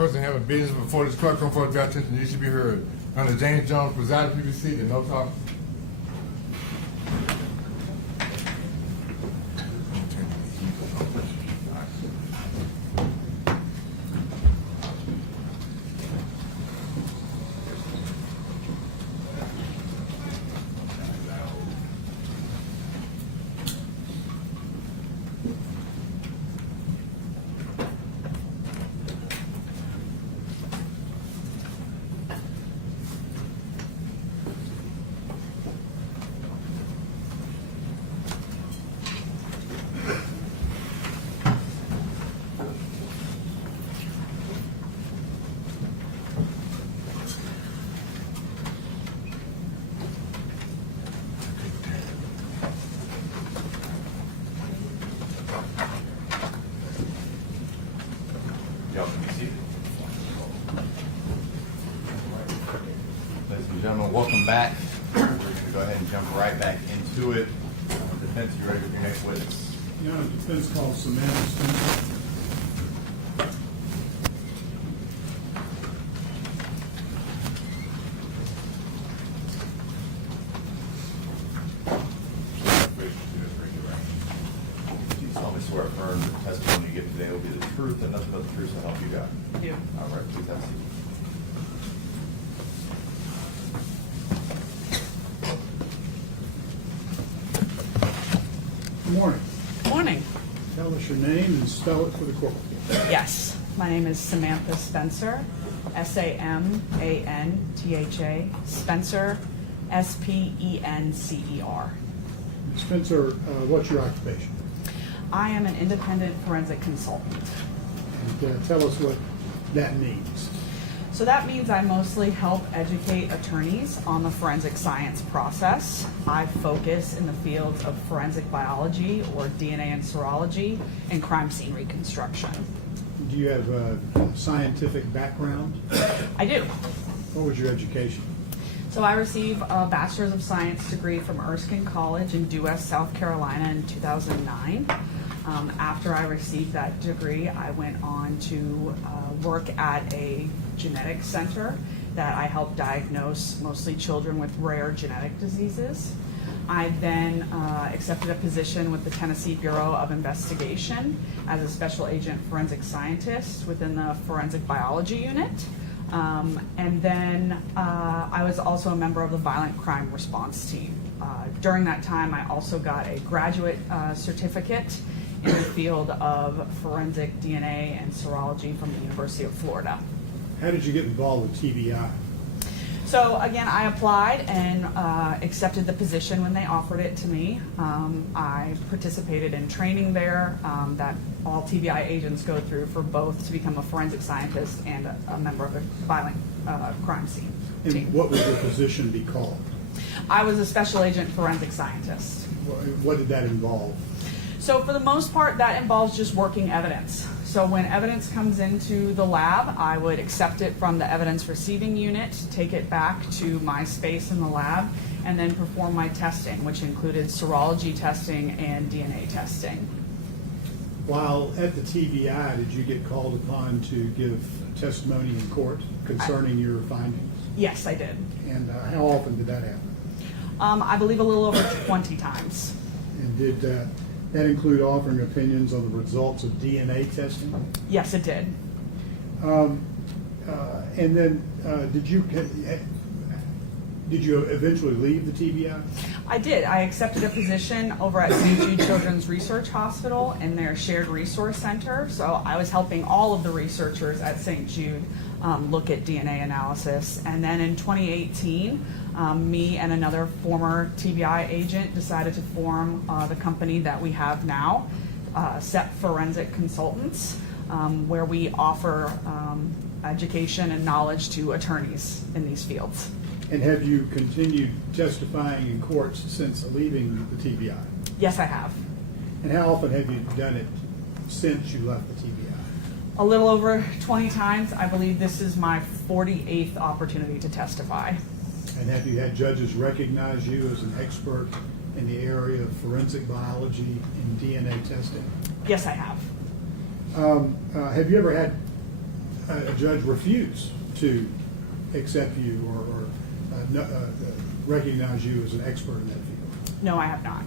person having business before this clerk come forward to your attention, you should be heard. Under James Jones, presiding, please be seated. No talk. Y'all can be seated. Ladies and gentlemen, welcome back. We're going to go ahead and jump right back into it. Defense, you ready with your next witness? Your Honor, defense called Samantha Spencer. Do you solemnly swear affirm the testimony you give today will be the truth and nothing but the truth to help you God? I do. All right, please have a seat. Good morning. Morning. Tell us your name and spell it for the court. Yes, my name is Samantha Spencer, S-A-M-A-N-T-H-A, Spencer, S-P-E-N-C-E-R. Spencer, what's your occupation? I am an independent forensic consultant. And tell us what that means. So that means I mostly help educate attorneys on the forensic science process. I focus in the fields of forensic biology, or DNA and serology, and crime scene reconstruction. Do you have a scientific background? I do. What was your education? So I received a Bachelor's of Science degree from Erskine College in Due West, South Carolina in 2009. After I received that degree, I went on to work at a genetics center that I helped diagnose mostly children with rare genetic diseases. I then accepted a position with the Tennessee Bureau of Investigation as a special agent forensic scientist within the forensic biology unit. And then I was also a member of the violent crime response team. During that time, I also got a graduate certificate in the field of forensic DNA and serology from the University of Florida. How did you get involved with TBI? So again, I applied and accepted the position when they offered it to me. I participated in training there that all TBI agents go through for both to become a forensic scientist and a member of a violent crime scene And team. what would your position be called? I was a special agent forensic scientist. What did that involve? So for the most part, that involves just working evidence. So when evidence comes into the lab, I would accept it from the evidence receiving unit, take it back to my space in the lab, and then perform my testing, which included serology testing and DNA testing. While at the TBI, did you get called upon to give testimony in court concerning your findings? Yes, I did. And how often did that happen? I believe a little over 20 times. And did that include offering opinions on the results of DNA testing? Yes, it did. And then did you eventually leave the TBI? I did. I accepted a position over at St. Jude Children's Research Hospital in their Shared Resource Center. So I was helping all of the researchers at St. Jude look at DNA analysis. And then in 2018, me and another former TBI agent decided to form the company that we have now, SEP Forensic Consultants, where we offer education and knowledge to attorneys in these fields. And have you continued testifying in courts since leaving the TBI? Yes, I have. And how often have you done it since you left the TBI? A little over 20 times. I believe this is my 48th opportunity to testify. And have you had judges recognize you as an expert in the area of forensic biology and DNA testing? Yes, I have. Have you ever had a judge refuse to accept you or recognize you as an expert in that field? No, I have not.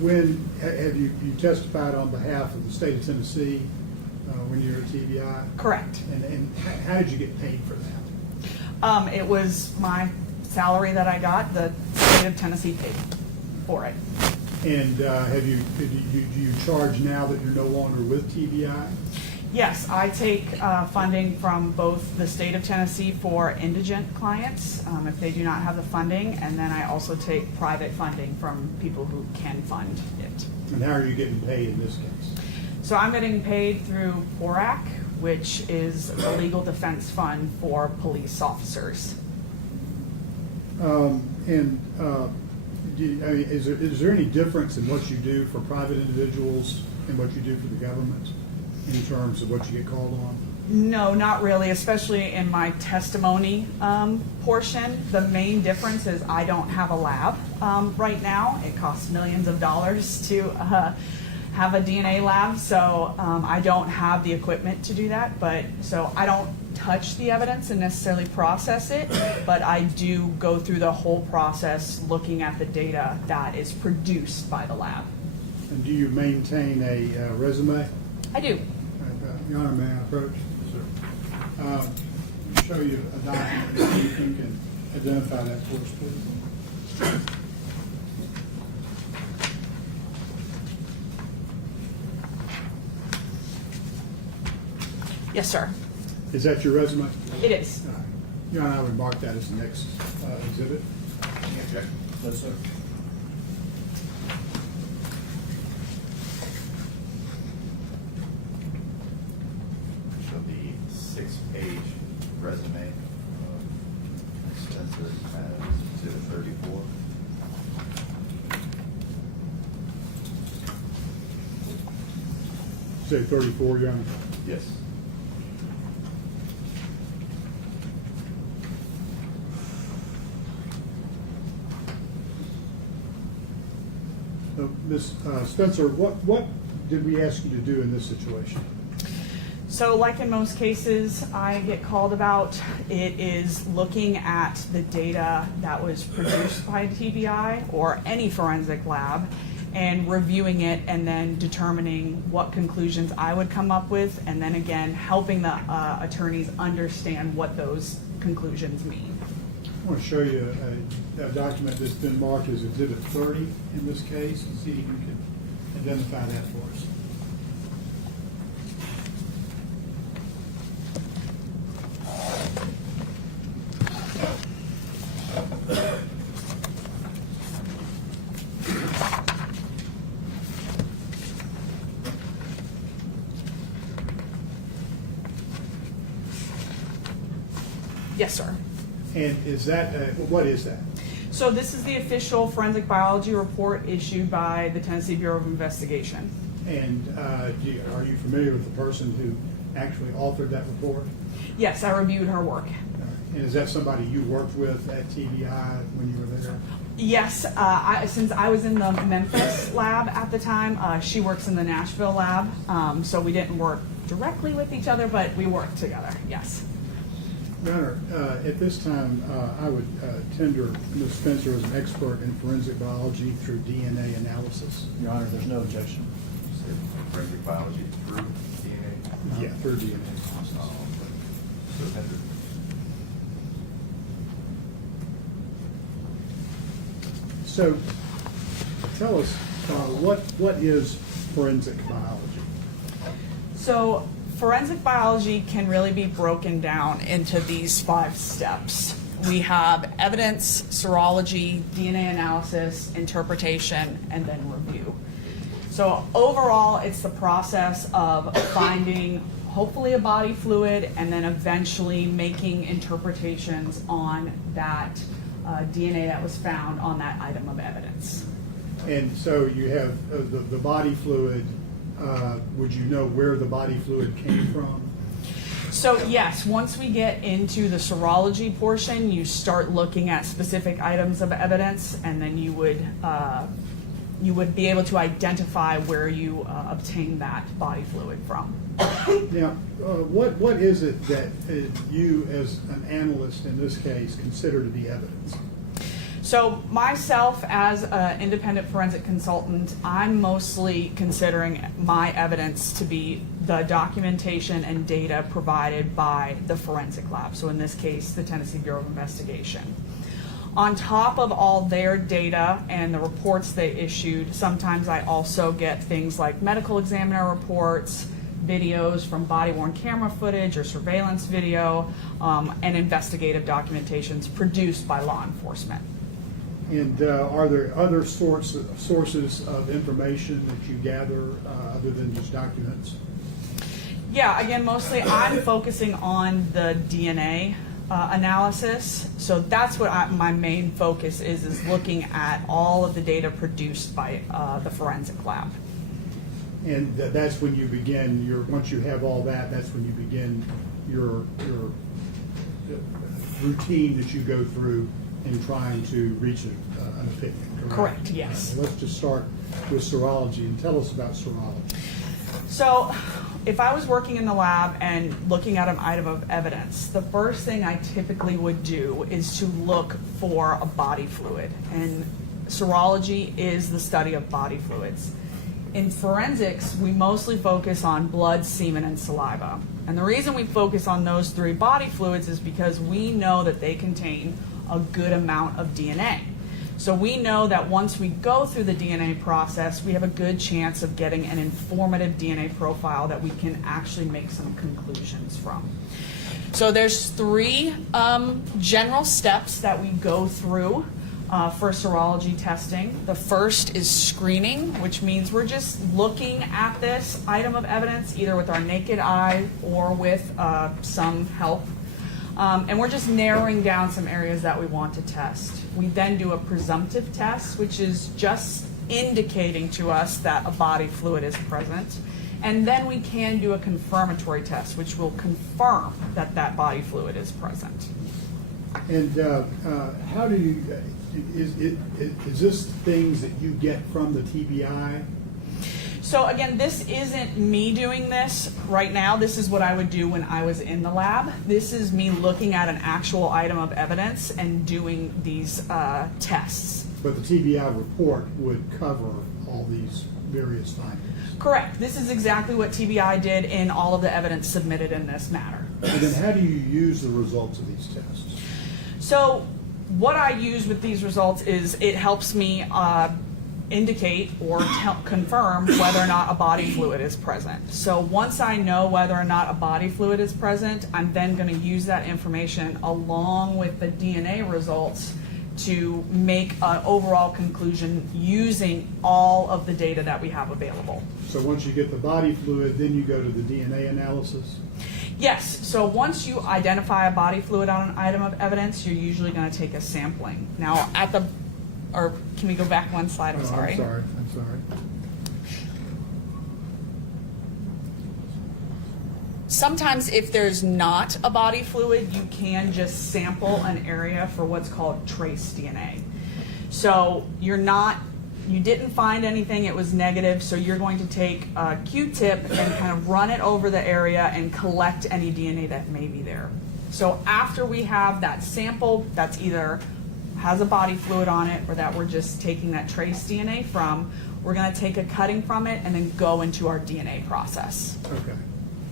When have you testified on behalf of the state of Tennessee when you were at TBI? Correct. And how did you get paid for that? It was my salary that I got. The state of Tennessee paid for it. And do you charge now that you're no longer with TBI? Yes, I take funding from both the state of Tennessee for indigent clients if they do not have the funding, and then I also take private funding from people who can fund it. And how are you getting paid in this case? So I'm getting paid through PORAC, which is the legal defense fund for police officers. Is there any difference in what you do for private individuals and what you do for the government in terms of what you get called on? No, not really, especially in my testimony portion. The main difference is I don't have a lab right now. It costs millions of dollars to have a DNA lab, so I don't have the equipment to do that. But so I don't touch the evidence and necessarily process it, but I do go through the whole process looking at the data that is produced by the lab. And do you maintain a resume? I do. Your Honor, may I approach? Sir. Show you a document, if you can identify that for us, please. Yes, sir. Is that your resume? It is. All right. Your Honor, I would mark that as the next exhibit. Any objection? Yes, sir. So the 6-page resume, Spencer has exhibit 34. Say 34, Your Honor. Yes. Ms. Spencer, what did we ask you to do in this situation? So like in most cases I get called about, it is looking at the data that was produced by TBI or any forensic lab and reviewing it and then determining what conclusions I would come up with, and then again helping the attorneys understand what those conclusions mean. I want to show you a document that's been marked as Exhibit 30 in this case, and see if you can identify that for us. Yes, sir. And is that, what is that? So this is the official forensic biology report issued by the Tennessee Bureau of Investigation. And are you familiar with the person who actually authored that report? Yes, I reviewed her work. And is that somebody you worked with at TBI when you were there? Yes, since I was in the Memphis lab at the time, she works in the Nashville lab, so we didn't work directly with each other, but we worked together, yes. Your Honor, at this time, I would tender Ms. Spencer as an expert in forensic biology through DNA analysis. Your Honor, there's no objection. Forensic biology through DNA? Yeah, through DNA. So tender. So, tell us, what is forensic biology? So forensic biology can really be broken down into these 5 steps. We have evidence, serology, DNA analysis, interpretation, and then review. So overall, it's the process of finding hopefully a body fluid and then eventually making interpretations on that DNA that was found on that item of evidence. And so you have the body fluid. Would you know where the body fluid came from? So yes, once we get into the serology portion, you start looking at specific items of evidence, and then you would be able to identify where you obtained that body fluid from. Now, what is it that you, as an analyst in this case, consider to be evidence? So myself, as an independent forensic consultant, I'm mostly considering my evidence to be the documentation and data provided by the forensic lab. So in this case, the Tennessee Bureau of Investigation. On top of all their data and the reports they issued, sometimes I also get things like medical examiner reports, videos from body-worn camera footage or surveillance video, and investigative documentations produced by law enforcement. And are there other sources of information that you gather other than just documents? Yeah, again, mostly I'm focusing on the DNA analysis. So that's what my main focus is looking at all of the data produced by the forensic lab. And that's when you begin once you have all that, that's when you begin your routine that you go through in trying to reach an opinion, Correct, yes. Let's just start with serology and tell us about serology. So if I was working in the lab and looking at an item of evidence, the first thing I typically would do is to look for a body fluid. And serology is the study of body fluids. In forensics, we mostly focus on blood, semen, and saliva. And the reason we focus on those three body fluids is because we know that they contain a good amount of DNA. So we know that once we go through the DNA process, we have a good chance of getting an informative DNA profile that we can actually make some conclusions from. So there's three general steps that we go through for serology testing. The first is screening, which means we're just looking at this item of evidence either with our naked eye or with some help. And we're just narrowing down some areas that we want to test. We then do a presumptive test, which is just indicating to us that a body fluid is present. And then we can do a confirmatory test, which will confirm that that body fluid is present. And how do you, is this things that you get from the TBI? So again, this isn't me doing this right now. This is what I would do when I was in the lab. This is me looking at an actual item of evidence and doing these tests. But the TBI report would cover all these various findings. Correct. This is exactly what TBI did in all of the evidence submitted in this matter. And then how do you use the results of these tests? So what I use with these results is it helps me indicate or confirm whether or not a body fluid is present. So once I know whether or not a body fluid is present, I'm then going to use that information along with the DNA results to make an overall conclusion using all of the data that we have available. So once you get the body fluid, then you go to the DNA analysis? Yes, so once you identify a body fluid on an item of evidence, you're usually going to take a sampling. Now or can we go back one slide? I'm sorry. I'm sorry. Sometimes if there's not a body fluid, you can just sample an area for what's called trace DNA. So you didn't find anything, it was negative, so you're going to take a Q-tip and kind of run it over the area and collect any DNA that may be there. So after we have that sample that's either has a body fluid on it or that we're just taking that trace DNA from, we're going to take a cutting from it and then go into our DNA process. Okay.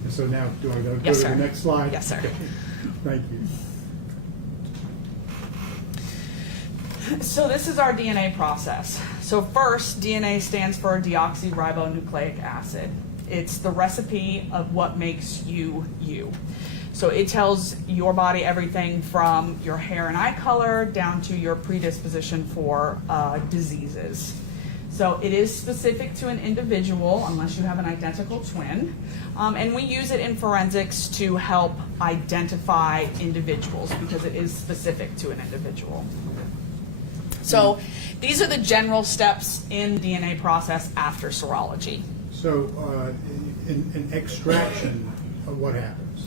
And so now, do I go Yes, to sir. the next slide? Yes, sir. Okay. Thank you. So this is our DNA process. So first, DNA stands for deoxyribonucleic acid. It's the recipe of what makes you, you. So it tells your body everything from your hair and eye color down to your predisposition for diseases. So it is specific to an individual unless you have an identical twin. And we use it in forensics to help identify individuals because it is specific to an individual. So these are the general steps in the DNA process after serology. So in extraction, what happens?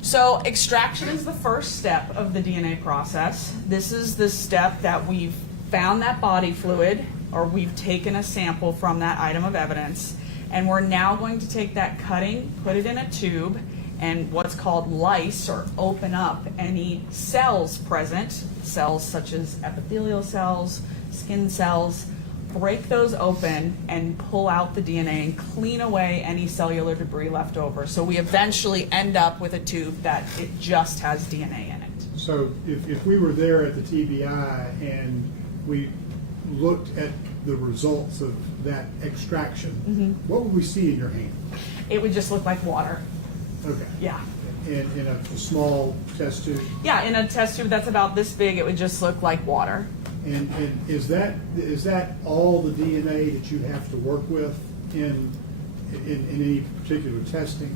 So extraction is the first step of the DNA process. This is the step that we've found that body fluid or we've taken a sample from that item of evidence. And we're now going to take that cutting, put it in a tube, and what's called lyse, or open up any cells present, cells such as epithelial cells, skin cells, break those open and pull out the DNA and clean away any cellular debris left over. So we eventually end up with a tube that it just has DNA in it. So if we were there at the TBI and we looked at the results of that extraction, what would we see in your hand? It would just look like water. Okay. Yeah. In a small test tube? Yeah, in a test tube that's about this big, it would just look like water. And is that all the DNA that you have to work with in any particular testing?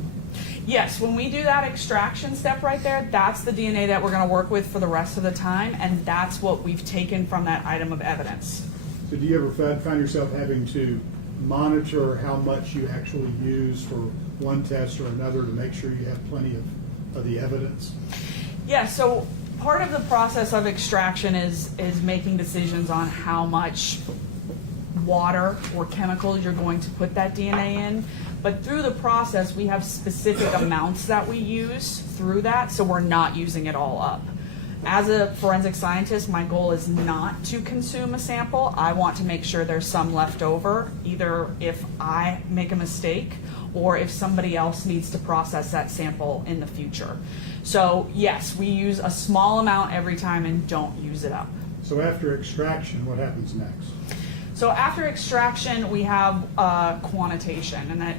Yes, when we do that extraction step right there, that's the DNA that we're going to work with for the rest of the time, and that's what we've taken from that item of evidence. So do you ever find yourself having to monitor how much you actually use for one test or another to make sure you have plenty of the evidence? Yeah, so part of the process of extraction is making decisions on how much water or chemicals you're going to put that DNA in. But through the process, we have specific amounts that we use through that, so we're not using it all up. As a forensic scientist, my goal is not to consume a sample. I want to make sure there's some left over, either if I make a mistake or if somebody else needs to process that sample in the future. So yes, we use a small amount every time and don't use it up. So after extraction, what happens next? So after extraction, we have quantitation, and that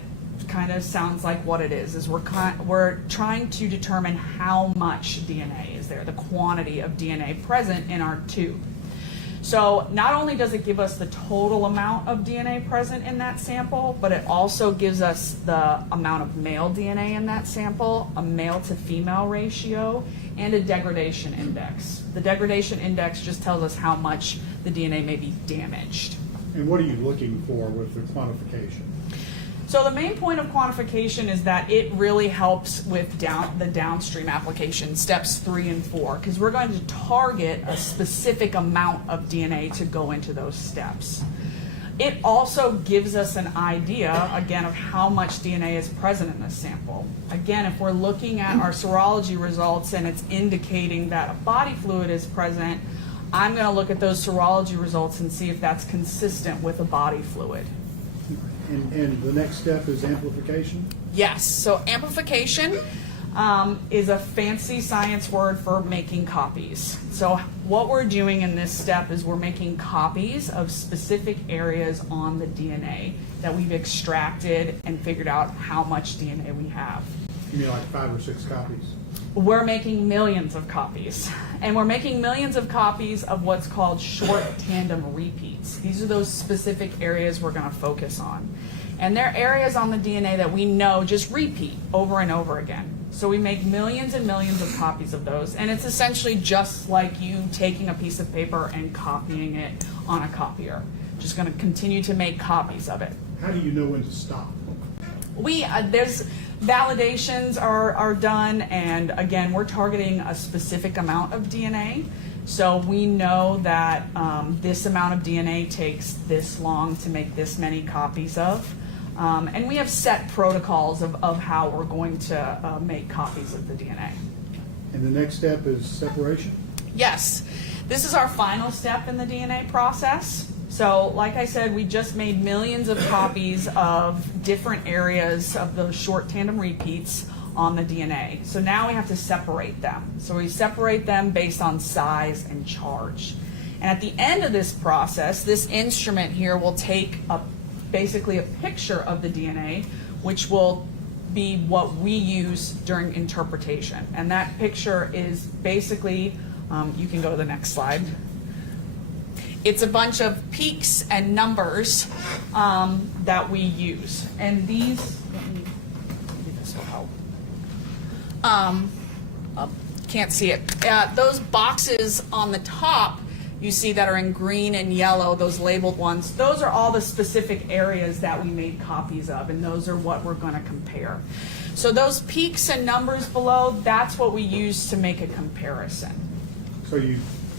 kind of sounds like what it is we're trying to determine how much DNA is there, the quantity of DNA present in our tube. So not only does it give us the total amount of DNA present in that sample, but it also gives us the amount of male DNA in that sample, a male to female ratio, and a degradation index. The degradation index just tells us how much the DNA may be damaged. And what are you looking for with the quantification? So the main point of quantification is that it really helps with the downstream application, steps 3 and 4, because we're going to target a specific amount of DNA to go into those steps. It also gives us an idea, again, of how much DNA is present in this sample. Again, if we're looking at our serology results and it's indicating that a body fluid is present, I'm going to look at those serology results and see if that's consistent with a body fluid. And the next step is amplification? Yes, so amplification is a fancy science word for making copies. So what we're doing in this step is we're making copies of specific areas on the DNA that we've extracted and figured out how much DNA we have. You mean like 5 or 6 copies? We're making millions of copies. And we're making millions of copies of what's called short tandem repeats. These are those specific areas we're going to focus on. And they're areas on the DNA that we know just repeat over and over again. So we make millions and millions of copies of those. And it's essentially just like you taking a piece of paper and copying it on a copier. Just going to continue to make copies of it. How do you know when to stop? There's validations are done, and again, we're targeting a specific amount of DNA. So we know that this amount of DNA takes this long to make this many copies of. And we have set protocols of how we're going to make copies of the DNA. And the next step is separation? Yes, this is our final step in the DNA process. So like I said, we just made millions of copies of different areas of those short tandem repeats on the DNA. So now we have to separate them. So we separate them based on size and charge. And at the end of this process, this instrument here will take basically a picture of the DNA, which will be what we use during interpretation. And that picture is basically, you can go to the next slide. It's a bunch of peaks and numbers that we use. And these, maybe this will help. Can't see it. Those boxes on the top, you see that are in green and yellow, those labeled ones, those are all the specific areas that we made copies of, and those are what we're going to compare. So those peaks and numbers below, that's what we use to make a comparison. So you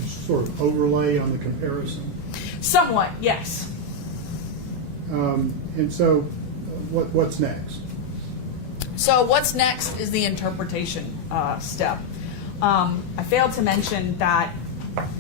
sort of overlay on the comparison? Somewhat, yes. And so what's next? So what's next is the interpretation step. I failed to mention that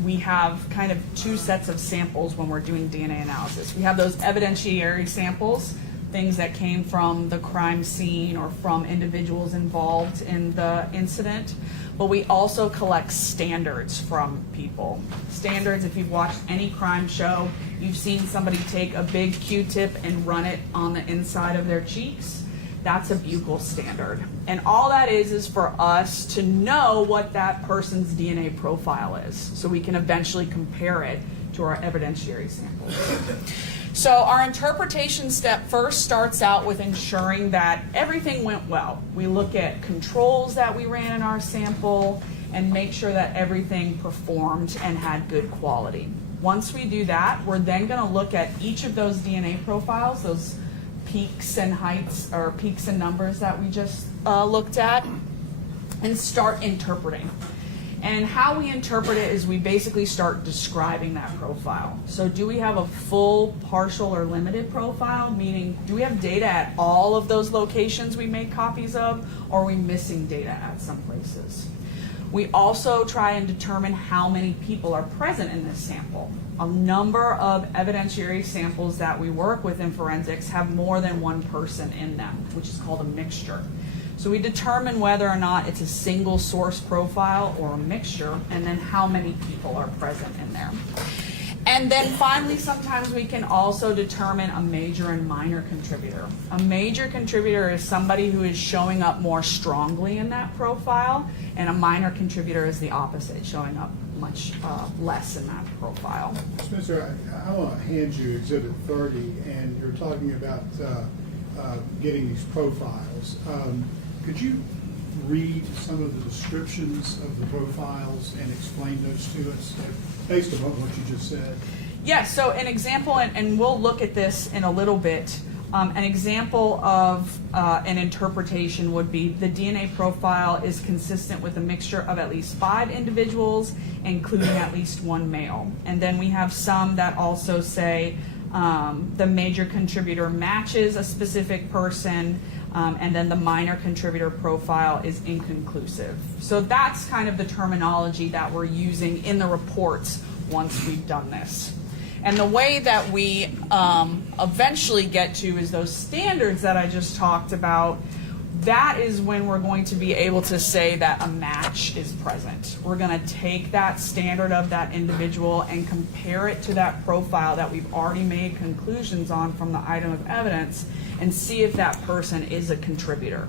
we have kind of two sets of samples when we're doing DNA analysis. We have those evidentiary samples, things that came from the crime scene or from individuals involved in the incident, but we also collect standards from people. Standards, if you've watched any crime show, you've seen somebody take a big Q-tip and run it on the inside of their cheeks. That's a buccal standard. And all that is for us to know what that person's DNA profile is, so we can eventually compare it to our evidentiary samples. So our interpretation step first starts out with ensuring that everything went well. We look at controls that we ran in our sample and make sure that everything performed and had good quality. Once we do that, we're then going to look at each of those DNA profiles, those peaks and heights, or peaks and numbers that we just looked at, and start interpreting. And how we interpret it is we basically start describing that profile. So do we have a full, partial, or limited profile? Meaning, do we have data at all of those locations we make copies of, or are we missing data at some places? We also try and determine how many people are present in this sample. A number of evidentiary samples that we work with in forensics have more than one person in them, which is called a mixture. So we determine whether or not it's a single source profile or a mixture, and then how many people are present in there. And then finally, sometimes we can also determine a major and minor contributor. A major contributor is somebody who is showing up more strongly in that profile, and a minor contributor is the opposite, showing up much less in that profile. Spencer, I want to hand you Exhibit 30, and you're talking about getting these profiles. Could you read some of the descriptions of the profiles and explain those to us based upon what you just said? Yes, so an example, and we'll look at this in a little bit, an example of an interpretation would be the DNA profile is consistent with a mixture of at least 5 individuals, including at least 1 male. And then we have some that also say the major contributor matches a specific person, and then the minor contributor profile is inconclusive. So that's kind of the terminology that we're using in the reports once we've done this. And the way that we eventually get to is those standards that I just talked about. That is when we're going to be able to say that a match is present. We're going to take that standard of that individual and compare it to that profile that we've already made conclusions on from the item of evidence and see if that person is a contributor.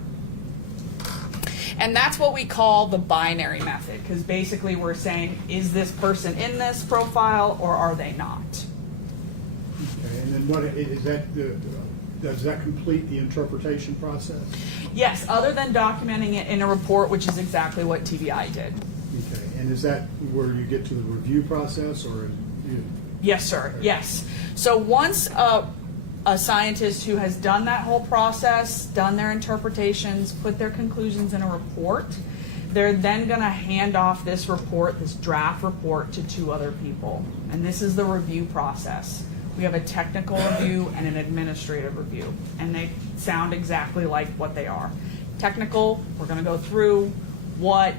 And that's what we call the binary method, because basically we're saying, is this person in this profile or are they not? Okay, and then what is that? Does that complete the interpretation process? Yes, other than documenting it in a report, which is exactly what TBI did. Okay, and is that where you get to the review process, or? Yes, sir. Yes. So once a scientist who has done that whole process, done their interpretations, put their conclusions in a report, they're then going to hand off this report, this draft report, to 2 other people. And this is the review process. We have a technical review and an administrative review, and they sound exactly like what they are. Technical, we're going to go through what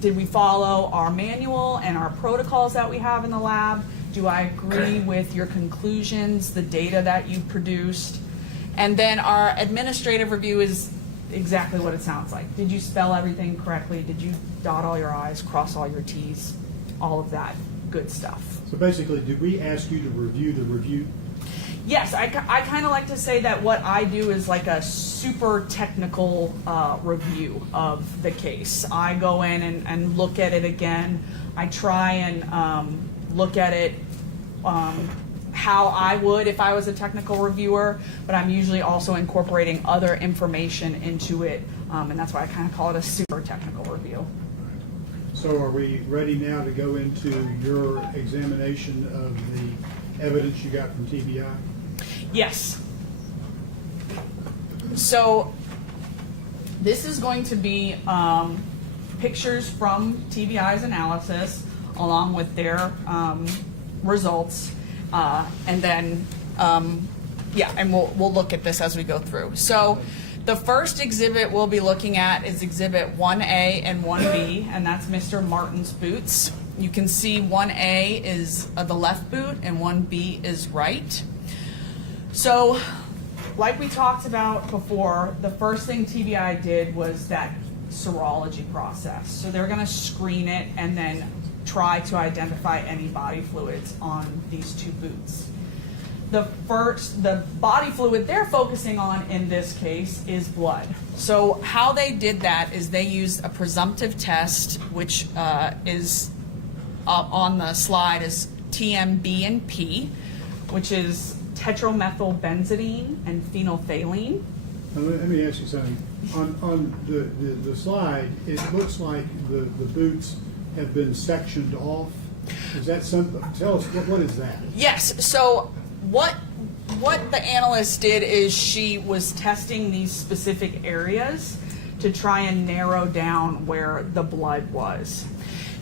did we follow our manual and our protocols that we have in the lab. Do I agree with your conclusions, the data that you produced? And then our administrative review is exactly what it sounds like. Did you spell everything correctly? Did you dot all your I's, cross all your T's? All of that good stuff. So basically, did we ask you to review the review? Yes, I kind of like to say that what I do is like a super technical review of the case. I go in and look at it again. I try and look at it how I would if I was a technical reviewer, but I'm usually also incorporating other information into it, and that's why I kind of call it a super technical review. So are we ready now to go into your examination of the evidence you got from TBI? Yes. So this is going to be pictures from TBI's analysis along with their results, and then Yeah, and we'll look at this as we go through. So the first exhibit we'll be looking at is Exhibit 1A and 1B, and that's Mr. Martin's boots. You can see 1A is the left boot and 1B is right. So like we talked about before, the first thing TBI did was that serology process. So they're going to screen it and then try to identify any body fluids on these two boots. The body fluid they're focusing on in this case is blood. So how they did that is they used a presumptive test, which is on the slide is TMB&P, which is tetromethylbenzidine and phenolphthalein. Now, let me ask you something. On the slide, it looks like the boots have been sectioned off. Is that something? Tell us, what is that? Yes, so what the analyst did is she was testing these specific areas to try and narrow down where the blood was.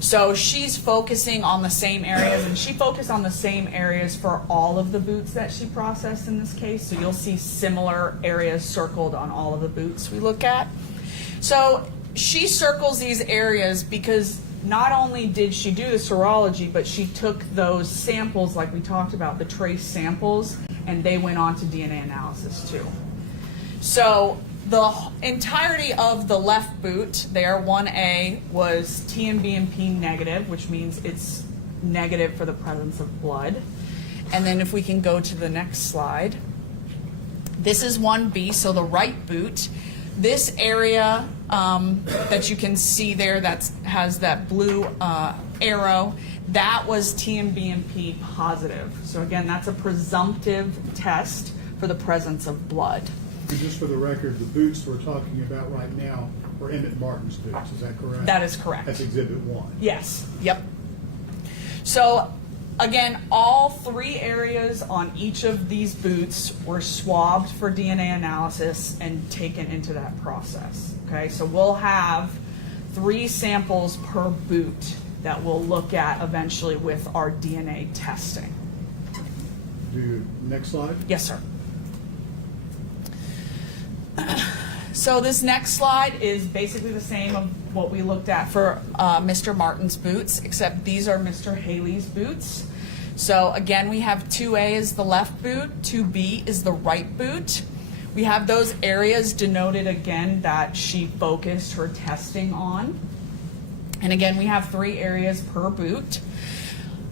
So she's focusing on the same areas, and she focused on the same areas for all of the boots that she processed in this case. So you'll see similar areas circled on all of the boots we look at. So she circles these areas because not only did she do the serology, but she took those samples like we talked about, the trace samples, and they went on to DNA analysis too. So the entirety of the left boot there, 1A, was TMB&P negative, which means it's negative for the presence of blood. And then if we can go to the next slide, this is 1B, so the right boot. This area that you can see there that has that blue arrow, that was TMB&P positive. So again, that's a presumptive test for the presence of blood. And just for the record, the boots we're talking about right now are Emmett Martin's boots, is that correct? That is correct. That's Exhibit 1. Yes, yep. So again, all three areas on each of these boots were swabbed for DNA analysis and taken into that process. Okay, so we'll have 3 samples per boot that we'll look at eventually with our DNA testing. Next slide. Yes, sir. So this next slide is basically the same of what we looked at for Mr. Martin's boots, except these are Mr. Haley's boots. So again, we have 2A is the left boot, 2B is the right boot. We have those areas denoted again that she focused her testing on. And again, we have 3 areas per boot.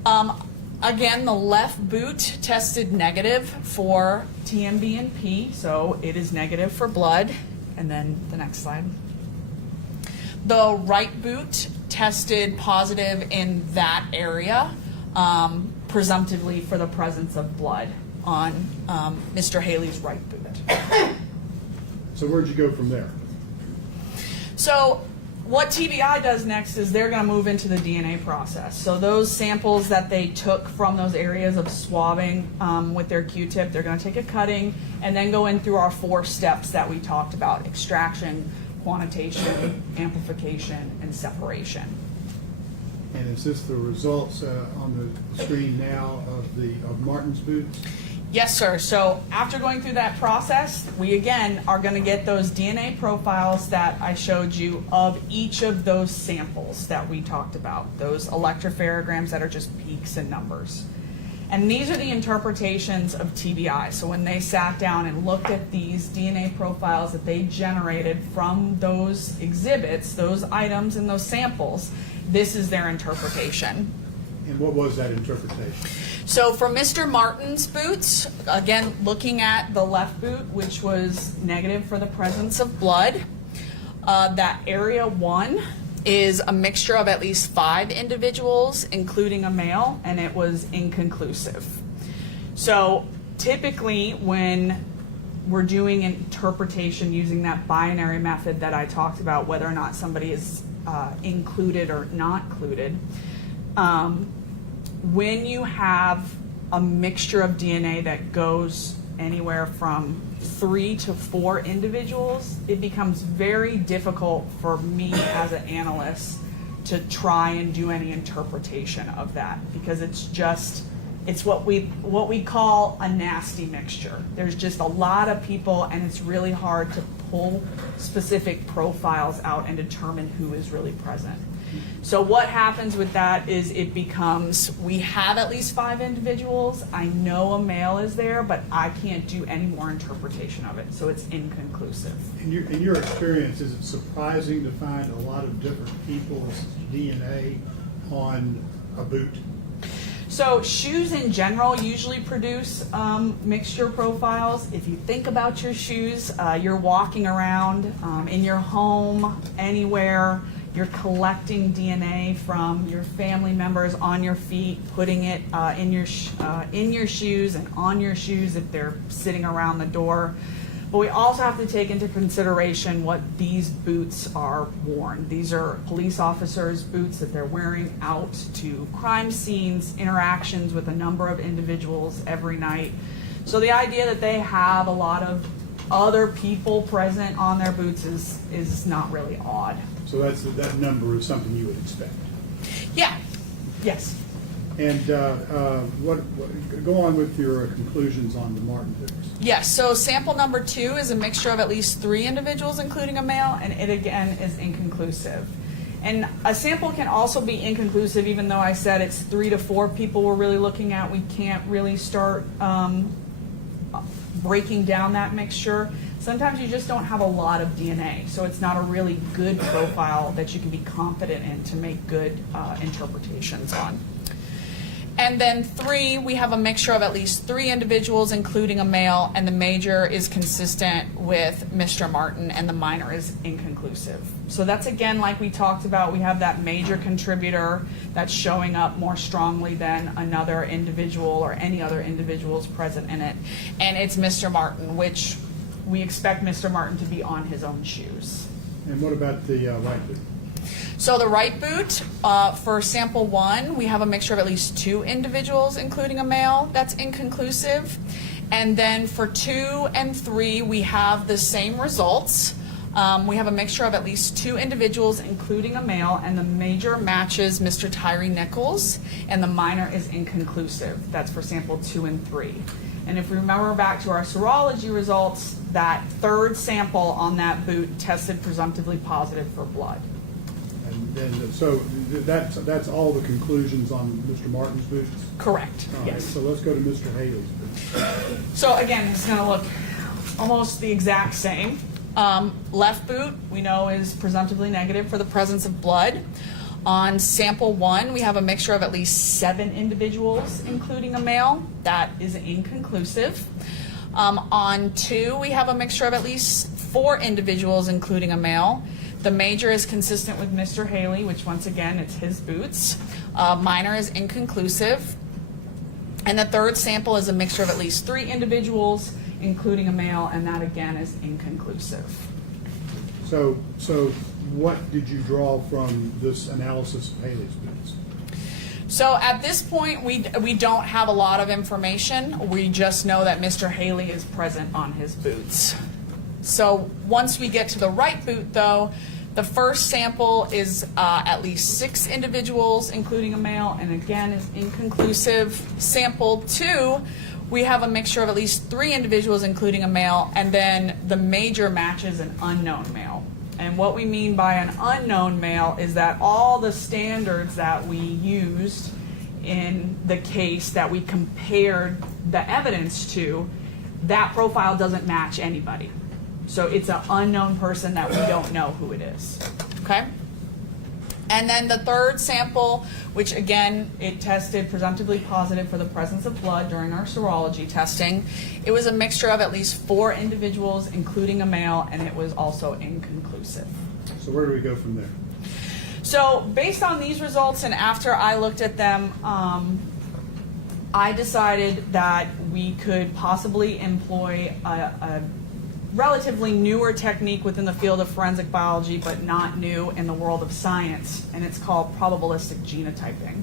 Again, the left boot tested negative for TMB&P, so it is negative for blood. And then the next slide. The right boot tested positive in that area, presumptively for the presence of blood on Mr. Haley's right boot. So where'd you go from there? So what TBI does next is they're going to move into the DNA process. So those samples that they took from those areas of swabbing with their Q-tip, they're going to take a cutting and then go in through our 4 steps that we talked about: extraction, quantitation, amplification, and separation. And is this the results on the screen now of Martin's boots? Yes, sir. So after going through that process, we again are going to get those DNA profiles that I showed you of each of those samples that we talked about, those electropherograms that are just peaks and numbers. And these are the interpretations of TBI. So when they sat down and looked at these DNA profiles that they generated from those exhibits, those items and those samples, this is their interpretation. And what was that interpretation? So for Mr. Martin's boots, again, looking at the left boot, which was negative for the presence of blood, that area 1 is a mixture of at least 5 individuals, including a male, and it was inconclusive. So typically when we're doing interpretation using that binary method that I talked about, whether or not somebody is included or not included, when you have a mixture of DNA that goes anywhere from 3 to 4 individuals, it becomes very difficult for me as an analyst to try and do any interpretation of that, because it's just It's what we call a nasty mixture. There's just a lot of people, and it's really hard to pull specific profiles out and determine who is really present. So what happens with that is it becomes, we have at least 5 individuals. I know a male is there, but I can't do any more interpretation of it, so it's inconclusive. In your experience, is it surprising to find a lot of different people's DNA on a boot? So shoes in general usually produce mixture profiles. If you think about your shoes, you're walking around in your home, anywhere, you're collecting DNA from your family members on your feet, putting it in your shoes and on your shoes if they're sitting around the door. But we also have to take into consideration what these boots are worn. These are police officers' boots that they're wearing out to crime scenes, interactions with a number of individuals every night. So the idea that they have a lot of other people present on their boots is not really odd. So that number is something you would expect. Yeah. Yes. And go on with your conclusions on the Martin boots. Yes, so sample number 2 is a mixture of at least 3 individuals, including a male, and it again is inconclusive. And a sample can also be inconclusive, even though I said it's 3 to 4 people we're really looking at. We can't really start breaking down that mixture. Sometimes you just don't have a lot of DNA, so it's not a really good profile that you can be confident in to make good interpretations on. And then 3, we have a mixture of at least 3 individuals, including a male, and the major is consistent with Mr. Martin, and the minor is inconclusive. So that's, again, like we talked about, we have that major contributor that's showing up more strongly than another individual or any other individuals present in it. And it's Mr. Martin, which we expect Mr. Martin to be on his own shoes. And what about the right boot? So the right boot, for sample 1, we have a mixture of at least 2 individuals, including a male. That's inconclusive. And then for 2 and 3, we have the same results. We have a mixture of at least 2 individuals, including a male, and the major matches Mr. Tyre Nichols, and the minor is inconclusive. That's for sample 2 and 3. And if we remember back to our serology results, that 3rd sample on that boot tested presumptively positive for blood. And so that's all the conclusions on Mr. Martin's boots? Correct, All right, yes. so let's go to Mr. Haley's boots. So again, it's going to look almost the exact same. Left boot, we know, is presumptively negative for the presence of blood. On sample 1, we have a mixture of at least 7 individuals, including a male. That is inconclusive. On 2, we have a mixture of at least 4 individuals, including a male. The major is consistent with Mr. Haley, which once again, it's his boots. Minor is inconclusive. And the 3rd sample is a mixture of at least 3 individuals, including a male, and that again is inconclusive. So what did you draw from this analysis of Haley's boots? So at this point, we don't have a lot of information. We just know that Mr. Haley is present on his boots. So once we get to the right boot, though, the first sample is at least 6 individuals, including a male, and again is inconclusive. Sample 2, we have a mixture of at least 3 individuals, including a male, and then the major matches an unknown male. And what we mean by an unknown male is that all the standards that we used in the case that we compared the evidence to, that profile doesn't match anybody. So it's an unknown person that we don't know who it is, okay? And then the 3rd sample, which again, it tested presumptively positive for the presence of blood during our serology testing. It was a mixture of at least 4 individuals, including a male, and it was also inconclusive. So where do we go from there? So based on these results, and after I looked at them, I decided that we could possibly employ a relatively newer technique within the field of forensic biology, but not new in the world of science, and it's called probabilistic genotyping.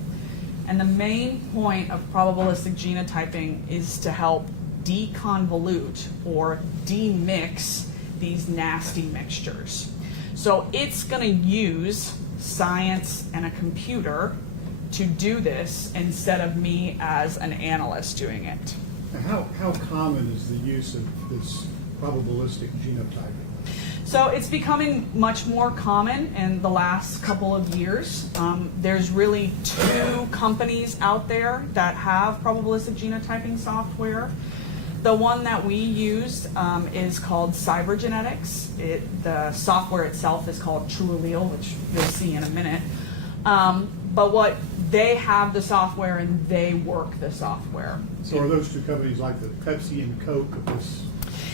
And the main point of probabilistic genotyping is to help deconvolute or demix these nasty mixtures. So it's going to use science and a computer to do this instead of me as an analyst doing it. Now, how common is the use of this probabilistic genotyping? So it's becoming much more common in the last couple of years. There's really 2 companies out there that have probabilistic genotyping software. The one that we use is called Cybergenetics. The software itself is called TrueAllele, which you'll see in a minute. But what they have the software and they work the software. So are those 2 companies like the Pepsi and Coke of this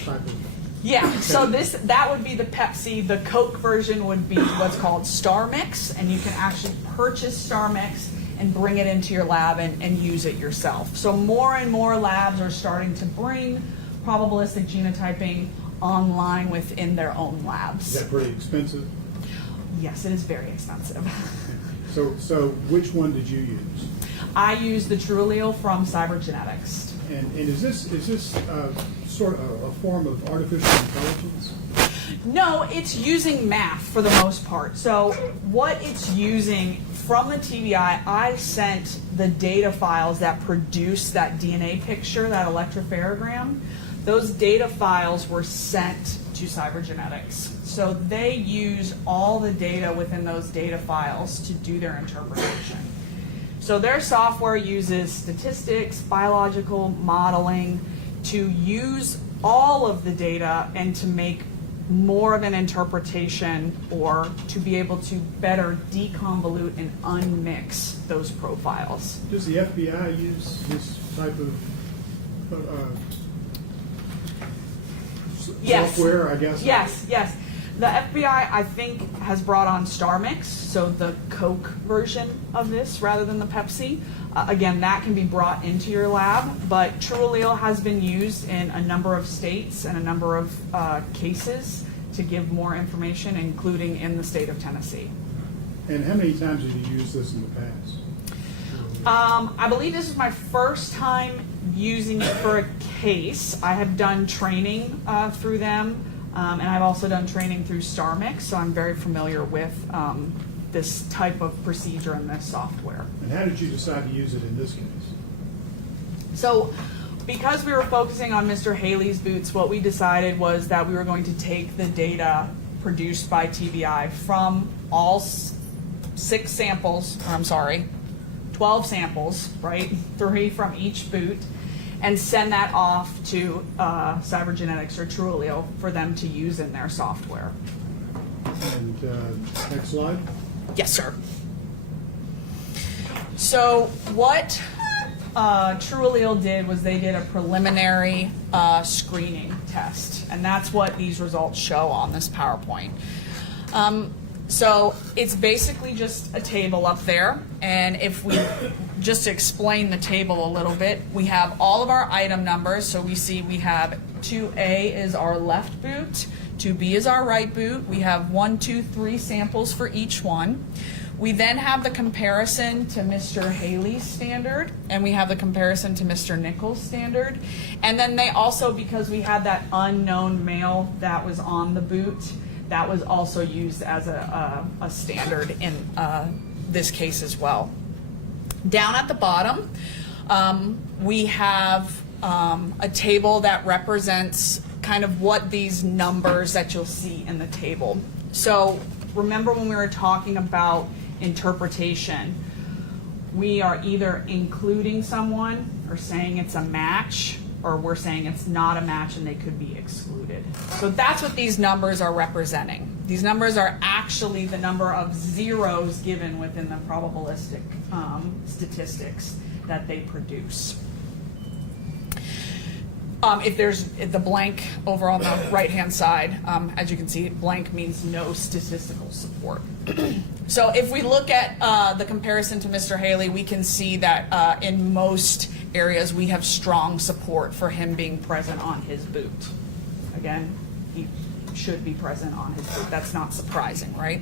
type of? Yeah, so that would be the Pepsi. The Coke version would be what's called Star Mix, and you can actually purchase Star Mix and bring it into your lab and use it yourself. So more and more labs are starting to bring probabilistic genotyping online within their own labs. Is that pretty expensive? Yes, it is very expensive. So which one did you use? I use the TrueAllele from Cybergenetics. And is this sort of a form of artificial intelligence? No, it's using math for the most part. So what it's using from the TBI, I sent the data files that produce that DNA picture, that electropharogram. Those data files were sent to Cybergenetics. So they use all the data within those data files to do their interpretation. So their software uses statistics, biological modeling to use all of the data and to make more of an interpretation, or to be able to better deconvolute and unmix those profiles. Does the FBI use this type of Yes. software, I guess? Yes. The FBI, I think, has brought on Star Mix, so the Coke version of this rather than the Pepsi. Again, that can be brought into your lab, but TrueAllele has been used in a number of states and a number of cases to give more information, including in the state of Tennessee. And how many times have you used this in the past? I believe this is my first time using it for a case. I have done training through them. And I've also done training through StarMix, so I'm very familiar with this type of procedure and this software. And how did you decide to use it in this case? So because we were focusing on Mr. Haley's boots, what we decided was that we were going to take the data produced by TBI from all 12 samples, right? 3 from each boot, and send that off to Cybergenetics or TrueAllele for them to use in their software. And next slide. Yes, sir. So what TrueAllele did was they did a preliminary screening test, and that's what these results show on this PowerPoint. So it's basically just a table up there, and if we just to explain the table a little bit, we have all of our item numbers. So we see we have 2A is our left boot, 2B is our right boot. We have 1, 2, 3 samples for each one. We then have the comparison to Mr. Haley's standard, and we have the comparison to Mr. Nichols' standard. And then they also, because we had that unknown male that was on the boot, that was also used as a standard in this case as well. Down at the bottom, we have a table that represents kind of what these numbers that you'll see in the table. So remember when we were talking about interpretation, we are either including someone or saying it's a match, or we're saying it's not a match and they could be excluded. So that's what these numbers are representing. These numbers are actually the number of zeros given within the probabilistic statistics that they produce. If there's the blank over on the right-hand side, as you can see, blank means no statistical support. So if we look at the comparison to Mr. Haley, we can see that in most areas we have strong support for him being present on his boot. Again, he should be present on his boot. That's not surprising, right?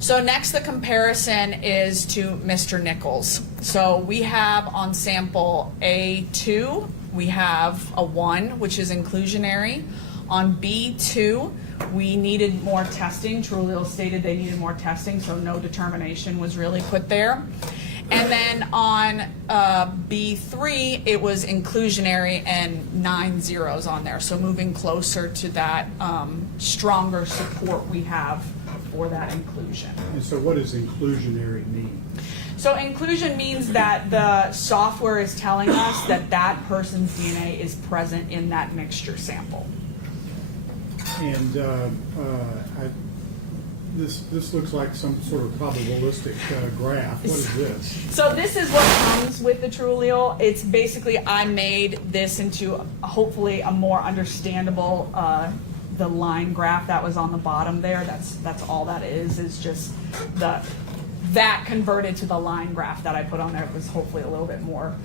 So next, the comparison is to Mr. Nichols. So we have on sample A2, we have a 1, which is inclusionary. On B2, we needed more testing. TrueAllele stated they needed more testing, so no determination was really put there. And then on B3, it was inclusionary and 9 zeros on there. So moving closer to that stronger support we have for that inclusion. And so what does inclusionary mean? So inclusion means that the software is telling us that that person's DNA is present in that mixture sample. And this looks like some sort of probabilistic graph. What is this? So this is what comes with the TrueAllele. It's basically, I made this into hopefully a more understandable, the line graph that was on the bottom there. That's all that is just that converted to the line graph that I put on there. It was hopefully a little bit more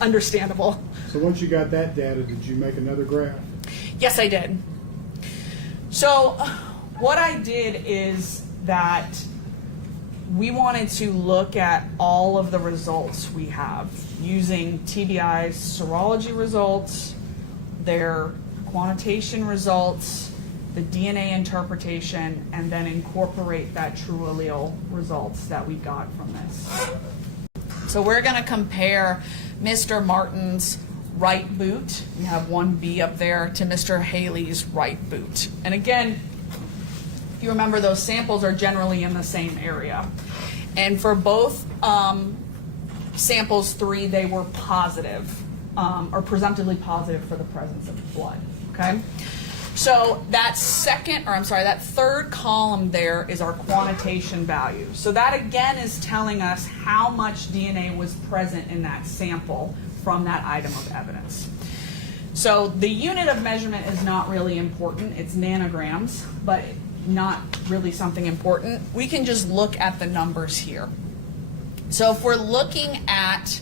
understandable. So once you got that data, did you make another graph? Yes, I did. So what I did is that we wanted to look at all of the results we have using TBI's serology results, their quantitation results, the DNA interpretation, and then incorporate that TrueAllele results that we got from this. So we're going to compare Mr. Martin's right boot, we have 1B up there, to Mr. Haley's right boot. And again, if you remember, those samples are generally in the same area. And for both samples 3, they were positive, or presumptively positive for the presence of blood, okay? So that third column there is our quantitation value. So that again is telling us how much DNA was present in that sample from that item of evidence. So the unit of measurement is not really important. It's nanograms, but not really something important. We can just look at the numbers here. So if we're looking at,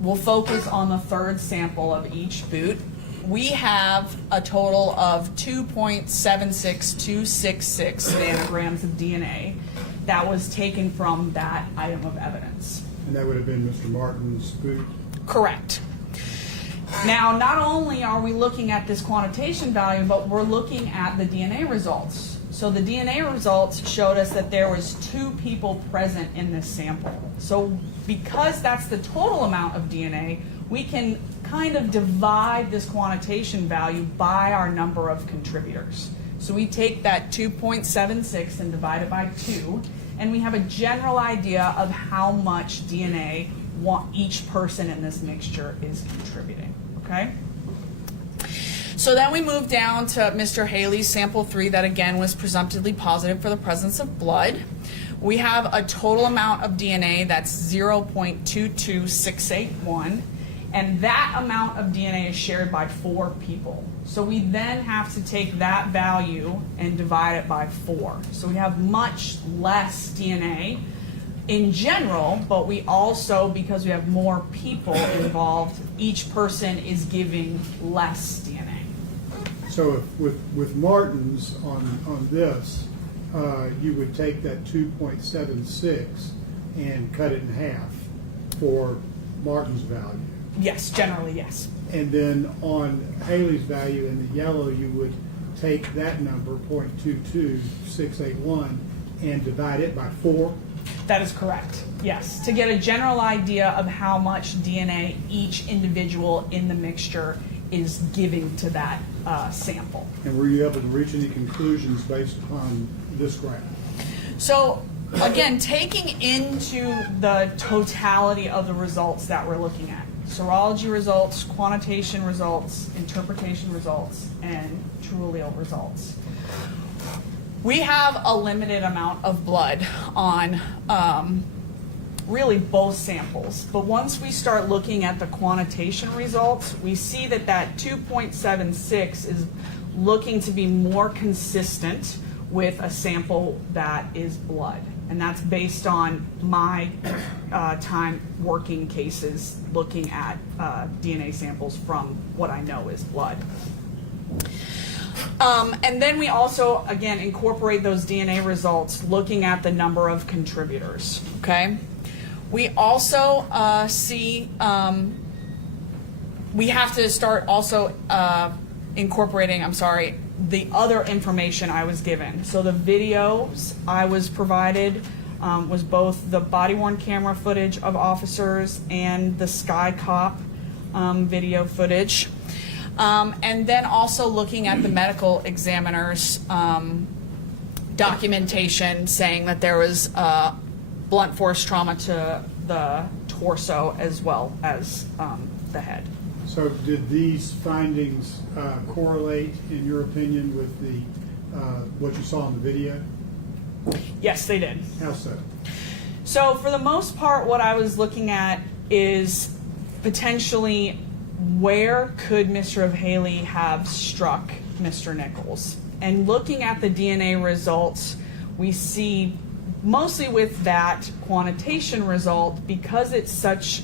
we'll focus on the third sample of each boot. We have a total of 2.76266 nanograms of DNA that was taken from that item of evidence. And that would have been Mr. Martin's boot? Correct. Now, not only are we looking at this quantitation value, but we're looking at the DNA results. So the DNA results showed us that there was 2 people present in this sample. So because that's the total amount of DNA, we can kind of divide this quantitation value by our number of contributors. So we take that 2.76 and divide it by 2, and we have a general idea of how much DNA each person in this mixture is contributing, okay? So then we move down to Mr. Haley's sample 3 that again was presumptively positive for the presence of blood. We have a total amount of DNA that's 0.22681, and that amount of DNA is shared by 4 people. So we then have to take that value and divide it by 4. So we have much less DNA in general, but we also, because we have more people involved, each person is giving less DNA. So if with Martin's on this, you would take that 2.76 and cut it in half for Martin's value. Yes, generally, yes. And then on Haley's value in the yellow, you would take that number, 0.22681, and divide it by 4. That is correct, yes. To get a general idea of how much DNA each individual in the mixture is giving to that sample. And were you able to reach any conclusions based upon this graph? So again, taking into the totality of the results that we're looking at, serology results, quantitation results, interpretation results, and TrueAllele results, we have a limited amount of blood on really both samples. But once we start looking at the quantitation results, we see that that 2.76 is looking to be more consistent with a sample that is blood. And that's based on my time working cases, looking at DNA samples from what I know is blood. And then we also, again, incorporate those DNA results looking at the number of contributors, okay? We also see, we have to start also incorporating, the other information I was given. So the videos I was provided, was both the body-worn camera footage of officers and the Sky Cop video footage. And then also looking at the medical examiner's documentation saying that there was blunt force trauma to the torso as well as the head. So did these findings correlate, in your opinion, with the what you saw in the video? Yes, they did. How so? So for the most part, what I was looking at is potentially where could Mr. Haley have struck Mr. Nichols? And looking at the DNA results, we see mostly with that quantitation result, because it's such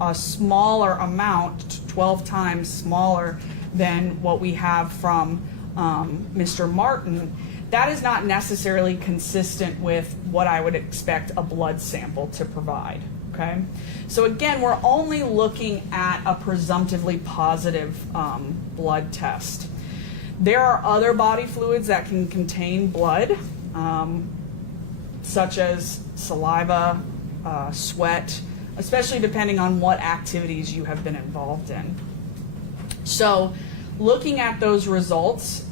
a smaller amount, 12 times smaller than what we have from Mr. Martin, that is not necessarily consistent with what I would expect a blood sample to provide. Okay, so again, we're only looking at a presumptively positive blood test. There are other body fluids that can contain blood, such as saliva, sweat, especially depending on what activities you have been involved in. So looking at those results,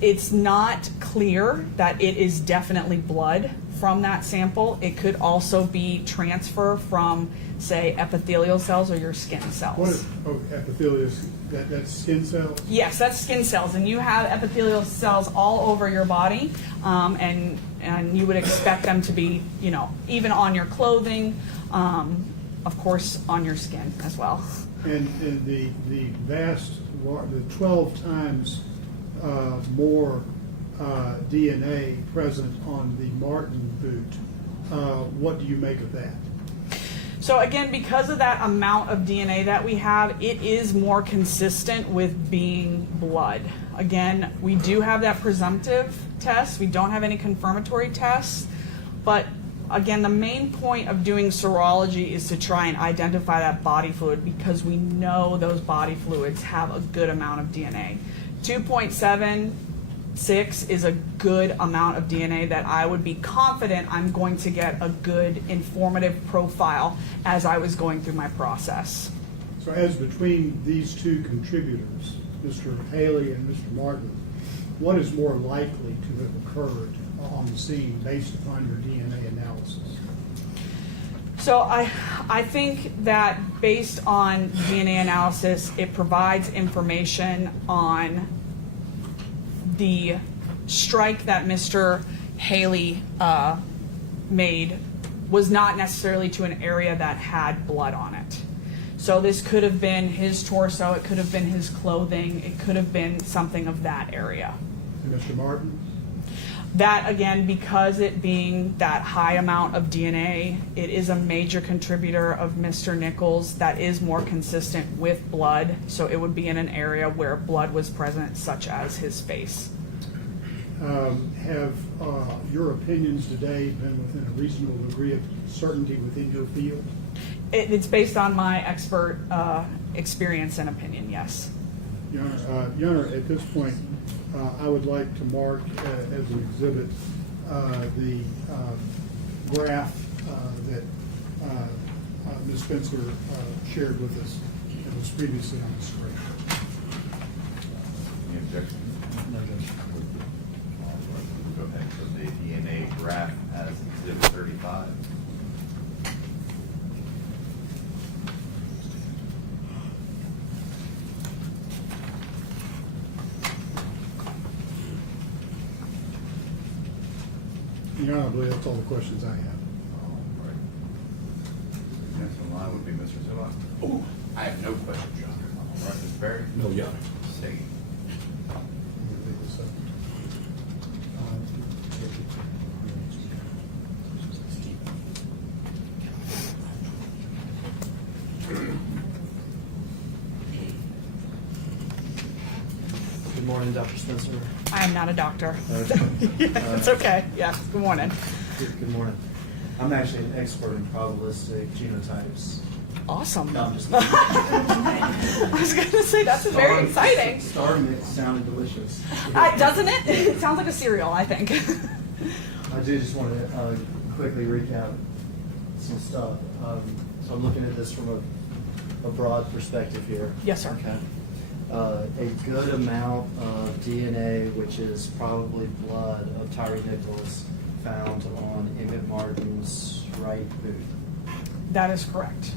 it's not clear that it is definitely blood from that sample. It could also be transfer from, say, epithelial cells or your skin cells. What is epithelial? That's skin cells? Yes, that's skin cells, and you have epithelial cells all over your body, and you would expect them to be, even on your clothing, of course, on your skin as well. And the 12 times more DNA present on the Martin boot, what do you make of that? So again, because of that amount of DNA that we have, it is more consistent with being blood. Again, we do have that presumptive test. We don't have any confirmatory tests. But again, the main point of doing serology is to try and identify that body fluid, because we know those body fluids have a good amount of DNA. 2.76 is a good amount of DNA that I would be confident I'm going to get a good informative profile as I was going through my process. So as between these two contributors, Mr. Haley and Mr. Martin, what is more likely to have occurred on the scene based upon your DNA analysis? So I think that based on DNA analysis, it provides information on the strike that Mr. Haley made was not necessarily to an area that had blood on it. So this could have been his torso, it could have been his clothing, it could have been something of that area. And Mr. Martin? That, again, because it being that high amount of DNA, it is a major contributor of Mr. Nichols that is more consistent with blood, so it would be in an area where blood was present, such as his face. Have your opinions today been within a reasonable degree of certainty within your field? It's based on my expert experience and opinion, yes. Your Honor, at this point, I would like to mark as an exhibit the graph that Ms. Spencer shared with us and was previously on the screen. Any objections? No objection. Go ahead, so the DNA graph as exhibit 35. Your Honor, I believe that's all the questions I have. All right. Next in line would be Mr. Zilla. Oh, I have no questions, Your Honor. All right, Ms. Berry? No, Your Honor. Stay. Good morning, Dr. Spencer. I am not a doctor. Okay. It's okay. Yeah, good morning. Good morning. I'm actually an expert in probabilistic genotypes. Awesome. No, I'm just I was going to say, that's very exciting. Starting it sounded delicious. Doesn't it? It sounds like a cereal, I think. I do just want to quickly recap some stuff. So I'm looking at this from a broad perspective here. Yes, sir. Okay. A good amount of DNA, which is probably blood of Tyre Nichols, found on Emmett Martin's right boot. That is correct.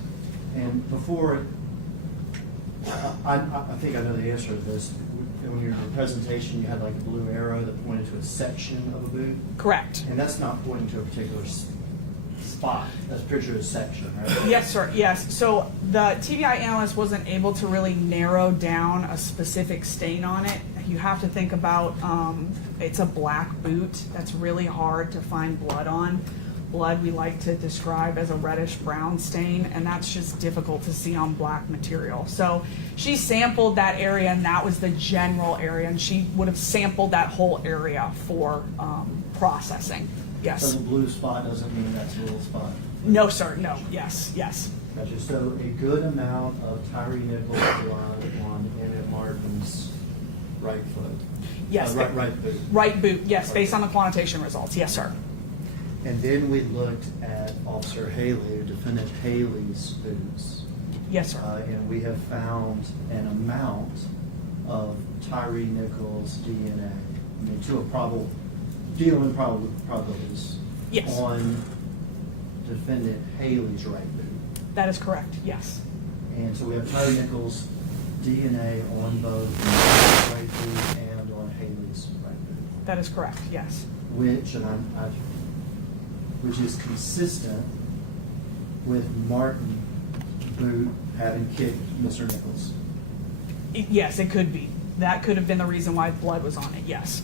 And before, I think I know the answer to this. When you were in your presentation, you had like a blue arrow that pointed to a section of a boot. Correct. And that's not pointing to a particular spot. That's a picture of a section, right? Yes, sir. Yes. So the TBI analyst wasn't able to really narrow down a specific stain on it. You have to think about it's a black boot. That's really hard to find blood on. Blood we like to describe as a reddish brown stain, and that's just difficult to see on black material. So she sampled that area, and that was the general area, and she would have sampled that whole area for processing. So Yes. the blue spot doesn't mean that's a little spot. No, sir. No. Yes. Yes. Gotcha. So a good amount of Tyre Nichols blood on Emmett Martin's right foot. Yes. Right boot. Right boot. Yes, based on the quantitation results. Yes, sir. And then we looked at Officer Haley, or Defendant Haley's boots. Yes, sir. And we have found an amount of Tyre Nichols DNA, I mean, to a probabilities Yes. on Defendant Haley's right boot. That is correct. Yes. And so we have Tyre Nichols' DNA on both the right boot and on Haley's right boot, That is correct. Yes. which is consistent with Martin boot having kicked Mr. Nichols. Yes, it could be. That could have been the reason why blood was on it. Yes.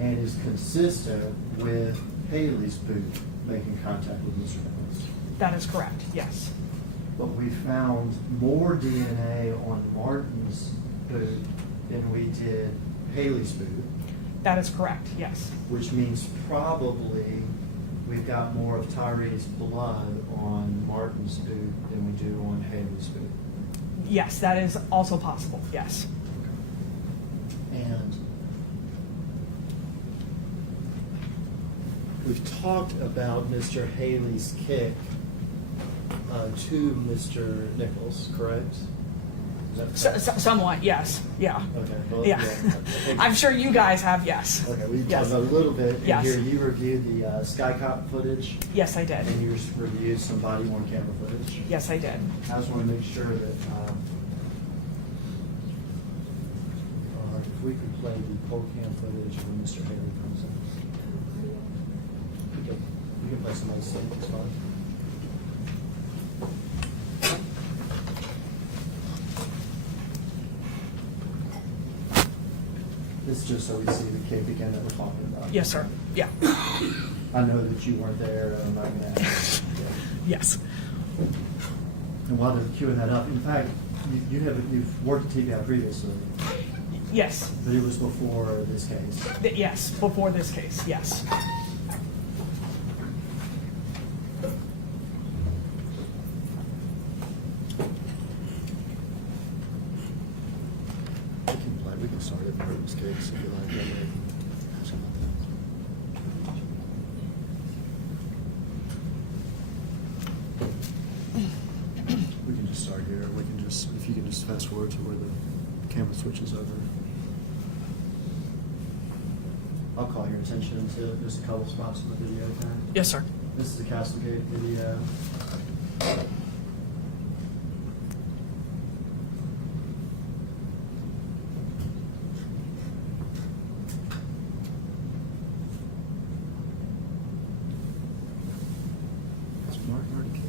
And is consistent with Haley's boot making contact with Mr. Nichols. That is correct. Yes. But we found more DNA on Martin's boot than we did Haley's boot, That is correct. Yes. which means probably we've got more of Tyre's blood on Martin's boot than we do on Haley's boot. Yes, that is also possible. Yes. And we've talked about Mr. Haley's kick to Mr. Nichols, correct? Is that correct? Somewhat. Yes. Yeah. Okay. Well, Yeah. I think- I'm sure you guys have. Yes. Okay, we talked Yes. about it a little bit. Yes. And here you reviewed the Skycop footage, Yes, I did. and you reviewed some body-worn camera footage. Yes, I did. I just want to make sure that if we could play the poll cam footage when Mr. Haley comes in. We can play some other stuff as well. This is just so we see the kick again that we're talking about. Yes, sir. Yeah. I know that you weren't there, and I'm not going to ask. Yes. And while they're queuing that up, in fact, you've worked at TBI previously, Yes. but it was before this case. Yes. Before this case. Yes. We can start it in this case if you like. We can just start here. We can just, if you can just fast forward to where the camera switches over. I'll call your attention to just a couple spots in the video, okay? Yes, sir. This is a Castlegate video. Is Martin already kicked?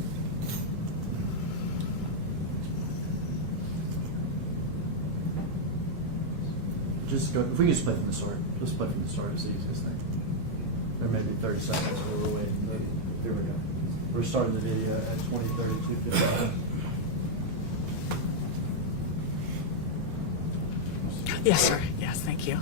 Just go, if we can just play from the start, just play from the start, it's the easiest thing. There may be 30 seconds where we're waiting, but here we go. We're starting the video at 20:32:55. Yes, sir. Yes. Thank you.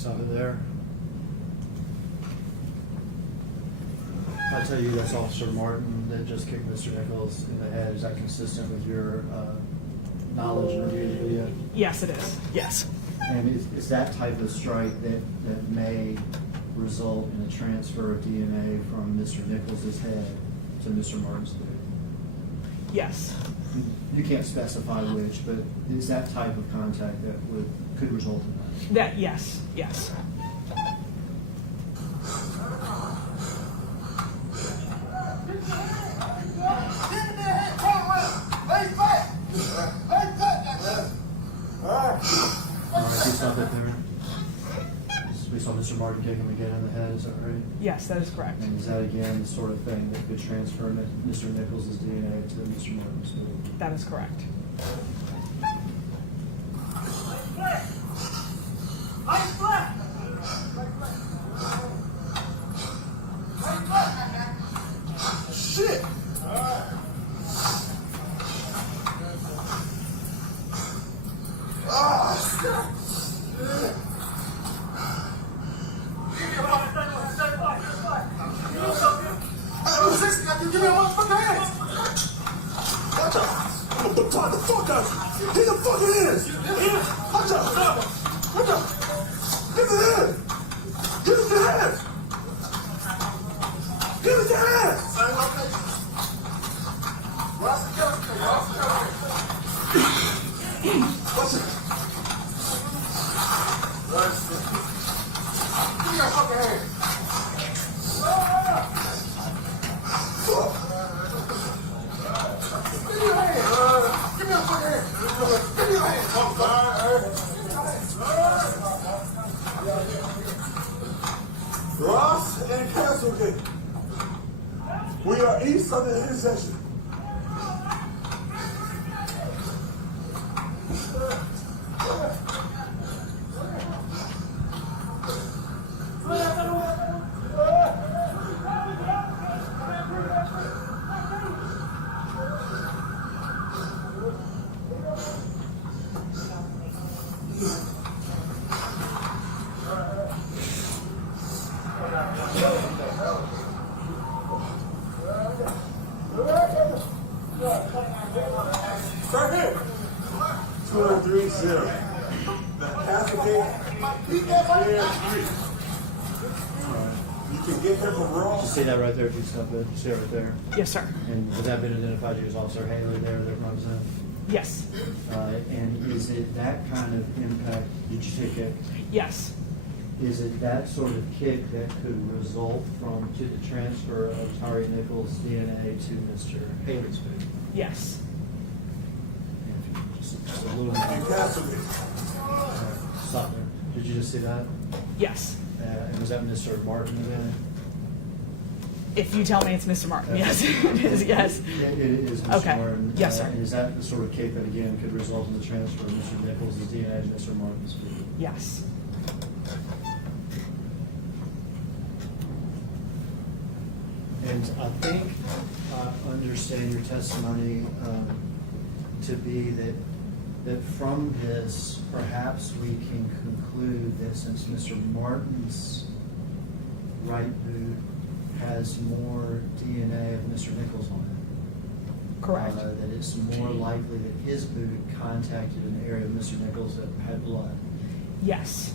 Stop it there. I tell you, that's Officer Martin that just kicked Mr. Nichols in the head. Is that consistent with your knowledge and review of the video? Yes, it is. Yes. And is that type of strike that may result in a transfer of DNA from Mr. Nichols' head to Mr. Martin's boot? Yes. You can't specify which, but is that type of contact that could result in that? Yes. Yes. All right, you stop it there. We saw Mr. Martin kick him again in the head, is that right? Yes, that is correct. And is that again the sort of thing that could transfer Mr. Nichols' DNA to Mr. Martin's boot? That is correct. Shit! Give me one fucking hands! Watch out! I'm gonna butt the fuck out of you! Get the fucking hands! Watch out! Watch out! Give me the hands! Give me the hands! Give me the hands! Watch it! Give me your fucking hands! Ross and Castlegate. We are east of the intersection. Right here. 230. Castlegate. You can get here from Ross. You see that right there, if you stop it? You see it right there? Yes, sir. And would that have been identified to you as Officer Haley there that represents? Yes. And is it that kind of impact, did you say kick? Yes. Is it that sort of kick that could result to the transfer of Tyre Nichols' DNA to Mr. Haley's boot? Yes. And if you just a little more. Castlegate. Stop there. Did you just see that? Yes. And was that Mr. Martin again? If you tell me it's Mr. Martin, yes, it is. Yes. It is Mr. Okay. Martin. Yes, sir. And is that the sort of kick that again could result in the transfer of Mr. Nichols' DNA to Mr. Martin's boot? Yes. And I think I understand your testimony to be that from this, perhaps we can conclude that since Mr. Martin's right boot has more DNA of Mr. Nichols on it. Correct. That it's more likely that his boot contacted an area of Mr. Nichols that had blood. Yes.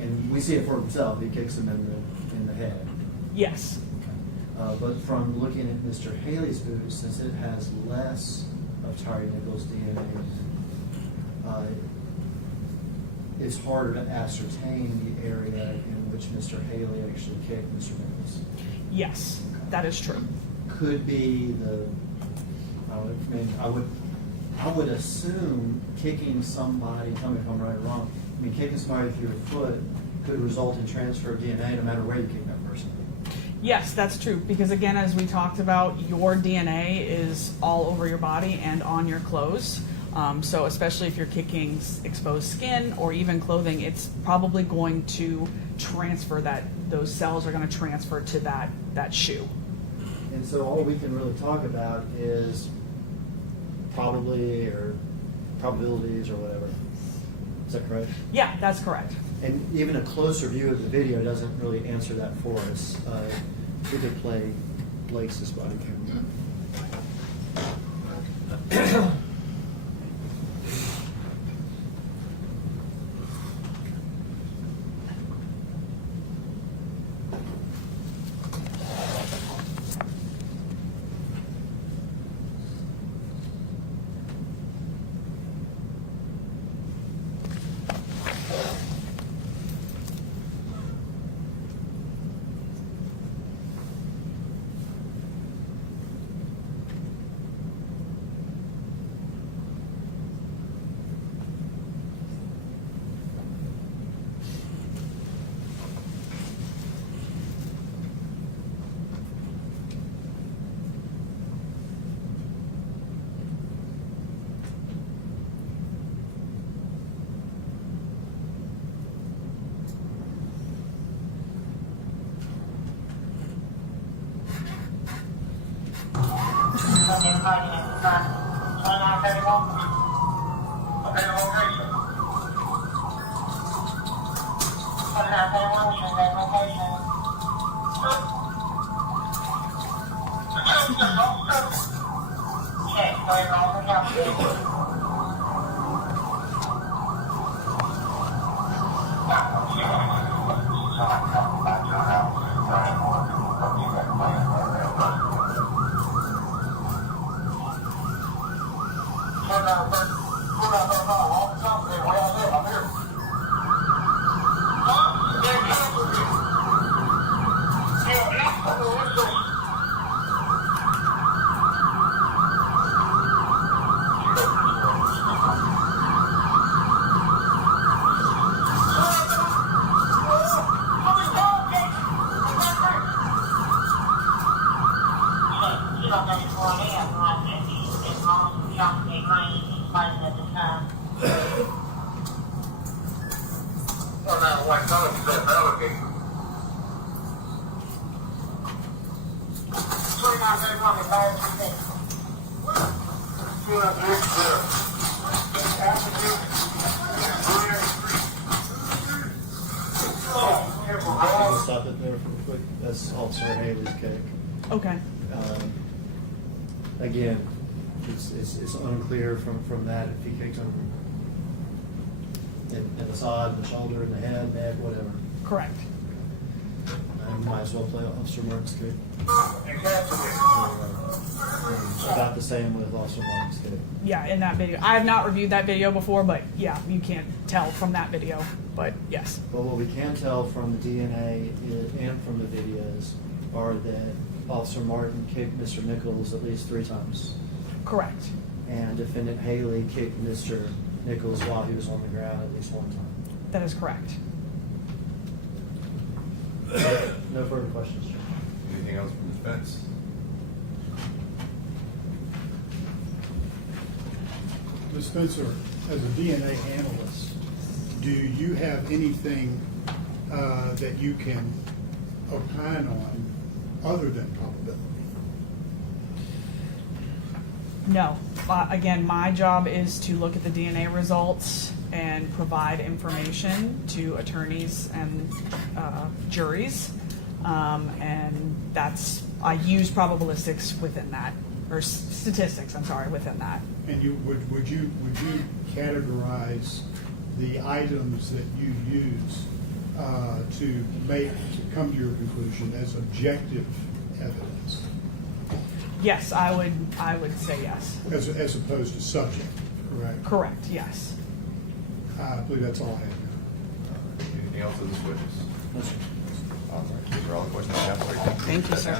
And we see it for himself. He kicks him in the head. Yes. But from looking at Mr. Haley's boot, since it has less of Tyre Nichols' DNA, it's harder to ascertain the area in which Mr. Haley actually kicked Mr. Nichols. Yes. That is true. Could be I would assume kicking somebody, tell me if I'm right or wrong, kicking somebody through a foot could result in transfer of DNA no matter where you kick that person. Yes, that's true. Because again, as we talked about, your DNA is all over your body and on your clothes. So especially if you're kicking exposed skin or even clothing, it's probably going to transfer those cells are going to transfer to that shoe. And so all we can really talk about is probably or probabilities or whatever. Is that correct? Yeah, that's correct. And even a closer view of the video doesn't really answer that for us. We could play Blake's body camera. Stop it there for a quick. That's Officer Haley's kick. Okay. Again, it's unclear from that if he kicked him in the side, in the shoulder, in the head, neck, whatever. Correct. I might as well play Officer Martin's kick. About the same with Officer Martin's kick. Yeah, in that video. I have not reviewed that video before, but yeah, you can't tell from that video. But yes. But what we can tell from the DNA and from the videos are that Officer Martin kicked Mr. Nichols at least 3 times. Correct. And Defendant Haley kicked Mr. Nichols while he was on the ground at least 1 time. That is correct. No further questions, Jim. Anything else from the defense? Ms. Spencer, as a DNA analyst, do you have anything that you can opine on other than probability? No. Again, my job is to look at the DNA results and provide information to attorneys and juries. And that's, I use probabilistics within that, or statistics, I'm sorry, within that. And would you categorize the items that you use to come to your conclusion as objective evidence, Yes, I would say yes. as opposed to subjective, correct? Correct, yes. I believe that's all I have. Anything else of this witness? No, sir. All right, these are all the questions I have for you. Thank you, sir.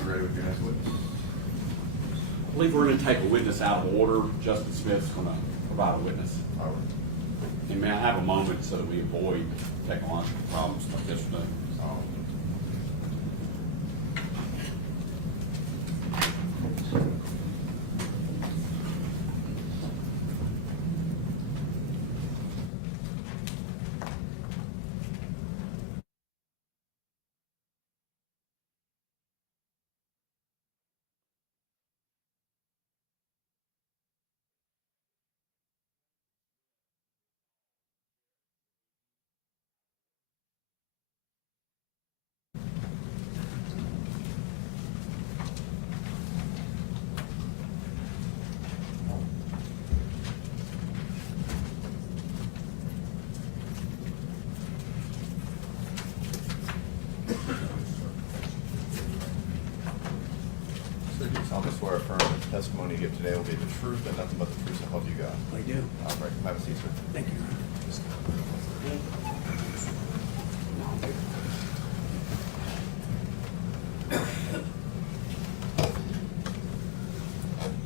You ready with your next witness? I believe we're going to take a witness out of order. Justin Smith's going to provide a witness. All right. And may I have a moment so that we avoid technological problems like this today? testimony you give today will be the truth and nothing but the truth, so help you God. I do. All right, have a seat, sir. Thank you.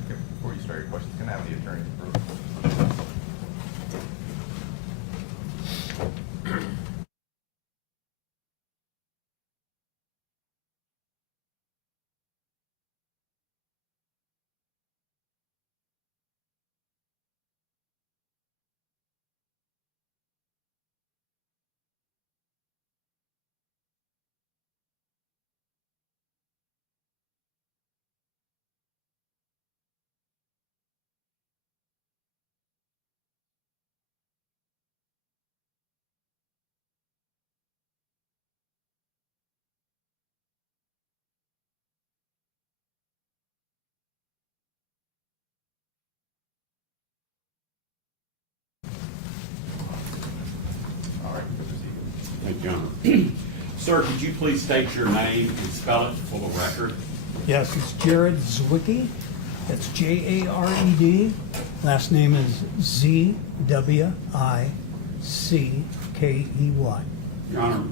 Okay, before you start your questions, can I have the attorney's approval? All right, proceed. Thank you, Your Honor. Sir, could you please state your name and spell it for the record? Yes, it's Jared Zwicky. That's Jared. Last name is Zwickey. Your Honor,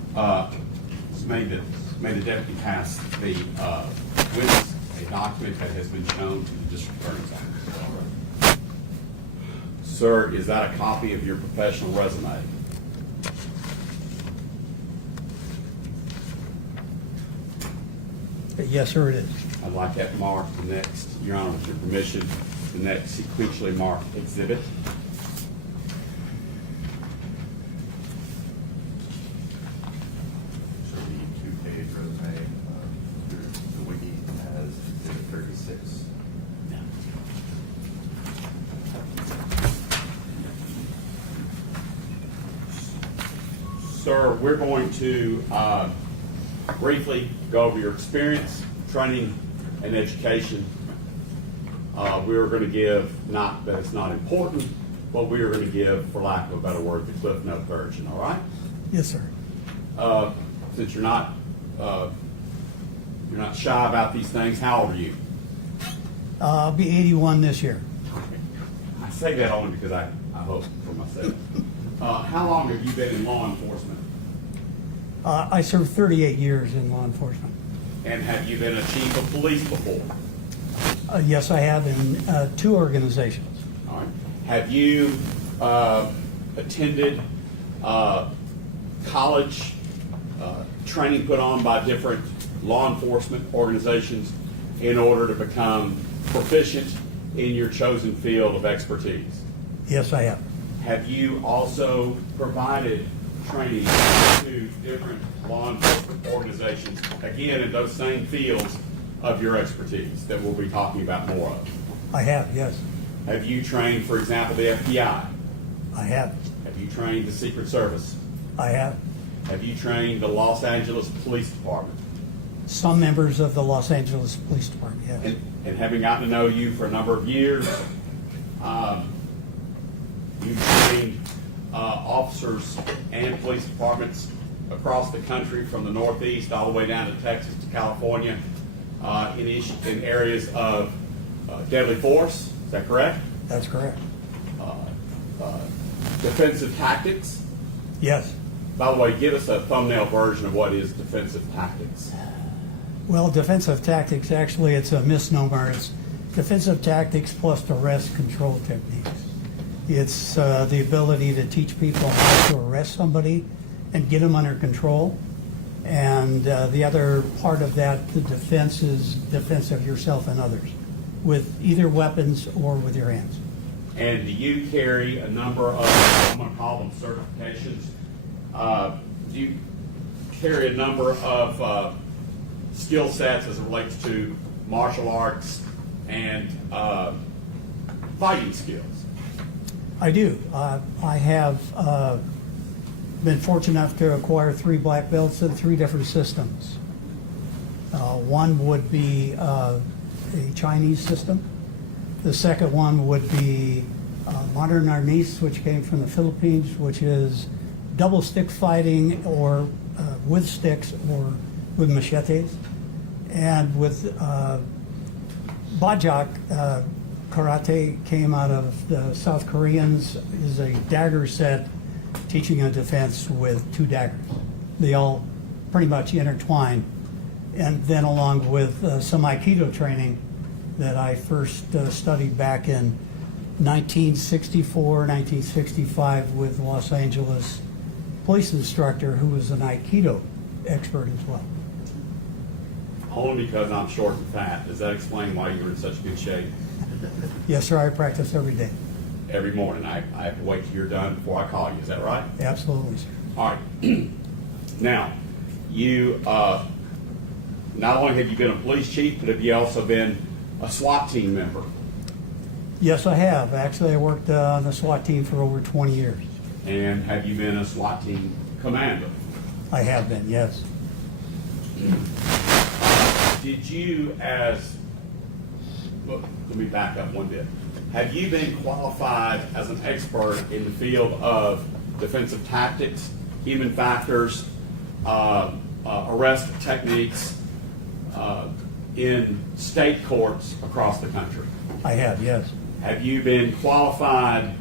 may the deputy pass the witness a document that has been shown to the district attorney's office. Sir, is that a copy of your professional resume? Yes, sir, it is. I'd like that marked the next, Your Honor, with your permission, the next sequentially marked exhibit. So the two-page resume of the wiki has exhibit 36. Sir, we're going to briefly go over your experience, training, and education. We are going to give, not that it's not important, but we are going to give, for lack of a better word, the Cliff Note version, all right? Yes, sir. Since you're not shy about these things, how old are you? I'll be 81 this year. I say that only because I hope for myself. How long have you been in law enforcement? I served 38 years in law enforcement. And have you been a chief of police before? Yes, I have in 2 organizations. All right. Have you attended college training put on by different law enforcement organizations in order to become proficient in your chosen field of expertise? Yes, I have. Have you also provided training to different law enforcement organizations, again, in those same fields of your expertise that we'll be talking about more of? I have, yes. Have you trained, for example, the FBI? I have. Have you trained the Secret Service? I have. Have you trained the Los Angeles Police Department? Some members of the Los Angeles Police Department, yes. And having gotten to know you for a number of years, you've trained officers and police departments across the country, from the Northeast all the way down to Texas to California, in areas of deadly force. Is that correct? That's correct. Defensive tactics. Yes. By the way, give us a thumbnail version of what is defensive tactics. Well, defensive tactics, actually, it's a misnomer. It's defensive tactics plus arrest control techniques. It's the ability to teach people how to arrest somebody and get them under control. And the other part of that, the defense, is defense of yourself and others with either weapons or with your hands. And do you carry a number of, I'm going to call them certifications, do you carry a number of skill sets as it relates to martial arts and fighting skills? I do. I have been fortunate enough to acquire 3 black belts in 3 different systems. One would be a Chinese system. The second one would be modern arnis, which came from the Philippines, which is double stick fighting, or with sticks or with machetes. And with Bajak, karate came out of the South Koreans, is a dagger set teaching a defense with 2 daggers. They all pretty much intertwine. And then along with some Aikido training that I first studied back in 1964, 1965 with Los Angeles police instructor who was an Aikido expert as well. Only because I'm short and fat. Does that explain why you're in such good shape? Yes, sir, I practice every day. Every morning, I have to wait till you're done before I call you. Is that right? Absolutely, sir. All right. Now, you not only have you been a police chief, but have you also been a SWAT team member? Yes, I have. Actually, I worked on the SWAT team for over 20 years. And have you been a SWAT team commander? I have been, yes. Did you, let me back up one bit. Have you been qualified as an expert in the field of defensive tactics, human factors, arrest techniques in state courts across the country? I have, yes. Have you been qualified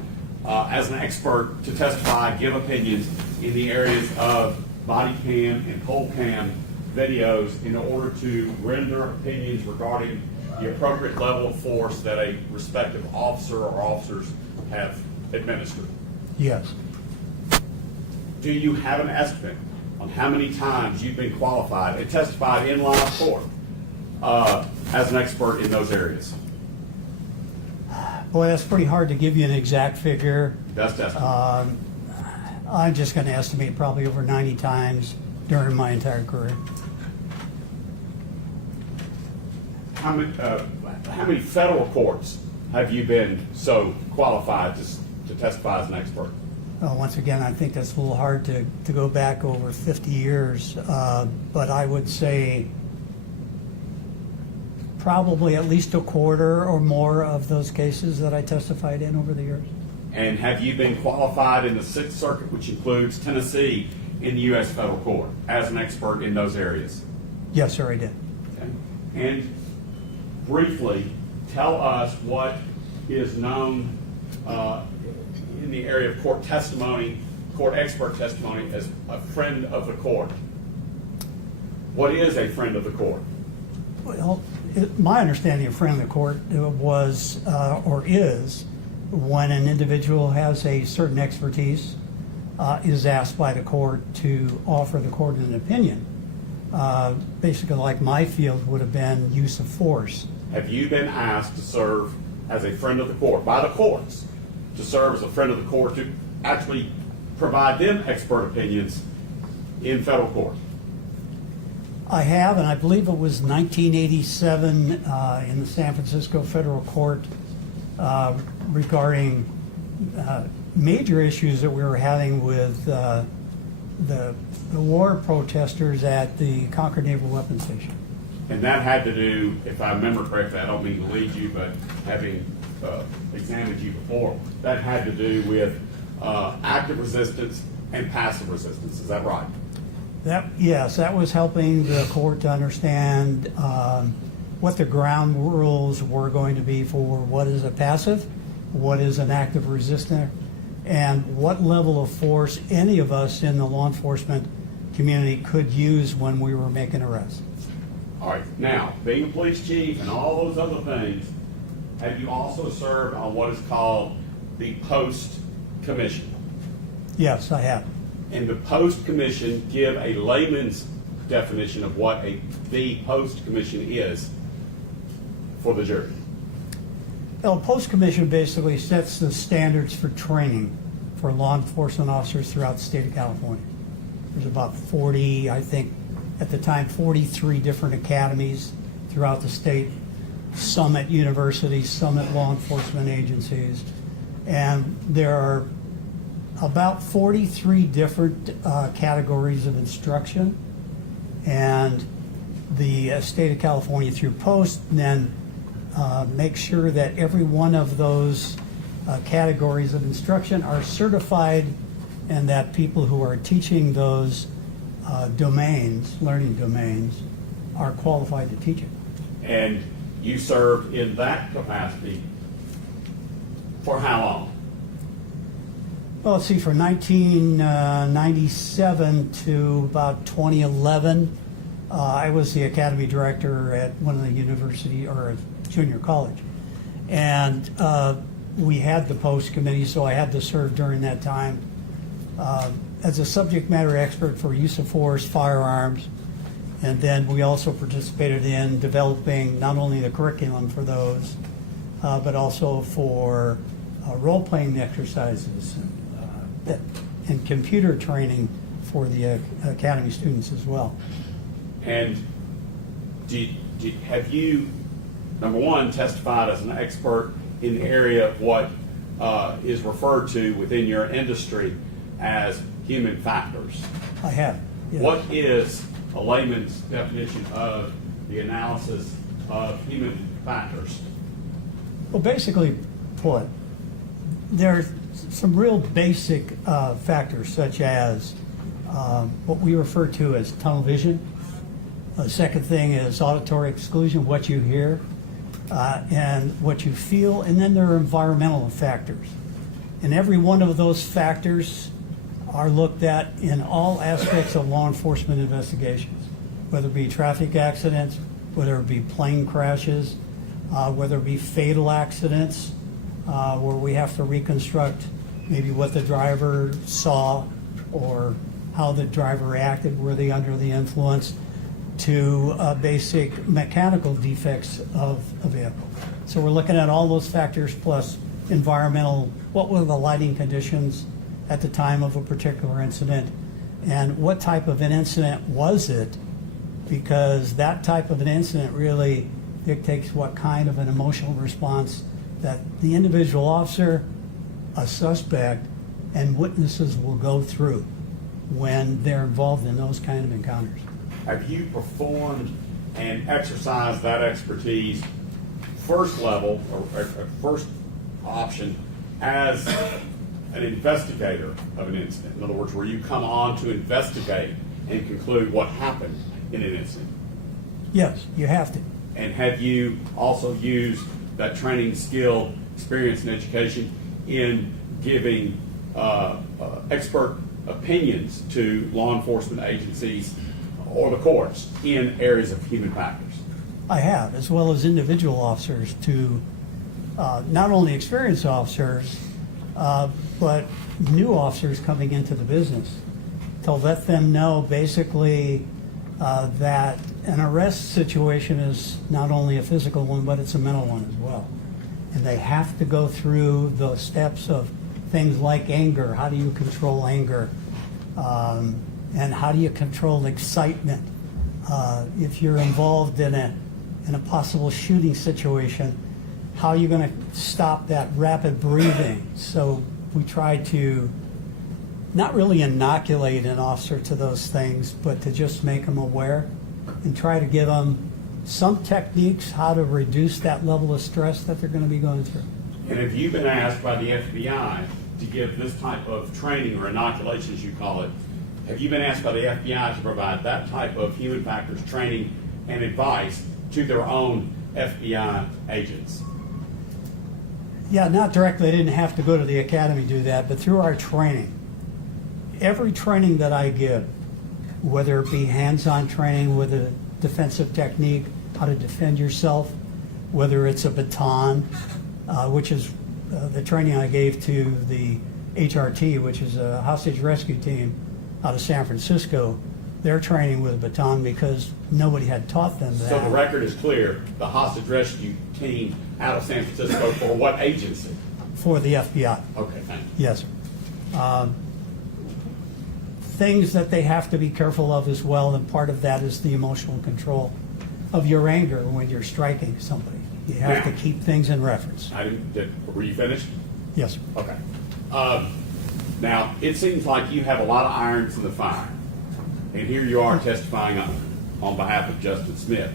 as an expert to testify, give opinions in the areas of body cam and pole cam videos in order to render opinions regarding the appropriate level of force that a respective officer or officers have administered? Yes. Do you have an estimate on how many times you've been qualified and testified in live court as an expert in those areas? Boy, that's pretty hard to give you an exact figure. Best estimate. I'm just going to estimate probably over 90 times during my entire career. How many federal courts have you been so qualified to testify as an expert? Once again, I think that's a little hard to go back over 50 years, but I would say probably at least a quarter or more of those cases that I testified in over the years. And have you been qualified in the Sixth Circuit, which includes Tennessee, in the U.S. federal court as an expert in those areas? Yes, sir, I did. Okay. And briefly, tell us what is known in the area of court testimony, court expert testimony, as a friend of the court. What is a friend of the court? Well, my understanding of friend of the court was or is when an individual has a certain expertise, is asked by the court to offer the court an opinion. Basically, like my field would have been use of force. Have you been asked to serve as a friend of the court, by the courts, to serve as a friend of the court, to actually provide them expert opinions in federal court? I have, and I believe it was 1987 in the San Francisco Federal Court regarding major issues that we were having with the war protesters at the Concord Naval Weapons Station. And that had to do, if I remember correctly, I don't mean to lead you, but having examined you before, that had to do with active resistance and passive resistance. Is that right? Yes, that was helping the court to understand what the ground rules were going to be for what is a passive, what is an active resistor, and what level of force any of us in the law enforcement community could use when we were making arrests. All right. Now, being a police chief and all those other things, have you also served on what is called the Post Commission? Yes, I have. And the Post Commission, give a layman's definition of what the Post Commission is for the jury. Well, Post Commission basically sets the standards for training for law enforcement officers throughout the state of California. There's about 40, I think, at the time, 43 different academies throughout the state, some at universities, some at law enforcement agencies. And there are about 43 different categories of instruction. And the state of California, through Post, then make sure that every one of those categories of instruction are certified, and that people who are teaching those domains, learning domains, are qualified to teach it. And you served in that capacity For how long? Well, let's see, from 1997 to about 2011, I was the academy director at one of the university or a junior college. And we had the post committee, so I had to serve during that time as a subject matter expert for use of force, firearms. And then we also participated in developing not only the curriculum for those, but also for role-playing exercises and computer training for the academy students as well. And have you, number one, testified as an expert in the area of what is referred to within your industry as human factors? I have. Yes. What is a layman's definition of the analysis of human factors? Well, basically put, there are some real basic factors such as what we refer to as tunnel vision. The second thing is auditory exclusion, what you hear and what you feel. And then there are environmental factors. And every one of those factors are looked at in all aspects of law enforcement investigations, whether it be traffic accidents, whether it be plane crashes, whether it be fatal accidents, where we have to reconstruct maybe what the driver saw or how the driver reacted, were they under the influence, to basic mechanical defects of a vehicle. So we're looking at all those factors plus environmental, what were the lighting conditions at the time of a particular incident, and what type of an incident was it, because that type of an incident really dictates what kind of an emotional response that the individual officer, a suspect, and witnesses will go through when they're involved in those kind of encounters. Have you performed and exercised that expertise first level or first option as an investigator of an incident? In other words, where you come on to investigate and conclude what happened in an incident? Yes, you have to. And have you also used that training, skill, experience, and education in giving expert opinions to law enforcement agencies or the courts in areas of human factors? I have, as well as individual officers to not only experienced officers, but new officers coming into the business, to let them know basically that an arrest situation is not only a physical one, but it's a mental one as well. And they have to go through the steps of things like anger. How do you control anger? And how do you control excitement? If you're involved in a possible shooting situation, how are you going to stop that rapid breathing? So we try to not really inoculate an officer to those things, but to just make them aware and try to give them some techniques how to reduce that level of stress that they're going to be going through. And have you been asked by the FBI to give this type of training or inoculation, as you call it, have you been asked by the FBI to provide that type of human factors training and advice to their own FBI agents? Yeah, not directly. I didn't have to go to the academy to do that, but through our training. Every training that I give, whether it be hands-on training with a defensive technique, how to defend yourself, whether it's a baton, which is the training I gave to the HRT, which is a hostage rescue team out of San Francisco. They're training with a baton because nobody had taught them that. So the record is clear, the hostage rescue team out of San Francisco for what agency? For the FBI. Okay, thank you. Yes, sir. Things that they have to be careful of as well, and part of that is the emotional control of your anger when you're striking somebody. You have to keep things in reference. Were you finished? Yes, sir. Okay. Now, it seems like you have a lot of irons in the fire, and here you are testifying on behalf of Justin Smith.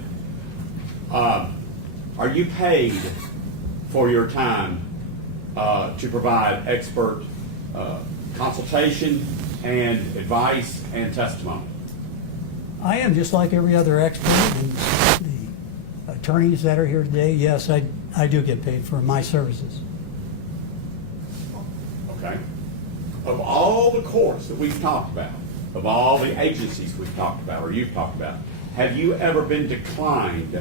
Are you paid for your time to provide expert consultation and advice and testimony? I am just like every other expert, and the attorneys that are here today. Yes, I do get paid for my services. okay? Of all the courts that we've talked about, of all the agencies we've talked about, or you've talked about, have you ever been declined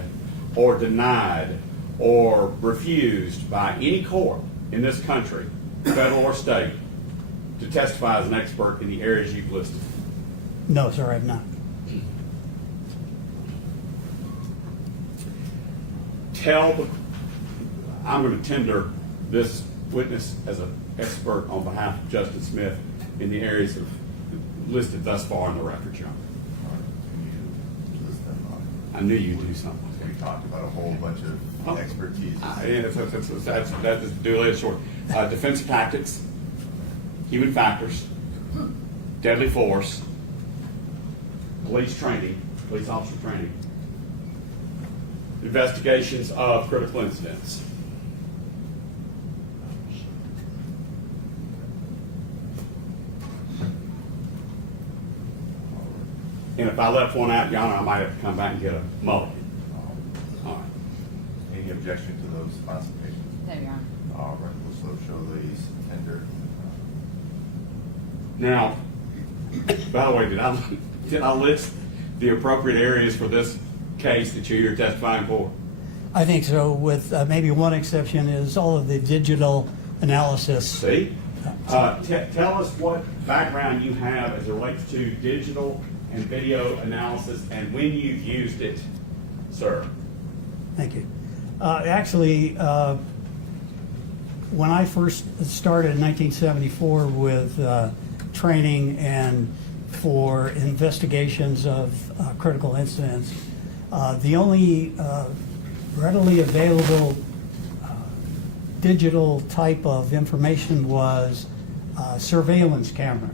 or denied or refused by any court in this country, federal or state, to testify as an expert in the areas you've listed? No, sir, I've not. I'm going to tender this witness as an expert on behalf of Justice Smith in the areas listed thus far in the record, Your Honor. Can you list them off? I knew you'd do something. We talked about a whole bunch of expertise. That's duly short. Defensive tactics, human factors, deadly force, police training, police officer training, investigations of critical incidents. And if I left one out, Your Honor, I might have to come back and get a mulligan. All right. Any objection to those classifications? There you are. All right, we'll so show these tender. Now, by the way, did I list the appropriate areas for this case that you're here testifying for? I think so, with maybe one exception is all of the digital analysis. See? Tell us what background you have as it relates to digital and video analysis and when you've used it, sir. Thank you. Actually, when I first started in 1974 with training and for investigations of critical incidents, the only readily available digital type of information was surveillance cameras.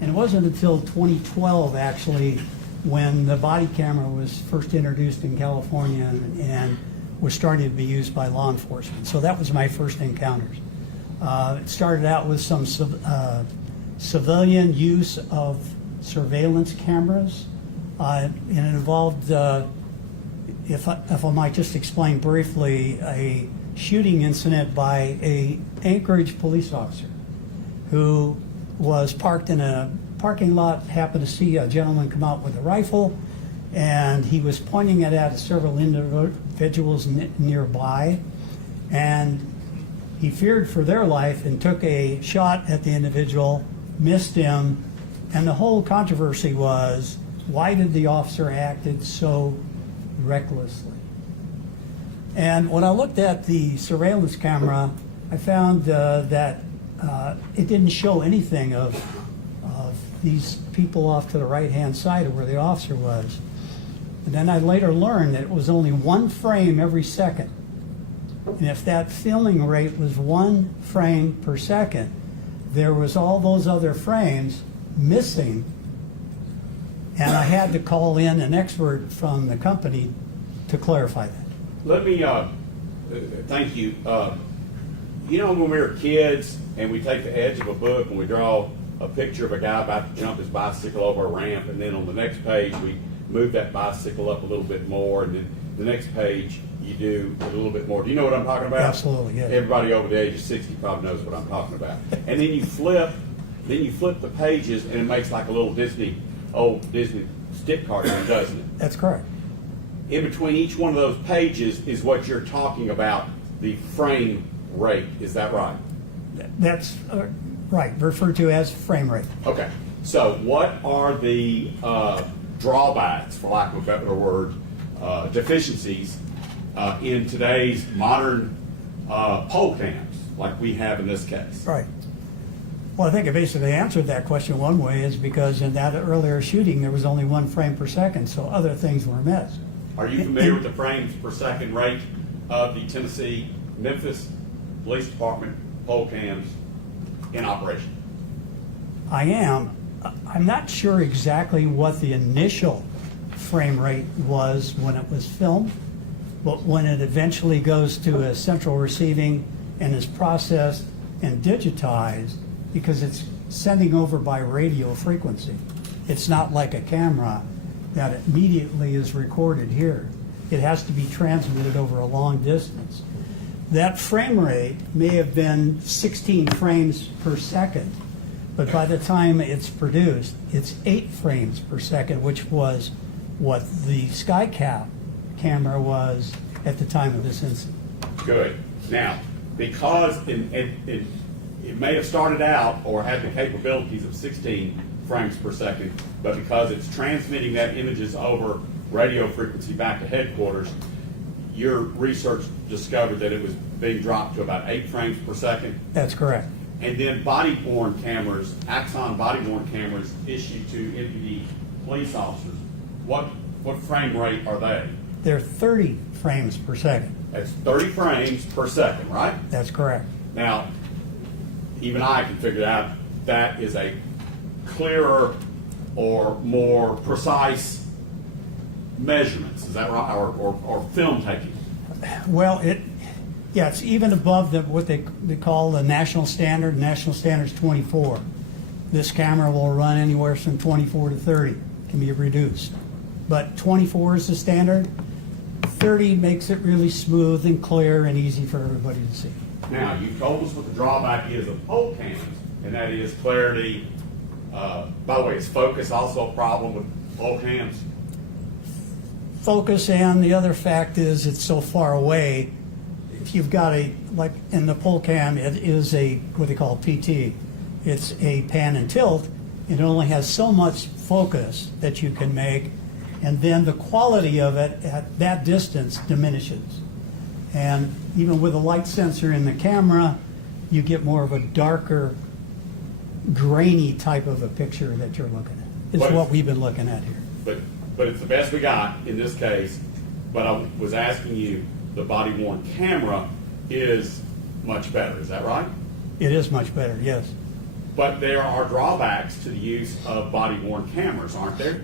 And it wasn't until 2012, actually, when the body camera was first introduced in California and was starting to be used by law enforcement. So that was my first encounters. It started out with some civilian use of surveillance cameras, and it involved, if I might just explain briefly, a shooting incident by an Anchorage police officer who was parked in a parking lot, happened to see a gentleman come out with a rifle, and he was pointing it at several individuals nearby, and he feared for their life and took a shot at the individual, missed him, and the whole controversy was, why did the officer acted so recklessly? And when I looked at the surveillance camera, I found that it didn't show anything of these people off to the right-hand side of where the officer was. And then I later learned that it was only one frame every second. And if that filming rate was 1 frame per second, there was all those other frames missing. And I had to call in an expert from the company to clarify that. Let me, thank you. You know, when we were kids and we take the edge of a book and we draw a picture of a guy about to jump his bicycle over a ramp, and then on the next page we move that bicycle up a little bit more, and then the next page you do a little bit more. Do you know what I'm talking about? Absolutely, yeah. Everybody over the age of 60 probably knows what I'm talking about. And then you flip the pages, and it makes like a little old Disney stick cartoon, doesn't it? That's correct. In between each one of those pages is what you're talking about, the frame rate. Is that right? That's right, referred to as frame rate. Okay. So what are the drawbacks, for lack of a better word, deficiencies in today's modern poll cams like we have in this case? Right. Well, I think I basically answered that question one way, is because in that earlier shooting there was only 1 frame per second, so other things were missed. Are you familiar with the frames per second rate of the Tennessee Memphis Police Department poll cams in operation? I am. I'm not sure exactly what the initial frame rate was when it was filmed, but when it eventually goes to a central receiving and is processed and digitized, because it's sending over by radio frequency. It's not like a camera that immediately is recorded here. It has to be transmitted over a long distance. That frame rate may have been 16 frames per second, but by the time it's produced, it's 8 frames per second, which was what the SkyCap camera was at the time of this incident. Good. Now, because it may have started out or had the capabilities of 16 frames per second, but because it's transmitting that images over radio frequency back to headquarters, your research discovered that it was being dropped to about 8 frames per second. That's correct. And then body-worn cameras, Axon body-worn cameras issued to MPD police officers, what frame rate are they? They're 30 frames per second. That's 30 frames per second, right? That's correct. Now, even I can figure out that is a clearer or more precise measurements, is that right? Or film taking. Well, it's even above what they call the national standard. National standard's 24. This camera will run anywhere from 24 to 30. Can be reduced. But 24 is the standard. 30 makes it really smooth and clear and easy for everybody to see. Now, you told us what the drawback is of pole cams, and that is clarity. By the way, is focus also a problem with pole cams? Focus, and the other fact is it's so far away. If you've got like in the pole cam, it is what they call PT. It's a pan and tilt. It only has so much focus that you can make, and then the quality of it at that distance diminishes. And even with a light sensor in the camera, you get more of a darker, grainy type of a picture that you're looking at. It's what we've been looking at here. But it's the best we got in this case. But I was asking you, the body-worn camera is much better. Is that right? It is much better, yes. But there are drawbacks to the use of body-worn cameras, aren't there?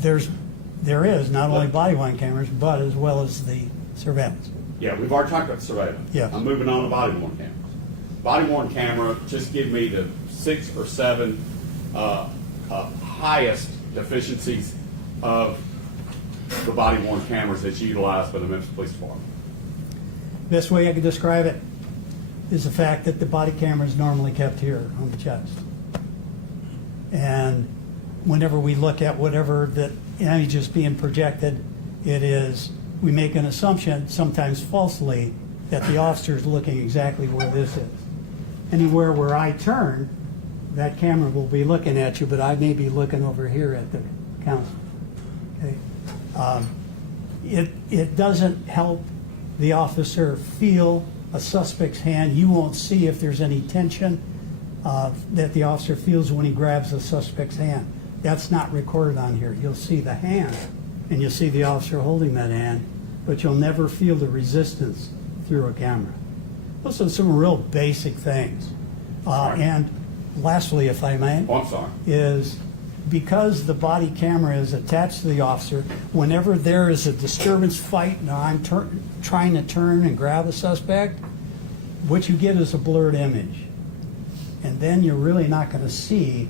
There is not only body-worn cameras, but as well as the surveillance. Yeah, we've already talked about surveillance. Yes. I'm moving on to body-worn cameras. Body-worn camera, just give me the 6 or 7 highest deficiencies of the body-worn cameras that's utilized by the Memphis Police Department. Best way I could describe it is the fact that the body camera is normally kept here on the chest. And whenever we look at whatever that image is being projected, we make an assumption, sometimes falsely, that the officer is looking exactly where this is. Anywhere where I turn, that camera will be looking at you, but I may be looking over here at the counsel. Okay? It doesn't help the officer feel a suspect's hand. You won't see if there's any tension that the officer feels when he grabs the suspect's hand. That's not recorded on here. You'll see the hand, and you'll see the officer holding that hand, but you'll never feel the resistance through a camera. Those are some real basic things. And lastly, if I may, Oh, I'm sorry. is because the body camera is attached to the officer, whenever there is a disturbance fight and I'm trying to turn and grab a suspect, what you get is a blurred image. And then you're really not going to see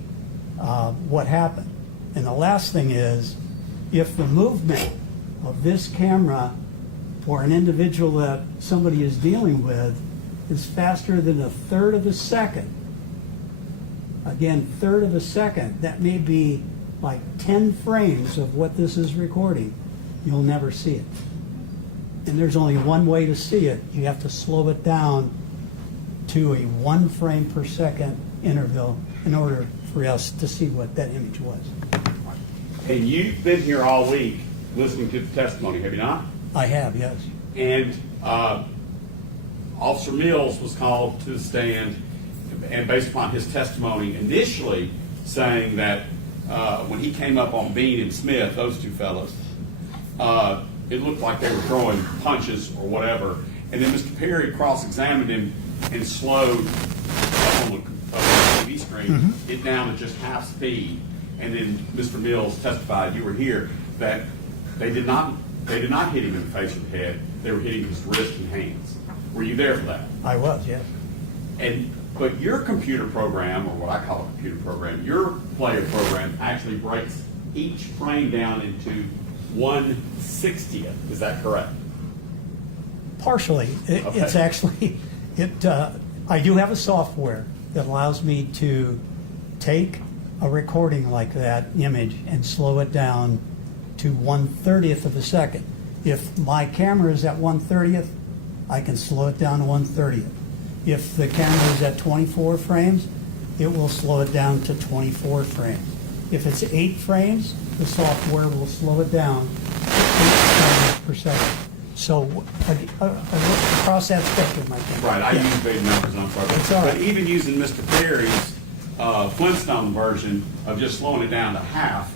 what happened. And the last thing is, if the movement of this camera for an individual that somebody is dealing with is faster than 1/3 of a second, again, 1/3 of a second, that may be like 10 frames of what this is recording, you'll never see it. And there's only one way to see it. You have to slow it down to a 1 frame per second interval in order for us to see what that image was. And you've been here all week listening to the testimony, have you not? I have, yes. And Officer Mills was called to the stand, and based upon his testimony initially saying that when he came up on Bean and Smith, those two fellows, it looked like they were throwing punches or whatever. And then Mr. Perry cross-examined him and slowed up on the TV screen it down to just half speed. And then Mr. Mills testified, you were here, that they did not hit him in the face or the head. They were hitting his wrist and hands. Were you there for that? I was, yes. But your computer program, or what I call a computer program, your player program actually breaks each frame down into 1/60th. Is that correct? Partially. It's Okay. actually, I do have a software that allows me to take a recording like that image and slow it down to 1/30th of a second. If my camera is at 1/30th, I can slow it down to 1/30th. If the camera is at 24 frames, it will slow it down to 24 frames. If it's 8 frames, the software will slow it down to 8 frames per second. So across that spectrum, I think. Right, I Yeah. use big numbers, I'm sorry. It's all right. But even using Mr. Perry's Flintstone version of just slowing it down to half,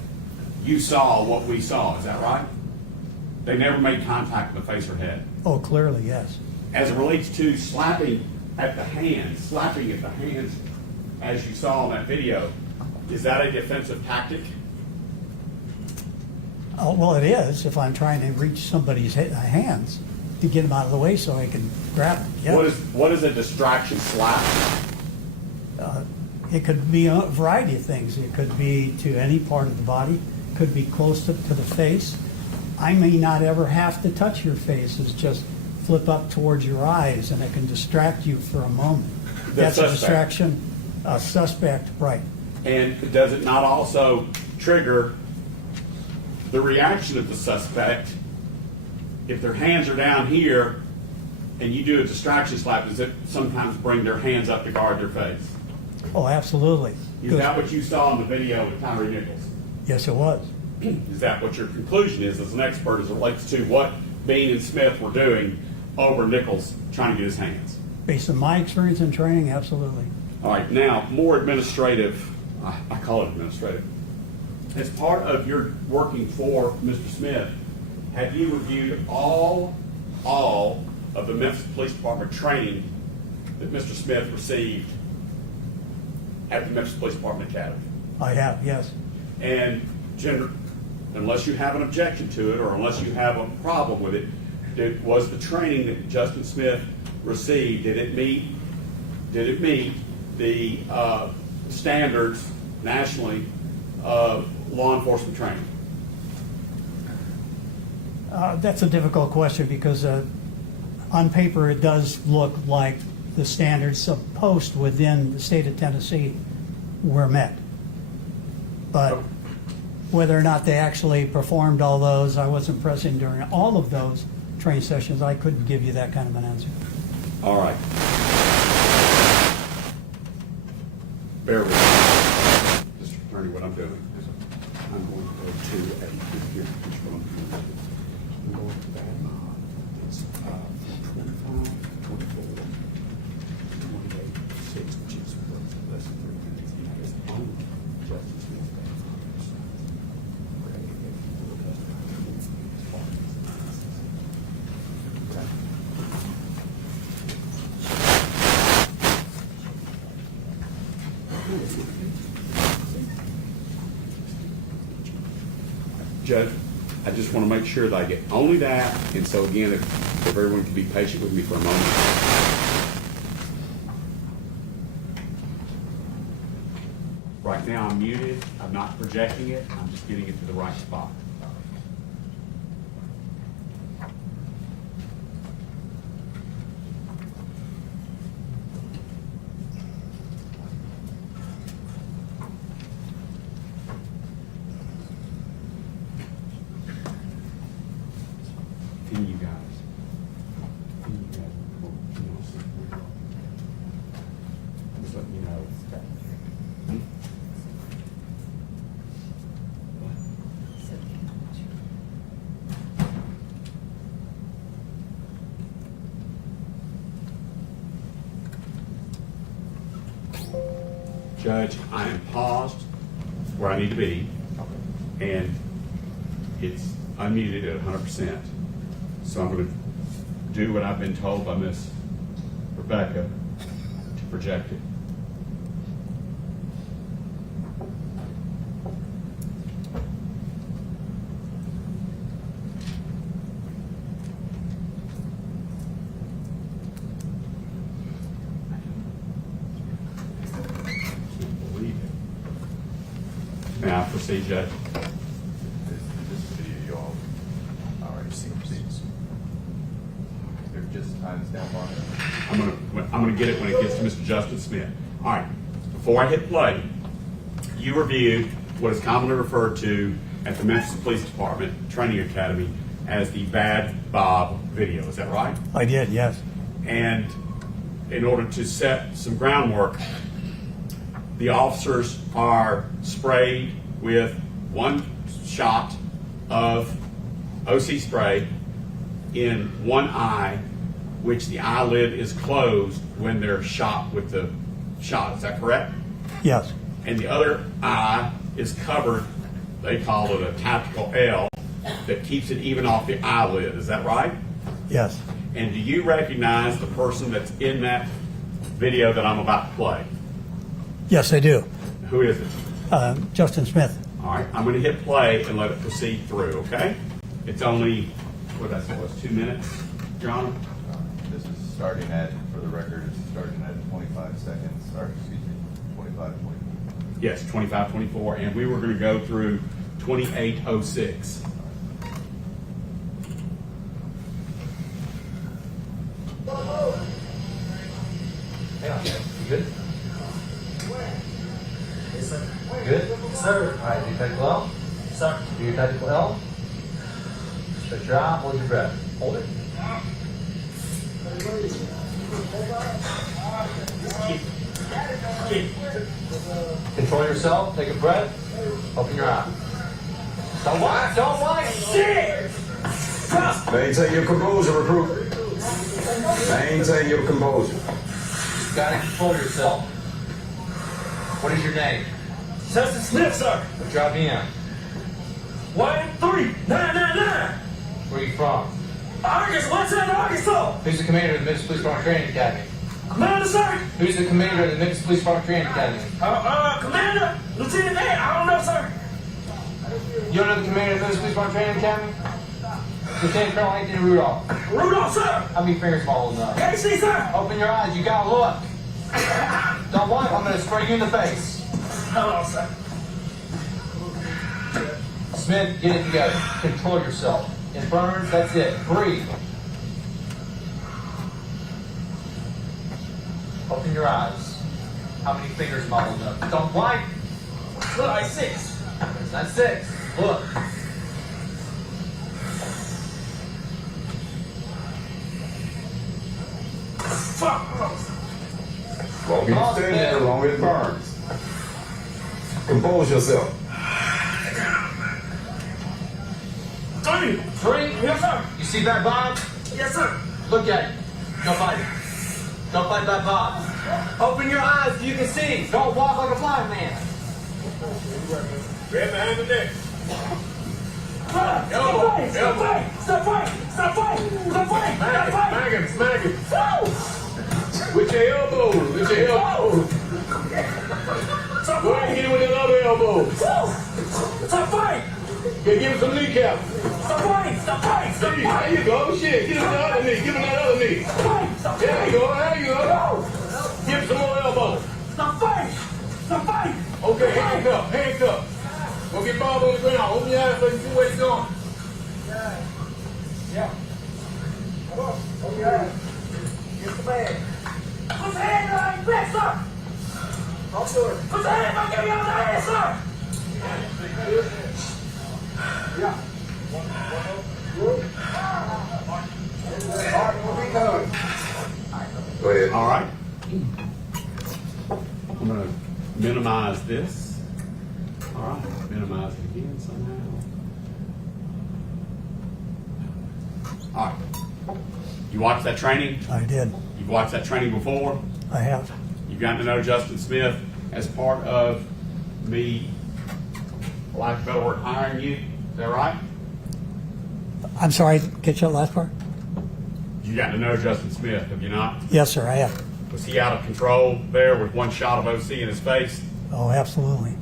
you saw what we saw, is that right? They never made contact with the face or head. Oh, clearly, yes. As it relates to slapping at the hands, as you saw in that video, is that a defensive tactic? Well, it is if I'm trying to reach somebody's hands to get them out of the way so I can grab them. Yeah. What is a distraction slap? It could be a variety of things. It could be to any part of the body, could be close to the face. I may not ever have to touch your face. It's just flip up towards your eyes and it can distract you for a moment. That's a suspect. distraction. A suspect, right. And does it not also trigger the reaction of the suspect if their hands are down here and you do a distraction slap? Does it sometimes bring their hands up to guard their face? Oh, absolutely. Is that what you saw in the video with Tyre Nichols? Yes, it was. Is that what your conclusion is as an expert as it relates to what Bean and Smith were doing over Nichols trying to get his hands? Based on my experience and training, absolutely. All right, now, more administrative, I call it administrative. As part of your working for Mr. Smith, have you reviewed all of the Memphis Police Department training that Mr. Smith received at the Memphis Police Department Academy? I have, yes. And unless you have an objection to it or unless you have a problem with it, was the training that Justin Smith received, did it meet the standards nationally of law enforcement training? That's a difficult question because on paper it does look like the standards of post within the state of Tennessee were met. But whether or not they actually performed all those, I wasn't present during all of those training sessions. I couldn't give you that kind of an answer. All right. Bear with me. Mr. Attorney, what I'm doing is I'm going to go to here. I'm going to that. It's 25, 24, 28, 6, which is less than 3 minutes. And that is only Justice Smith. Judge, I just want to make sure that I get only that, and so again, if everyone can be patient with me for a moment. Right now I'm muted, I'm not projecting it, I'm just getting it to the right spot. You guys. Just let me know. Judge, I am paused where I need to be, and it's unmuted at 100%. So I'm going to do what I've been told by Miss Rebecca to project it. Can't believe it. May I proceed, Judge? This video you all already seen. They're just signs down far. I'm gonna get it when it gets to Mr. Justin Smith. All right, before I hit play, you reviewed what is commonly referred to at the Memphis Police Department Training Academy as the Bad Bob video. Is that right? I did, yes. And in order to set some groundwork, the officers are sprayed with one shot of OC spray in one eye, which the eyelid is closed when they're shot with the shot. Is that correct? Yes. And the other eye is covered, they call it a tactical L, that keeps it even off the eyelid. Is that right? Yes. And do you recognize the person that's in that video that I'm about to play? Yes, I do. Who is it? Justin Smith. All right, I'm going to hit play and let it proceed through, okay? It's only, what did I say, what's 2 minutes, John? This is starting at, for the record, it's starting at 25 seconds, or excuse me, 25, 24. Yes, 25:24, and we were going to go through 28:06. Good? Yes, sir. Good? Yes, sir. All right, do you tactical L? Sir. Do your tactical L. Stretch your eye, hold your breath. Hold it. Control yourself, take a breath, open your eye. Don't whine, shit! Maintain your composure, recruit. Maintain your composure. You gotta control yourself. What is your name? Justin Smith, sir. What's your IBM? 13999. Where are you from? Arkansas, what's in Arkansas? Who's the commander of the Memphis Police Department Training Academy? Commander, sir. Who's the commander of the Memphis Police Department Training Academy? Commander, Lieutenant Dan, I don't know, sir. You don't know the commander of the Memphis Police Department Training Academy? Lieutenant Colonel Anthony Rudolph. Rudolph, sir. How many fingers small enough? Can't see, sir. Open your eyes, you gotta look. Don't want, I'm gonna spray you in the face. Hold on, sir. Smith, get it together. Control yourself. It burns, that's it. Breathe. Open your eyes. How many fingers small enough? Don't blink. Look, like 6. It's not 6. Look. Fuck. Long as you stand there, long as it burns. Compose yourself. 3. 3. Yes, sir. You see that Bob? Yes, sir. Look at it. Don't fight it. Don't fight that Bob. Open your eyes so you can see. Don't walk like a blind man. Grab behind the neck. Elbow. Stop fighting. Stop fighting. Stop fighting. Stop fighting. Stop fighting. Smack him. No. With your elbow. With your elbow. Stop Go ahead and hit him with that other elbow. No. Stop fighting. Give him some kneecap. Stop fighting. Stop fighting. Stop There fighting. you go. Shit. Give him the other knee. Give him that other knee. Stop fighting. Stop There fighting. you go. There you go. No. Give him some more elbow. Stop fighting. Stop fighting. Okay, hands up. Hands up. Go get Bob on the ground. Open your eyes so you can see where he's going. Yeah. Come on. Open your eyes. Get the bag. Put your hand on your back, sir. I'll do it. Put your hand back in your head, sir. Yeah. Go ahead. All right. I'm going to minimize this. All right, minimize it again somehow. All right. You watched that training? I did. You've watched that training before? I have. You've gotten to know Justin Smith as part of me, for lack of a better word, hiring you. Is that right? I'm sorry, catch that last part? You got to know Justin Smith, have you not? Yes, sir, I have. Was he out of control there with one shot of OC in his face? Oh, absolutely.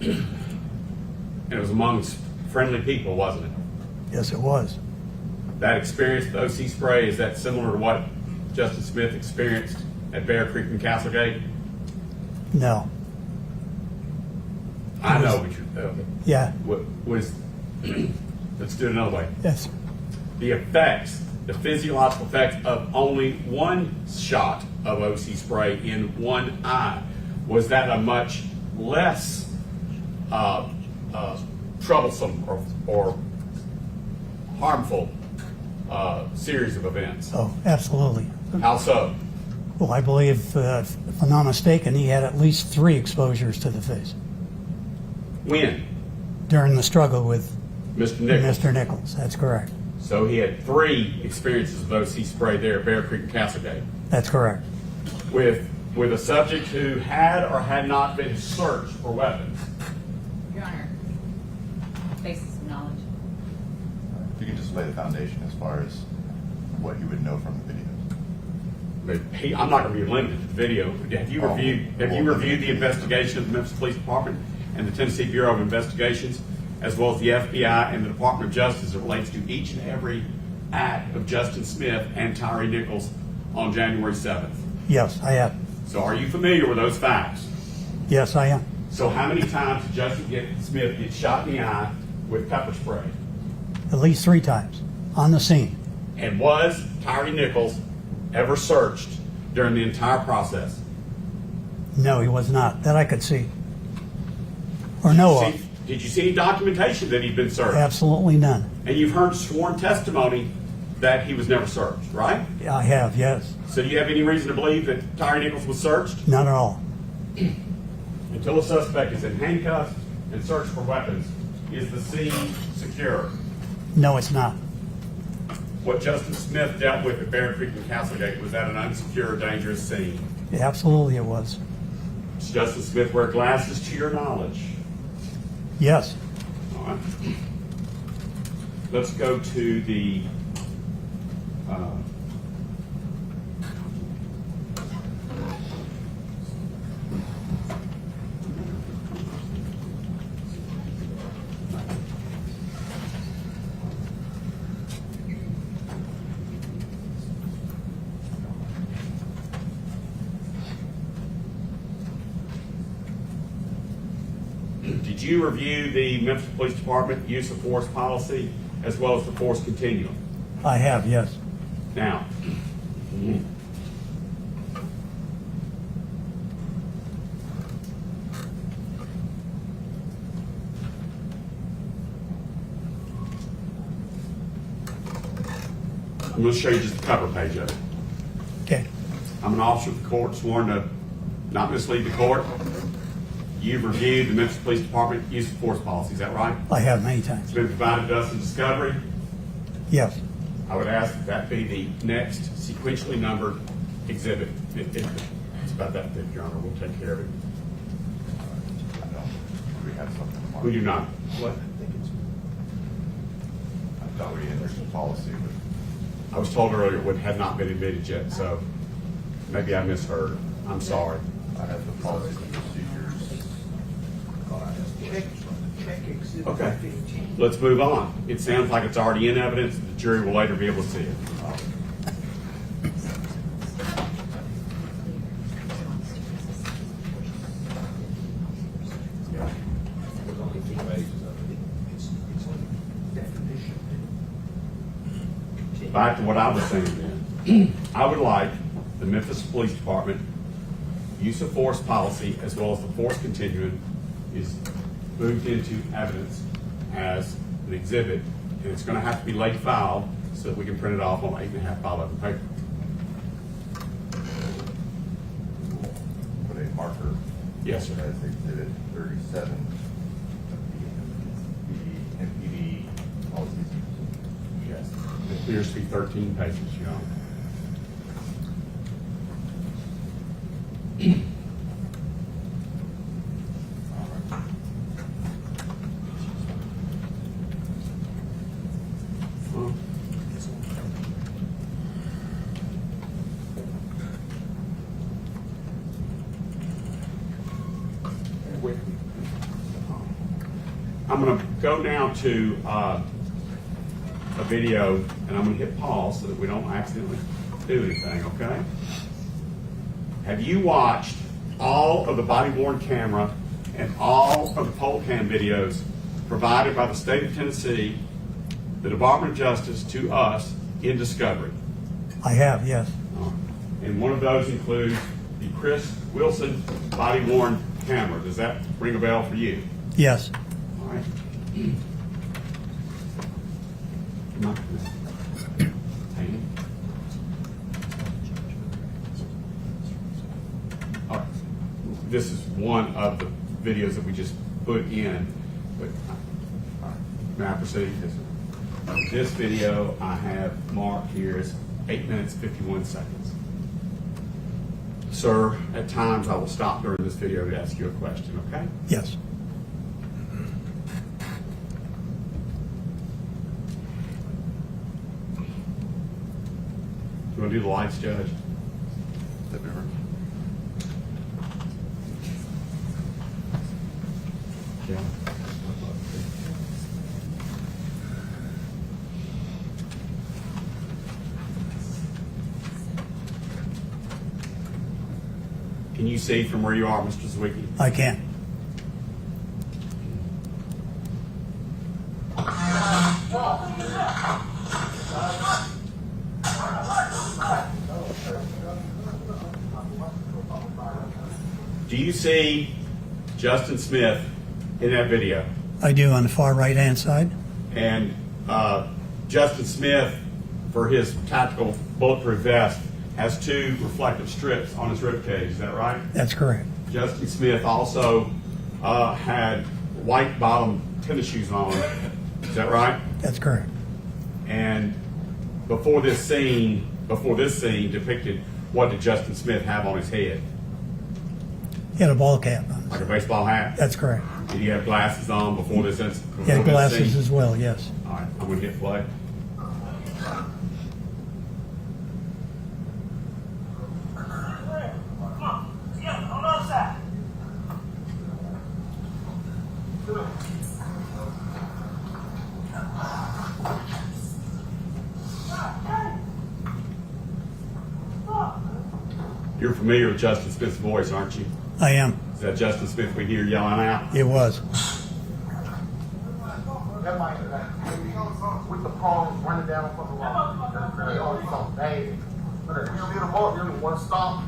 And it was amongst friendly people, wasn't it? Yes, it was. That experience with OC spray, is that similar to what Justin Smith experienced at Bear Creek and Castlegate? No. I know what you're. Yeah, What was? Let's do it another way. yes. the effects, the physiological effects of only one shot of OC spray in one eye? Was that a much less troublesome or harmful series of events? Oh, absolutely. How so? Well, I believe, if I'm not mistaken, he had at least 3 exposures to the face When? during the struggle with Mr. Nichols. Mr. Nichols. That's correct. So he had 3 experiences of OC spray there at Bear Creek and Castlegate That's correct. with a subject who had or had not been searched for weapons. Your Honor, basis of knowledge. If you can just lay the foundation as far as what you would know from the videos. But I'm not going to be limited to the video. Have you reviewed the investigation of the Memphis Police Department and the Tennessee Bureau of Investigations, as well as the FBI and the Department of Justice as it relates to each and every act of Justin Smith and Tyre Nichols on January 7th? Yes, I am. So are you familiar with those facts? Yes, I am. So how many times did Justin Smith get shot in the eye with pepper spray? At least 3 times on the scene. And was Tyre Nichols ever searched during the entire process? No, he was not. That I could see. Or know of. Did you see any documentation that he'd been searched? Absolutely none. And you've heard sworn testimony that he was never searched, right? I have, yes. So do you have any reason to believe that Tyre Nichols was searched? None at all. Until a suspect is in handcuffs and searched for weapons, is the scene secure? No, it's not. What Justin Smith dealt with at Bear Creek and Castlegate, was that an unsecure, dangerous scene? Absolutely it was. Does Justin Smith wear glasses to your knowledge? Yes. All right. Let's go to the did you review the Memphis Police Department use of force policy as well as the force continuum? I have, yes. Now, I'm going to show you just the cover page of it. Okay. I'm an officer of the court sworn to not mislead the court. You've reviewed the Memphis Police Department use of force policy, is that right? I have many It's times. been provided to us in discovery. Yes. I would ask that that be the next sequentially numbered exhibit. It's about that thick, Your Honor. We'll take care of it. I don't, do we have something tomorrow? We do not. What? I thought we entered some policy with, I was told earlier it had not been admitted yet, so maybe I misheard. I'm sorry. I have the policies and procedures. Okay. Let's move on. It sounds like it's already in evidence. The jury will later be able to see it. Back to what I was saying then. I would like the Memphis Police Department use of force policy as well as the force continuum is moved into evidence as an exhibit, and it's going to have to be late filed so that we can print it off on 8.5 by 11 paper. put a marker. Yes, sir. As exhibit 37, the MPD policies. Yes. It appears to be 13 pages, Your Honor. I'm going to go now to a video, and I'm going to hit pause so that we don't accidentally do anything, okay? Have you watched all of the body-worn camera and all of the poll cam videos provided by the state of Tennessee the Department of Justice to us in discovery. I have, yes. And one of those includes the Chris Wilson body-worn camera. Does that ring a bell for you? Yes. All right. Come on. Hang on. All right. This is one of the videos that we just put in. But, all right. May I proceed? Yes, sir. This video I have marked here is 8 minutes, 51 seconds. Sir, at times I will stop during this video to ask you a question, okay? Yes. You want to do the lights, Judge? Yeah. Can you see from where you are, Mr. Zwicky? I can. Do you see Justin Smith in that video? I do on the far right-hand side. And Justin Smith, for his tactical bulletproof vest, has 2 reflective strips on his rib cage. Is that right? That's correct. Justin Smith also had white bottom tennis shoes on. Is that right? That's correct. And before this scene depicted, what did Justin Smith have on his head? He had a ball cap on. Like a baseball hat? That's correct. Did he have glasses on before this incident? He had glasses as well, yes. All right, I'm going to hit play. You're familiar with Justin Smith's voice, aren't you? I am. Is that Justin Smith we hear yelling out? It was. With the palms running down from the wall. So bad. You see them all, you one stop.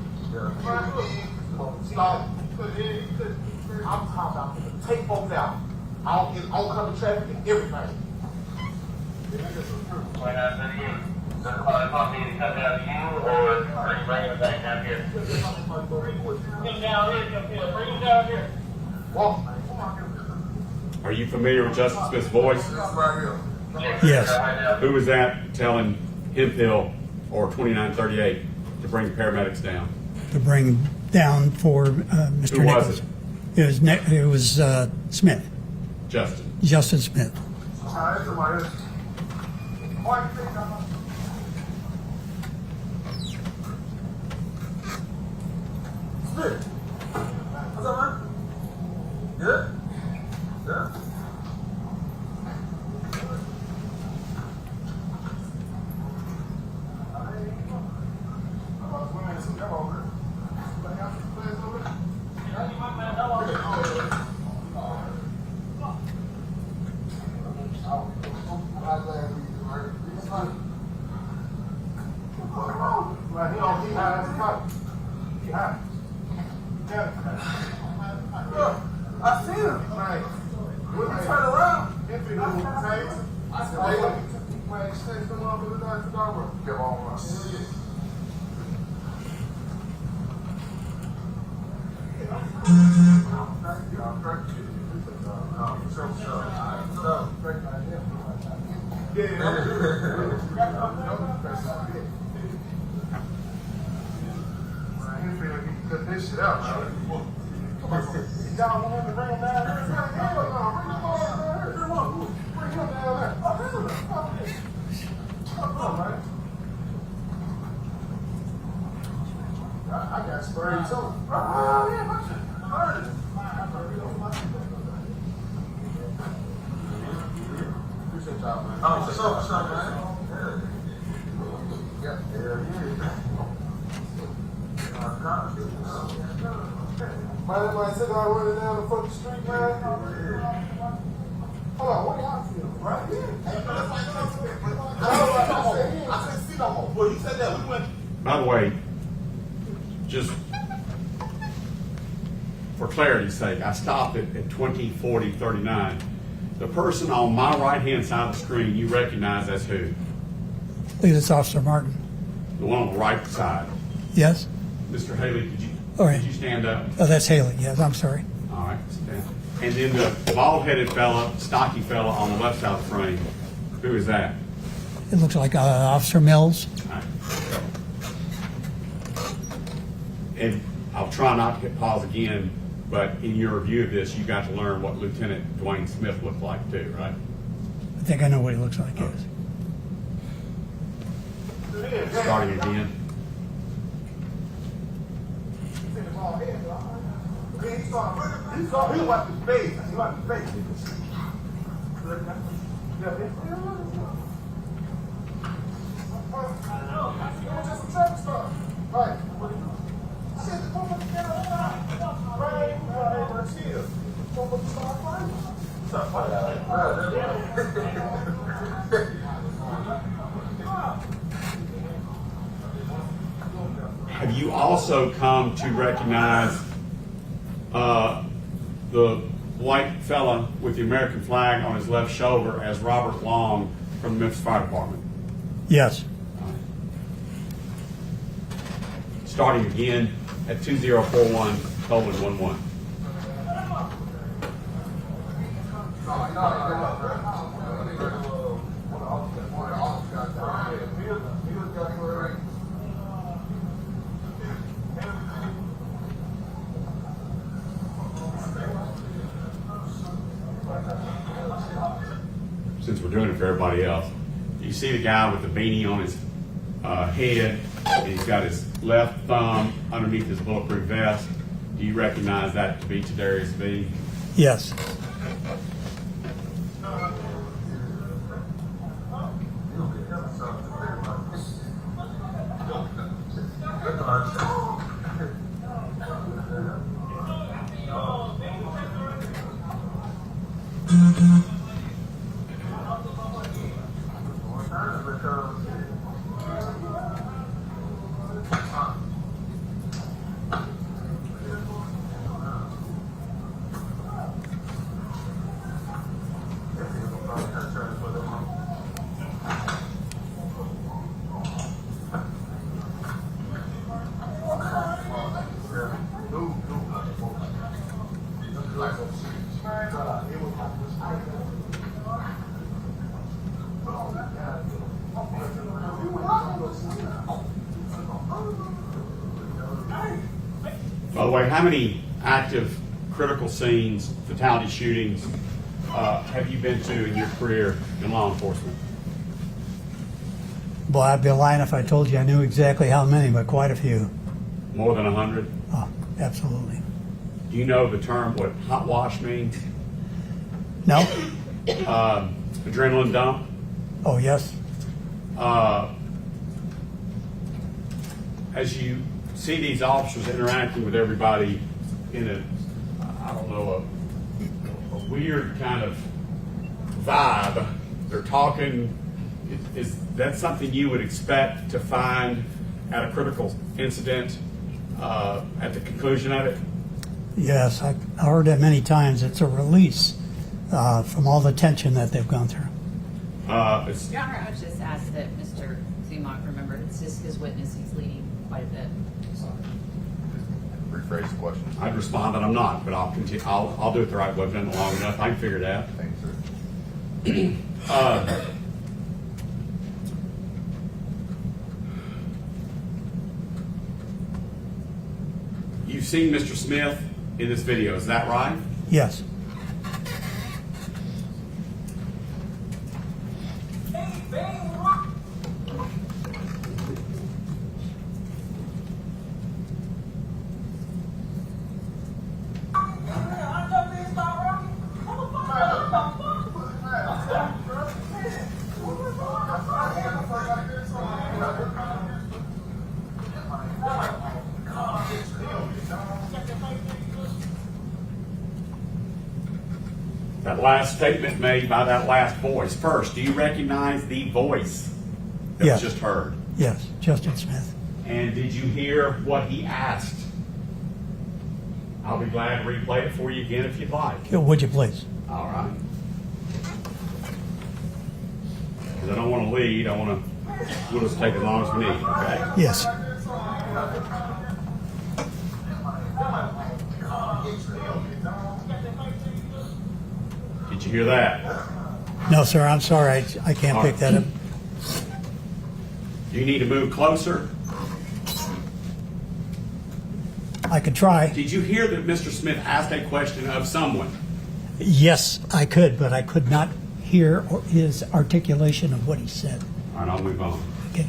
Stop. I'm talking about take folks out. I'll cover traffic and everything. Are you familiar with Justin Smith's voice? Yes. Who was that telling Hemphill or 2938 to bring the paramedics down? To bring down for Mr. Who was Nichols. it? It was Smith. Justin Smith. Smith. What's up, man? Good? Yeah? I seen him. When he turned around, I said, hey, man, exchange them off with the guy to Starbucks. Give on us. Cut this shit out. Y'all want to bring him down there? Hell no, bring him down there. Bring him down there. Oh, hell no. Come on, man. I got sprayed too. Oh, yeah, my shit hurt. Appreciate y'all, man. Oh, what's up, man? Yeah, yeah. Man, my cigar running down the fucking street, man. Hold on, what do y'all feel? Right? I couldn't see no more. Well, you said that we went. By the way, just for clarity's sake, I stopped at 20, 40, 39. The person on my right-hand side of the screen, you recognize as who? I believe it's Officer Martin. The one on the right side. Yes? Mr. Haley, All right. could you stand up? Oh, that's Haley. Yes, I'm sorry. All right, stand. And then the bald-headed fella, stocky fella on the left side of the frame, who is that? It looks like Officer Mills. All right. And I'll try not to hit pause again, but in your review of this, you got to learn what Lieutenant Dwayne Smith looked like too, right? I think I know what he looks like, yes. Starting again. He wiped his face. He wiped his face. Right. Have you also come to recognize the white fella with the American flag on his left shoulder as Robert Long from the Memphis Fire Department? Yes. Starting again at 2041:11. Since we're doing it for everybody else, you see the guy with the beanie on his head, and he's got his left thumb underneath his bulletproof vest. Do you recognize that to be Tadarius V? Yes. By the way, how many active critical scenes, fatality shootings have you been to in your career in law enforcement? Boy, I'd be lying if I told you I knew exactly how many, but quite a few. More than 100? Oh, absolutely. Do you know the term what hot wash means? No? Adrenaline dump? Oh, yes. As you see these officers interacting with everybody in a, I don't know, a weird kind of vibe, they're talking, is that something you would expect to find at a critical incident at the conclusion of it? Yes, I heard that many times. It's a release from all the tension that they've gone through. It's, Your Honor, I would just ask that Mr. Zumach remember it's just his witness. He's leading quite a bit. Rephrase the question. I'd respond that I'm not, but I'll continue. I'll do it the right way. I've done it long enough. I can figure it out. Thanks, sir. You've seen Mr. Smith in this video, is that right? Yes. That last statement made by that last voice. First, do you recognize the voice that Yes. was just heard? Yes, Justin Smith. And did you hear what he asked? I'll be glad to replay it for you again if you'd like. Would you please? All right. Because I don't want to lead. We'll just take as long as we need, okay? Yes. Did you hear that? No, sir, I'm sorry. I can't pick that up. Do you need to move closer? I could try. Did you hear that Mr. Smith asked a question of someone? Yes, I could, but I could not hear his articulation of what he said. All right, I'll move on. Okay.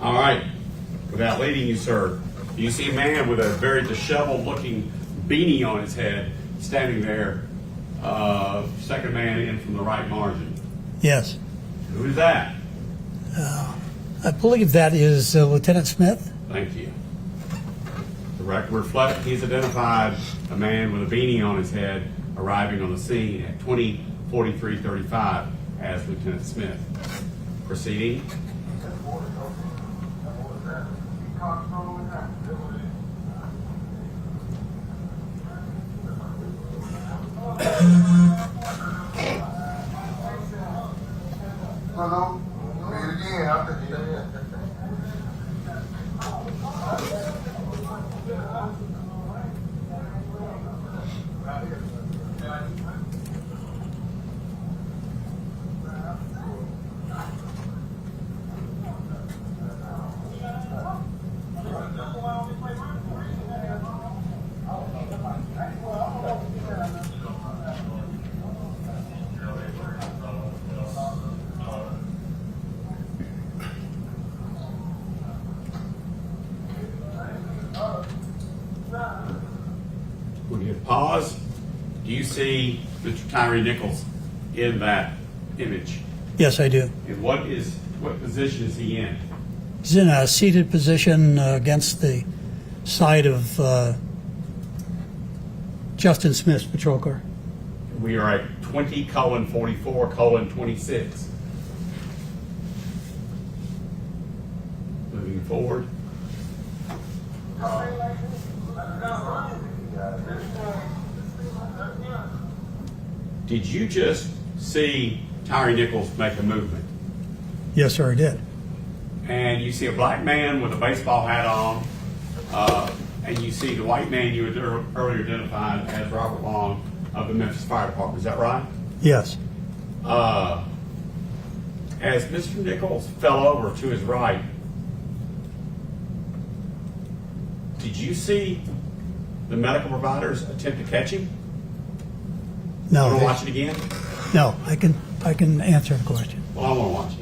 All right. Without leading you, sir, you see a man with a very disheveled-looking beanie on his head standing there, second man in from the right margin. Yes. Who is that? I believe that is Lieutenant Smith. Thank you. The record reflects he's identified a man with a beanie on his head arriving on the scene at 20:43:35 as Lieutenant Smith. Proceeding. Hello? Read it again. When you pause, do you see Mr. Tyre Nichols in that image? Yes, I do. And what position is he in? He's in a seated position against the side of Justin Smith's patrol car. We are at 20:44:26. Moving forward. Did you just see Tyre Nichols make a movement? Yes, sir, I did. And you see a black man with a baseball hat on, and you see the white man you had earlier identified as Robert Long of the Memphis Fire Department. Is that right? Yes. As Mr. Nichols fell over to his right, did you see the medical providers attempt to catch him? No. Want to watch it again? No, I can answer the question. Well, I want to watch it.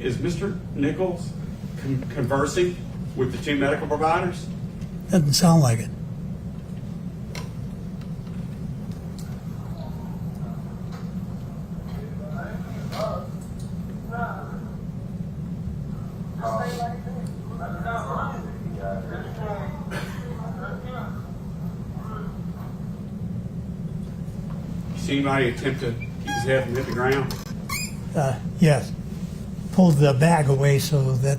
Is Mr. Nichols conversing with the two medical providers? Doesn't sound like it. You see anybody attempt to keep his head from hitting the ground? Yes. Pulled the bag away so that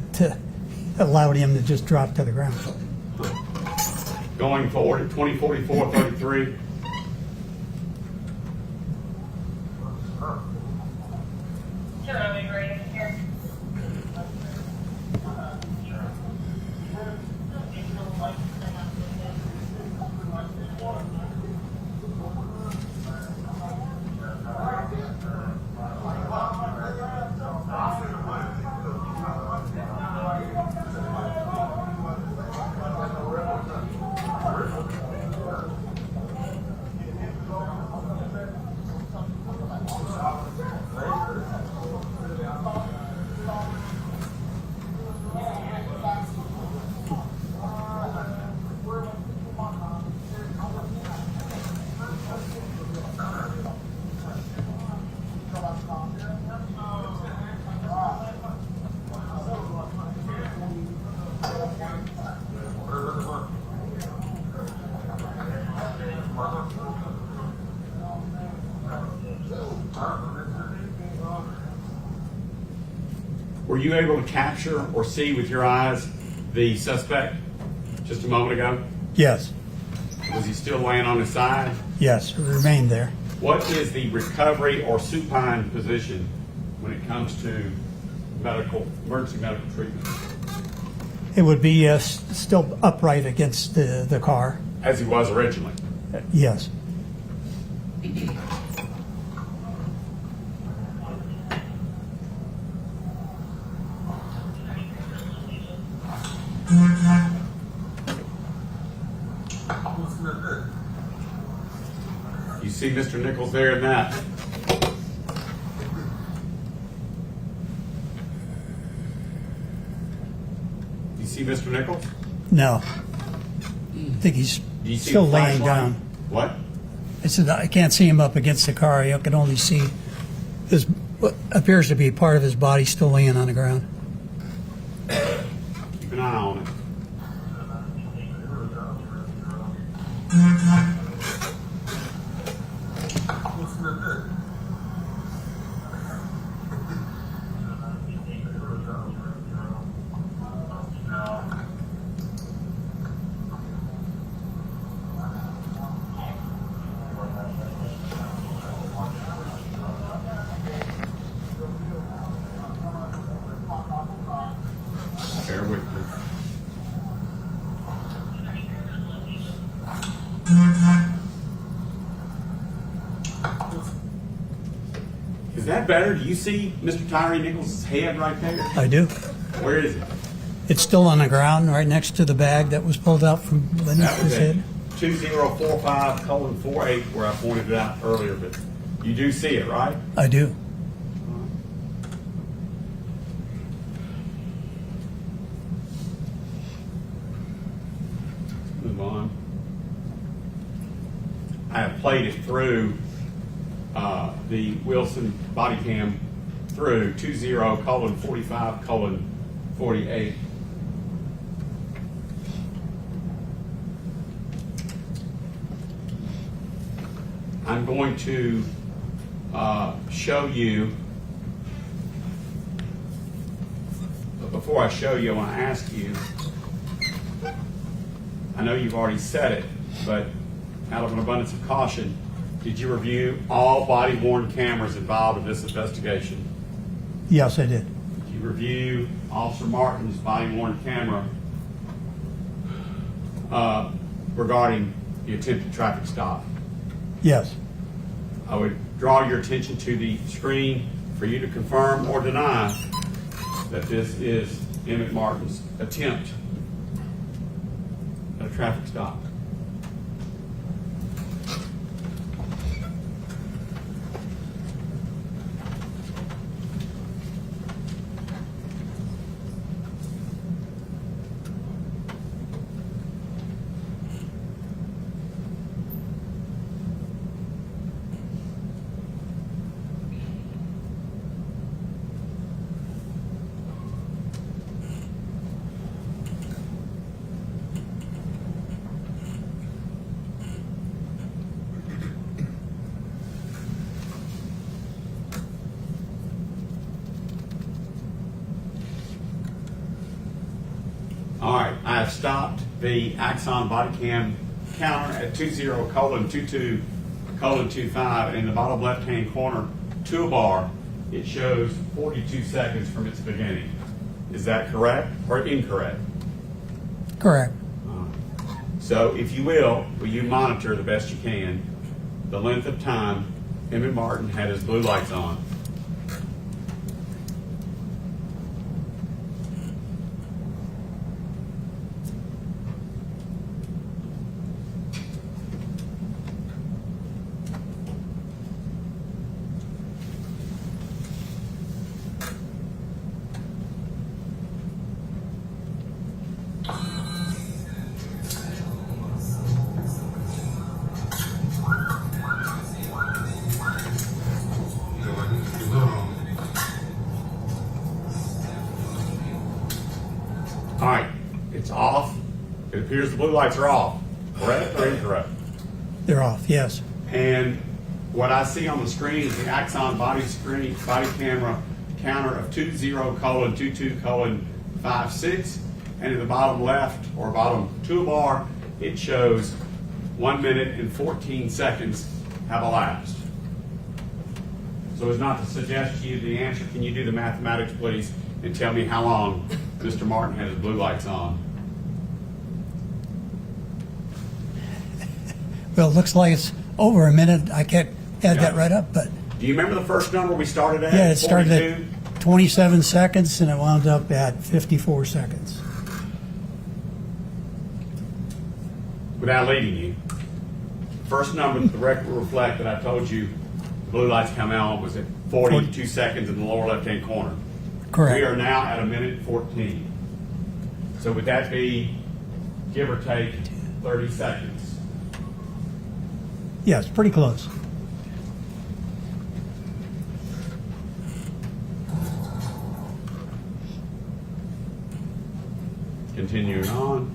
allowed him to just drop to the ground. Going forward at 2044-33. Were you able to capture or see with your eyes the suspect just a moment ago? Yes, Was he still laying on his side? yes, remain there. What is the recovery or supine position when it comes to emergency medical treatment? It would be still upright against the car. As he was originally. Yes. You see Mr. Nichols there in that? You see Mr. Nichols? No. I think he's Do you see still the laying flashlight? down. What? I said I can't see him up against the car. I can only see his what appears to be part of his body still laying on the ground. Keep an eye on it. Bear with me. Is that better? Do you see Mr. Tyre Nichols' head right there? I do. Where is it? It's still on the ground right next to the bag that was pulled out from beneath That was his at head. 2045:48 where I pointed it out earlier, but you do see it, right? I do. Move on. I have played it through the Wilson body cam through 20:45:48. I'm going to show you, but before I show you, I want to ask you, I know you've already said it, but out of an abundance of caution, did you review all body-worn cameras involved in this investigation? Yes, I did. Did you review Officer Martin's body-worn camera regarding the attempted traffic stop? Yes. I would draw your attention to the screen for you to confirm or deny that this is Emmett Martin's attempt at a traffic stop. All right, I have stopped the Axon body cam counter at 20:22:25, and in the bottom left-hand corner toolbar, it shows 42 seconds from its beginning. Is that correct or incorrect? Correct. So if you will you monitor the best you can the length of time Emmett Martin had his blue lights on? All right, it's off. It appears the blue lights are off. Correct or incorrect? They're off, yes. And what I see on the screen is the Axon body camera counter of 20:22:56, and in the bottom left or bottom toolbar, it shows 1 minute and 14 seconds have elapsed. So as not to suggest to you the answer, can you do the mathematics, please, and tell me how long Mr. Martin had his blue lights on? Well, it looks like it's over a minute. I can't add that right up, but Do you remember the first number we started at? yeah, it started 42? at 27 seconds and it wound up at 54 seconds. Without leading you, first number that the record will reflect that I told you the blue lights come out was at 42 seconds in the lower left-hand corner. Correct. We are now at 1:14. So would that be, give or take, 30 seconds? Yes, pretty close. Continuing on.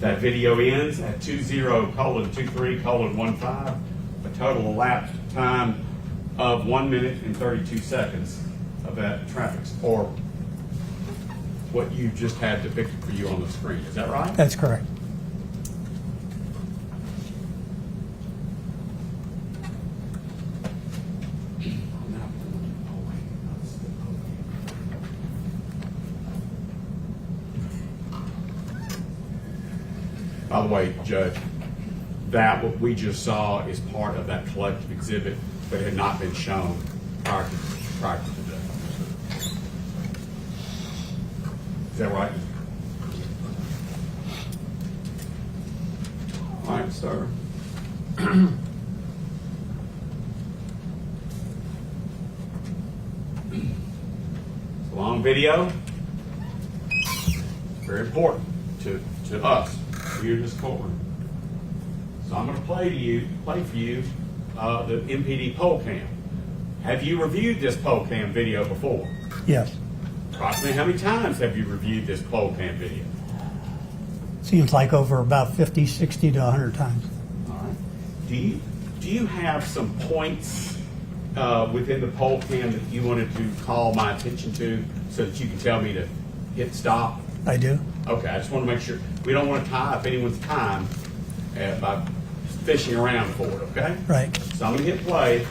That video ends at 20:23:15, a total elapsed time of 1 minute and 32 seconds of that traffic, or what you just had depicted for you on the screen. Is that right? That's correct. By the way, Judge, that what we just saw is part of that collective exhibit, but had not been shown prior to today. Is that right? All right, sir. It's a long video. Very important to us here in this courtroom. So I'm going to play for you the MPD poll cam. Have you reviewed this poll cam video before? Yes. Approximately how many times have you reviewed this poll cam video? Seems like over about 50, 60 to 100 times. All right. Do you have some points within the poll cam that you wanted to call my attention to so that you can tell me to hit stop? I do. Okay, I just want to make sure. We don't want to tie up anyone's time by fishing around for it, okay? Right. So I'm going to hit play,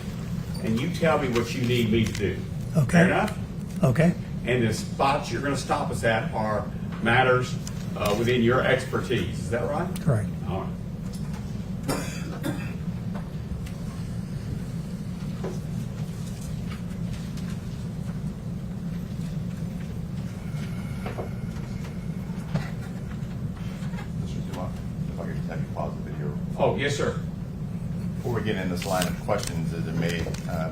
and you tell me what you need me to do. Okay. Fair enough? Okay. And the spots you're going to stop us at are matters within your expertise. Is that right? Correct. All right. Mr. Dumont, if I could just have you pause the video. Oh, yes, sir. Before we get in this line of questions, as it may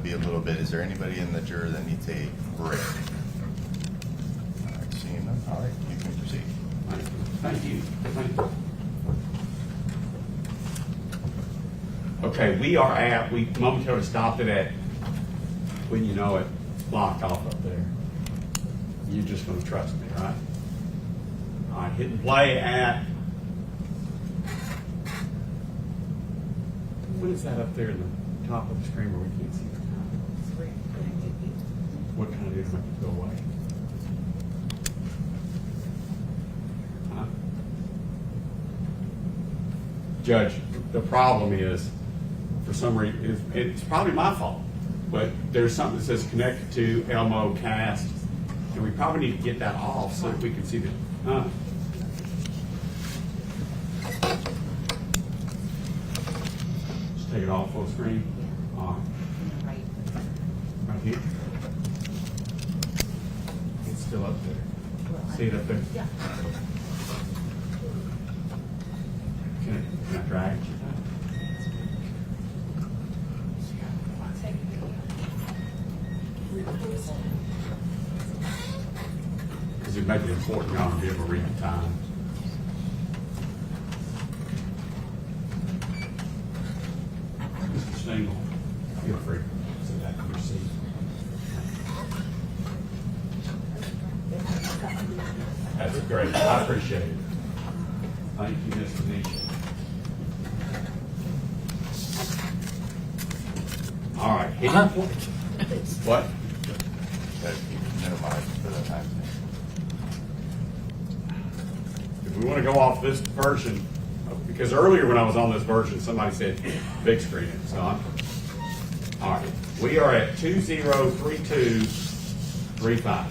be a little bit, is there anybody in the juror that needs a break? All right, seeing none, all right, you can proceed. Thank you. Thank you. Okay, we momentarily stopped it at, when you know it, locked off up there. You're just gonna trust me, right? All right, hitting play at, what is that up there in the top of the screen where we can't see the time? What kind of news make it go away? Huh? Judge, the problem is, for some reason, it's probably my fault, but there's something that says connected to Elmo Cast, and we probably need to get that off so that we can see the, Just take it off full screen. All right. Right. Right here. It's still up there. See it up there? Yeah. Can I drag it? Because it may be important now to be able to read the time. Mr. Stengel, feel free to sit back in your seat. That's great. I appreciate it. Thank you, Ms. Tanisha. All right. What? That you minimize for the time. If we want to go off this version, because earlier when I was on this version, somebody said big screen it. So all right, we are at 203235.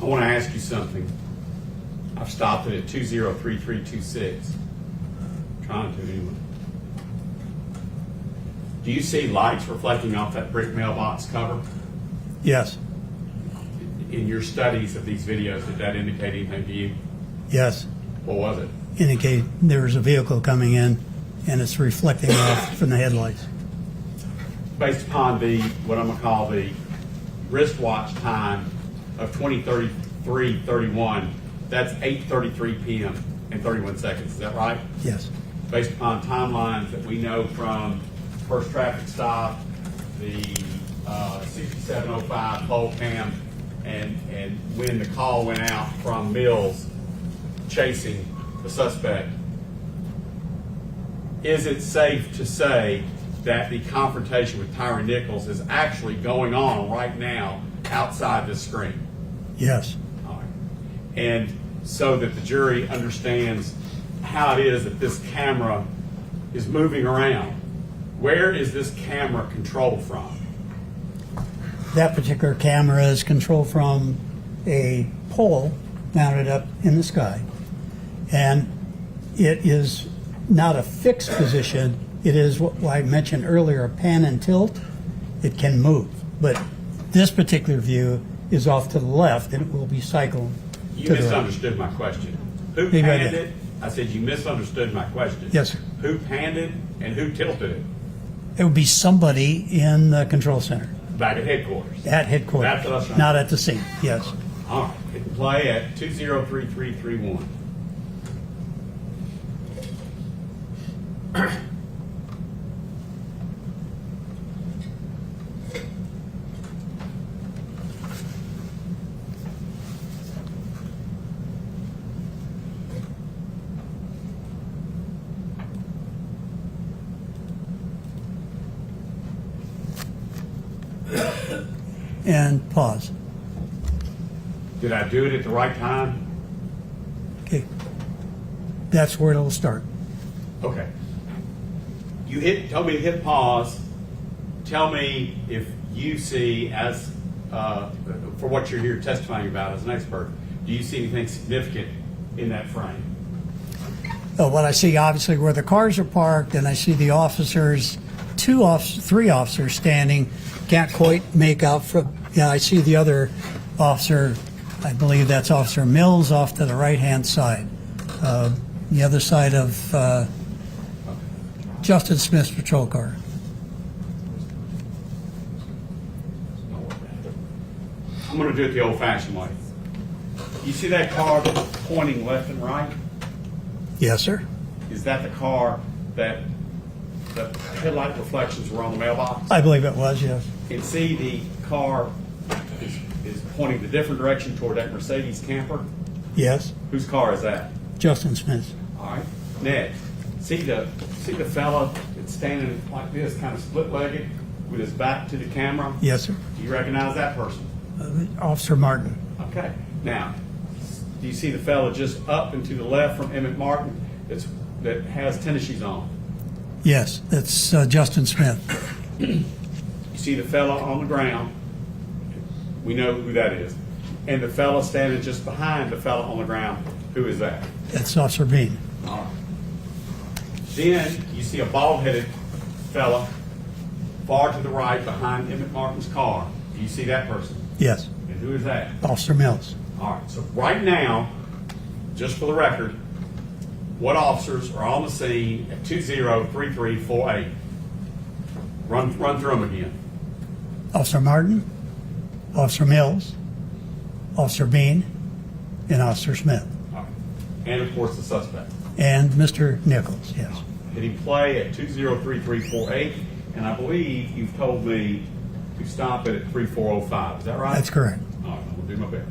I want to ask you something. I've stopped it at 203326. Trying to anyway. Do you see lights reflecting off that brick mailbox cover? Yes, In your studies of these videos, did that indicate anything to you? yes. What was it? Indicate there's a vehicle coming in and it's reflecting off from the headlights. Based upon the, what I'm going to call the wristwatch time of 20:33:31, that's 8:33 p.m. and 31 seconds. Is that right? Yes, Based upon timelines that we know from first traffic stop, the 6705 poll cam, and when the call went out from Mills chasing the suspect, is it safe to say that the confrontation with Tyre Nichols is actually going on right now outside this screen? yes, All right. And so that the jury understands how it is that this camera is moving around. Where is this camera controlled from? that particular camera is controlled from a pole mounted up in the sky. And it is not a fixed position. It is what I mentioned earlier, a pan and tilt. It can move. But this particular view is off to the left, and it will be cycling You to the right. misunderstood my question. Who Maybe I panned did. it? I said you misunderstood my question. Yes, sir. Who panned it and who tilted it? It would be somebody in the control center, Back at headquarters. at headquarters, That's what I was trying not to- at the scene. Yes. All right. Hit the play at 203331. And pause. Did I do it at the right time? Okay. That's where it'll start. Okay. told me to hit pause. Tell me if you see, as for what you're here testifying about as an expert, do you see anything significant in that frame? What I see, obviously, where the cars are parked, and I see the officers, three officers standing. Can't quite make out from. Yeah, I see the other officer. I believe that's Officer Mills off to the right-hand side, the other side of Justin Smith's patrol car. I'm going to do it the old-fashioned way. You see that car that's pointing left and right? Yes, sir. Is that the car that the headlight reflections were on the mailbox? I believe it was, yes. And see the car is pointing the different direction toward that Mercedes camper? Yes. Whose car is that? Justin Smith. All right. Next, see the fella that's standing like this, kind of split-legged, with his back to the camera? Yes, sir. Do you recognize that person? Officer Martin. Okay. Now, do you see the fella just up and to the left from Emmett Martin that has tennis shoes on? Yes, that's Justin Smith. You see the fella on the ground. We know who that is. And the fella standing just behind the fella on the ground, who is that? That's Officer Bean. All right. Then you see a bald-headed fella far to the right behind Emmett Martin's car. Do you see that person? Yes. And who is that? Officer Mills. All right. So right now, just for the record, what officers are on the scene at 203348? Run through them again. Officer Martin, Officer Mills, Officer Bean, and Officer Smith. All right. And of course the suspect. And Mr. Nichols, yes. Hitting play at 203348, and I believe you've told me to stop it at 3405. Is that right? That's correct. All right, I'm gonna do my best.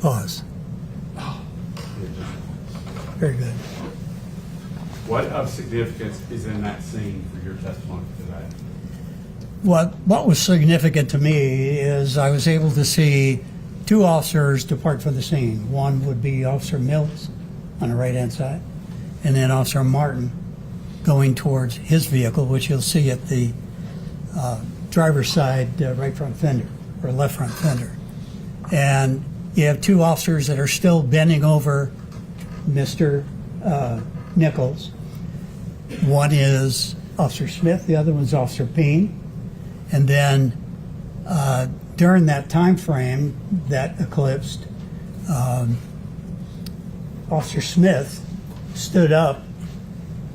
Pause. Very good. What of significance is in that scene for your testimony today? What was significant to me is I was able to see two officers depart from the scene. One would be Officer Mills on the right-hand side, and then Officer Martin going towards his vehicle, which you'll see at the driver's side right front fender, or left front fender. And you have two officers that are still bending over Mr. Nichols. One is Officer Smith, the other one's Officer Bean. And then during that time frame that eclipsed, Officer Smith stood up,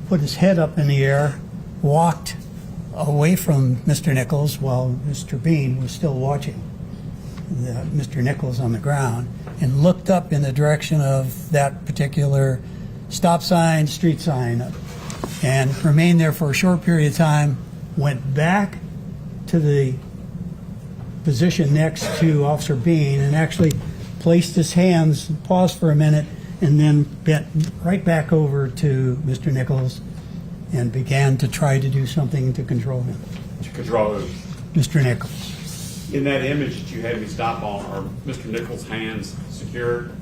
put his head up in the air, walked away from Mr. Nichols while Mr. Bean was still watching Mr. Nichols on the ground, and looked up in the direction of that particular stop sign, street sign, and remained there for a short period of time, went back to the position next to Officer Bean and actually placed his hands, paused for a minute, and then bent right back over to Mr. Nichols and began to try to do something to control him. To control who? Mr. Nichols. In that image that you had me stop on, are Mr. Nichols' hands secured?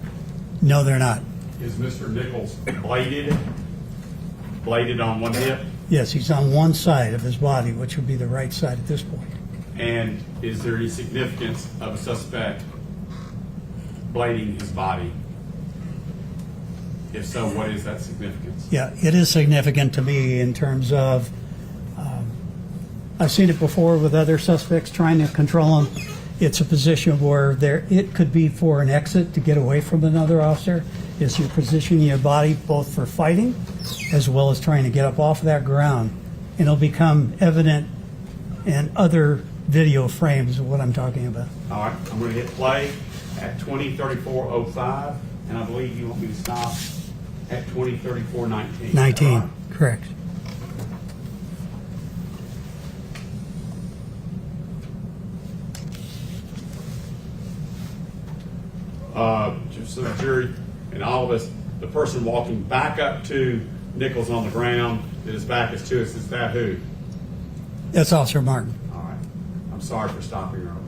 No, they're not. Is Mr. Nichols bladed? Bladed on one hip? Yes, he's on one side of his body, which would be the right side at this point. And is there any significance of a suspect blading his body? If so, what is that significance? Yeah, it is significant to me in terms of I've seen it before with other suspects trying to control them. It's a position where it could be for an exit to get away from another officer. It's you're positioning your body both for fighting as well as trying to get up off of that ground. And it'll become evident in other video frames of what I'm talking about. All right, I'm going to hit play at 20:34:05, and I believe you want me to stop at 20:34:19. 19, All right. correct. just so the jury and all of us, the person walking back up to Nichols on the ground, that his back is to us, is that who? That's Officer Martin. All right. I'm sorry for stopping early.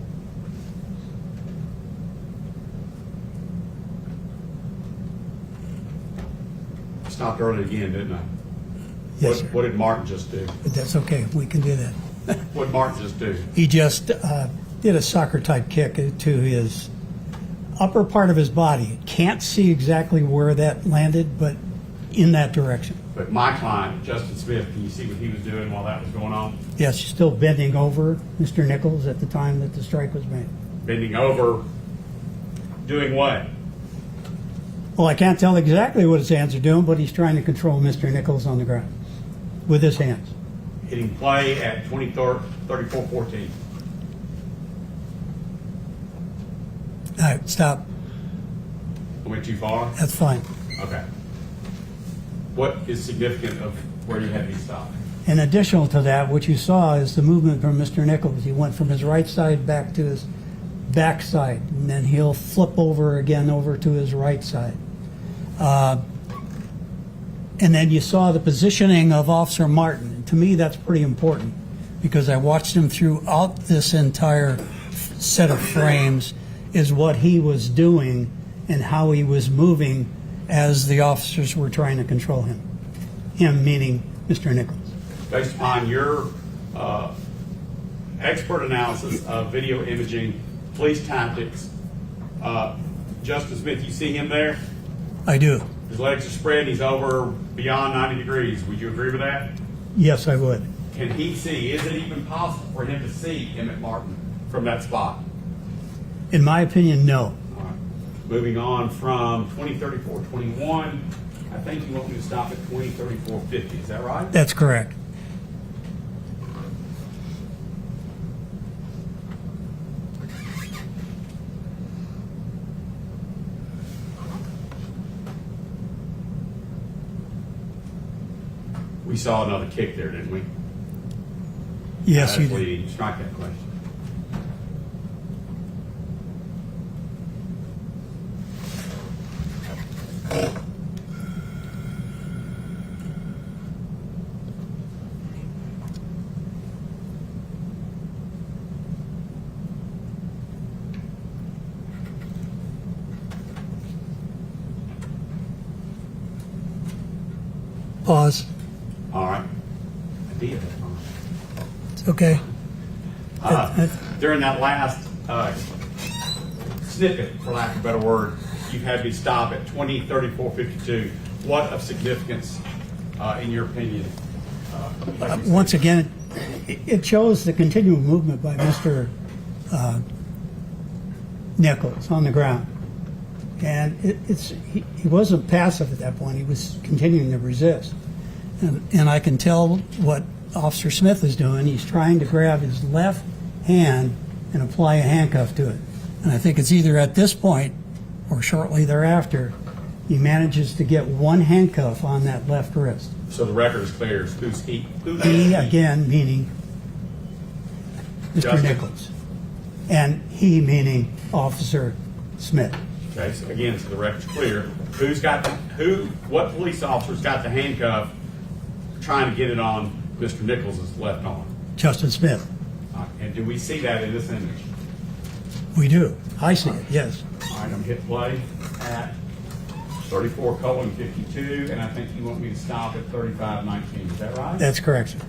Stopped early again, didn't I? Yes, sir. What did Martin just do? But that's okay. We can do that. What did Martin just do? He just did a soccer-type kick to his upper part of his body. Can't see exactly where that landed, but in that direction. But my client, Justin Smith, can you see what he was doing while that was going on? Yes, he's still bending over Mr. Nichols at the time that the strike was made. Bending over, doing what? Well, I can't tell exactly what his hands are doing, but he's trying to control Mr. Nichols on the ground with his hands. Hitting play at 34-14. All right, stop. I went too far? That's fine. Okay. What is significant of where you had me stop? In addition to that, what you saw is the movement from Mr. Nichols. He went from his right side back to his back side, and then he'll flip over again over to his right side. And then you saw the positioning of Officer Martin. And to me, that's pretty important because I watched him throughout this entire set of frames, is what he was doing and how he was moving as the officers were trying to control him. Him meaning Mr. Nichols. Based upon your expert analysis of video imaging, police tactics, Justin Smith, you see him there? I do. His legs are spread, he's over beyond 90 degrees. Would you agree with that? Yes, I would. Can he see? Is it even possible for him to see Emmett Martin from that spot? In my opinion, no. All right. Moving on from 2034-21, I think you want me to stop at 2034-50. Is that right? That's correct. We saw another kick there, didn't we? Yes, you That's did. leading. Strike that question. Pause. All right. I did. It's okay. During that last snippet, for lack of a better word, you've had me stop at 2034-52. What of significance, in your opinion? Once again, it shows the continual movement by Mr. Nichols on the ground. And he wasn't passive at that point. He was continuing to resist. And I can tell what Officer Smith is doing. He's trying to grab his left hand and apply a handcuff to it. And I think it's either at this point or shortly thereafter, he manages to get one handcuff on that left wrist. So the record is clear. Who's he? He, again, meaning Mr. Justin. Nichols. And he meaning Officer Smith. Okay, so again, so the record's clear. What police officer's got the handcuff trying to get it on Mr. Nichols' left arm? Justin Smith. And do we see that in this image? We do. I see it, yes. All right, I'm gonna hit play at 34:52, and I think you want me to stop at 35:19. Is that right? That's correct, sir.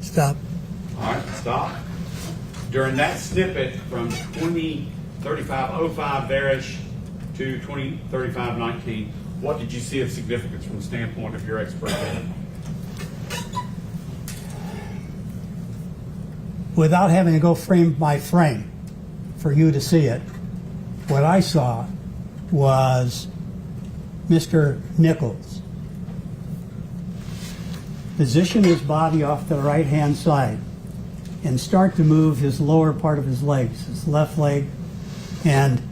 Stop. All right, stop. During that snippet from 20:35:05 there-ish to 20:35:19, what did you see of significance from the standpoint of your expert opinion? without having to go frame by frame for you to see it, what I saw was Mr. Nichols position his body off to the right-hand side and start to move his lower part of his legs, his left leg. And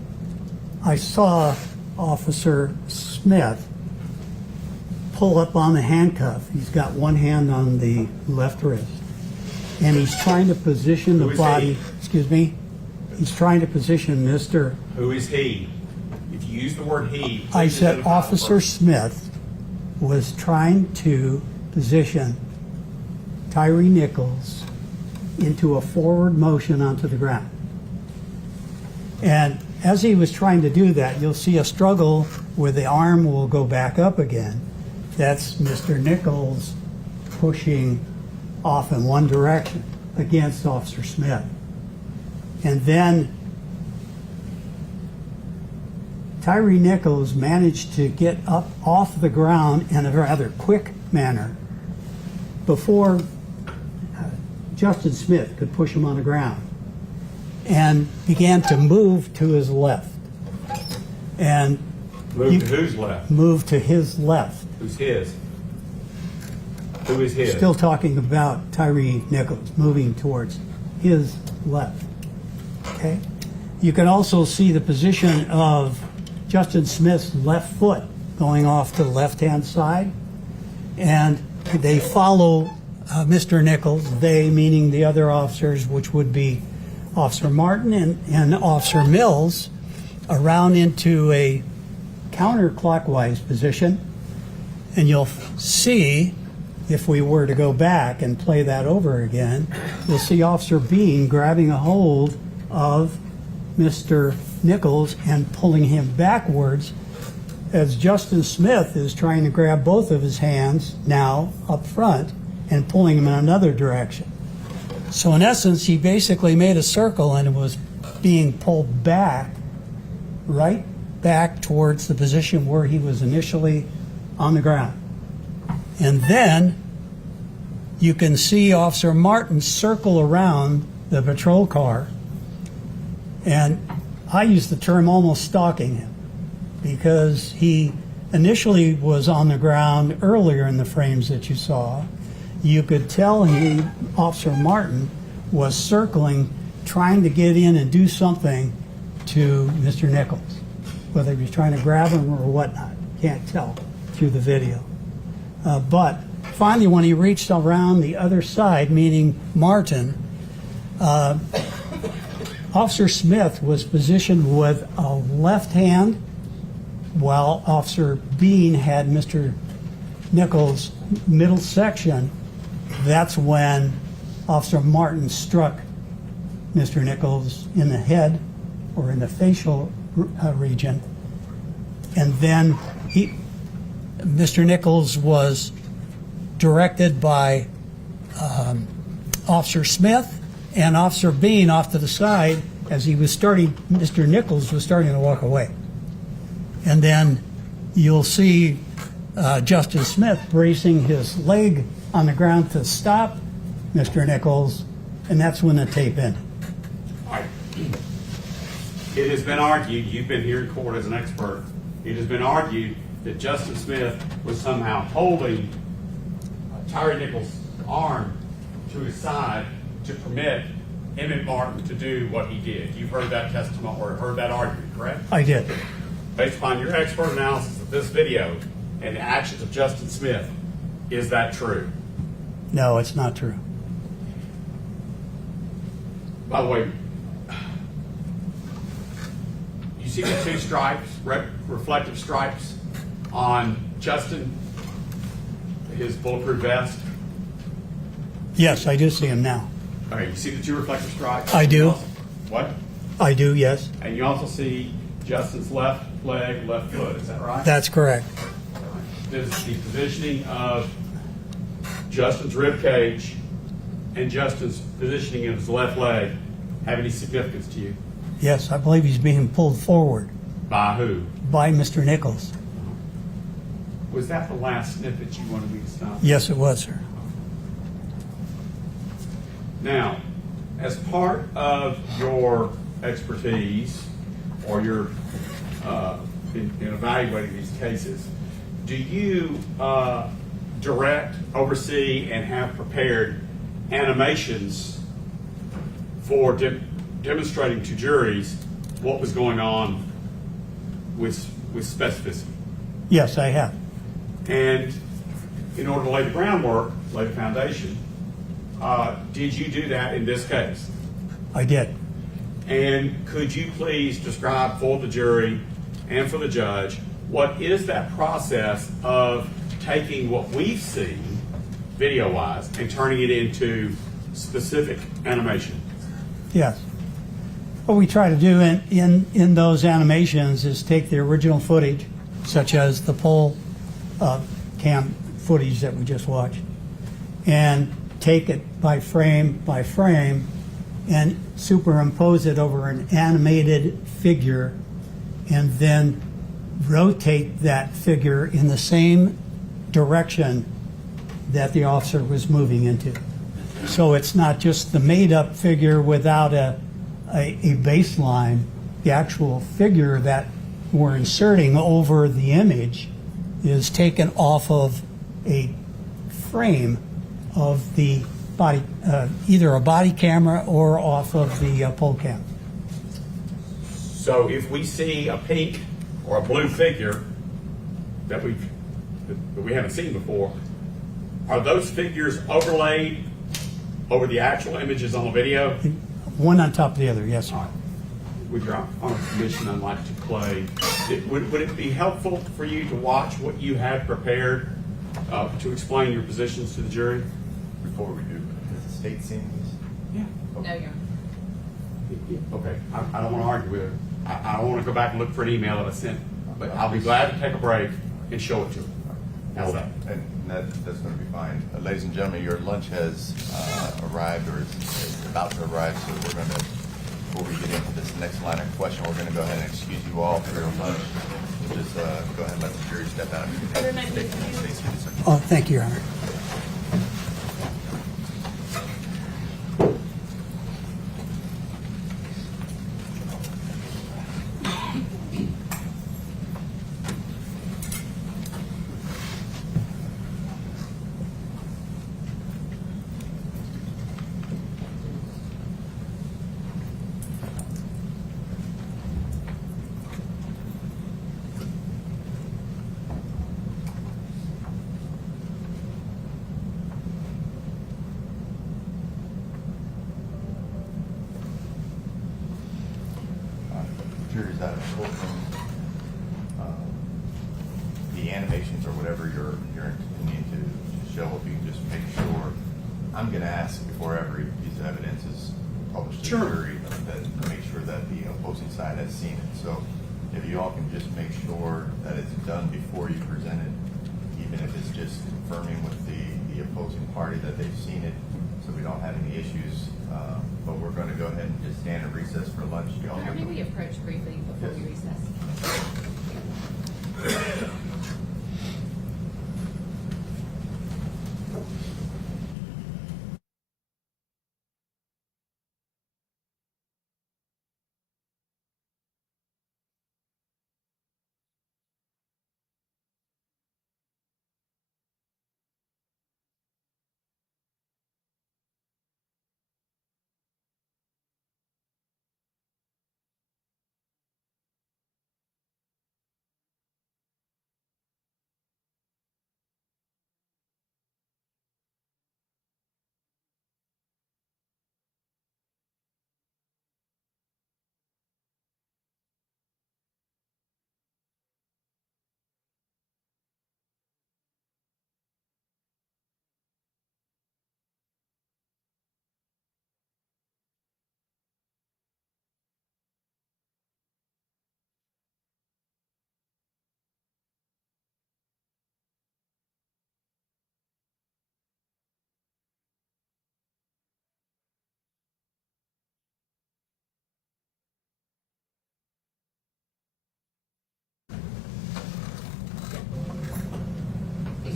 I saw Officer Smith pull up on the handcuff. He's got one hand on the left wrist. And he's trying to position the Who is body. he? Excuse me? He's trying to position Mr. Who is he? If you use the word he, I please said identify the Officer person. Smith was trying to position Tyre Nichols into a forward motion onto the ground. And as he was trying to do that, you'll see a struggle where the arm will go back up again. That's Mr. Nichols pushing off in one direction against Officer Smith. And then Tyre Nichols managed to get up off the ground in a rather quick manner before Justin Smith could push him on the ground, and began to move to his left. And Move to who's left? move to his left. Who's his? Who is his? Still talking about Tyre Nichols moving towards his left. Okay? You can also see the position of Justin Smith's left foot going off to the left-hand side. And they follow Mr. Nichols, they meaning the other officers, which would be Officer Martin and Officer Mills, around into a counterclockwise position. And you'll see, if we were to go back and play that over again, you'll see Officer Bean grabbing a hold of Mr. Nichols and pulling him backwards as Justin Smith is trying to grab both of his hands now up front and pulling him in another direction. So in essence, he basically made a circle and was being pulled back, right back towards the position where he was initially on the ground. And then you can see Officer Martin circle around the patrol car. And I use the term almost stalking him, because he initially was on the ground earlier in the frames that you saw. You could tell Officer Martin was circling, trying to get in and do something to Mr. Nichols, whether he was trying to grab him or whatnot. Can't tell through the video. But finally, when he reached around the other side, meaning Martin, Officer Smith was positioned with a left hand, while Officer Bean had Mr. Nichols' middle section. That's when Officer Martin struck Mr. Nichols in the head or in the facial region. And then Mr. Nichols was directed by Officer Smith and Officer Bean off to the side as Mr. Nichols was starting to walk away. And then you'll see Justin Smith bracing his leg on the ground to stop Mr. Nichols, and that's when the tape ended. All right. It has been argued, you've been here in court as an expert, it has been argued that Justin Smith was somehow holding Tyre Nichols' arm to his side to permit Emmett Martin to do what he did. You've heard that testimony or heard that argument, correct? I did. Based upon your expert analysis of this video and the actions of Justin Smith, is that true? No, it's not true. By the way, you see the two stripes, reflective stripes on Justin, his bulletproof vest? Yes, I do see him now. All right, you see the two reflective stripes? I do. What? I do, yes. And you also see Justin's left leg, left foot, is that right? That's correct. Does the positioning of Justin's rib cage and Justin's positioning of his left leg have any significance to you? Yes, I believe he's being pulled forward By who? by Mr. Nichols. Was that the last snippet you wanted me to stop? Yes, it was, sir. Now, as part of your expertise or your in evaluating these cases, do you direct, oversee, and have prepared animations for demonstrating to juries what was going on with specificity? Yes, I have. And in order to lay the groundwork, lay the foundation, did you do that in this case? I did. And could you please describe for the jury and for the judge what is that process of taking what we've seen video-wise and turning it into specific animation? Yes. What we try to do in those animations is take the original footage, such as the poll cam footage that we just watched, and take it by frame and superimpose it over an animated figure, and then rotate that figure in the same direction that the officer was moving into. So it's not just the made-up figure without a baseline. The actual figure that we're inserting over the image is taken off of a frame of the body, either a body camera or off of the poll cam. So if we see a pink or a blue figure that we haven't seen before, are those figures overlaid over the actual images on the video? One on top of the other, yes, sir. All right. With your honor permission, I'd like to play. Would it be helpful for you to watch what you had prepared to explain your positions to the jury? Before we do, has the state seen these? Yeah. No, Your Honor. Okay. I don't want to argue with her. I don't want to go back and look for an email that I sent, but I'll be glad to take a break and show it to her. How's that? And that's going to be fine. Ladies and gentlemen, your lunch has arrived or is about to arrive, so we're going to, before we get into this next line of question, we're going to go ahead and excuse you all for your lunch. We'll just go ahead and let the jury step out. Stay seated, sir. Oh, thank you, Your Honor. Jury's out of courtroom. The animations or whatever you're intending to show, if you can just make sure. I'm going to ask before every piece of evidence is published to the jury that to make sure that the opposing side has seen it. So if you all can just make sure that it's done before you present it, even if it's just confirming with the opposing party that they've seen it, so we don't have any issues. But we're going to go ahead and just stand at recess for lunch. Y'all How have may we approach briefly before we recess?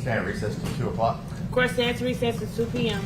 stand at recess till 2 o'clock. Court stands recess at 2 p.m.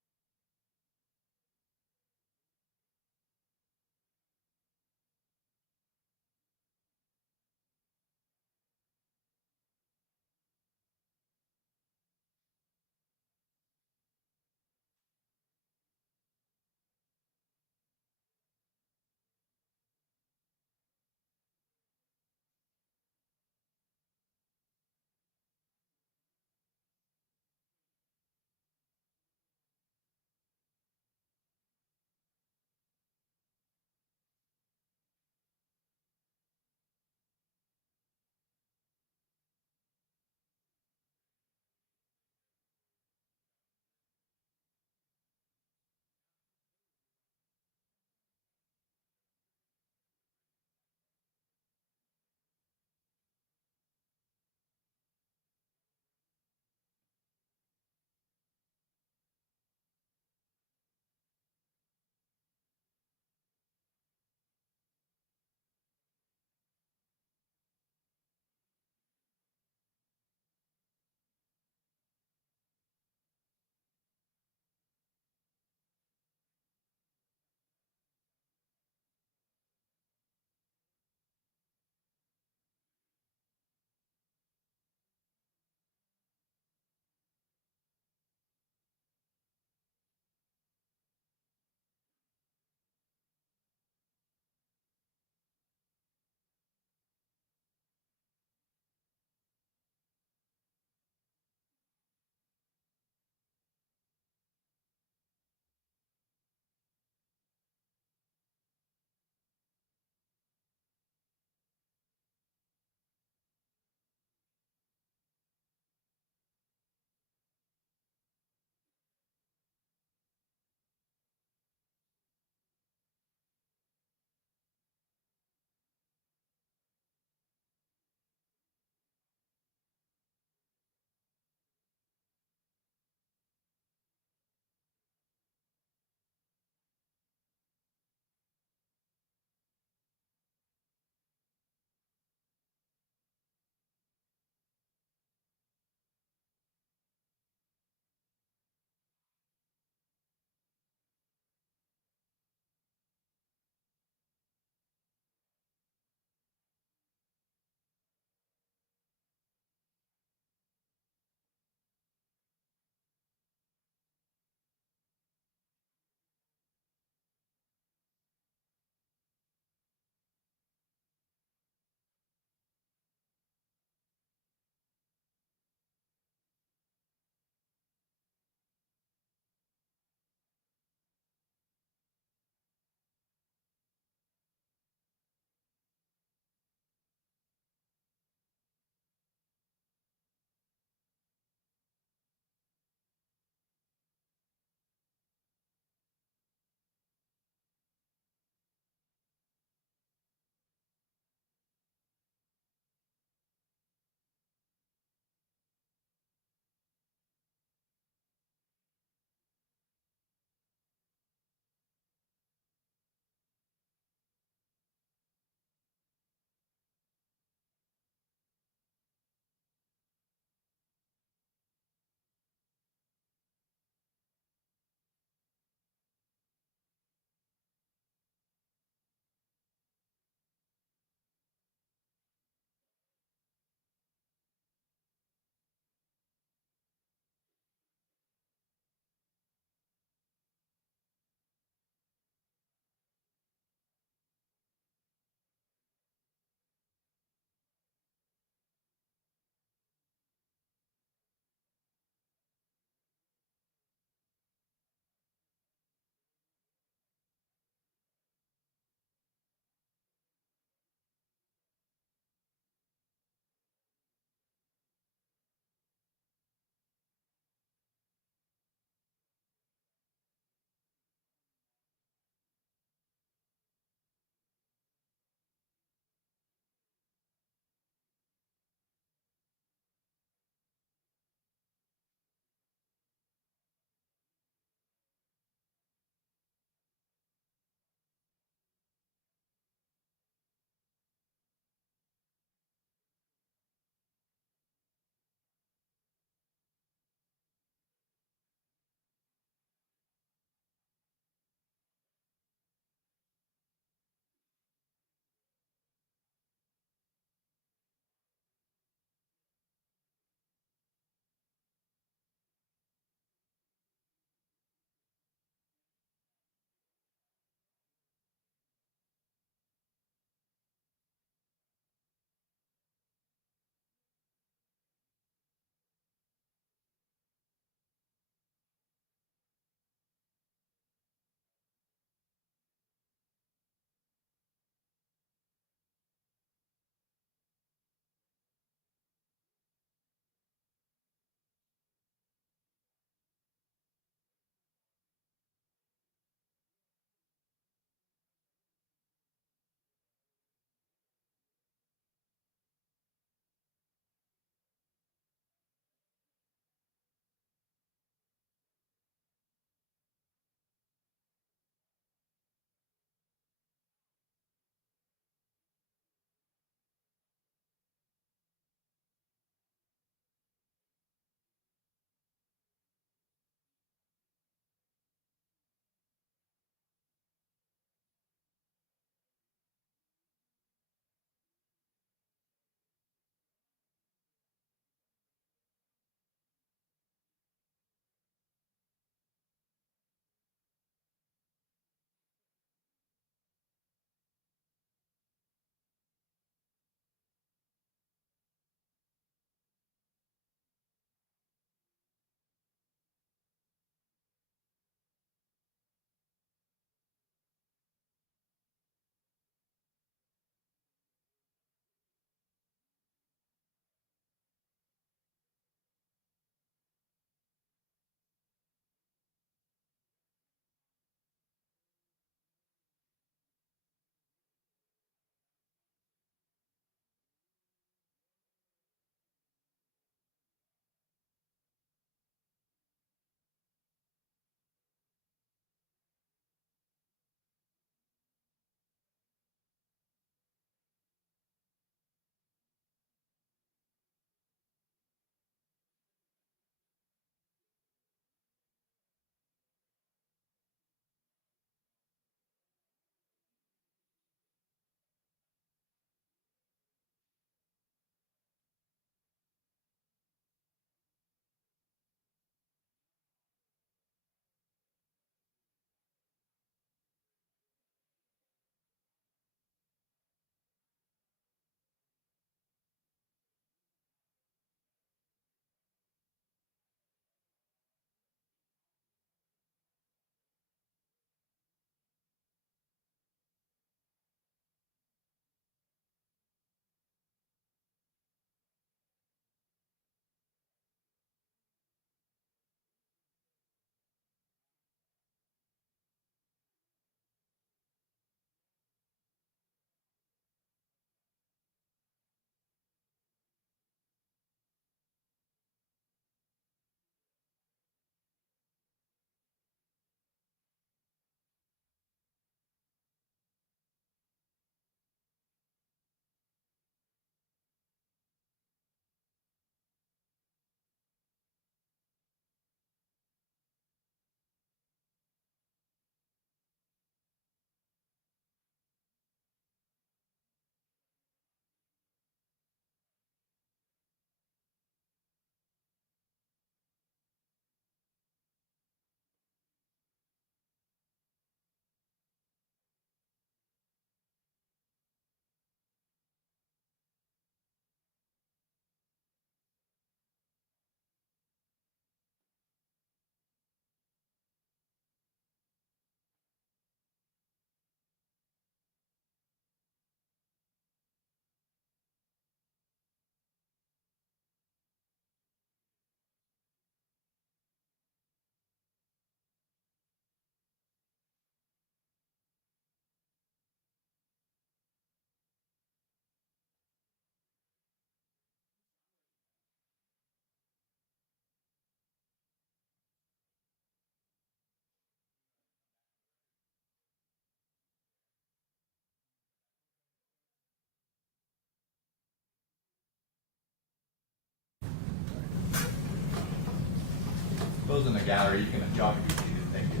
Those in the gallery, you can, y'all can be seated, thank you.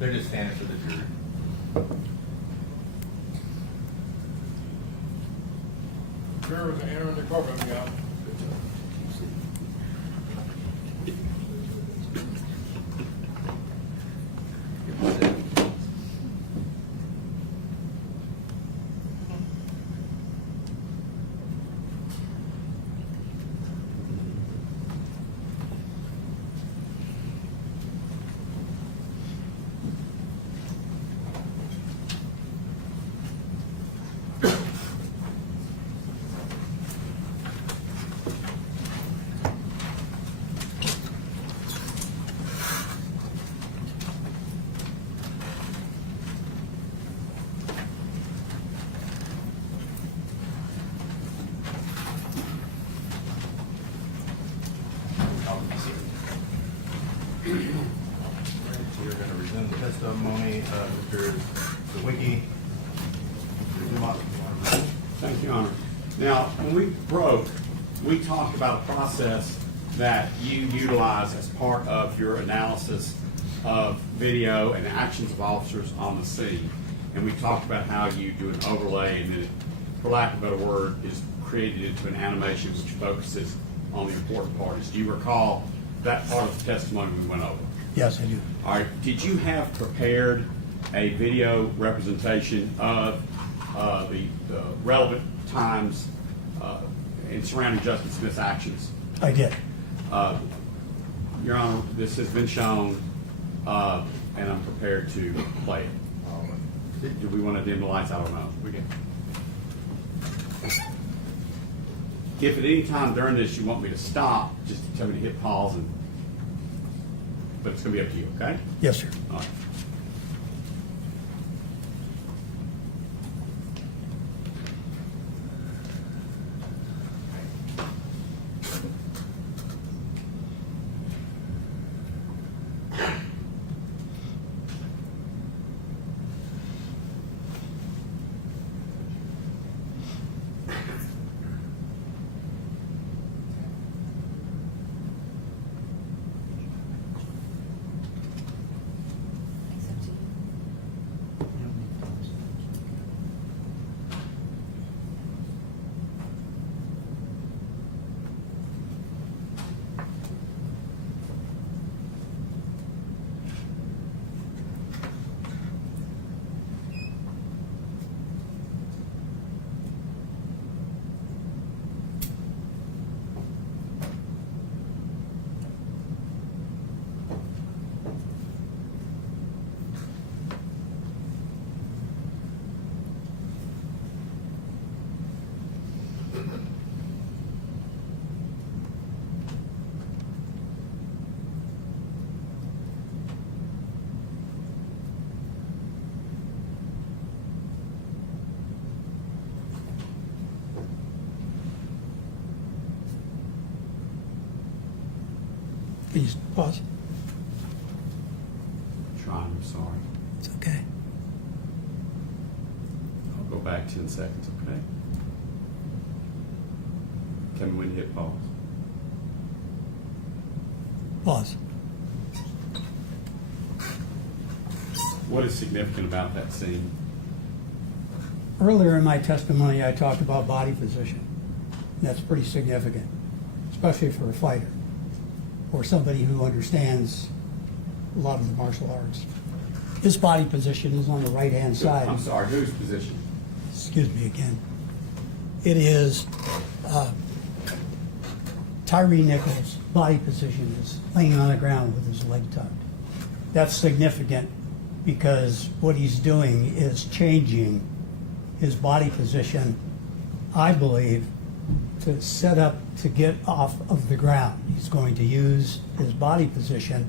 They're just standing for the jury. Jurors are entering the courtroom, y'all. We're going to resume the testimony of Mr. Sawicki. Mr. Dumont, you want to resume? Thank you, Your Honor. Now, when we broke, we talked about a process that you utilize as part of your analysis of video and actions of officers on the scene. And we talked about how you do an overlay and then, for lack of a better word, is created into an animation which focuses on the important parts. Do you recall that part of the testimony we went over? Yes, I do. All right, did you have prepared a video representation of the relevant times in surrounding Justice Smith's actions? I did. Your Honor, this has been shown, and I'm prepared to play it. Do we want to dim the lights? I don't know. We can. If at any time during this you want me to stop, just tell me to hit pause, but it's going to be up to you, okay? Yes, sir. All right. Please pause. Trying, I'm sorry. It's okay. I'll go back 10 seconds, okay? Tell me when to hit pause. Pause. What is significant about that scene? Earlier in my testimony, I talked about body position. That's pretty significant, especially for a fighter or somebody who understands a lot of the martial arts. His body position is on the right-hand side. I'm sorry, whose position? Excuse me again. It is Tyre Nichols' body position is laying on the ground with his leg tucked. That's significant because what he's doing is changing his body position, I believe, to set up to get off of the ground. He's going to use his body position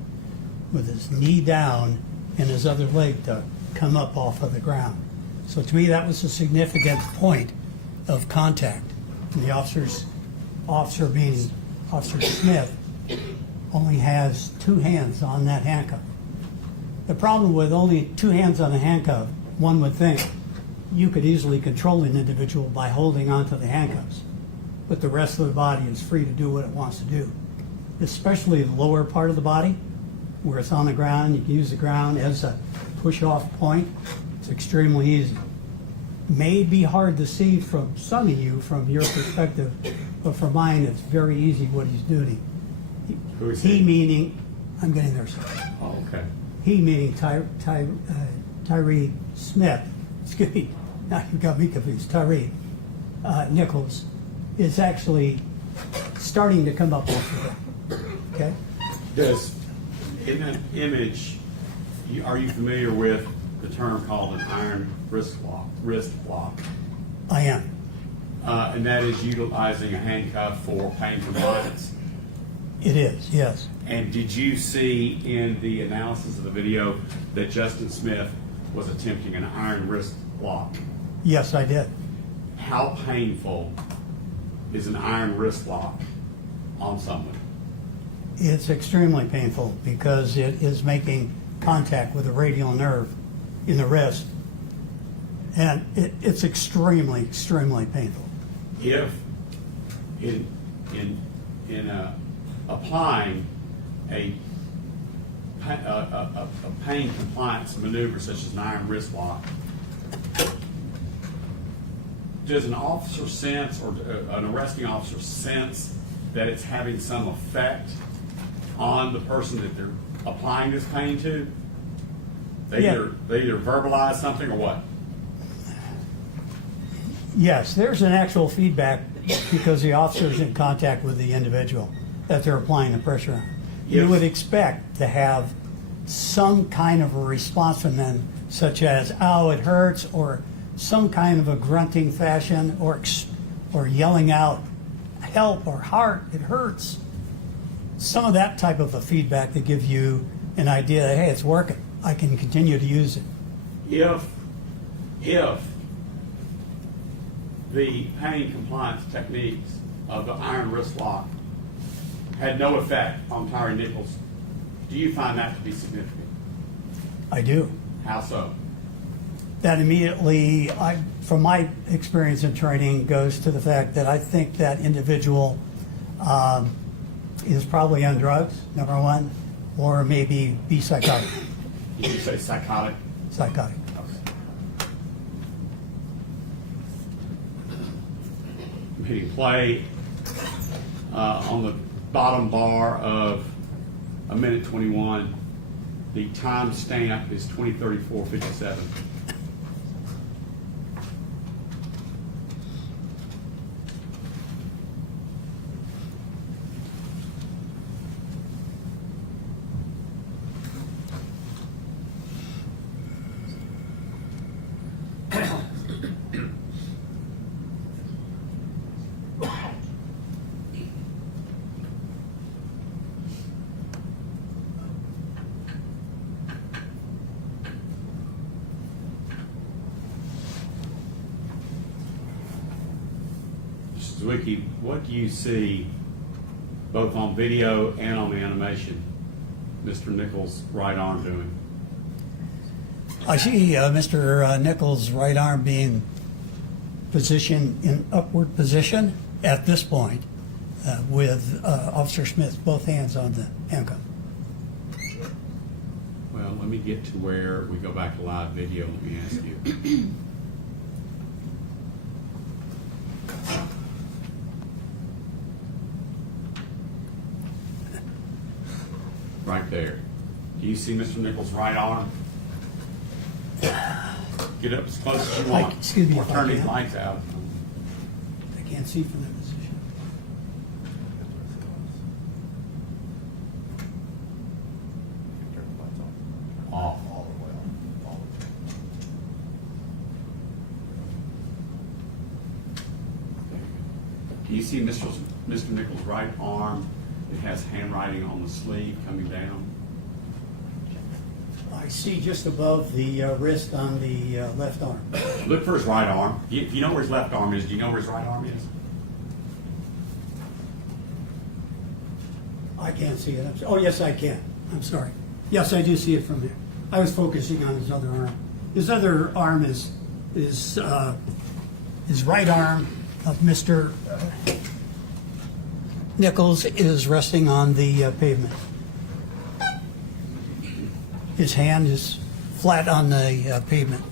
with his knee down and his other leg to come up off of the ground. So to me, that was a significant point of contact. And the officer being Officer Smith, only has two hands on that handcuff. The problem with only two hands on a handcuff, one would think you could easily control an individual by holding onto the handcuffs, but the rest of the body is free to do what it wants to do. Especially the lower part of the body, where it's on the ground. You can use the ground as a push-off point. It's extremely easy. May be hard to see from some of you from your perspective, but from mine, it's very easy what he's doing. Who is He he? meaning, I'm getting there, sir. Oh, okay. He meaning Tyre Smith, excuse me, now you got me confused, Tyre Nichols, is actually starting to come up off of it, okay? Does, in that image, are you familiar with the term called an iron wrist lock? I am. And that is utilizing a handcuff for pain compliance. It is, yes. And did you see in the analysis of the video that Justin Smith was attempting an iron wrist lock? Yes, I did. How painful is an iron wrist lock on someone? It's extremely painful because it is making contact with the radial nerve in the wrist. And it's extremely, extremely painful. If in applying a pain compliance maneuver such as an iron wrist lock, does an officer sense, or an arresting officer sense, that it's having some effect on the person that they're applying this pain to? They Yeah. either verbalize something or what? Yes, there's an actual feedback because the officer's in contact with the individual that they're applying the pressure on. You Yes. would expect to have some kind of a response from them, such as, "Oh, it hurts," or some kind of a grunting fashion, or yelling out, "Help," or "Heart, it hurts." Some of that type of a feedback to give you an idea that, hey, it's working. I can continue to use it. If the pain compliance techniques of the iron wrist lock had no effect on Tyre Nichols, do you find that to be significant? I do. How so? That immediately, from my experience in training, goes to the fact that I think that individual is probably on drugs, number one, or maybe be psychotic. Did you say psychotic? Psychotic. I'm hitting play on the bottom bar of 1:21. The time stamp is 20:34:57. Zwicky, what do you see both on video and on the animation, Mr. Nichols' right arm doing? I see Mr. Nichols' right arm being positioned in upward position at this point with Officer Smith, both hands on the handcuff. Well, let me get to where we go back to live video. Let me ask you. Right there. Do you see Mr. Nichols' right arm? Get up as close as you want. Excuse me Or if I turn these can. lights out. I can't see from that position. Turn the lights off. Off. All the way on. All the way. Do you see Mr. Nichols' right arm? It has handwriting on the sleeve coming down. I see just above the wrist on the left arm. Look for his right arm. If you know where his left arm is, do you know where his right arm is? I can't see it. Oh, yes, I can. I'm sorry. Yes, I do see it from there. I was focusing on his other arm. His other arm is his right arm of Mr. Nichols is resting on the pavement. His hand is flat on the pavement.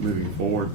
Moving forward.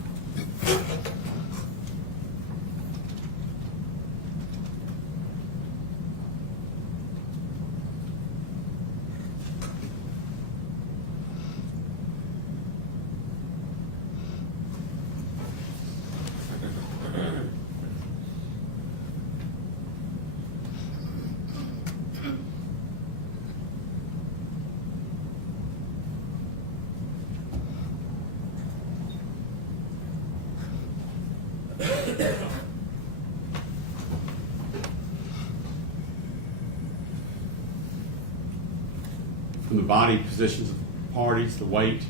From the body positions of the parties, the weight,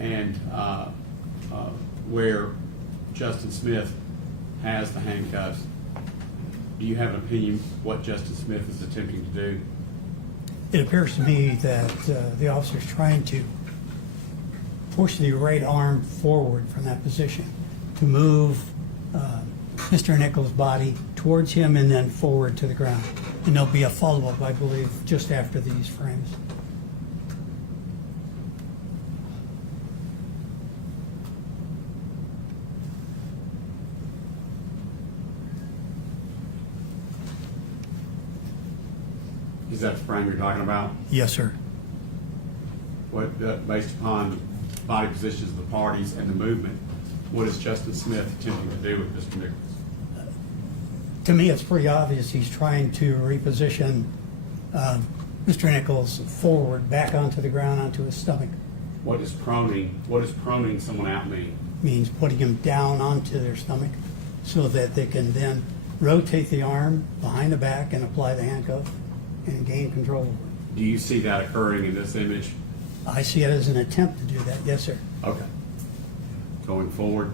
and where Justin Smith has the handcuffs, do you have an opinion what Justin Smith is attempting to do? It appears to me that the officer's trying to push the right arm forward from that position to move Mr. Nichols' body towards him and then forward to the ground. And there'll be a follow-up, I believe, just after these frames. Is that the frame you're talking about? Yes, sir. What, based upon body positions of the parties and the movement, what is Justin Smith attempting to do with Mr. Nichols? To me, it's pretty obvious he's trying to reposition Mr. Nichols forward, back onto the ground, onto his stomach. What does proning someone out mean? Means putting him down onto their stomach so that they can then rotate the arm behind the back and apply the handcuff and gain control over it. Do you see that occurring in this image? I see it as an attempt to do that, yes, sir. Okay. Going forward.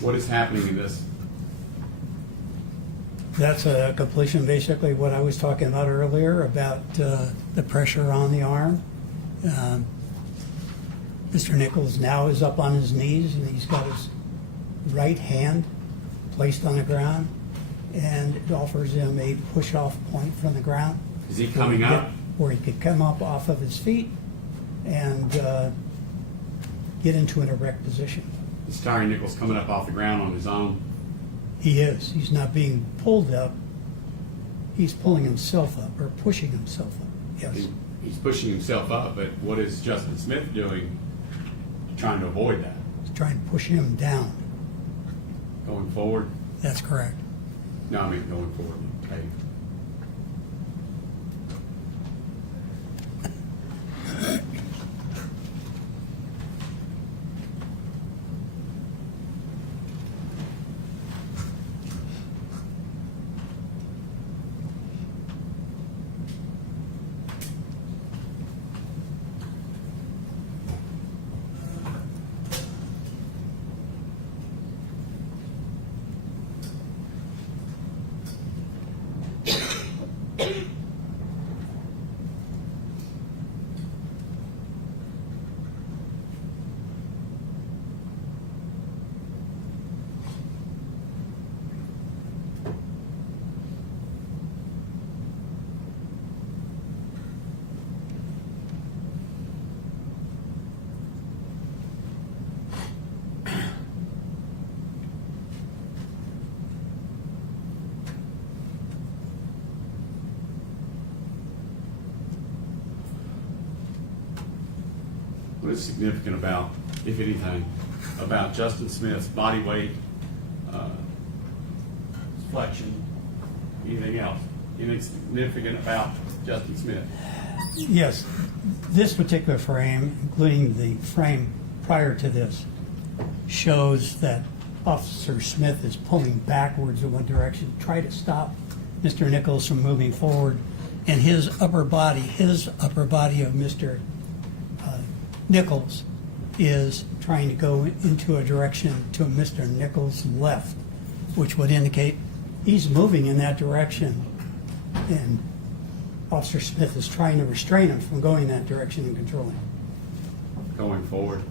What is happening in this? That's a completion, basically, what I was talking about earlier, about the pressure on the arm. Mr. Nichols now is up on his knees, and he's got his right hand placed on the ground, and it offers him a push-off point from the ground. Is he coming up? Where he could come up off of his feet and get into an erect position. Is Tyre Nichols coming up off the ground on his own? He is. He's not being pulled up. He's pulling himself up, or pushing himself up. Yes. He's pushing himself up, but what is Justin Smith doing trying to avoid that? He's trying to push him down. Going forward? That's correct. No, I mean going forward. Okay. What is significant about, if anything, about Justin Smith's body weight, flexion, anything else? Anything significant about Justin Smith? Yes, this particular frame, including the frame prior to this, shows that Officer Smith is pulling backwards in one direction, to try to stop Mr. Nichols from moving forward, and his upper body of Mr. Nichols is trying to go into a direction to Mr. Nichols' left, which would indicate he's moving in that direction, and Officer Smith is trying to restrain him from going that direction and controlling him. Going forward.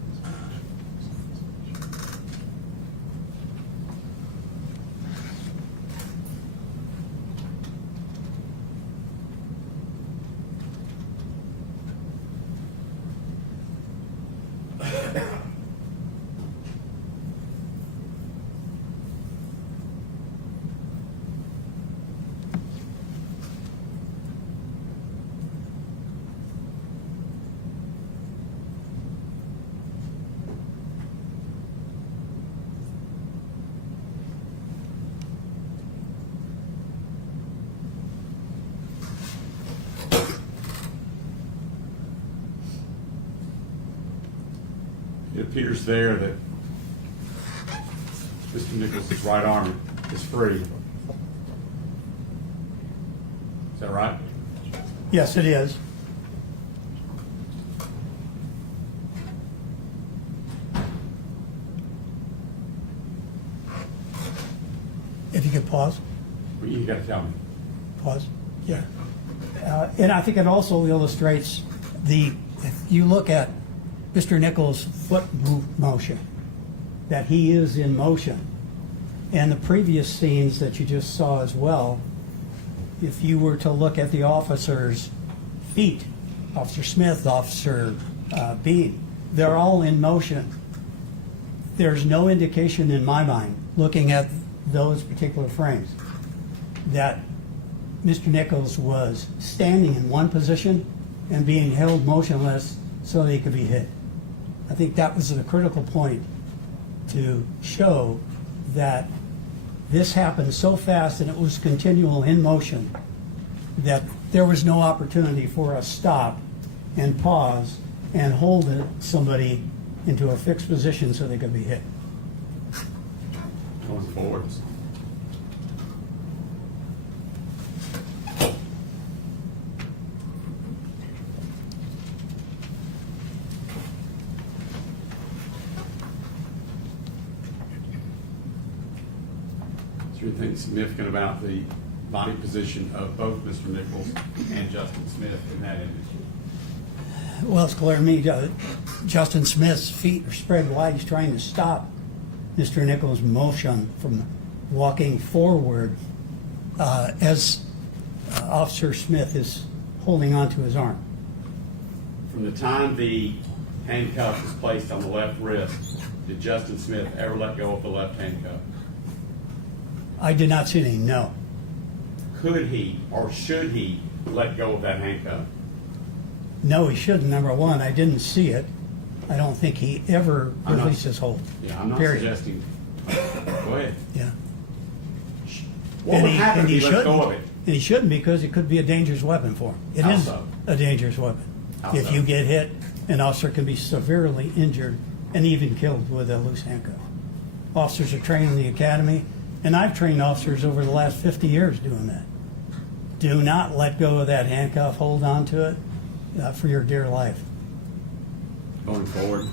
It appears there that Mr. Nichols' right arm is free. Is that right? Yes, it is. If you could pause. Well, you gotta tell me. Pause. Yeah. And I think it also illustrates if you look at Mr. Nichols' foot motion, that he is in motion. And the previous scenes that you just saw as well, if you were to look at the officers' feet, Officer Smith, Officer Bean, they're all in motion. There's no indication in my mind, looking at those particular frames, that Mr. Nichols was standing in one position and being held motionless so that he could be hit. I think that was the critical point to show that this happened so fast and it was continual in motion that there was no opportunity for a stop and pause and hold somebody into a fixed position so they could be hit. Going forward. Is there anything significant about the body position of both Mr. Nichols and Justin Smith in that image? Well, it's clear to me, Justin Smith's feet are spread wide. He's trying to stop Mr. Nichols' motion from walking forward as Officer Smith is holding onto his arm. From the time the handcuff was placed on the left wrist, did Justin Smith ever let go of the left handcuff? I did not see any, no. Could he or should he let go of that handcuff? No, he shouldn't, number one. I didn't see it. I don't think he ever I'm not- released his hold. Yeah, I'm not Period. suggesting. Go ahead. Yeah. What would happen if he let go of it? And he shouldn't, because it could be a dangerous weapon for him. It How is so? a dangerous weapon. How If so? you get hit, an officer can be severely injured and even killed with a loose handcuff. Officers are trained in the academy, and I've trained officers over the last 50 years doing that. Do not let go of that handcuff. Hold on to it for your dear life. Going forward.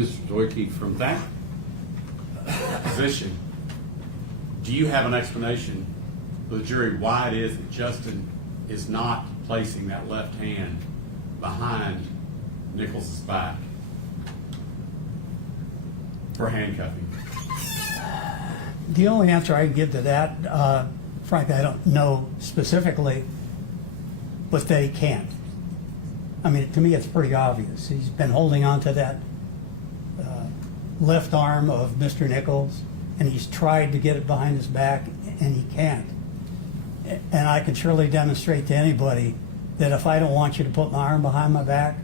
Mr. Dwicky, from that position, do you have an explanation for the jury why it is that Justin is not placing that left hand behind Nichols' back for handcuffing? The only answer I can give to that, frankly, I don't know specifically, but that he can't. I mean, to me, it's pretty obvious. He's been holding on to that left arm of Mr. Nichols, and he's tried to get it behind his back, and he can't. And I can surely demonstrate to anybody that if I don't want you to put my arm behind my back,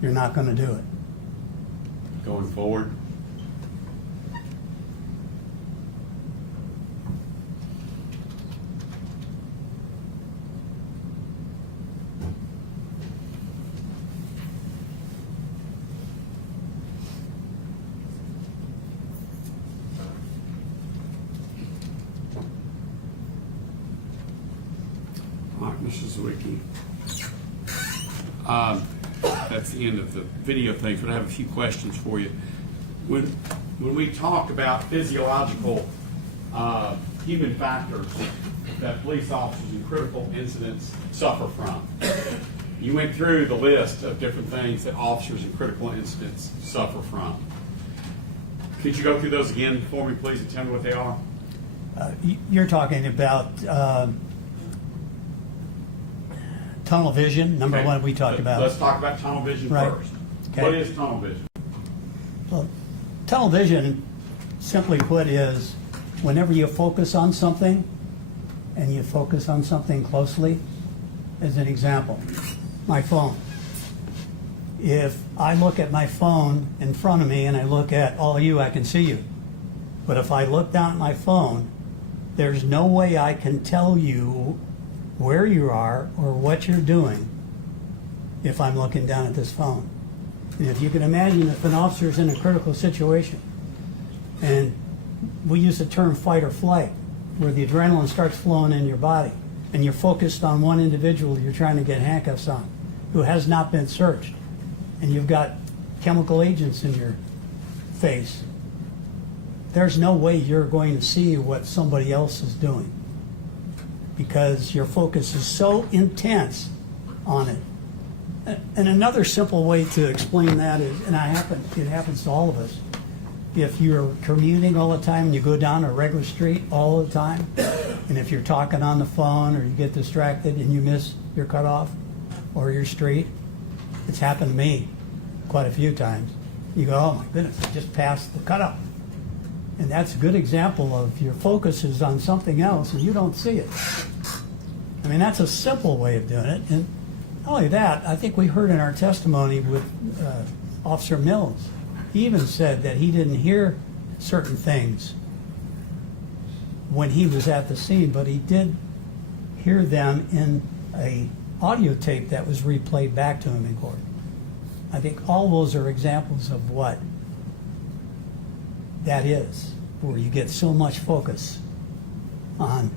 you're not going to do it. Going forward? All right, Mrs. Zwicky. That's the end of the video things, but I have a few questions for you. When we talk about physiological human factors that police officers in critical incidents suffer from, you went through the list of different things that officers in critical incidents suffer from. Could you go through those again for me, please, and tell me what they are? You're talking about tunnel vision, number Okay. one we talked about. Let's talk about tunnel vision Right. first. Okay. What is tunnel vision? Well, tunnel vision, simply put, is whenever you focus on something and you focus on something closely. As an example, my phone. If I look at my phone in front of me and I look at all of you, I can see you. But if I look down at my phone, there's no way I can tell you where you are or what you're doing if I'm looking down at this phone. And if you can imagine if an officer's in a critical situation, and we use the term fight or flight, where the adrenaline starts flowing in your body, and you're focused on one individual you're trying to get handcuffs on, who has not been searched, and you've got chemical agents in your face, there's no way you're going to see what somebody else is doing, because your focus is so intense on it. And another simple way to explain that is, and it happens to all of us, if you're commuting all the time and you go down a regular street all the time, and if you're talking on the phone or you get distracted and you miss your cutoff or your street, it's happened to me quite a few times. You go, oh my goodness, I just passed the cutoff. And that's a good example of your focus is on something else and you don't see it. I mean, that's a simple way of doing it. And not only that, I think we heard in our testimony with Officer Mills, he even said that he didn't hear certain things when he was at the scene, but he did hear them in a audio tape that was replayed back to him in court. I think all those are examples of what that is, where you get so much focus on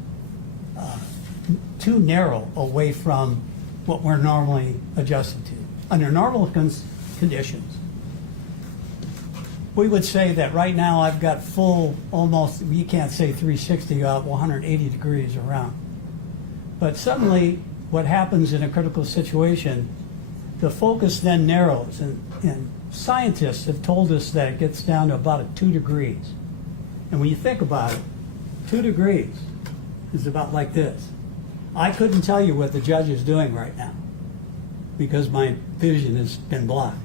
too narrow away from what we're normally adjusted to. Under normal conditions, we would say that right now I've got full, almost, you can't say 360, 180 degrees around. But suddenly, what happens in a critical situation, the focus then narrows, and scientists have told us that it gets down to about 2 degrees. And when you think about it, 2 degrees is about like this. I couldn't tell you what the judge is doing right now because my vision has been blocked.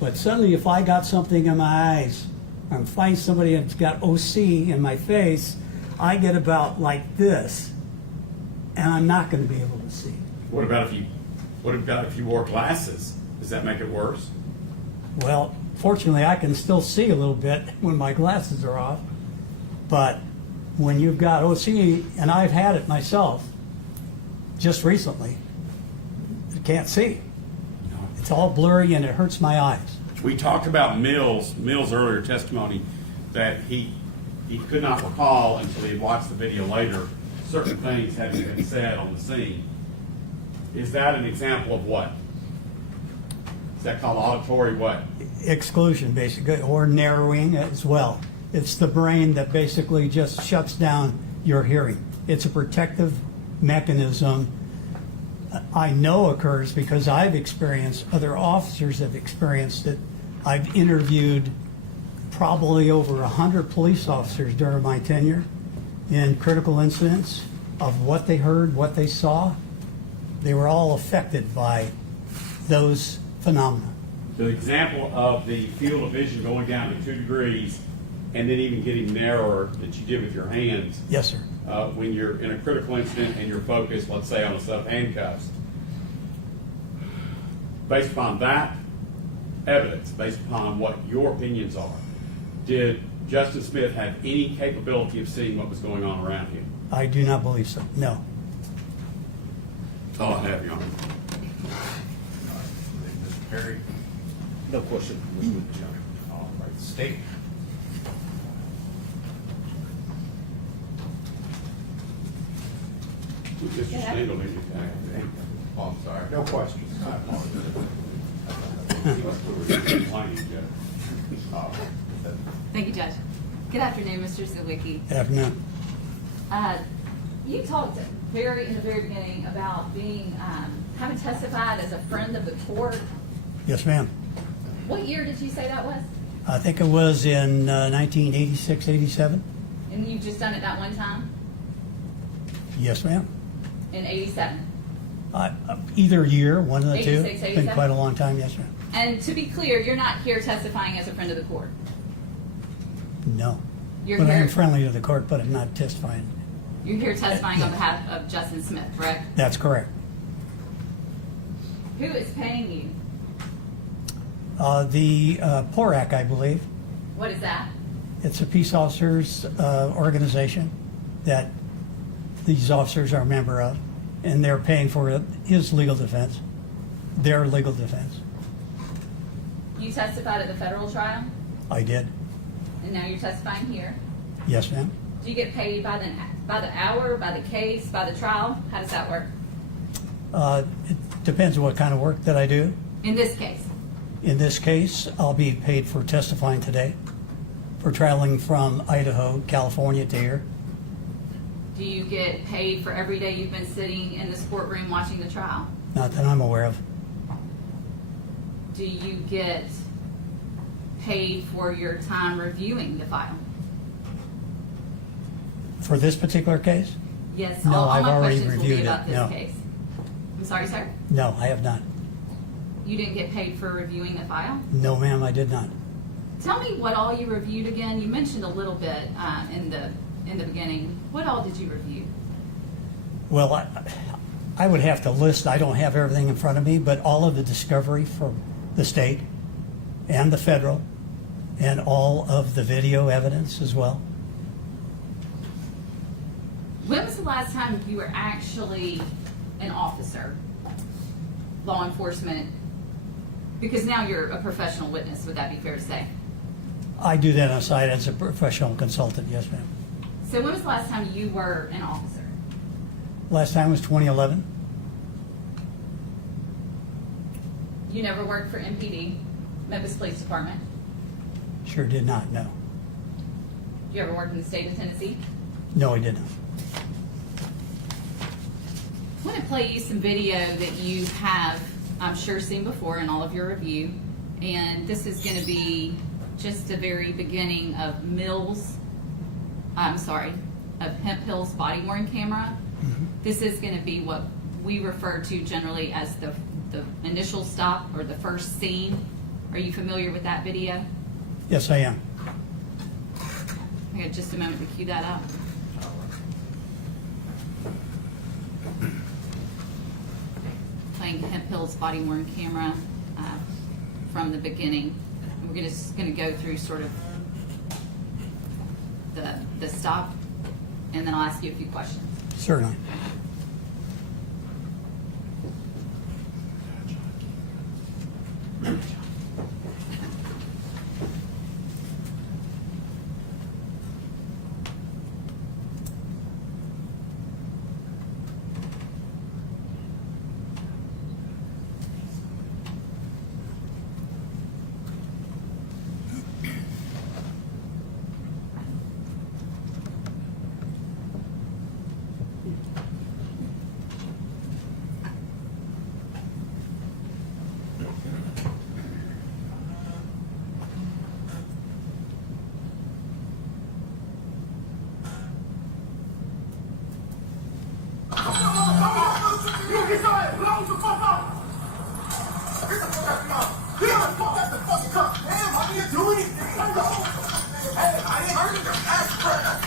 But suddenly if I got something in my eyes, or I find somebody that's got OC in my face, I get about like this, and I'm not going to be able to see. What about if you wore glasses? Does that make it worse? Well, fortunately, I can still see a little bit when my glasses are off. But when you've got OC, and I've had it myself just recently, you can't see. It's all blurry and it hurts my eyes. We talked about Mills' earlier testimony that he could not recall until he watched the video later certain things having been said on the scene. Is that an example of what? Is that called auditory what? Exclusion, basically, or narrowing as well. It's the brain that basically just shuts down your hearing. It's a protective mechanism. I know occurs because I've experienced, other officers have experienced it. I've interviewed probably over 100 police officers during my tenure in critical incidents of what they heard, what they saw. They were all affected by those phenomena. The example of the field of vision going down to 2 degrees and then even getting narrower that you did with your hands. Yes, sir. When you're in a critical incident and you're focused, let's say, on a set of handcuffs. Based upon that evidence, based upon what your opinions are, did Justin Smith have any capability of seeing what was going on around him? I do not believe so, no. That's all I have, Your Honor. Mr. Perry? No question. All right, State. Mr. Stengel, did you Oh, I'm sorry. No questions. I apologize. Thank you, Judge. Good afternoon, Mr. Zawicki. Afternoon. You talked in the very beginning about being, having testified as a friend of the court. Yes, ma'am. What year did you say that was? I think it was in 1986, 87. And you've just done it that one time? Yes, ma'am. In 87? Either year, one of the two. 86, It's been 87? quite a long time, yes, ma'am. And to be clear, you're not here testifying as a friend of the court? No. You're But I am here, friendly to the court, but I'm not testifying. you're here testifying on behalf of Justin Smith, correct? That's correct. Who is paying you? The PORAC, I believe. What is that? It's a peace officers organization that these officers are a member of, and they're paying for his legal defense, their legal defense. You testified at the federal trial, I did. and now you're testifying here. Yes, ma'am. Do you get paid by the hour, by the case, by the trial? How does that work? It depends on what kind of work that I do. In this case, In this case, I'll be paid for testifying today, for traveling from Idaho, California to here. do you get paid for every day you've been sitting in this courtroom watching the trial? Not that I'm aware of. Do you get paid for your time reviewing the file? For this particular case? Yes, No, all I've my already questions will be reviewed about it. this No. case. I'm sorry, sir? No, I have not. You didn't get paid for reviewing the file? No, ma'am, I did not. Tell me what all you reviewed again. You mentioned a little bit in the beginning. What all did you review? Well, I would have to list, I don't have everything in front of me, but all of the discovery from the state and the federal and all of the video evidence as well. When was the last time you were actually an officer, law enforcement? Because now you're a professional witness, would that be fair to say? I do that on the side as a professional consultant, yes, ma'am. So when was the last time you were an officer? Last time was 2011. You never worked for MPD, Memphis Police Department? Sure did not, no. You ever worked in the state of Tennessee? No, I did not. I want to play you some video that you have, I'm sure, seen before in all of your review. And this is going to be just the very beginning of Hemp Hill's body-worn camera. This is going to be what we refer to generally as the initial stop or the first scene. Are you familiar with that video? Yes, I am. I got just a moment to cue that up. Playing Hemp Hill's body-worn camera from the beginning. And we're just going to go through sort of the stop, and then I'll ask you a few questions. Certainly. Get your ass, blow the fuck up! Get the fuck out the car! Get the fuck out the fucking car! Damn, I didn't do anything! Hey, I didn't hurt you! That's crap!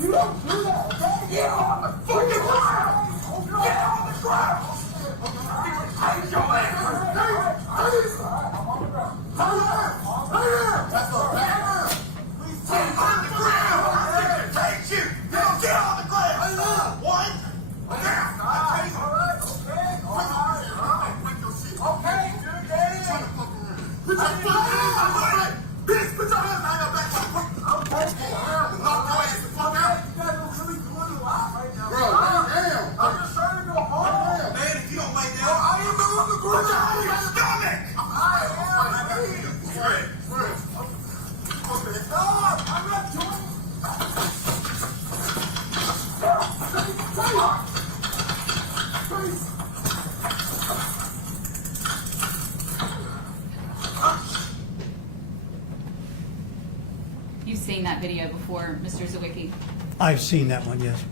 You don't do that, okay? Get on the fucking ground! Get on the ground! Take your ass! That's all right. Take on the ground! Take you! Get on the ground! One! Now! I take all right, okay? All right. Bring your shit. Okay, dude, get in. Put your fucking hands on my back! Bitch, put your hands on your back! Okay. Knock your ass the fuck out! You guys are really doing a lot right now. Bro, damn! I'm just trying to go home. Man, if you don't lay down, I ain't on the ground! Put your hands on your stomach! I'm not doing You've seen that video before, Mr. Zawicki. I've seen that one, yes.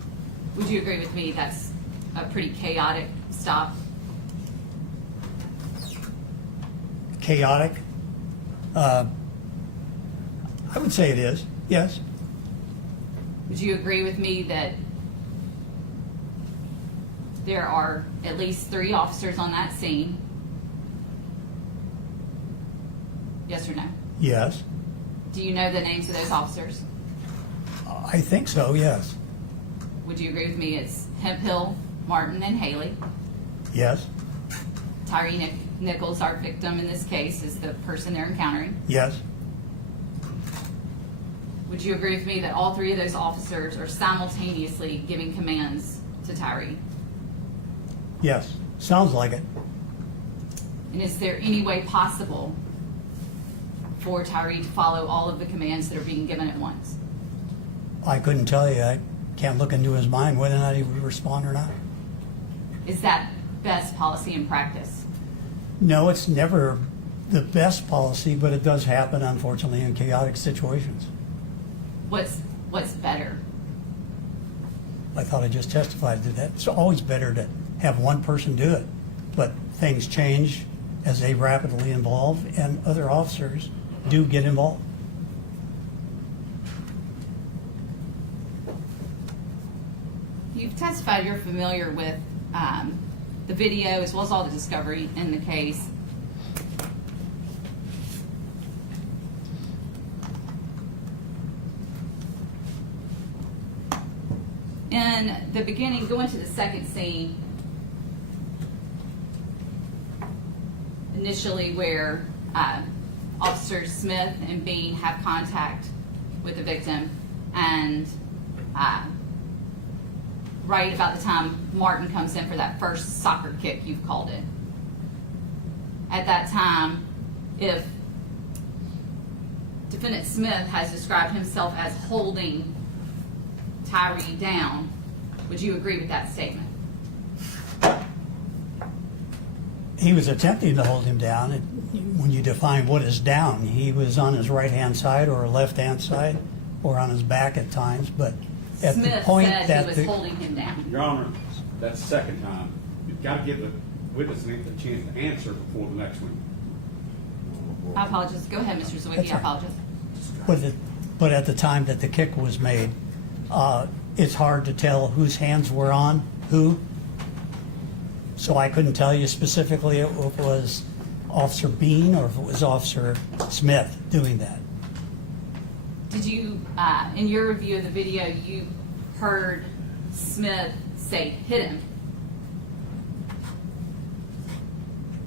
Would you agree with me that's a pretty chaotic stop? Chaotic? I would say it is, yes. Would you agree with me that there are at least 3 officers on that scene? Yes or no? Yes. Do you know the names of those officers? I think so, yes. Would you agree with me it's Hemphill, Martin, and Haley? Yes. Tyre Nichols, our victim in this case, is the person they're encountering. Yes. Would you agree with me that all 3 of those officers are simultaneously giving commands to Tyre? Yes. Sounds like it. And is there any way possible for Tyre to follow all of the commands that are being given at once? I couldn't tell you. I can't look into his mind whether or not he would respond or not. Is that best policy and practice? No, it's never the best policy, but it does happen, unfortunately, in chaotic situations. What's better? I thought I just testified to that. It's always better to have one person do it, but things change as they rapidly evolve, and other officers do get involved. You've testified you're familiar with the video as well as all the discovery in the case. In the beginning, going to the second scene, initially where Officers Smith and Bean have contact with the victim, and right about the time Martin comes in for that first soccer kick, you've called it. At that time, if Defendant Smith has described himself as holding Tyre down, would you agree with that statement? He was attempting to hold him down. When you define what is down, he was on his right-hand side or left-hand side or on his back at times, but at Smith the point said that he was holding him down. Your Honor, that's the second time. You've got to give the witness a chance to answer before the next one. I apologize. Go ahead, Mr. Zawicki. That's I right. apologize. But at the time that the kick was made, it's hard to tell whose hands were on who. So I couldn't tell you specifically if it was Officer Bean or if it was Officer Smith doing that. Did you, in your review of the video, you heard Smith say, "Hit him"?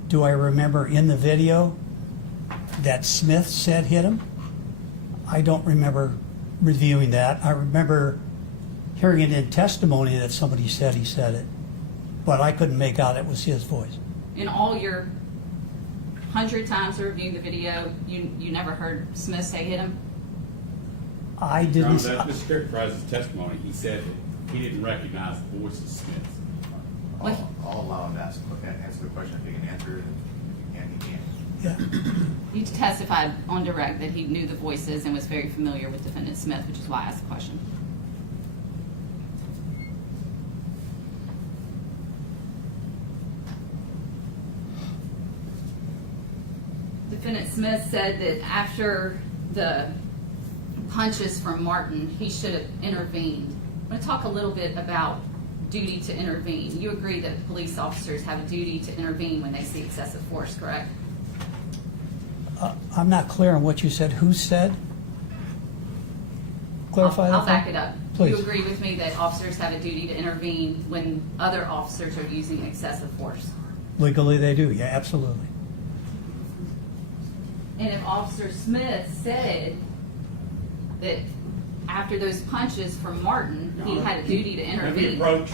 Do I remember in the video that Smith said hit him? I don't remember reviewing that. I remember hearing it in testimony that somebody said he said it, but I couldn't make out it was his voice. In all your 100 times of reviewing the video, you never heard Smith say "hit him"? I Your didn't. Honor, that mischaracterizes his testimony. He said that he didn't recognize the voice of Smith. What? I'll allow him to answer the question if he can answer it. If he can't, he can't. Yeah. You testified on direct that he knew the voices and was very familiar with Defendant Smith, which is why I asked the question. Defendant Smith said that after the punches from Martin, he should have intervened. I want to talk a little bit about duty to intervene. You agree that police officers have a duty to intervene when they see excessive force, correct? I'm not clear on what you said. Who said? Clarify that. I'll back it up. Please. You agree with me that officers have a duty to intervene when other officers are using excessive force? Legally, they do. Yeah, absolutely. And if Officer Smith said that after those punches from Martin, he had a duty to Let me intervene. approach.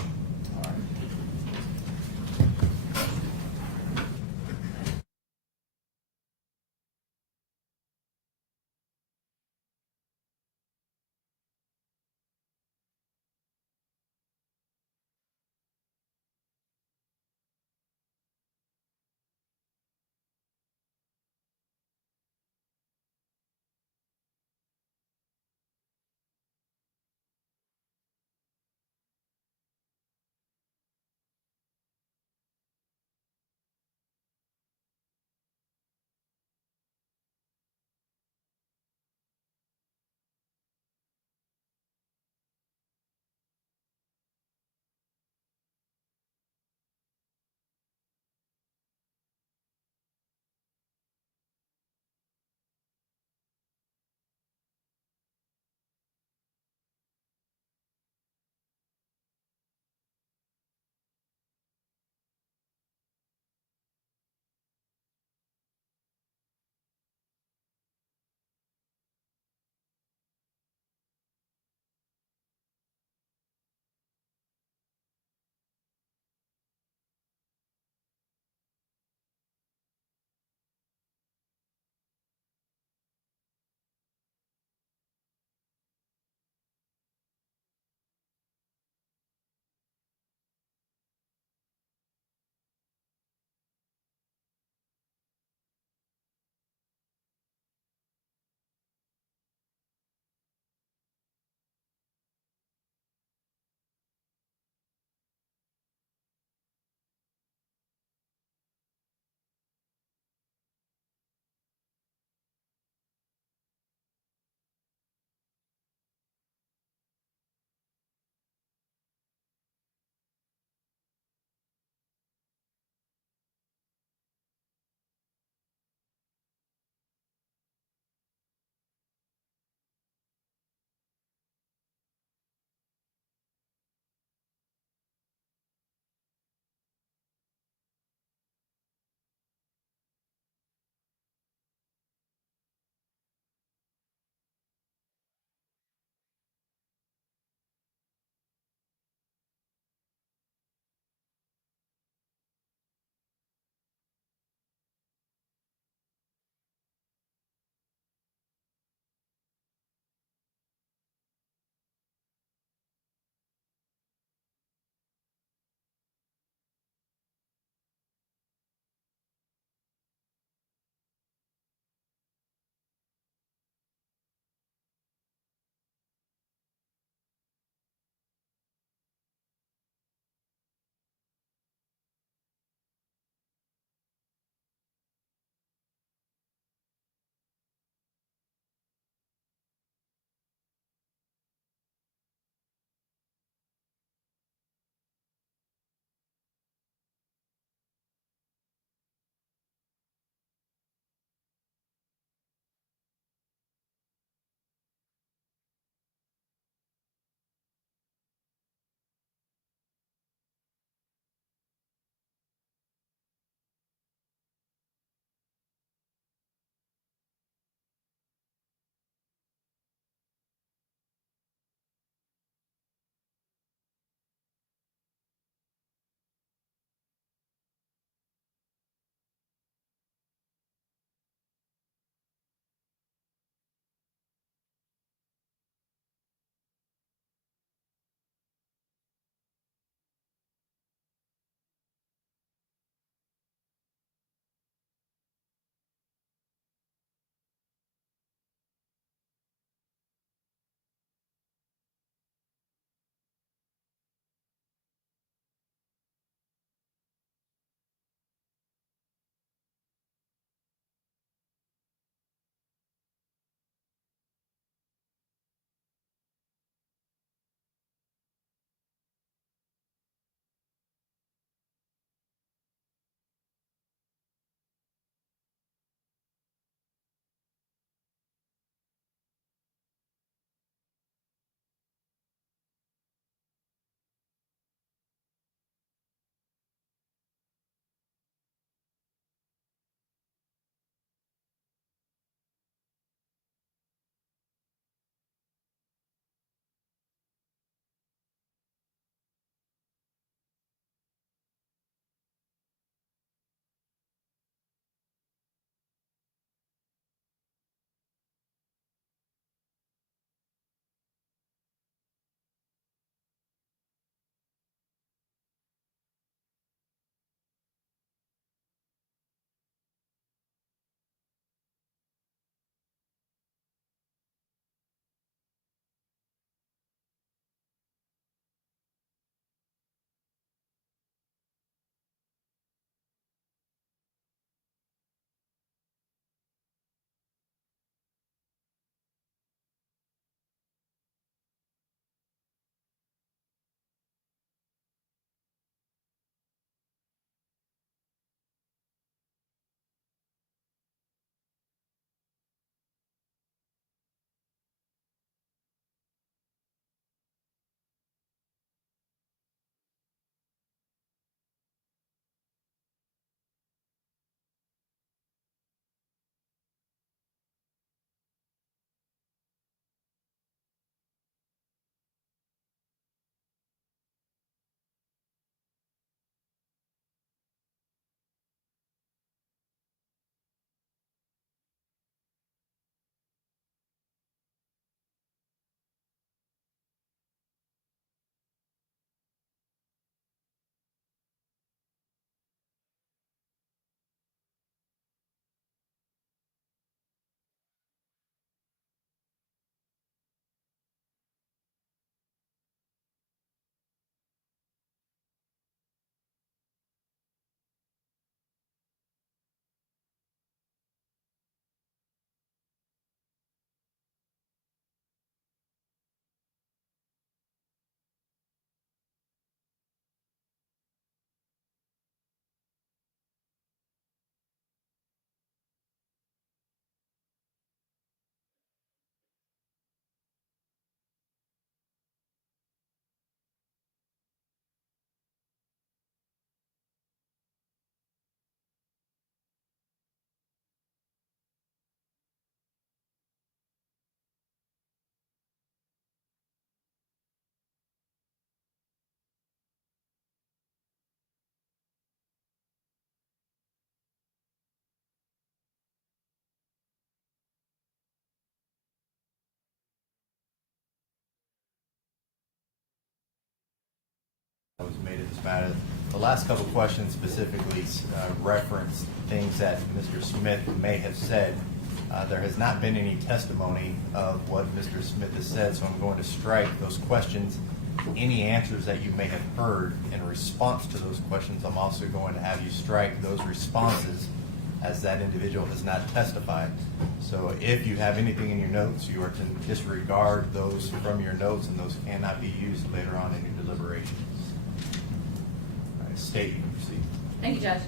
this matter. The last couple of questions specifically referenced things that Mr. Smith may have said. There has not been any testimony of what Mr. Smith has said, so I'm going to strike those questions. Any answers that you may have heard in response to those questions, I'm also going to have you strike those responses, as that individual has not testified. So if you have anything in your notes, you are to disregard those from your notes, and those cannot be used later on in your deliberations. All right, State, you can proceed. Thank you, Judge.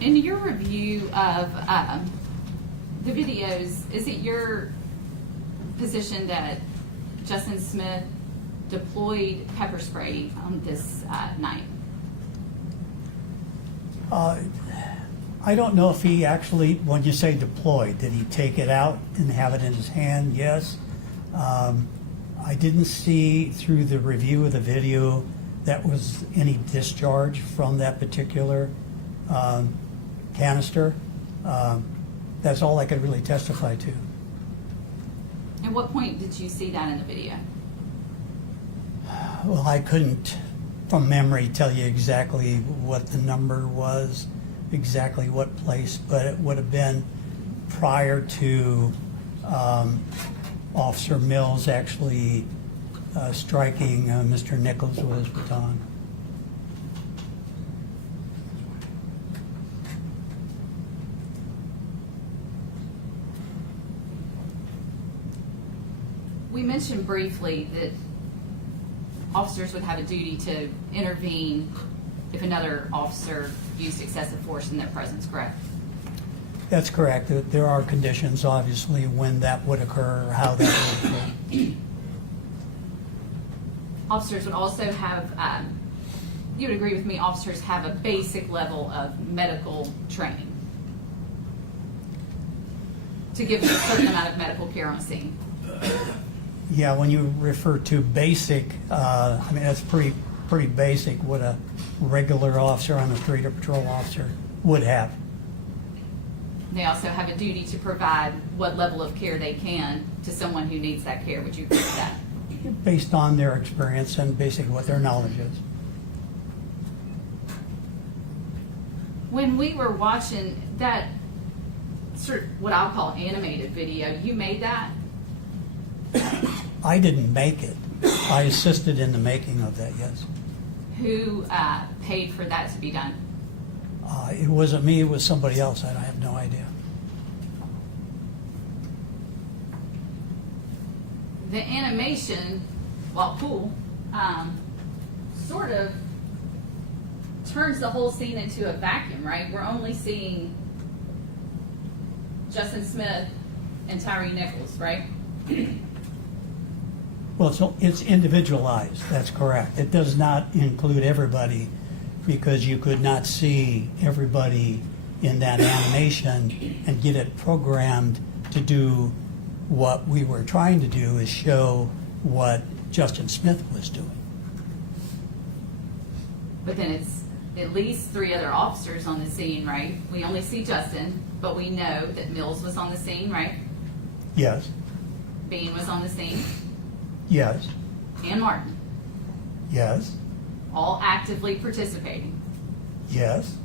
In your review of the videos, is it your position that Justin Smith deployed pepper spray on this night? I don't know if he actually, when you say deployed, did he take it out and have it in his hand? Yes. I didn't see through the review of the video that was any discharge from that particular canister. That's all I could really testify to. At what point did you see that in the video? Well, I couldn't, from memory, tell you exactly what the number was, exactly what place, but it would have been prior to Officer Mills actually striking Mr. Nichols with his baton. We mentioned briefly that officers would have a duty to intervene if another officer used excessive force in their presence, correct? That's correct. There are conditions, obviously, when that would occur or how that would occur. Officers would also have, you would agree with me, officers have a basic level of medical training to give them a certain amount of medical care on scene. Yeah, when you refer to basic, I mean, that's pretty basic what a regular officer on the street or patrol officer would have. They also have a duty to provide what level of care they can to someone who needs that care. Would you agree with that? Based on their experience and basically what their knowledge is. When we were watching that sort of what I'll call animated video, you made that? I didn't make it. I assisted in the making of that, yes. Who paid for that to be done? It wasn't me, it was somebody else. I have no idea. The animation, while cool, sort of turns the whole scene into a vacuum, right? We're only seeing Justin Smith and Tyre Nichols, right? Well, so it's individualized, that's correct. It does not include everybody because you could not see everybody in that animation and get it programmed to do what we were trying to do is show what Justin Smith was doing. But then it's at least 3 other officers on the scene, right? We only see Justin, but we know that Mills was on the scene, right? Yes, Bean was on the scene, yes, and Martin, yes, all actively participating. yes.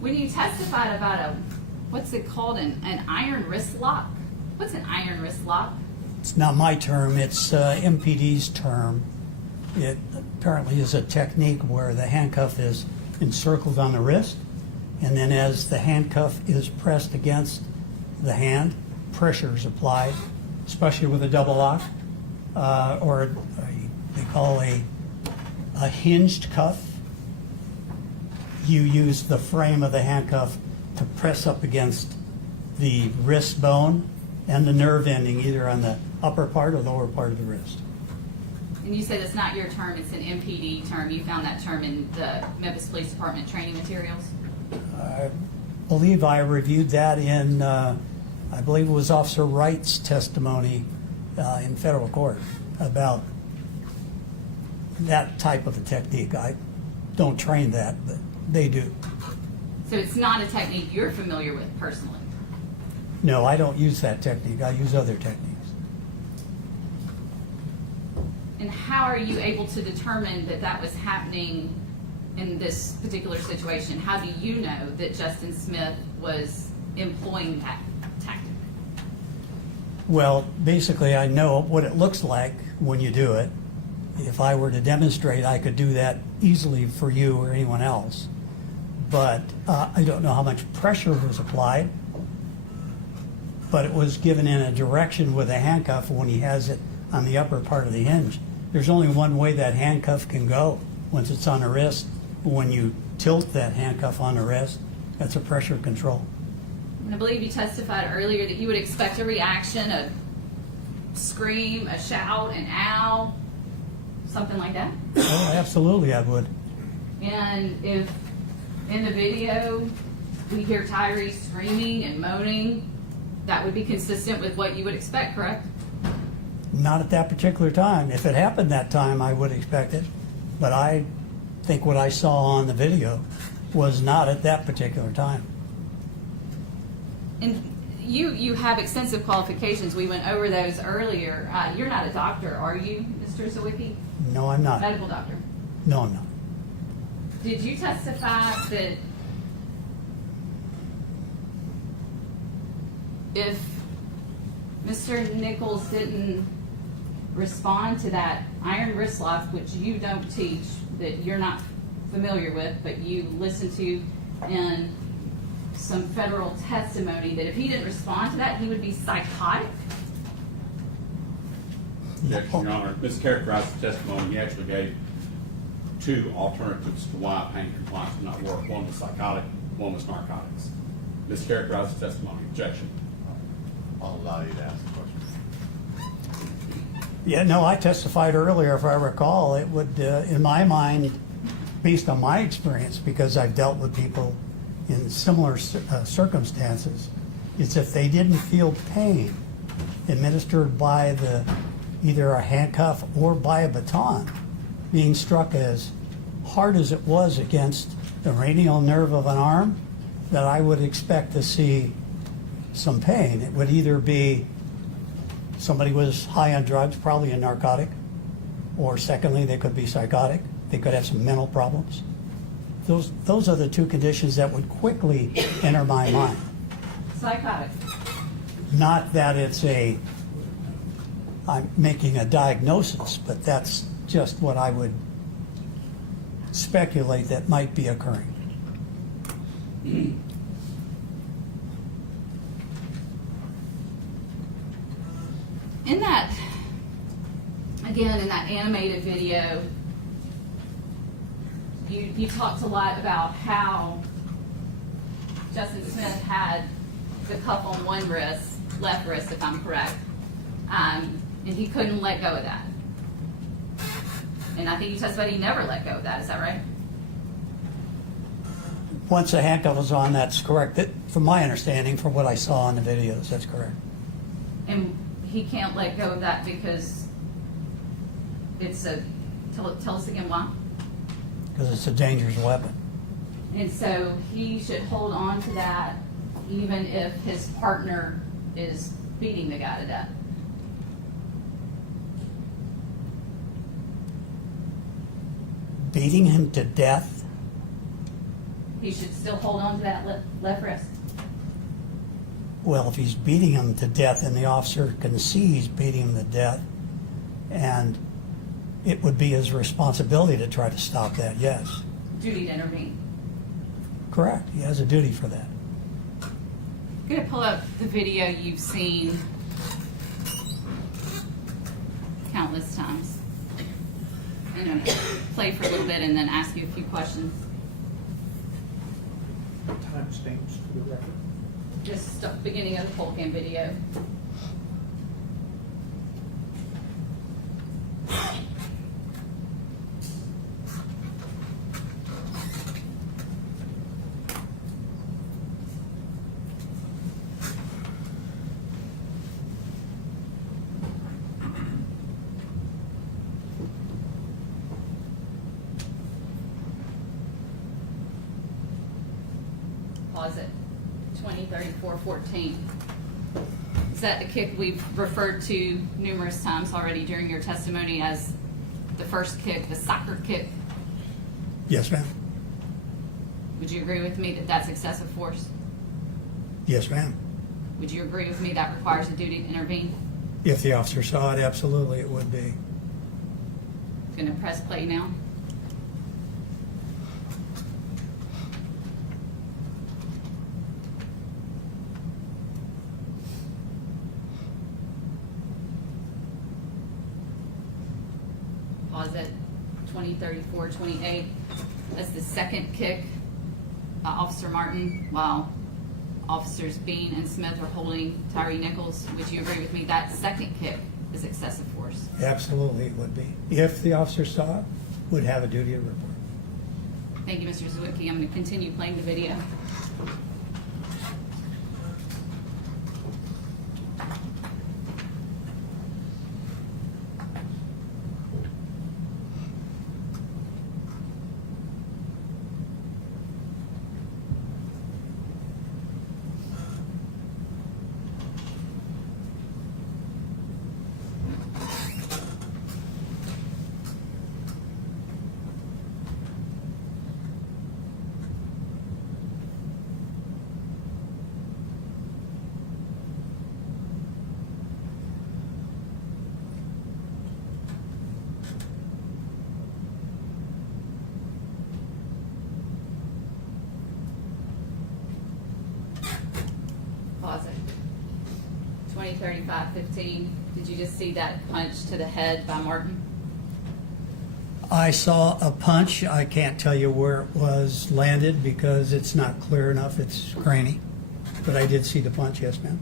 When you testified about what's it called, an iron wrist lock? What's an iron wrist lock? It's not my term, it's MPD's term. It apparently is a technique where the handcuff is encircled on the wrist, and then as the handcuff is pressed against the hand, pressure is applied, especially with a double lock, or they call a hinged cuff. You use the frame of the handcuff to press up against the wrist bone and the nerve ending, either on the upper part or lower part of the wrist. And you said it's not your term, it's an MPD term. You found that term in the Memphis Police Department training materials? I believe I reviewed that in, I believe it was Officer Wright's testimony in federal court about that type of a technique. I don't train that, but they do. So it's not a technique you're familiar with personally? No, I don't use that technique. I use other techniques. And how are you able to determine that that was happening in this particular situation? How do you know that Justin Smith was employing that tactic? Well, basically, I know what it looks like when you do it. If I were to demonstrate, I could do that easily for you or anyone else. But I don't know how much pressure was applied. But it was given in a direction with a handcuff when he has it on the upper part of the hinge. There's only one way that handcuff can go once it's on the wrist. When you tilt that handcuff on the wrist, that's a pressure control. And I believe you testified earlier that you would expect a reaction, a scream, a shout, an ow, something like that. Oh, absolutely, I would. And if in the video we hear Tyre screaming and moaning, that would be consistent with what you would expect, correct? Not at that particular time. If it happened that time, I would expect it. But I think what I saw on the video was not at that particular time. And you have extensive qualifications. We went over those earlier. You're not a doctor, are you, Mr. Zawicki? No, I'm not. Medical doctor. No, I'm not. Did you testify that if Mr. Nichols didn't respond to that iron wrist lock, which you don't teach, that you're not familiar with, but you listen to in some federal testimony, that if he didn't respond to that, he would be psychotic? Objection, Your Honor. Mischaracterized the testimony. He actually gave two alternatives to why pain compliance would not work. One was psychotic, one was narcotics. Mischaracterized the testimony. Objection. I'll allow you to ask the question. Yeah, no, I testified earlier, if I recall. It would, in my mind, based on my experience, because I've dealt with people in similar circumstances, it's if they didn't feel pain administered by either a handcuff or by a baton being struck as hard as it was against the radial nerve of an arm, that I would expect to see some pain. It would either be somebody was high on drugs, probably a narcotic, or secondly, they could be psychotic. They could have some mental problems. Those are the two conditions that would quickly enter my mind. Psychotic. Not that I'm making a diagnosis, but that's just what I would speculate that might be occurring. In that, again, in that animated video, you talked a lot about how Justin Smith had the cuff on one wrist, left wrist, if I'm correct, and he couldn't let go of that. And I think you testified he never let go of that. Is that right? Once the handcuff was on, that's correct. From my understanding, from what I saw on the videos, that's correct. And he can't let go of that because it's tell us again why? Because it's a dangerous weapon. And so he should hold on to that even if his partner is beating the guy to death. Beating him to death? He should still hold on to that left wrist. Well, if he's beating him to death and the officer can see he's beating him to death, and it would be his responsibility to try to stop that, yes. Duty to intervene. Correct. He has a duty for that. I'm going to pull up the video you've seen countless times. I'm going to play for a little bit and then ask you a few questions. Timestamps for the record. Just the beginning of the poll cam video. Pause it. 2034-14. Is that the kick we've referred to numerous times already during your testimony as the first kick, the soccer kick, Yes, ma'am. would you agree with me that that's excessive force? Yes, ma'am. Would you agree with me that requires a duty to intervene? If the officer saw it, absolutely it would be. Gonna press play now. Pause at 20:34, 28. That's the second kick by Officer Martin while Officers Bean and Smith are holding Tyre Nichols. Would you agree with me that second kick is excessive force? Absolutely it would be. If the officer saw it, would have a duty to report. Thank you, Mr. Zawicki. I'm going to continue playing the video. Pause it. 20:35:15. Did you just see that punch to the head by Martin? I saw a punch. I can't tell you where it was landed because it's not clear enough. It's grainy. But I did see the punch, yes, ma'am.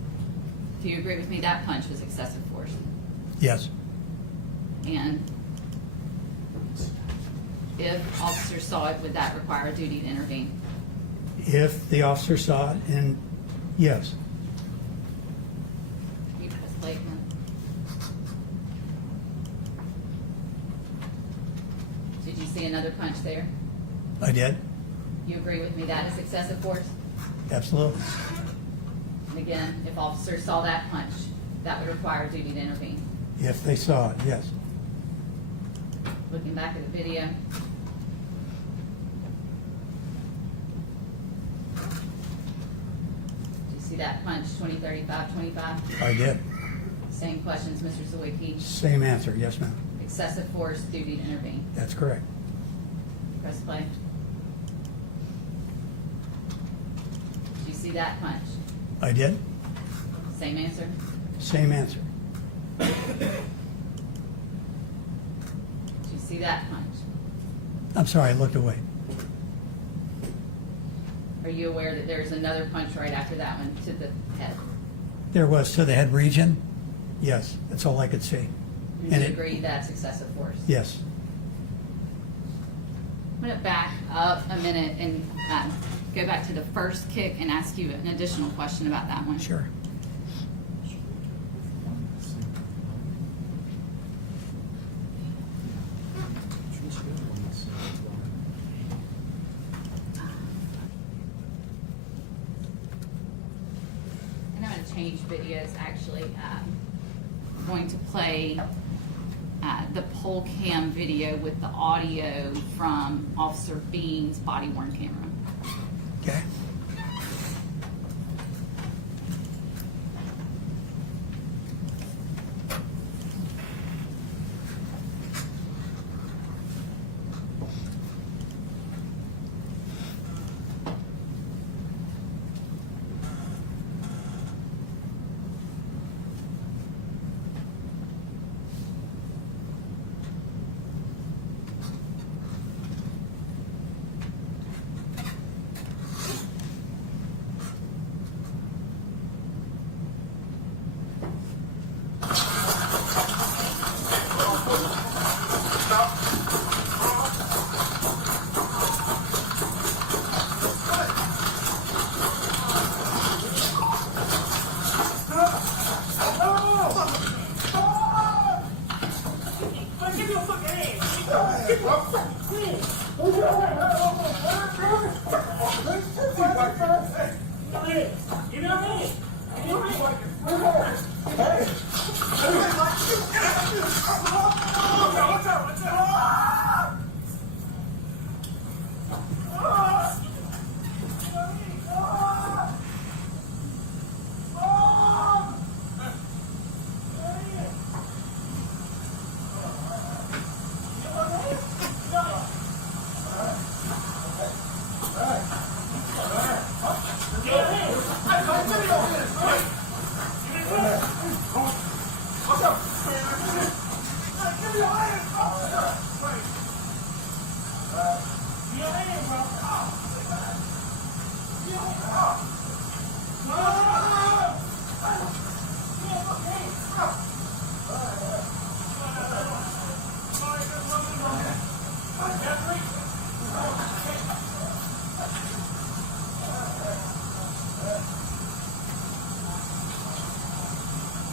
Do you agree with me that punch was excessive force? Yes. And if officers saw it, would that require a duty to intervene? If the officer saw it, and yes. You press play again. Did you see another punch there? I did. You agree with me that is excessive force? Absolutely. And again, if officers saw that punch, that would require a duty to intervene. If they saw it, yes. Looking back at the video. Did you see that punch, 20:35:25? I did. Same questions, Mr. Zawicki. Same answer, yes, ma'am. Excessive force, duty to intervene. That's correct. Press play. Did you see that punch? I did. Same answer? Same answer. Did you see that punch? I'm sorry, I looked away. Are you aware that there's another punch right after that one to the head? There was to the head region. Yes, that's all I could see. And And you it- agree that's excessive force? Yes. I'm going to back up a minute and go back to the first kick and ask you an additional question about that one. Sure. And I'm going to change videos actually. I'm going to play the poll cam video with the audio from Officer Bean's body worn camera. Okay. Watch out!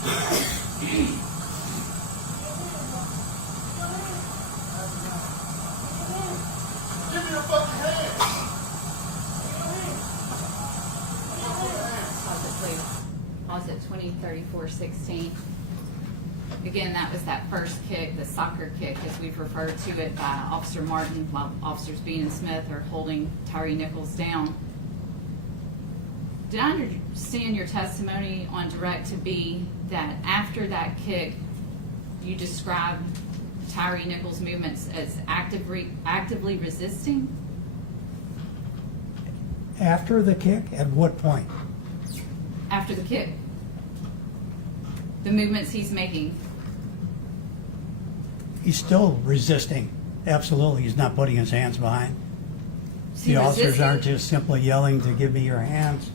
Give me your fucking hand. Pause at 20:34:16. Again, that was that first kick, the soccer kick, as we've referred to it by Officer Martin, while Officers Bean and Smith are holding Tyre Nichols down. Did I understand your testimony on direct to be that after that kick, you described Tyre Nichols' movements as actively resisting? After the kick, at what point? After the kick? The movements he's making. He's still resisting. Absolutely, he's not putting his hands behind. Is he The officers resisting? aren't just simply yelling to give me your hands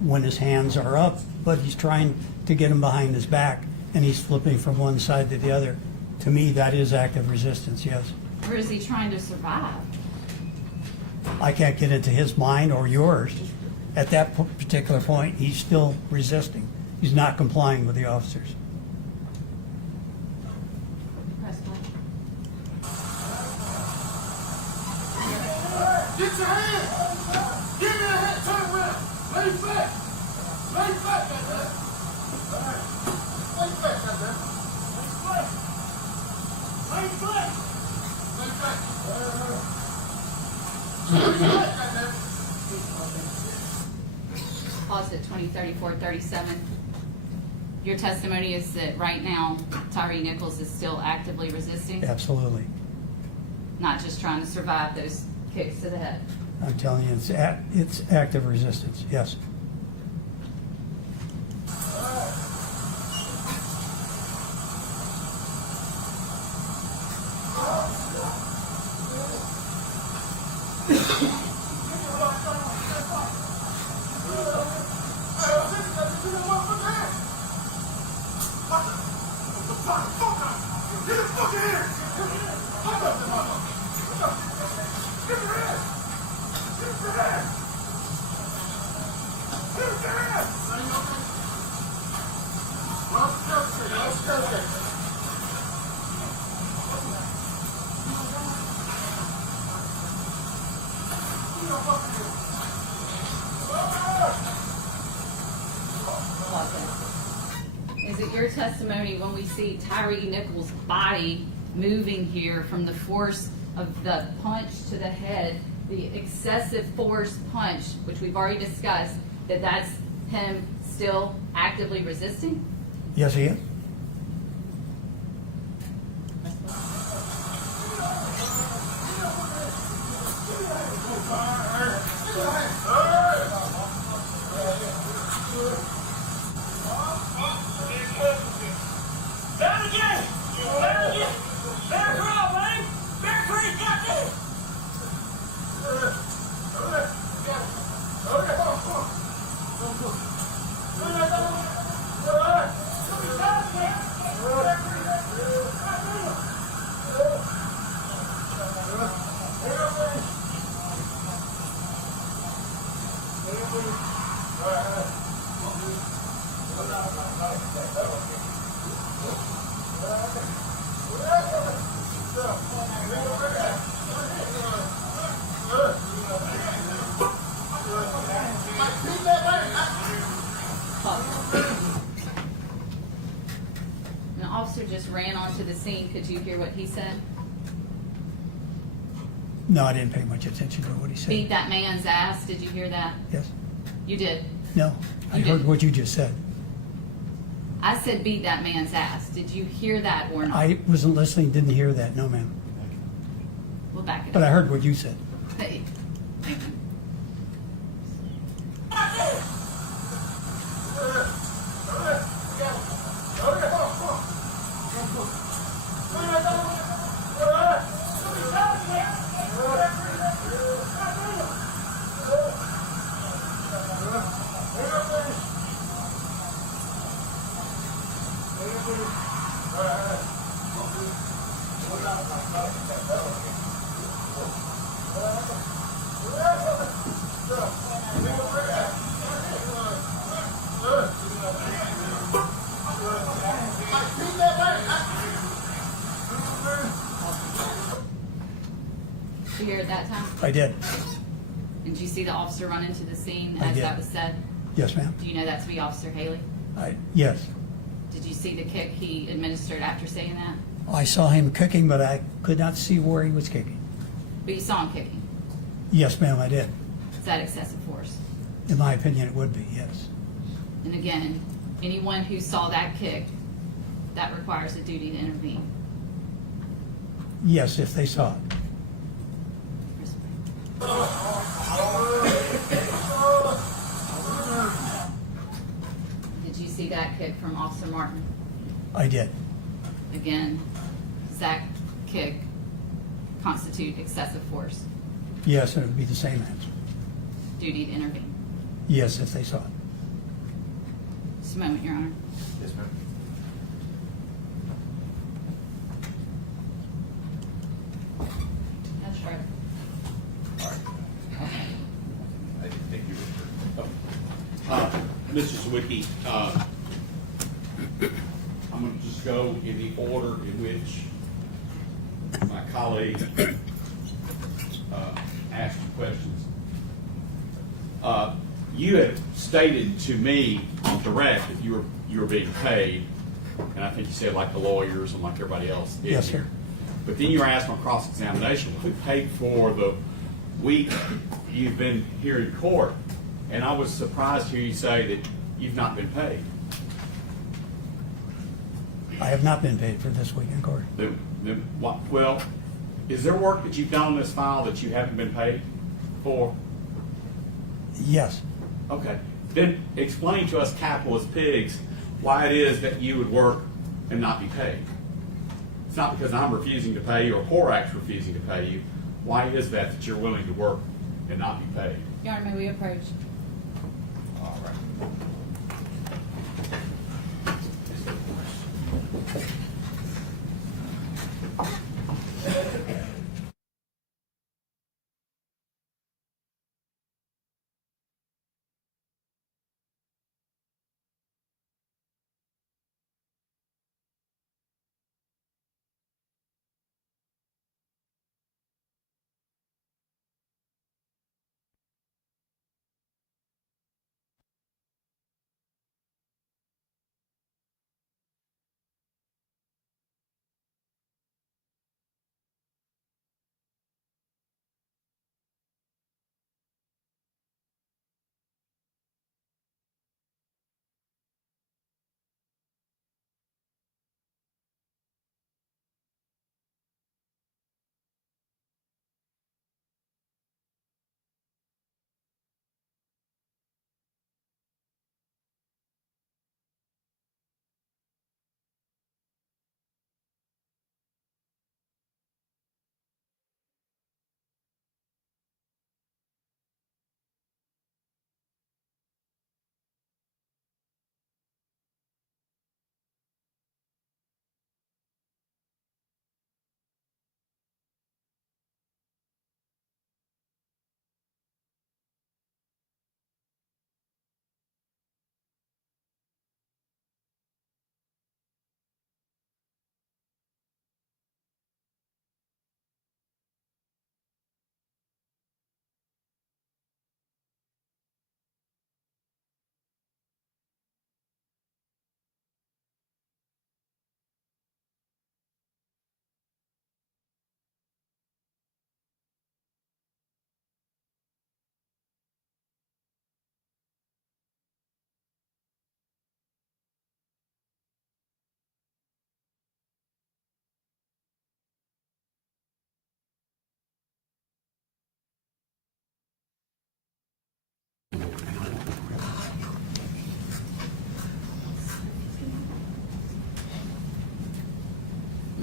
when his hands are up, but he's trying to get him behind his back, and he's flipping from one side to the other. To me, that is active resistance, yes. Or is he trying to survive? I can't get into his mind or yours. At that particular point, he's still resisting. He's not complying with the officers. Press play. Get your hand. Give me a hand. Turn around. Lay flat. Lay flat, goddamn. All right. Lay flat, goddamn. Lay flat. Lay flat. Lay flat. Lay flat, goddamn. Pause at 20:34:37. Your testimony is that right now Tyre Nichols is still actively resisting, Absolutely. not just trying to survive those kicks to the head. I'm telling you, it's active resistance, yes. Is it your testimony when we see Tyre Nichols' body moving here from the force of the punch to the head, the excessive force punch, which we've already discussed, that that's him still actively resisting? Yes, he is. Down again! Down again! Bear crawl, buddy! Bear creek, got this! An officer just ran onto the scene. Could you hear what he said? No, I didn't pay much attention to what he said. Beat that man's ass. Did you hear that? Yes. You did. No, I You heard did. what you just said. I said beat that man's ass. Did you hear that or not? I wasn't listening, didn't hear that, no ma'am. We'll back it But up. I heard what you said. Hey. here at that time? I did. And did you see the officer run into the scene I as did. that was said? Yes, ma'am. Do you know that to be Officer Haley? Yes. Did you see the kick he administered after saying that? I saw him kicking, but I could not see where he was kicking. But you saw him kicking. Yes, ma'am, I did. Is that excessive force? In my opinion, it would be, yes. And again, anyone who saw that kick, that requires a duty to intervene. Yes, if they saw it. Did you see that kick from Officer Martin? I did. Again, does that kick constitute excessive force? Yes, and it would be the same answer. Duty to intervene. Yes, if they saw it. Just a moment, Your Honor. Yes, ma'am. That's right. All right. I didn't think you were. Mr. Zwicky, I'm going to just go in the order in which my colleague asked you questions. You had stated to me on direct that you were being paid, and I think you said like the lawyers and like everybody else did. Yes, sir. But then you were asked on cross-examination, who paid for the week you've been here in court? And I was surprised to hear you say that you've not been paid. I have not been paid for this week in court. Well, is there work that you've done on this file that you haven't been paid for? Yes. Okay. Then explain to us capitalist pigs why it is that you would work and not be paid. It's not because I'm refusing to pay you or Corac's refusing to pay you. Why is that you're willing to work and not be paid? Your Honor, may we approach? All right.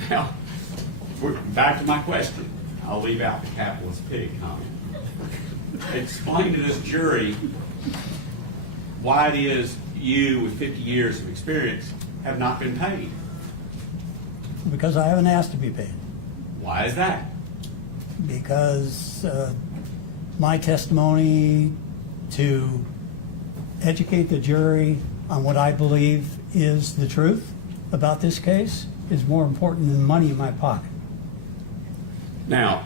Now, back to my question. I'll leave out the capitalist pig comment. Explain to this jury why it is you, with 50 years of experience, have not been paid. Because I haven't asked to be paid. Why is that? Because my testimony to educate the jury on what I believe is the truth about this case is more important than money in my pocket. Now,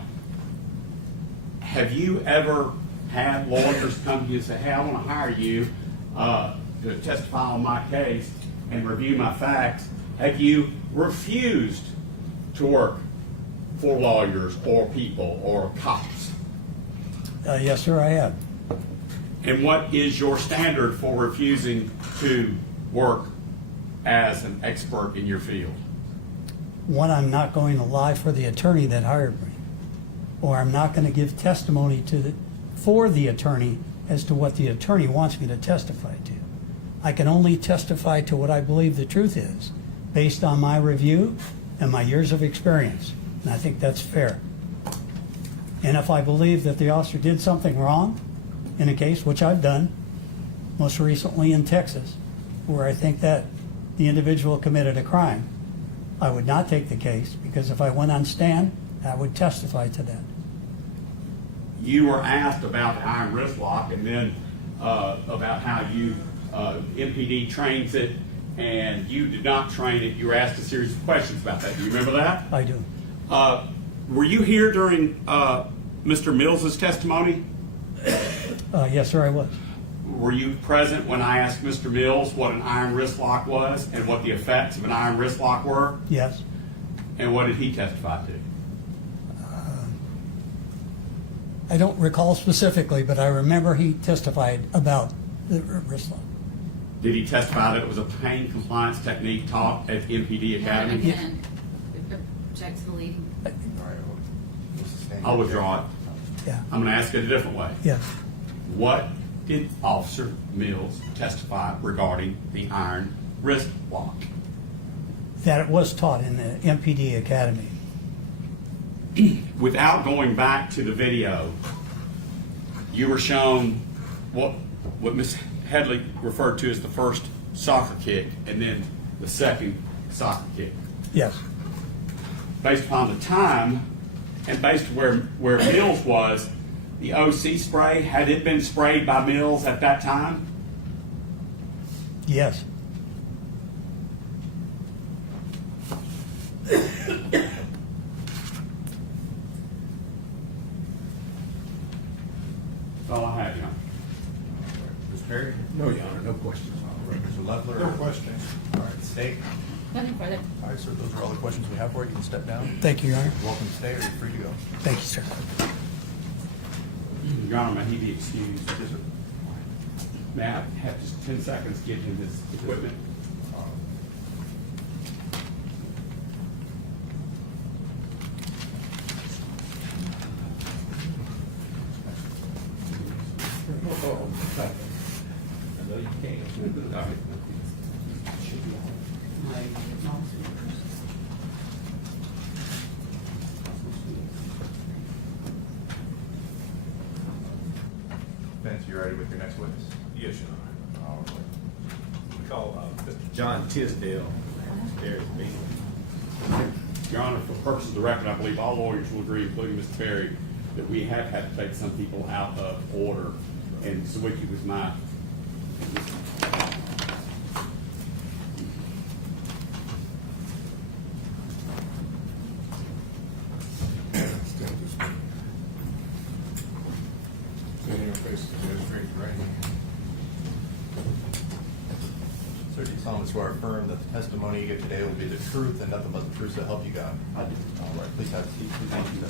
have you ever had lawyers come to you and say, hey, I want to hire you to testify on my case and review my facts? Have you refused to work for lawyers or people or cops? Yes, sir, I have. And what is your standard for refusing to work as an expert in your field? One, I'm not going to lie for the attorney that hired me, or I'm not going to give testimony for the attorney as to what the attorney wants me to testify to. I can only testify to what I believe the truth is, based on my review and my years of experience, and I think that's fair. And if I believe that the officer did something wrong in a case, which I've done, most recently in Texas, where I think that the individual committed a crime, I would not take the case, because if I went on stand, I would testify to that. You were asked about the iron wrist lock and then about how you MPD trains it, and you did not train it. You were asked a series of questions about that. Do you remember that? I do. Were you here during Mr. Mills's testimony? Yes, sir, I was. Were you present when I asked Mr. Mills what an iron wrist lock was and what the effects of an iron wrist lock were? Yes. And what did he testify to? I don't recall specifically, but I remember he testified about the wrist lock. Did he testify that it was a pain compliance technique taught at MPD Academy? Again, object to the leading. All right, what's the standard? I'll withdraw it. Yeah. I'm going to ask it a different way. Yes. What did Officer Mills testify regarding the iron wrist lock? That it was taught in the MPD Academy. Without going back to the video, you were shown what Ms. Headley referred to as the first soccer kick and then the second soccer kick. Yes. Based upon the time and based where Mills was, the OC spray, had it been sprayed by Mills at that time? Yes. That's all I have, Your Honor. Mr. Perry? No, Your Honor, no questions. All right, Mr. Leffler? No questions. All right, State? Nothing further. All right, sir, those are all the questions we have for you. You can step down. Thank you, Your Honor. You're welcome to stay, or you're free to go. Thank you, sir. Your Honor, may he be excused? May I have just 10 seconds to get him his equipment? I know you can't. All right. Vince, you ready with your next witness? Yes, Your Honor. All right. We call Mr. John Tisdale. There is me. Your Honor, for purposes of the record, I believe all lawyers will agree, including Mr. Perry, that we have had to take some people out of order, and Sawicki was my. Stand this way. Stand in your face, stand straight, right hand. Sir, do you solemnly swear or affirm that the testimony you give today will be the truth and nothing but the truth, so help you God? I do. All right, please have a seat. Thank you.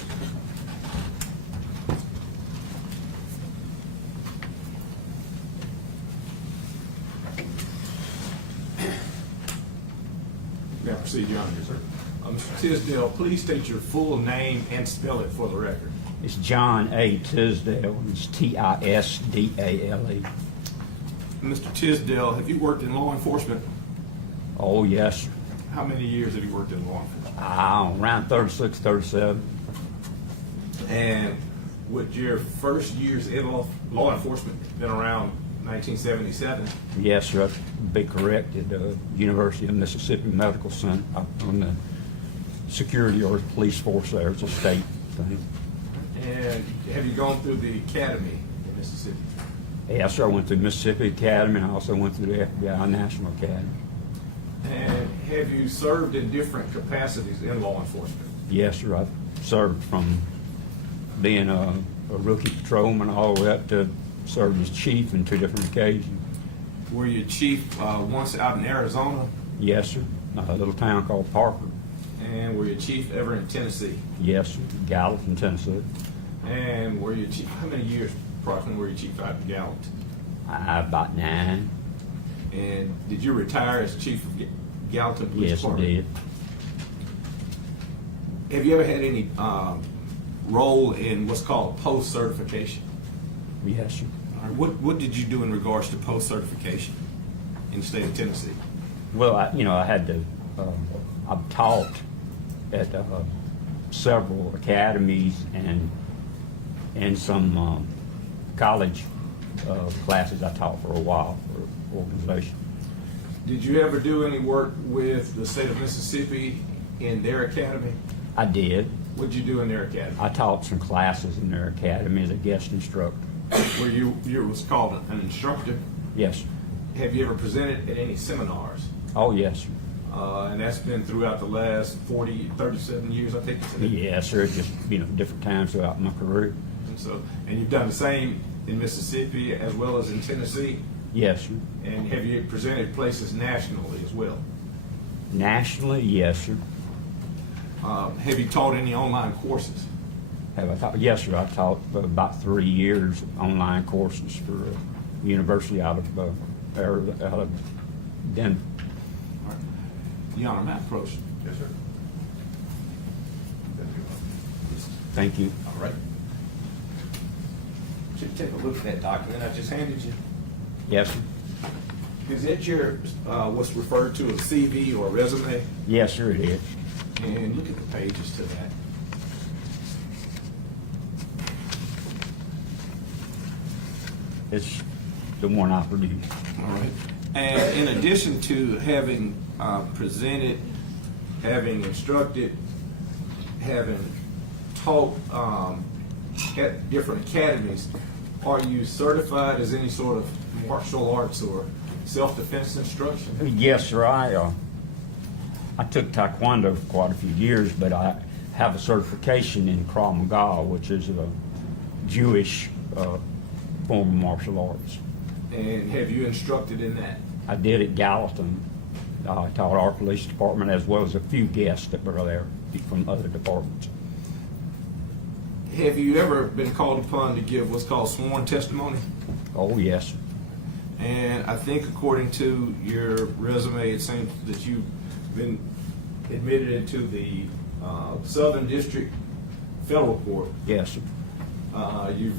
May I proceed, Your Honor? Yes, sir. Mr. Tisdale, please state your full name and spell it for the record. It's John A. Tisdale. It's Tisdale. Mr. Tisdale, have you worked in law enforcement? Oh, yes. How many years have you worked in law enforcement? Around 36, 37. And would your first years in law enforcement been around 1977? Yes, sir. That's be correct. At the University of Mississippi Medical Center. I'm the security or police force there. It's a state thing. And have you gone through the academy in Mississippi? Yes, sir. I went through Mississippi Academy, and I also went through the FBI National Academy. And have you served in different capacities in law enforcement? Yes, sir. I've served from being a a rookie patrolman all the way up to served as chief in 2 different occasions. Were you chief once out in Arizona? Yes, sir. A little town called Parker. And were you chief ever in Tennessee? Yes, sir. Gallatin, Tennessee. And were you chief, how many years approximately were you chief out in Gallatin? About 9. And did you retire as chief of Gallatin Police Yes, I Department? did. Have you ever had any role in what's called post-certification? Yes, sir. All right, what did you do in regards to post-certification in the state of Tennessee? Well, I had to, I've taught at several academies and some college classes I taught for a while for organization. Did you ever do any work with the state of Mississippi in their academy? I did. What did you do in their academy? I taught some classes in their academy as a guest instructor. Were you what's called an instructor? Yes, sir. Have you ever presented at any seminars? Oh, yes, sir. And that's been throughout the last 37 years, I think you said? Yes, sir. Just, different times throughout my career. And you've done the same in Mississippi as well as in Tennessee? Yes, sir. And have you presented places nationally as well? Nationally, yes, sir. Have you taught any online courses? Have I taught? Yes, sir. I taught for about 3 years online courses for a university out of Denver. All right. Your Honor, may I approach? Yes, sir. Thank you. All right. Should take a look at that document I just handed you. Yes, sir. Is that your what's referred to as CV or resume? Yes, sir, it is. And look at the pages to that. It's the one I produced. All right. And in addition to having presented, having instructed, having taught at different academies, are you certified as any sort of martial arts or self-defense instruction? Yes, sir. I took Taekwondo for quite a few years, but I have a certification in Krav Maga, which is a Jewish form of martial arts. And have you instructed in that? I did at Gallatin. I taught our police department as well as a few guests that were there from other departments. Have you ever been called upon to give what's called sworn testimony? Oh, yes, sir. And I think according to your resume, it seems that you've been admitted into the Southern District Federal Court. Yes, sir. You've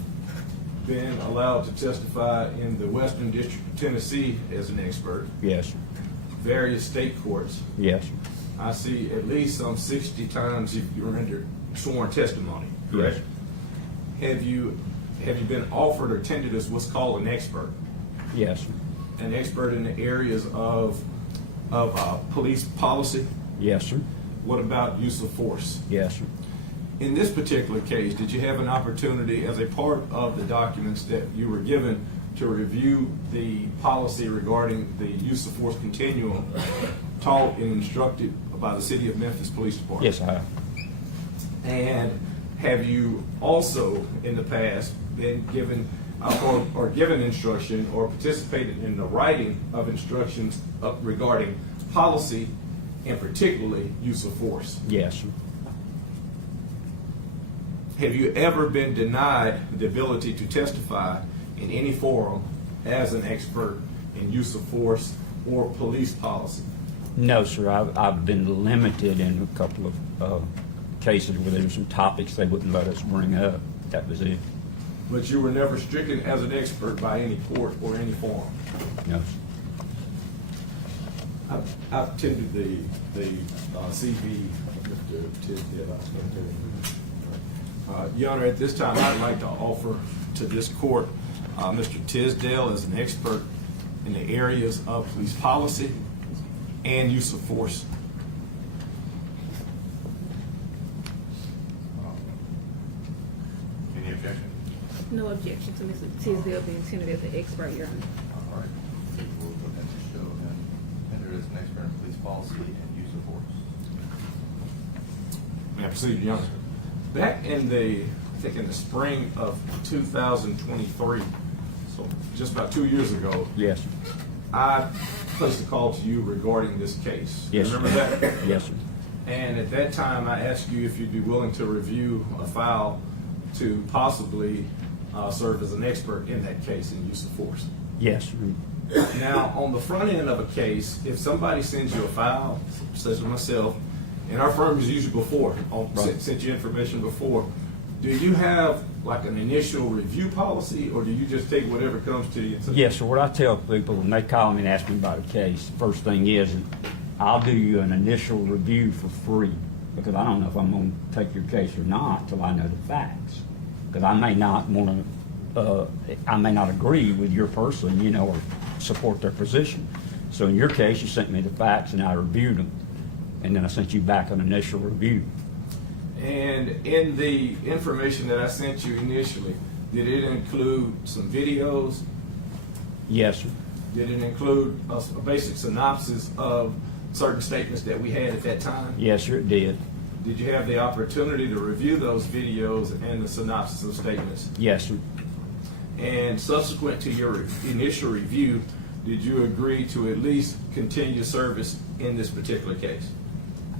been allowed to testify in the Western District of Tennessee as an expert, Yes, sir. various state courts. Yes, sir. I see at least some 60 times you rendered sworn testimony, correct? Yes. Have you been offered or tendered as what's called an expert? Yes, sir. An expert in the areas of police policy? Yes, sir. What about use of force? Yes, sir. In this particular case, did you have an opportunity as a part of the documents that you were given to review the policy regarding the use of force continuum taught and instructed by the City of Memphis Police Department? Yes, I have. And have you also in the past been given or given instruction or participated in the writing of instructions regarding policy and particularly use of force? Yes, sir. Have you ever been denied the ability to testify in any forum as an expert in use of force or police policy? No, sir. I've been limited in a couple of cases where there were some topics they wouldn't let us bring up. That was it. But you were never stricken as an expert by any court or any forum? No, sir. I've attended the CV. Mr. Tisdale, I was going to tell you. Your Honor, at this time, I'd like to offer to this court Mr. Tisdale as an expert in the areas of police policy and use of force. Any objection? No objection to Mr. Tisdale being tendered as an expert, Your Honor. All right. We'll go ahead and show him entered as an expert in police policy and use of force. May I proceed, Your Honor? Back in the think in the spring of 2023, so just about 2 years ago, Yes, sir. I placed a call to you regarding this case. Yes, You sir. remember that? Yes, sir. And at that time, I asked you if you'd be willing to review a file to possibly serve as an expert in that case in use of force. Yes, sir. Now, on the front end of a case, if somebody sends you a file, such as myself, and our firm is usually before, Right. sent you information before, do you have like an initial review policy, or do you just take whatever comes to you? And say, Yes, sir. What I tell people when they call me and ask me about a case, first thing is, I'll do you an initial review for free, because I don't know if I'm going to take your case or not till I know the facts. Because I may not want to, I may not agree with your person, you know, or support their position. So in your case, you sent me the facts and I reviewed them, and then I sent you back an initial review. And in the information that I sent you initially, did it include some videos? Yes, sir. Did it include a basic synopsis of certain statements that we had at that time? Yes, sir, it did. Did you have the opportunity to review those videos and the synopsis of statements? Yes, sir. And subsequent to your initial review, did you agree to at least continue service in this particular case?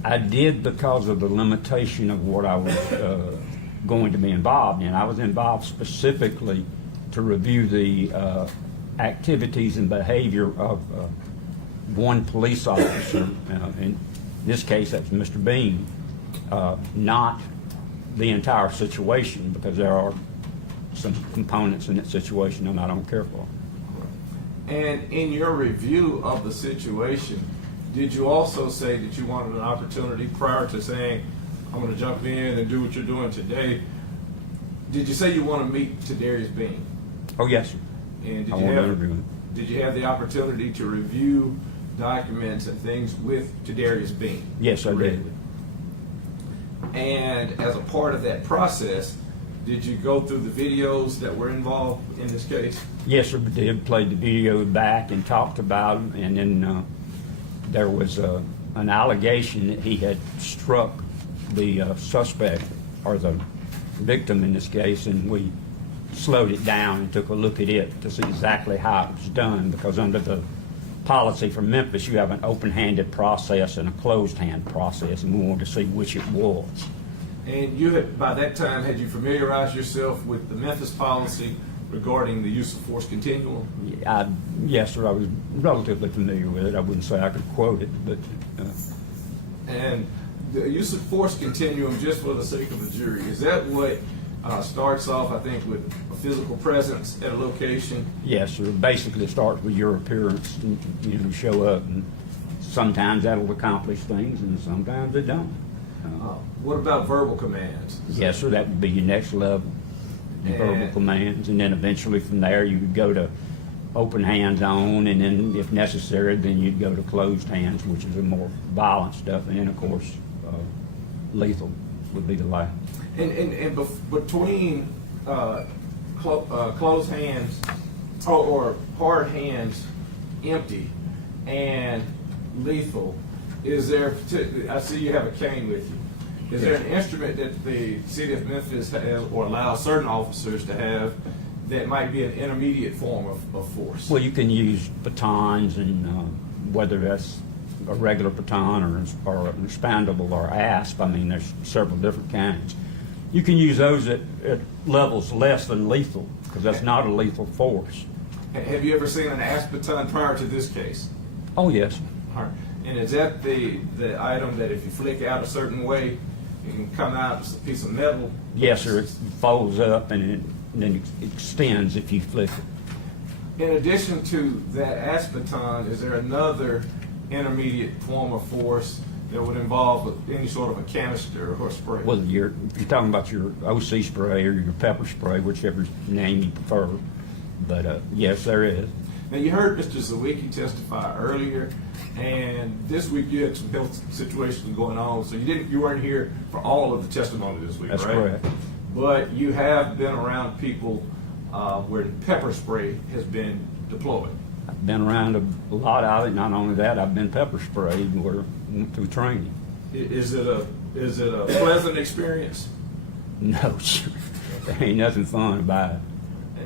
I did, because of the limitation of what I was going to be involved in. I was involved specifically to review the activities and behavior of one police officer. In this case, that's Mr. Bean, not the entire situation, because there are some components in that situation that I don't care for. And in your review of the situation, did you also say that you wanted an opportunity prior to saying, I'm going to jump in and do what you're doing today? Did you say you want to meet Tadarius Bean? Oh, yes, sir. And I want to interview him. did you have the opportunity to review documents and things with Tadarius Bean? Yes, I did. And as a part of that process, did you go through the videos that were involved in this case? Yes, sir, we did. Played the video back and talked about him, and then there was an allegation that he had struck the suspect, or the victim in this case, and we slowed it down and took a look at it to see exactly how it was done, because under the policy for Memphis, you have an open-handed process and a closed-hand process, and we wanted to see which it was. And you had, by that time, had you familiarized yourself with the Memphis policy regarding the use of force continuum? Yes, sir, I was relatively familiar with it. I wouldn't say I could quote it, but And the use of force continuum, just for the sake of the jury, is that what starts off, I think, with a physical presence at a location? yes, sir. Basically, it starts with your appearance. And, you know, show up, and sometimes that'll accomplish things, and sometimes it don't. What about verbal commands? Yes, sir. That would be your next level, the verbal And- commands, and then eventually from there you would go to open hands on, and then if necessary, then you'd go to closed hands, which is the more violent stuff, and then of course lethal would be the last. And between closed hands or hard hands, empty, and lethal, is there? I see you have a cane with you. Is there an instrument that the city of Memphis has, or allows certain officers to have, that might be an intermediate form of force? Well, you can use batons, and whether that's a regular baton or an expandable or asp. I mean, there's several different kinds. You can use those at levels less than lethal, because that's not a lethal force. Have you ever seen an asp baton prior to this case? Oh, yes. All right. And is that the item that if you flick out a certain way, it can come out as a piece of metal? Yes, sir. It folds up and then it extends if you flick it. In addition to that asp baton, is there another intermediate form of force that would involve any sort of a canister or spray? Well, if you're talking about your OC spray or your pepper spray, whichever name you prefer. But yes, there is. Now, you heard Mr. Zawicki testify earlier, and this week you had some health situations going on, so you weren't here for all of the testimony this week, That's right? correct. But you have been around people where pepper spray has been deployed. I've been around a lot of it. Not only that, I've been pepper sprayed where I went through training. Is it a pleasant experience? No, sir. There ain't nothing fun about it.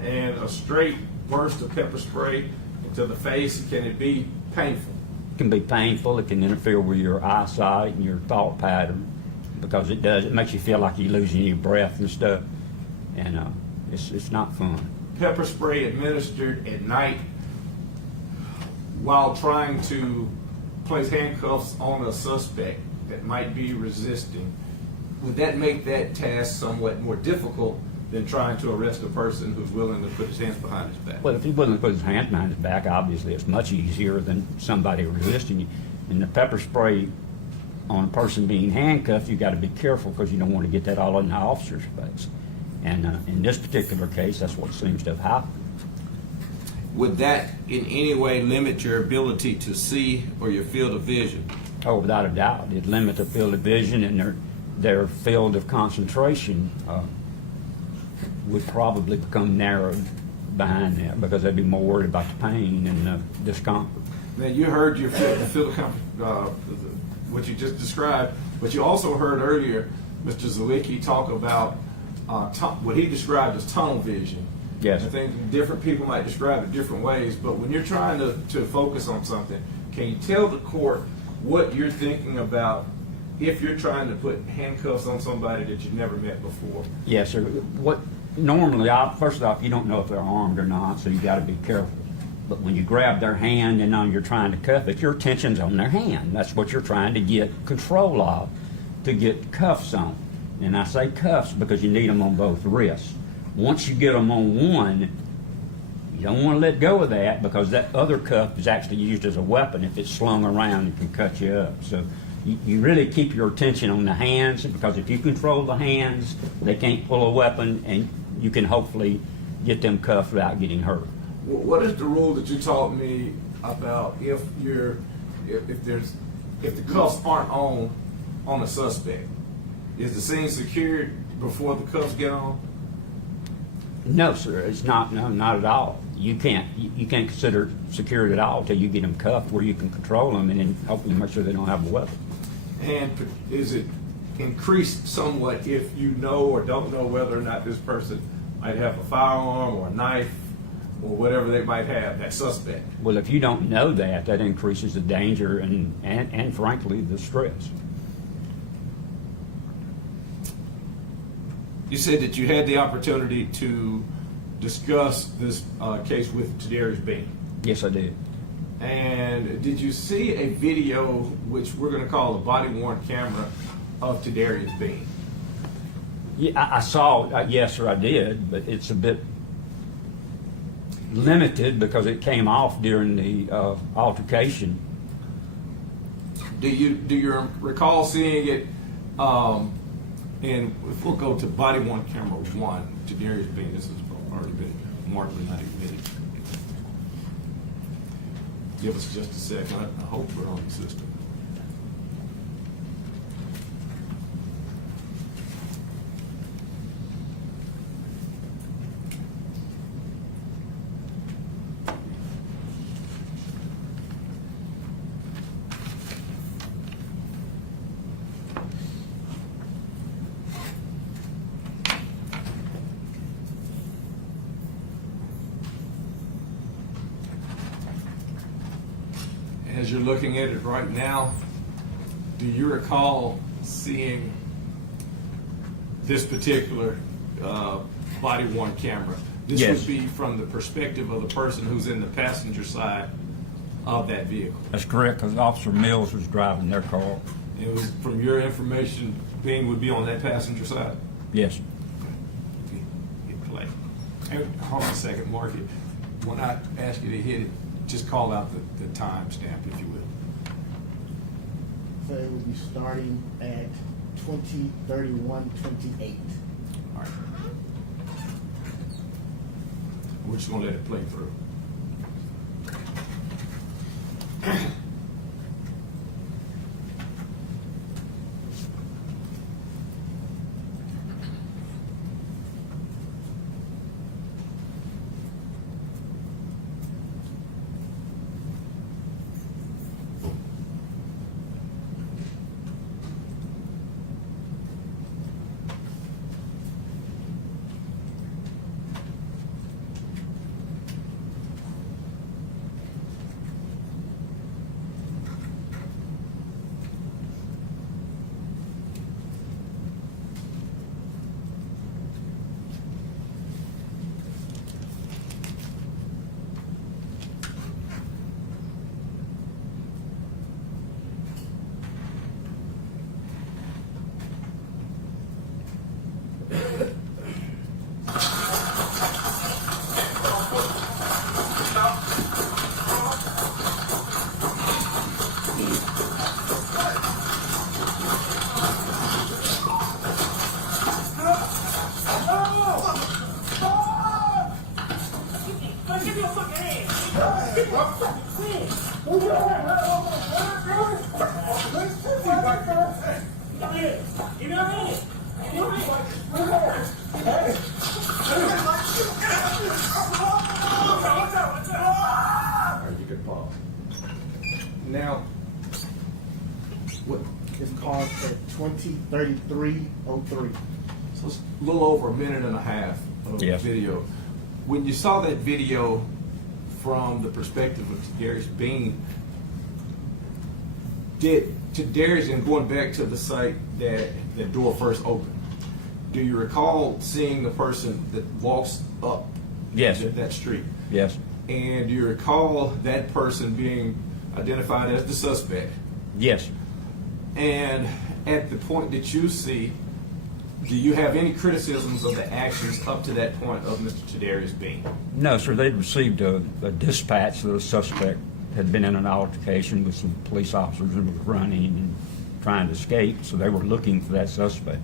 And a straight burst of pepper spray into the face, can it be painful? It can be painful. It can interfere with your eyesight and your thought pattern because it does. It makes you feel like you're losing your breath and stuff, and it's not fun. Pepper spray administered at night while trying to place handcuffs on a suspect that might be resisting, would that make that task somewhat more difficult than trying to arrest a person who's willing to put his hands behind his back? Well, if he's willing to put his hands behind his back, obviously it's much easier than somebody resisting you. And the pepper spray on a person being handcuffed, you got to be careful because you don't want to get that all in the officer's face. And in this particular case, that's what seems to have happened. Would that in any way limit your ability to see or your field of vision? Oh, without a doubt, it limits the field of vision, and their field of concentration would probably become narrowed behind that because they'd be more worried about the pain and the discomfort. Now, you heard your field of what you just described, but you also heard earlier Mr. Zawicki talk about what he described as tunnel vision. Yes. I think different people might describe it different ways, but when you're trying to focus on something, can you tell the court what you're thinking about if you're trying to put handcuffs on somebody that you've never met before? Yes, sir. What normally, first off, you don't know if they're armed or not, so you got to be careful. But when you grab their hand and now you're trying to cuff it, your attention's on their hand. That's what you're trying to get control of, to get cuffs on. And I say cuffs because you need them on both wrists. Once you get them on one, you don't want to let go of that because that other cuff is actually used as a weapon. If it's slung around, it can cut you up. So you really keep your attention on the hands because if you control the hands, they can't pull a weapon and you can hopefully get them cuffed without getting hurt. What is the rule that you taught me about if the cuffs aren't on a suspect? Is the scene secured before the cuffs get on? No, sir, it's not. No, not at all. You can't consider secured at all until you get them cuffed where you can control them and then hopefully make sure they don't have a weapon. And is it increased somewhat if you know or don't know whether or not this person might have a firearm or a knife or whatever they might have, that suspect? Well, if you don't know that increases the danger and frankly, the stress. You said that you had the opportunity to discuss this case with Tadarius Bean. Yes, I did. And did you see a video, which we're going to call a body-worn camera, of Tadarius Bean? Yeah, I saw it. Yes, sir, I did, but it's a bit limited because it came off during the altercation. Do you recall seeing it? And if we'll go to body-worn camera 1, Tadarius Bean. This has already been marked but not admitted. Give us just a second. I hope we're on the system. As you're looking at it right now, do you recall seeing this particular body-worn camera? This Yes. would be from the perspective of the person who's in the passenger side of that vehicle. That's correct, because Officer Mills was driving their car. It was, from your information, Bean would be on that passenger side? Yes. Hit play. Hey, hold on a second, Mark. When I ask you to hit it, just call out the time stamp, if you will. So it will be starting at 20:31:28. All right. We're just gonna let it play through. All right, you can pause. Now, what? It's called at 20:33:03. So it's a little over a minute and a half of Yes. video. When you saw that video from the perspective of Darius Bean, to Darius, and going back to the site that the door first opened, do you recall seeing the person that walks up Yes. that street? Yes. And do you recall that person being identified as the suspect? Yes. And at the point that you see, do you have any criticisms of the actions up to that point of Mr. Tadarius Bean? No, sir. They'd received a dispatch that the suspect had been in an altercation with some police officers and was running and trying to escape, so they were looking for that suspect.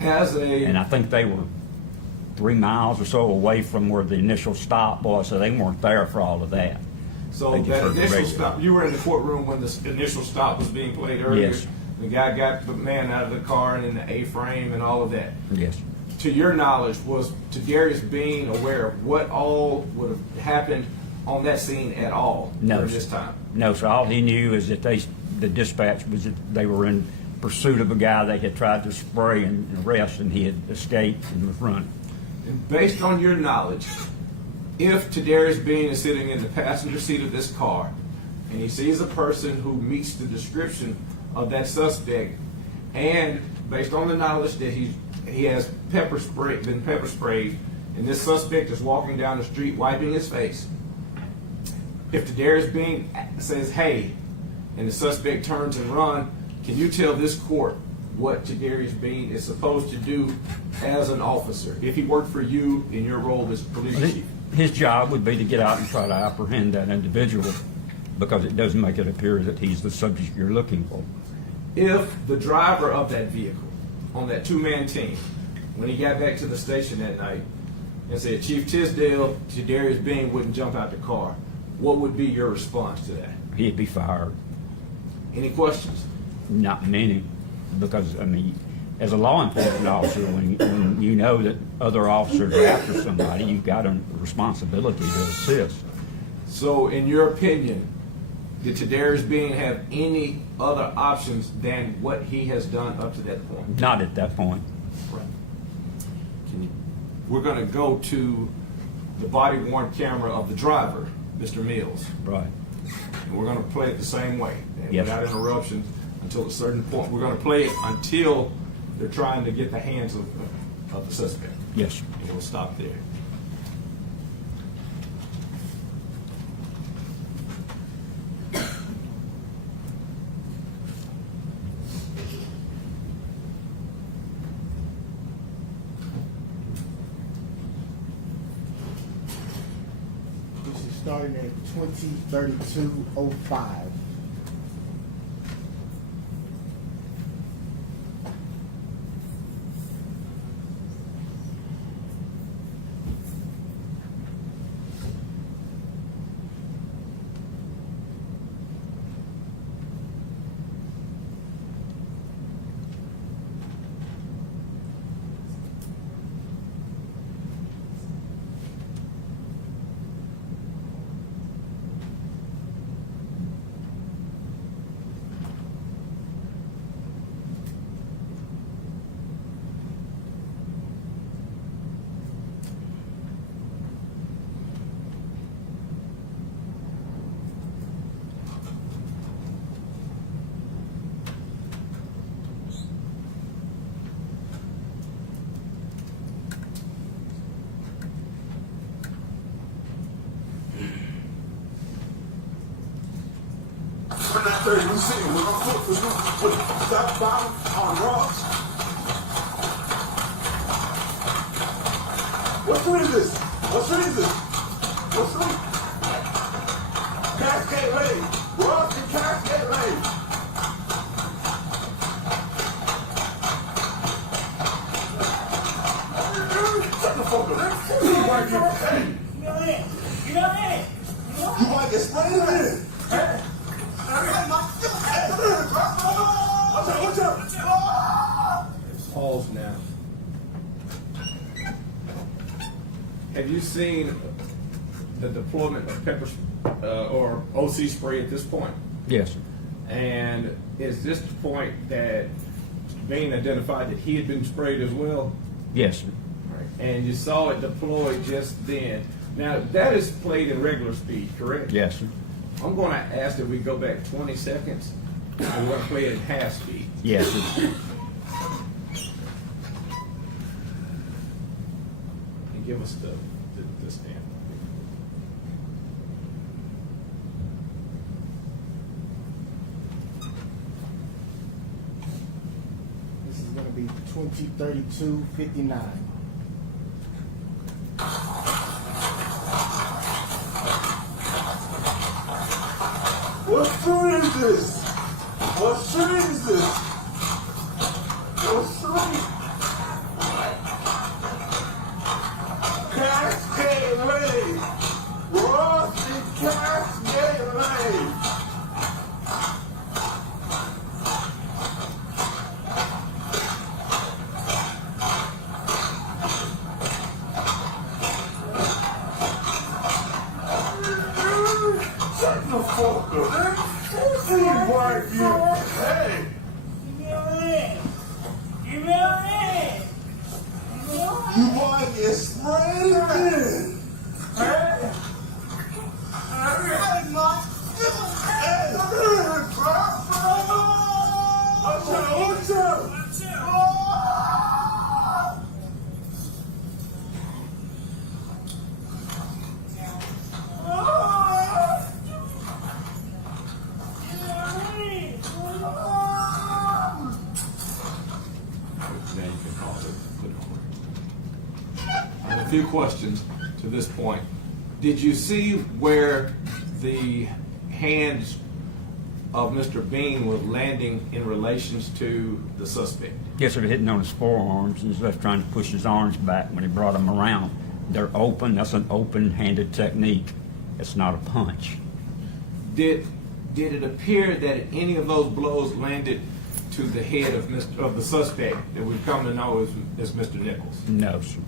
And I think they were 3 miles or so away from where the initial stop was, so they weren't there for all of that. So They just that heard the initial radio. stop, you were in the courtroom when the initial stop was being played earlier. Yes. The guy got the man out of the car and in the A-frame and all of that. Yes. To your knowledge, was Tadarius Bean aware of what all would have happened on that scene at all No, during sir. this time? No, sir. All he knew is that the dispatch was that they were in pursuit of a guy they had tried to spray and arrest, and he had escaped and was running. And based on your knowledge, if Tadarius Bean is sitting in the passenger seat of this car and he sees a person who meets the description of that suspect, and based on the knowledge that he has been pepper sprayed, and this suspect is walking down the street wiping his face, if Tadarius Bean says, "Hey," and the suspect turns and runs, can you tell this court what Tadarius Bean is supposed to do as an officer if he worked for you in your role as police chief? His job would be to get out and try to apprehend that individual, because it doesn't make it appear that he's the subject you're looking for. If the driver of that vehicle on that two-man team, when he got back to the station that night and said, "Chief Tisdale, Tadarius Bean wouldn't jump out the car," what would be your response to that? He'd be fired. Any questions? Not many, because, I mean, as a law enforcement officer, when you know that other officers are after somebody, you've got a responsibility to assist. So, in your opinion, did Tadarius Bean have any other options than what he has done up to that point? Not at that point. Right. We're going to go to the body-worn camera of the driver, Mr. Mills. Right. And we're going to play it the same way, Yes. without interruption, until a certain point. We're going to play it until they're trying to get the hands of the suspect. Yes. And we'll stop there. This is starting at 20:32:05. When that 30, we sitting with my foot was with that bottom on rocks. What street is this? What street is this? What street? Cascade Lane. Ross and Cascade Lane. Shut the fuck up. You might get, hey. You might get sprayed in. have you seen the deployment of pepper or OC spray at this point? Yes, sir. And is this the point that Mr. Bean identified that he had been sprayed as well? Yes, sir. And you saw it deployed just then. Now, that is played in regular speed, correct? Yes, sir. I'm going to ask that we go back 20 seconds, and we're going to play it in half speed. Yes, sir. And give us the stamp. This is gonna be 2032-59. What street is this? What street is this? What street? Cascade Lane. Ross and Cascade Lane. Shut the fuck up. See right here. Hey. You want to get sprayed again? Hey. Watch out. Now you can pause it, put it on. I have a few questions to this point. Did you see where the hands of Mr. Bean was landing in relations to the suspect? Yes, sir. Hitting on his forearms, and he's left trying to push his arms back when he brought them around. They're open. That's an open-handed technique. It's not a punch. Did it appear that any of those blows landed to the head of the suspect that we've come to know as Mr. Nichols? No, sir.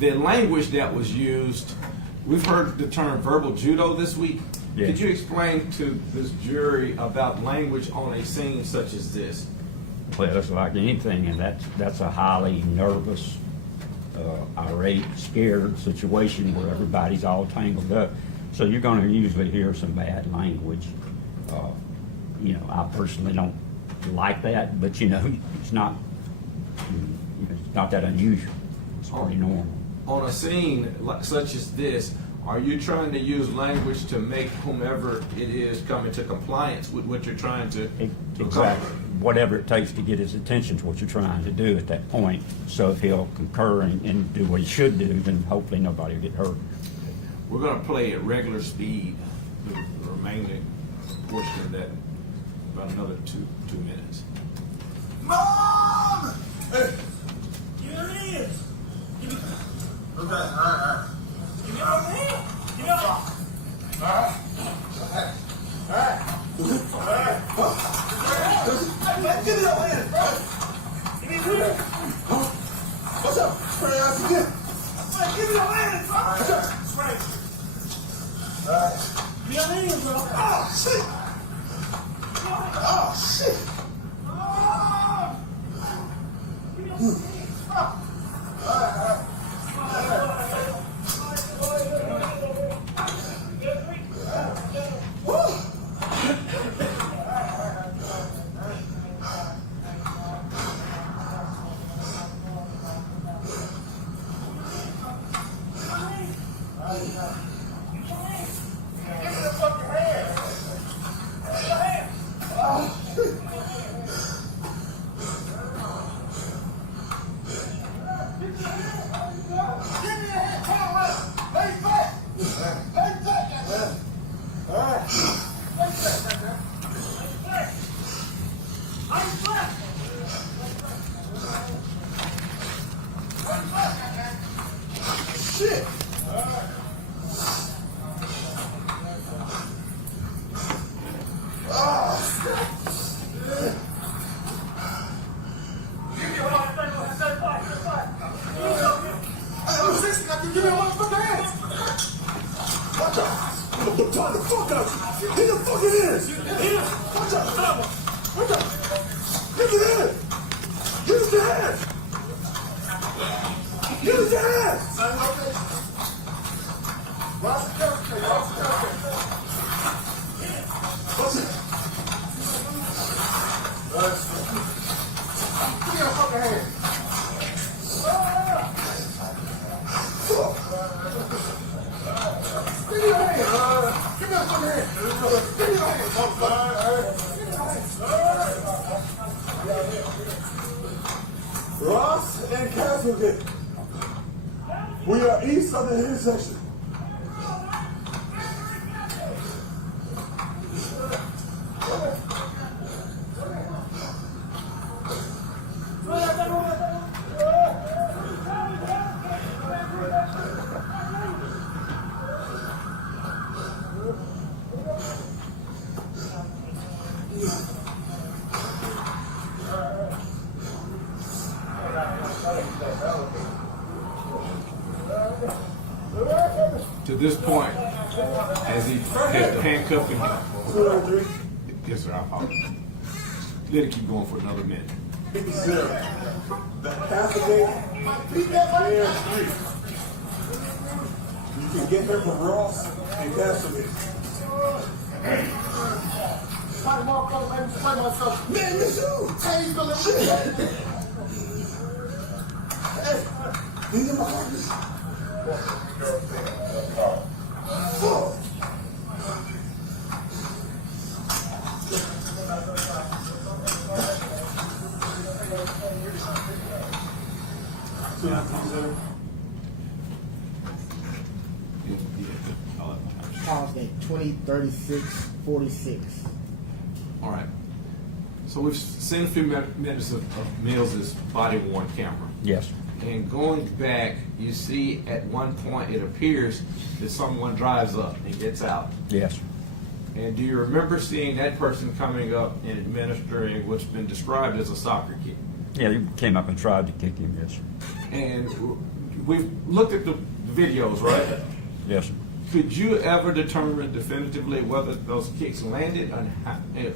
The language that was used, we've heard the term verbal judo this week. Yes. Could you explain to this jury about language on a scene such as this? Well, it's like anything, and that's a highly nervous, irate, scared situation where everybody's all tangled up. So you're going to usually hear some bad language. I personally don't like that, but it's not that unusual. It's pretty normal. On a scene such as this, are you trying to use language to make whomever it is come into compliance with what you're trying to Exactly. accomplish? Whatever it takes to get his attention to what you're trying to do at that point. So if he'll concur and do what he should do, then hopefully nobody will get hurt. We're going to play at regular speed the remaining portion of that, about another two minutes. Mom! Hey. Here it is. Okay, all right. You know me? You know me? All right. All right. Get it up, man. Give me a What's up? Spray ass again. Give me your hands, bro. What's up? Spray. All right. Give me your hands, bro. Oh, shit. Oh, shit. Give me the fucking hand. Give me the hand. okay. We are east of the intersection. To this point, as he had the handcuffing. 203. Yes, sir. I'll let it keep going for another minute. 50. The Cascade Mayor Street. You can get there from Ross and Cascade. Man, miss you! Hey, the shit! Hey, he's in my office. Fuck! Pause date 2036-46. All right. So we've seen a few minutes of Mills's body worn camera. Yes. And going back, you see at one point it appears that someone drives up and gets out. Yes. And do you remember seeing that person coming up and administering what's been described as a soccer kick? Yeah, he came up and tried to kick him, yes, sir. And we've looked at the videos, right? Yes, sir. Could you ever determine definitively whether those kicks landed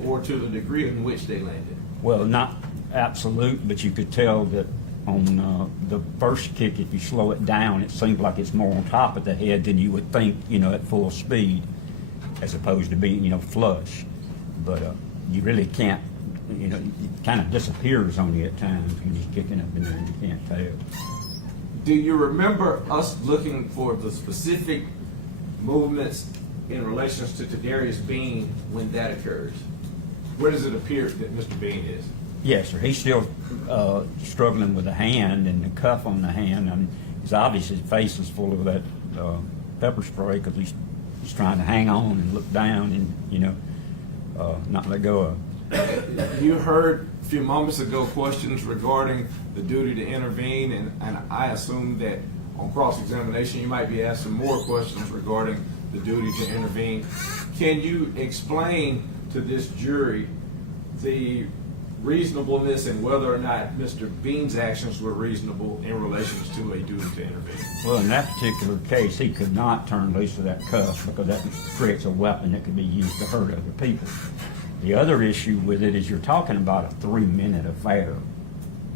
or to the degree in which they landed? Well, not absolute, but you could tell that on the first kick, if you slow it down, it seems like it's more on top of the head than you would think, at full speed, as opposed to being, flush. But you really can't, it kind of disappears on you at times when you're kicking up in there and you can't tell. Do you remember us looking for the specific movements in relation to Tadarius Bean when that occurs? Where does it appear that Mr. Bean is? Yes, sir. He's still struggling with the hand and the cuff on the hand. I mean, it's obvious his face is full of that pepper spray because he's trying to hang on and look down and, not let go of. You heard a few moments ago questions regarding the duty to intervene, and I assume that on cross-examination you might be asked some more questions regarding the duty to intervene. Can you explain to this jury the reasonableness and whether or not Mr. Bean's actions were reasonable in relation to a duty to intervene? Well, in that particular case, he could not turn loose of that cuff because that creates a weapon that could be used to hurt other people. The other issue with it is you're talking about a 3-minute affair.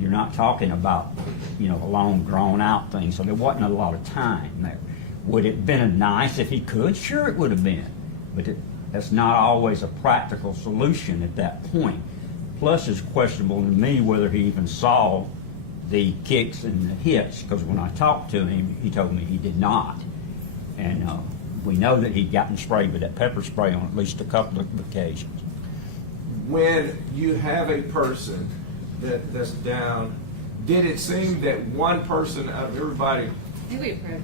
You're not talking about, a long, drawn-out thing, so there wasn't a lot of time there. Would it have been nice if he could? Sure, it would have been. But that's not always a practical solution at that point. Plus, it's questionable to me whether he even saw the kicks and the hits, because when I talked to him, he told me he did not. And we know that he'd gotten sprayed with that pepper spray on at least a couple of occasions. When you have a person that's down, did it seem that one person out of everybody I think we approve.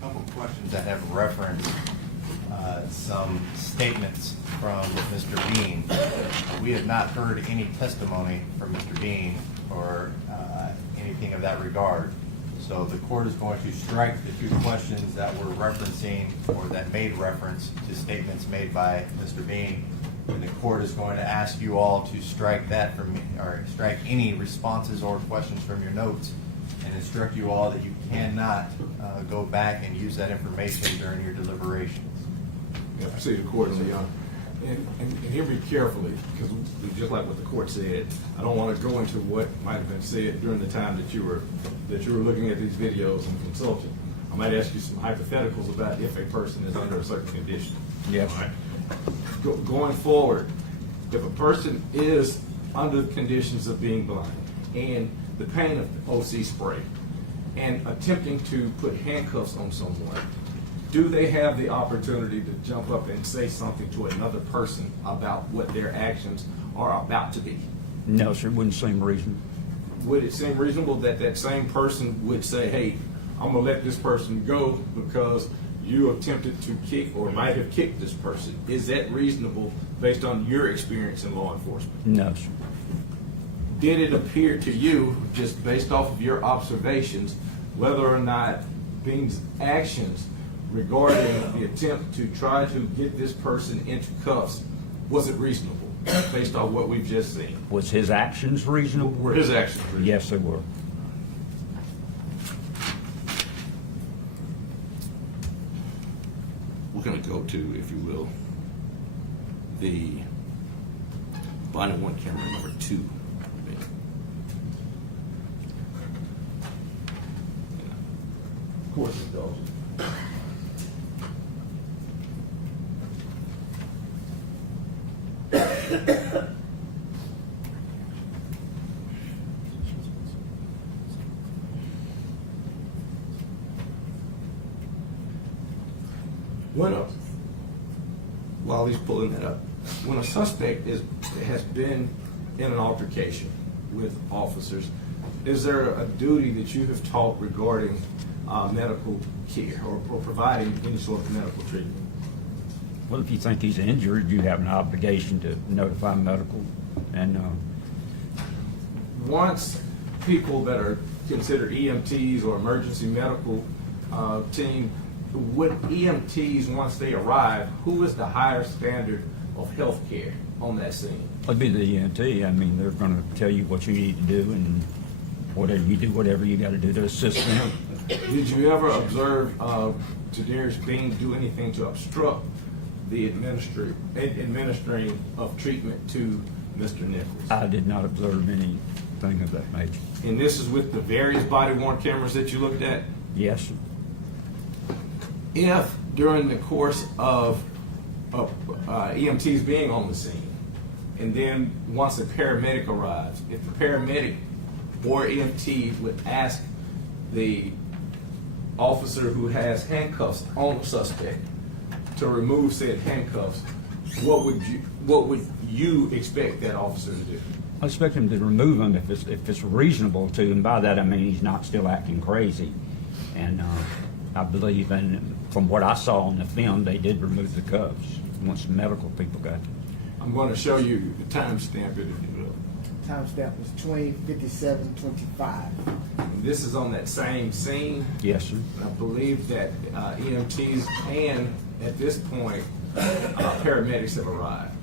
Couple of questions that have referenced some statements from Mr. Bean. We have not heard any testimony from Mr. Bean or anything of that regard. So the court is going to strike the two questions that were referencing or that made reference to statements made by Mr. Bean. And the court is going to ask you all to strike that from, or strike any responses or questions from your notes, and instruct you all that you cannot go back and use that information during your deliberations. Yeah, proceed accordingly, and hear me carefully, because just like what the court said, I don't want to go into what might have been said during the time that you were looking at these videos and consulting. I might ask you some hypotheticals about if a person is under a certain condition. Yes. All right. Going forward, if a person is under the conditions of being blind and the pain of OC spray and attempting to put handcuffs on someone, do they have the opportunity to jump up and say something to another person about what their actions are about to be? No, sir, it wouldn't seem reasonable. Would it seem reasonable that that same person would say, hey, I'm going to let this person go because you attempted to kick or might have kicked this person? Is that reasonable based on your experience in law enforcement? No, sir. Did it appear to you, just based off of your observations, whether or not Bean's actions regarding the attempt to try to get this person into cuffs, was it reasonable based on what we've just seen? Was his actions reasonable? Were his actions reasonable? Yes, they were. We're going to go to, if you will, the body worn camera number 2. Of course it goes. While he's pulling that up, when a suspect has been in an altercation with officers, is there a duty that you have taught regarding medical care or providing any sort of medical treatment? Well, if you think he's injured, you have an obligation to notify medical. And once people that are considered EMTs or emergency medical team, would EMTs, once they arrive, who is the higher standard of health care on that scene? it'd be the EMT. I mean, they're going to tell you what you need to do, and whatever you do, whatever you got to do to assist them. Did you ever observe Jadarius Bean do anything to obstruct the administering of treatment to Mr. Nichols? I did not observe anything of that nature. And this is with the various body-worn cameras that you looked at? Yes, sir. If during the course of EMTs being on the scene, and then once a paramedic arrives, if the paramedic or EMT would ask the officer who has handcuffs on the suspect to remove said handcuffs, what would you expect that officer to do? I expect him to remove them if it's reasonable to, and by that I mean he's not still acting crazy. And I believe, and from what I saw on the film, they did remove the cuffs once the medical people got them. I'm going to show you the timestamp it, if you will. Timestamp was 20:57:25. And this is on that same scene. Yes, sir. I believe that EMTs and, at this point, paramedics have arrived.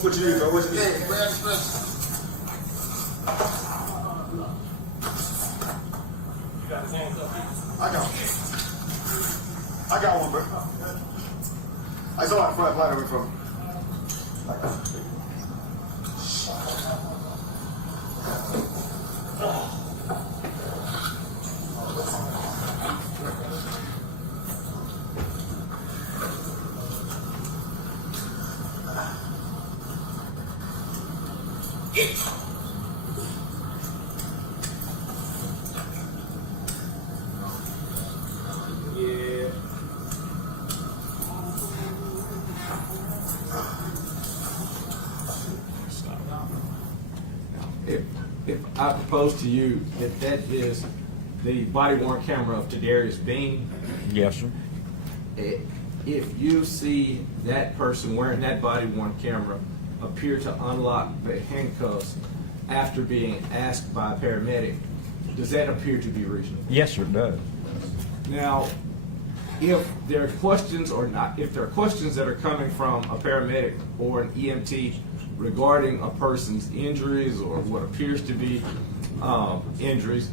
What you need, bro? What you need? I got one, bro. I saw it front line away from. I propose to you that that is the body-worn camera of Tadarius Bean. Yes, sir. If you see that person wearing that body-worn camera appear to unlock the handcuffs after being asked by a paramedic, does that appear to be reasonable? Yes, sir, it does. Now, if there are questions or not, if there are questions that are coming from a paramedic or an EMT regarding a person's injuries or what appears to be injuries,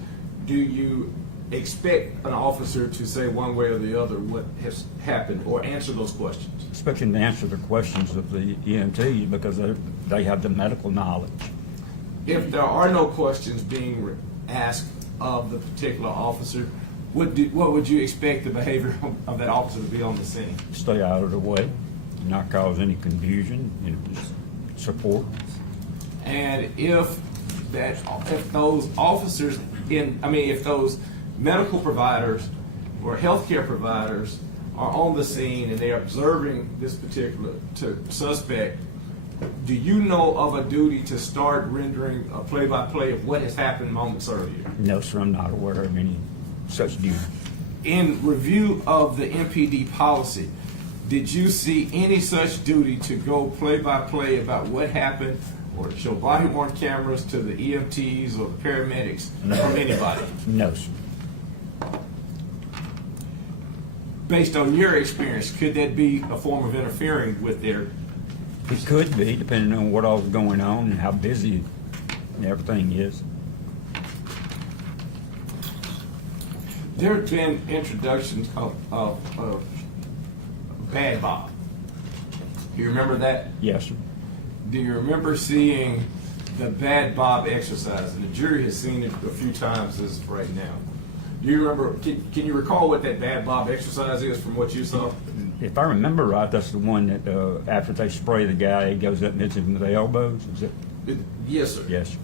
do you expect an officer to say one way or the other what has happened or answer those questions? Expecting to answer the questions of the EMT because they have the medical knowledge. If there are no questions being asked of the particular officer, what would you expect the behavior of that officer to be on the scene? Stay out of the way, not cause any confusion, just support. And if those officers if those medical providers or healthcare providers are on the scene and they're observing this particular suspect, do you know of a duty to start rendering a play-by-play of what has happened moments earlier? No, sir, I'm not aware of any such duty. In review of the MPD policy, did you see any such duty to go play-by-play about what happened or to show body-worn cameras to the EMTs or the paramedics from anybody? No, sir. Based on your experience, could that be a form of interfering with their... It could be, depending on what all's going on and how busy everything is. There have been introductions of Bad Bob. Do you remember that? Yes, sir. Do you remember seeing the Bad Bob exercise? And the jury has seen it a few times as of right now. Do you remember, can you recall what that Bad Bob exercise is from what you saw? If I remember right, that's the one that after they spray the guy, he goes up and hits him with the elbows. Is it? Yes, sir. Yes, sir.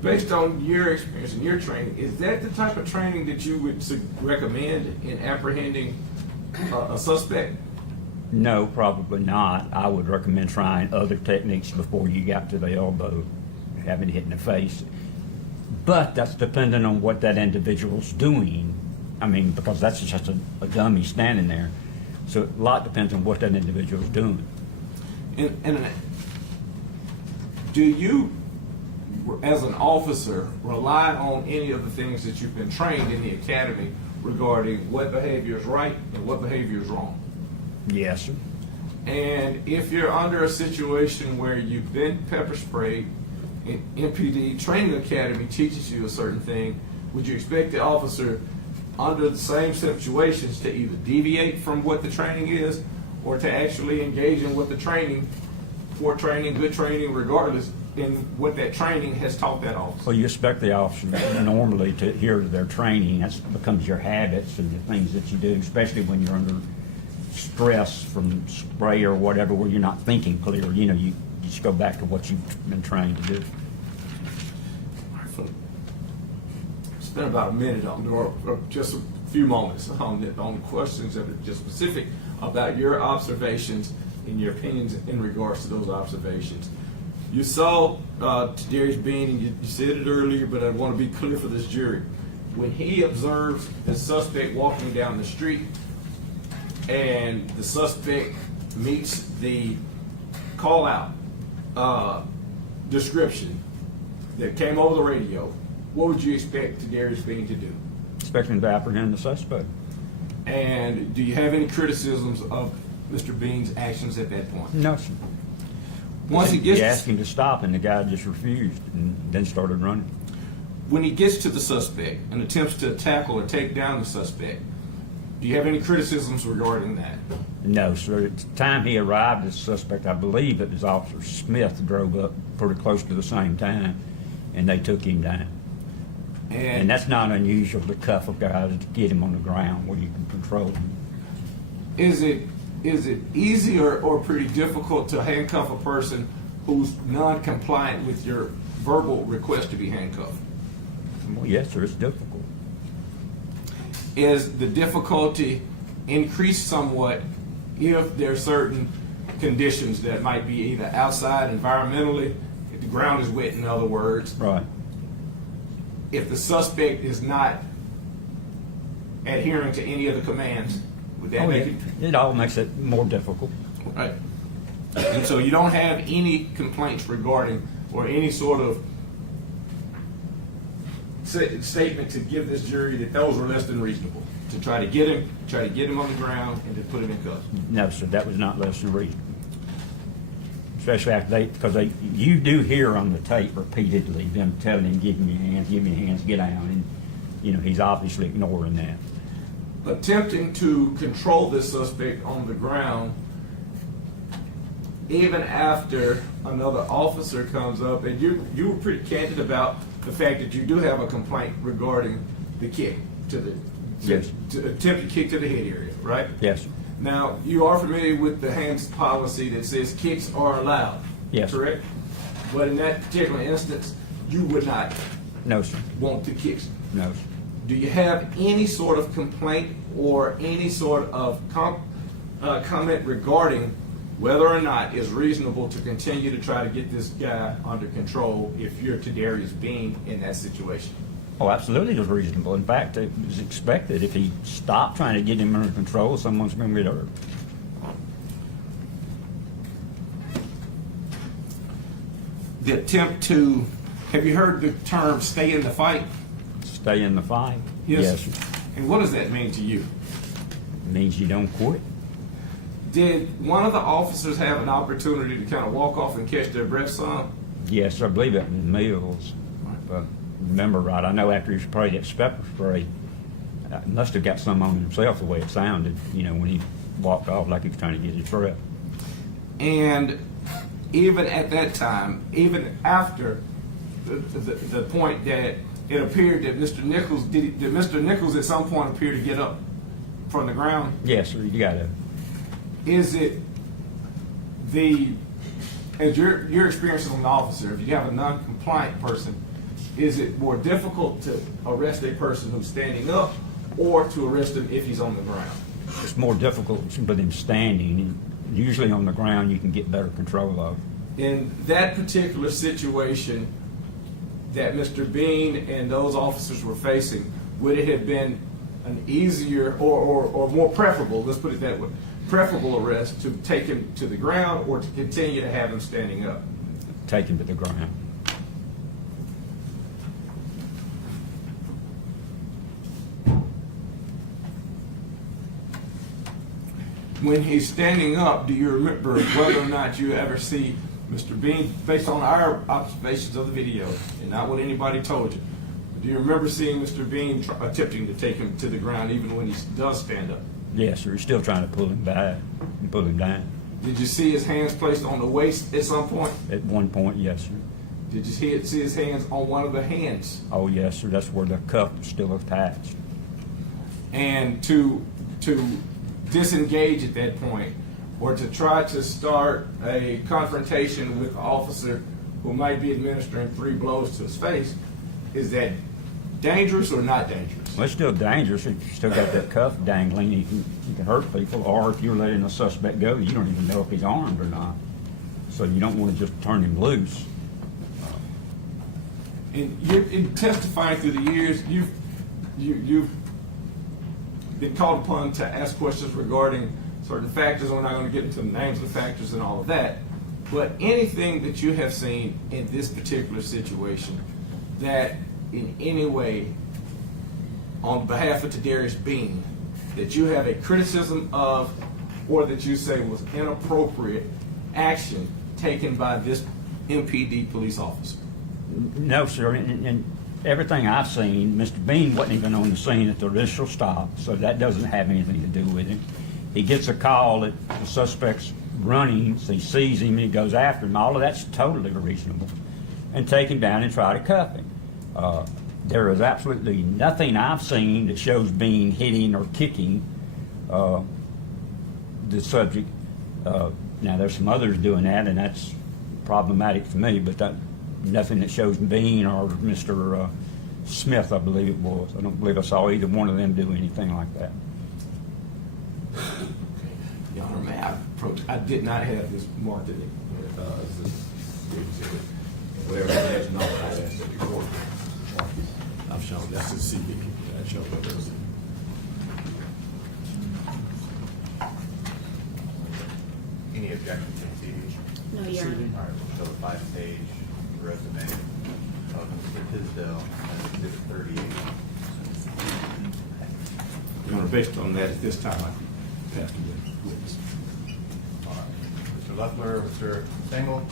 Based on your experience and your training, is that the type of training that you would recommend in apprehending a suspect? No, probably not. I would recommend trying other techniques before you got to the elbow, having hit in the face. But that's dependent on what that individual's doing. I mean, because that's just a dummy standing there. So a lot depends on what that individual's doing. And do you, as an officer, rely on any of the things that you've been trained in the academy regarding what behavior is right and what behavior is wrong? Yes, sir. And if you're under a situation where you've been pepper sprayed, and MPD Training Academy teaches you a certain thing, would you expect the officer under the same situations to either deviate from what the training is or to actually engage in what the training, poor training, good training, regardless, in what that training has taught that officer? Well, you expect the officer normally to adhere to their training. That becomes your habits and the things that you do, especially when you're under stress from spray or whatever, where you're not thinking clear. You know, you just go back to what you've been trained to do. Spend about a minute on, or just a few moments on questions that are just specific about your observations and your opinions in regards to those observations. You saw Tadarius Bean, and you said it earlier, but I want to be clear for this jury. When he observes the suspect walking down the street and the suspect meets the call-out description that came over the radio, what would you expect Tadarius Bean to do? Expecting to apprehend the suspect. And do you have any criticisms of Mr. Bean's actions at that point? No, sir. Once he gets, He asked him to stop, and the guy just refused, and then started running. when he gets to the suspect and attempts to tackle or take down the suspect, do you have any criticisms regarding that? No, sir. At the time he arrived, the suspect, I believe it was Officer Smith, drove up pretty close to the same time, and they took him down. And that's not unusual to cuff a guy to get him on the ground where you can control him. Is it easy or pretty difficult to handcuff a person who's non-compliant with your verbal request to be handcuffed? Well, yes, sir, it's difficult. Is the difficulty increased somewhat if there are certain conditions that might be either outside environmentally, if the ground is wet, in other words, Right. if the suspect is not adhering to any of the commands, would that Oh, make yeah. it? It all makes it more difficult. Right. And so you don't have any complaints regarding, or any sort of statement to give this jury that those were less than reasonable, to try to get him on the ground and to put him in cuffs. No, sir, that was not less than reasonable. Especially after because you do hear on the tape repeatedly them telling him, give me your hands, get down, and, he's obviously ignoring that. Attempting to control this suspect on the ground, even after another officer comes up, and you were pretty candid about the fact that you do have a complaint regarding the kick to the Yes. to attempted kick to the head area, right? Yes, sir. Now, you are familiar with the hands policy that says kicks are allowed, Yes. correct? But in that particular instance, you would not No, sir. want the kicks. No, sir. Do you have any sort of complaint or any sort of comment regarding whether or not it's reasonable to continue to try to get this guy under control if you're Tadarius Bean in that situation? Oh, absolutely, it was reasonable. In fact, it was expected. If he stopped trying to get him under control, someone's going to get hurt. The attempt to, have you heard the term stay in the fight? Stay in the fight. Yes. Sir. And what does that mean to you? It means you don't quit. Did one of the officers have an opportunity to kind of walk off and catch their breath some? Yes, I believe it was Mills. If I remember right, I know after he sprayed that pepper spray, must have got some on himself the way it sounded, when he walked off like he was trying to get his breath. And even at that time, even after the point that it appeared that Mr. Nichols, did Mr. Nichols at some point appear to get up from the ground? Yes, sir, you got to. Is it as your experience as an officer, if you have a non-compliant person, is it more difficult to arrest a person who's standing up or to arrest him if he's on the ground? It's more difficult with him standing. And usually on the ground you can get better control of. In that particular situation that Mr. Bean and those officers were facing, would it have been an easier or more preferable, let's put it that way, preferable arrest to take him to the ground or to continue to have him standing up? Take him to the ground. When he's standing up, do you remember whether or not you ever see Mr. Bean, based on our observations of the video, and not what anybody told you, do you remember seeing Mr. Bean attempting to take him to the ground even when he does stand up? Yes, sir. He's still trying to pull him back and pull him down. Did you see his hands placed on the waist at some point? At one point, yes, sir. Did you see his hands on one of the hands? Oh, yes, sir. That's where the cuff is still attached. And to disengage at that point, or to try to start a confrontation with an officer who might be administering 3 blows to his face, is that dangerous or not dangerous? Well, it's still dangerous if you still got that cuff dangling. You can hurt people, or if you're letting a suspect go, you don't even know if he's armed or not. So you don't want to just turn him loose. And you're testifying through the years, you've been called upon to ask questions regarding certain factors. We're not going to get into the names of the factors and all of that. But anything that you have seen in this particular situation that in any way, on behalf of Tadarius Bean, that you have a criticism of, or that you say was inappropriate action taken by this MPD police officer? No, sir. And everything I've seen, Mr. Bean wasn't even on the scene at the initial stop, so that doesn't have anything to do with him. He gets a call that the suspect's running, so he sees him and he goes after him. All of that's totally reasonable. And take him down and try to cuff him. There is absolutely nothing I've seen that shows Bean hitting or kicking the subject. Now, there's some others doing that, and that's problematic for me, but nothing that shows Bean or Mr. Smith, I believe it was. I don't believe I saw either one of them do anything like that. Your Honor, may I approach? I did not have this marked in it. Whatever it is, no, I asked the report. That's the CP. That shows up as. Any objection to the CV? No, Your Honor. All right, we'll show the 5-page resume of Mr. Tisdale as Exhibit 38. Your Honor, based on that, at this time, I pass the witness. All right. Mr. Leffler, Mr. Stengel?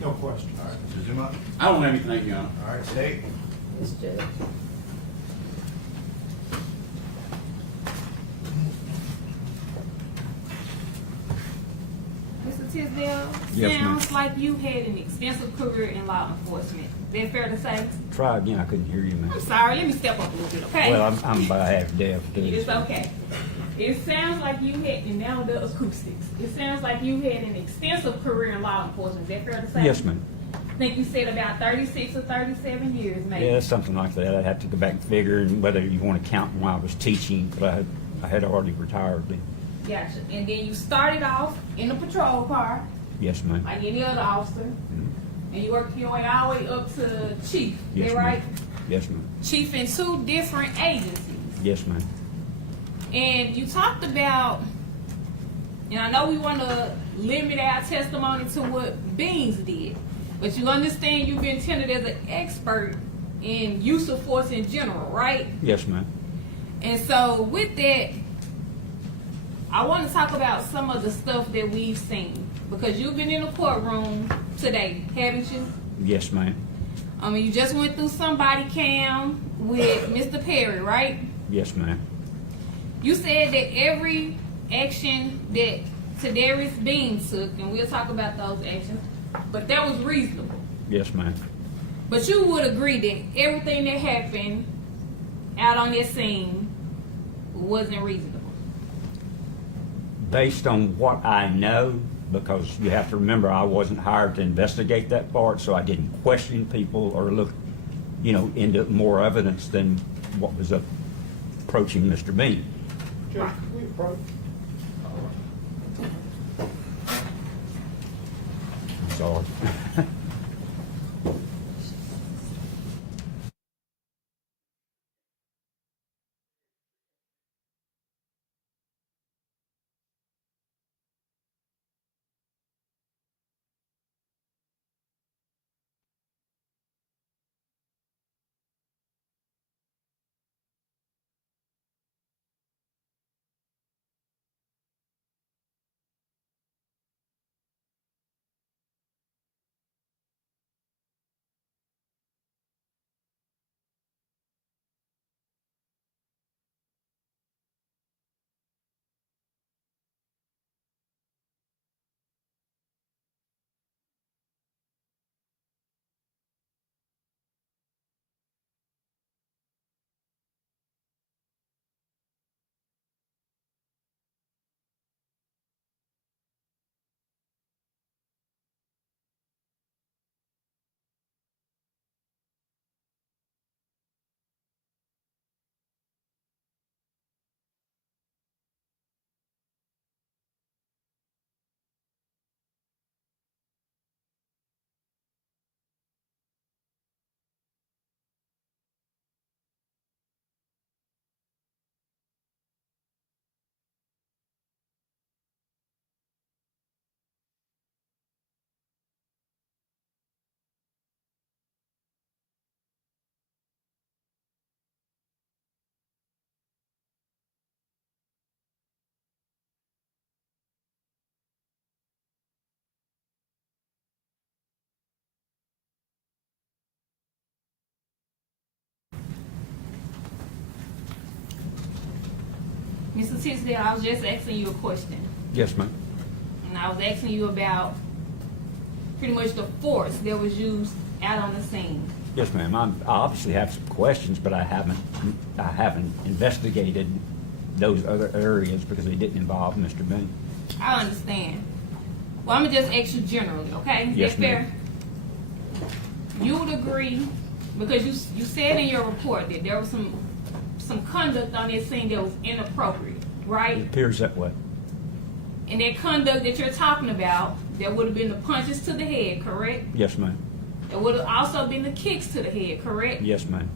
No question. All right, Mr. Zuma? I don't have anything, Your Honor. All right, State? Yes, Judge. Mr. Tisdale, Yes, ma'am. sounds like you had an extensive career in law enforcement. Is that fair to say? Try again, I couldn't hear you, I'm man. sorry, let me step up a little bit, okay? Well, I'm about half deaf, too. It's okay. It sounds like you had, and now the acoustics, it sounds like you had an extensive career in law enforcement. Is that fair to say? Yes, ma'am. I think you said about 36 or 37 years, maybe. Yeah, something like that. I'd have to go back and figure, and whether you want to count when I was teaching, but I had already retired then. Gotcha. And then you started off in a patrol car, Yes, ma'am. like any other officer, and you worked your way all the way up to chief. Yes, Is that ma'am. right? Yes, ma'am. Chief in 2 different agencies. Yes, ma'am. And you talked about, and I know we want to limit our testimony to what Beans did, but you understand you've been tendered as an expert in use of force in general, right? Yes, ma'am. And so with that, I want to talk about some of the stuff that we've seen, because you've been in the courtroom today, haven't you? Yes, ma'am. You just went through some body cam with Mr. Perry, right? Yes, ma'am. You said that every action that Tadarius Bean took, and we'll talk about those actions, but that was reasonable. Yes, ma'am. But you would agree that everything that happened out on that scene wasn't reasonable. Based on what I know, because you have to remember I wasn't hired to investigate that part, so I didn't question people or look, into more evidence than what was approaching Mr. Bean. Judge, we approach. I'm sorry. Mr. Tisdale, I was just asking you a question. Yes, ma'am. And I was asking you about pretty much the force that was used out on the scene. Yes, ma'am. I obviously have some questions, but I haven't investigated those other areas because they didn't involve Mr. Bean. I understand. Well, I'm gonna just ask you generally, okay? Is Yes, that fair? ma'am. You would agree, because you said in your report that there was some conduct on that scene that was inappropriate, It right? appears that way. And that conduct that you're talking about, there would have been the punches to the head, correct? Yes, ma'am. It would have also been the kicks to the head, correct? Yes, ma'am.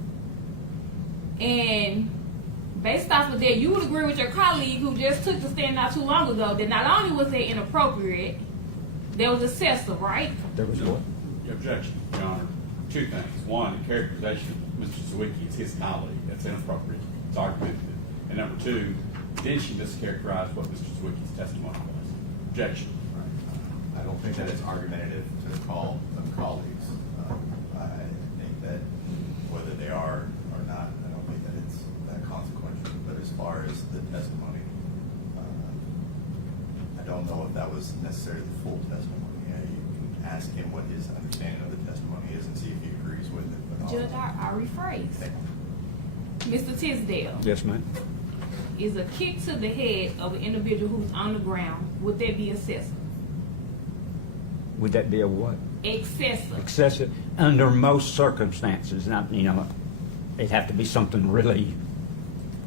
And based off of that, you would agree with your colleague who just took the stand not too long ago that not only was it inappropriate, there was excessive, right? There was what? Objection, Your Honor. Two things. One, the characterization of Mr. Zwicky is his colleague. That's inappropriate. It's argumentative. And number two, then she mischaracterized what Mr. Zwicky's testimony was. Objection. I don't think that it's argumentative to call them colleagues. I think that whether they are or not, I don't think that it's that consequential. But as far as the testimony, I don't know if that was necessarily the full testimony. You can ask him what his understanding of the testimony is and see if he agrees with it. But Judge, I rephrase. Mr. Tisdale, Yes, ma'am. is a kick to the head of an individual who's on the ground, would that be excessive? Would that be a what? Excessive. Excessive? Under most circumstances, not, it'd have to be something really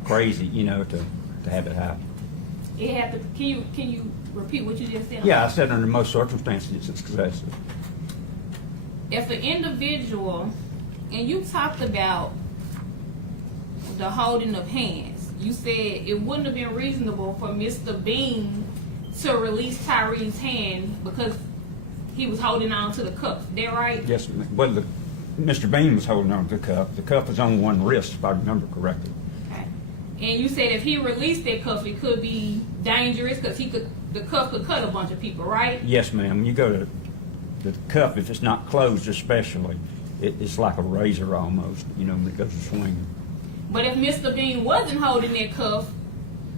crazy, to have it happen. It had to. Can you repeat what you just said? Yeah, I said under most circumstances, it's excessive. If an individual, and you talked about the holding of hands, you said it wouldn't have been reasonable for Mr. Bean to release Tyre's hand because he was holding on to the cuff. That right? Yes, ma'am. Well, Mr. Bean was holding on to the cuff. The cuff was on one wrist, if I remember correctly. Okay. And you said if he released that cuff, it could be dangerous because the cuff could cut a bunch of people, right? Yes, ma'am. When you go to the cuff, if it's not closed especially, it's like a razor almost, when it goes to swinging. But if Mr. Bean wasn't holding that cuff,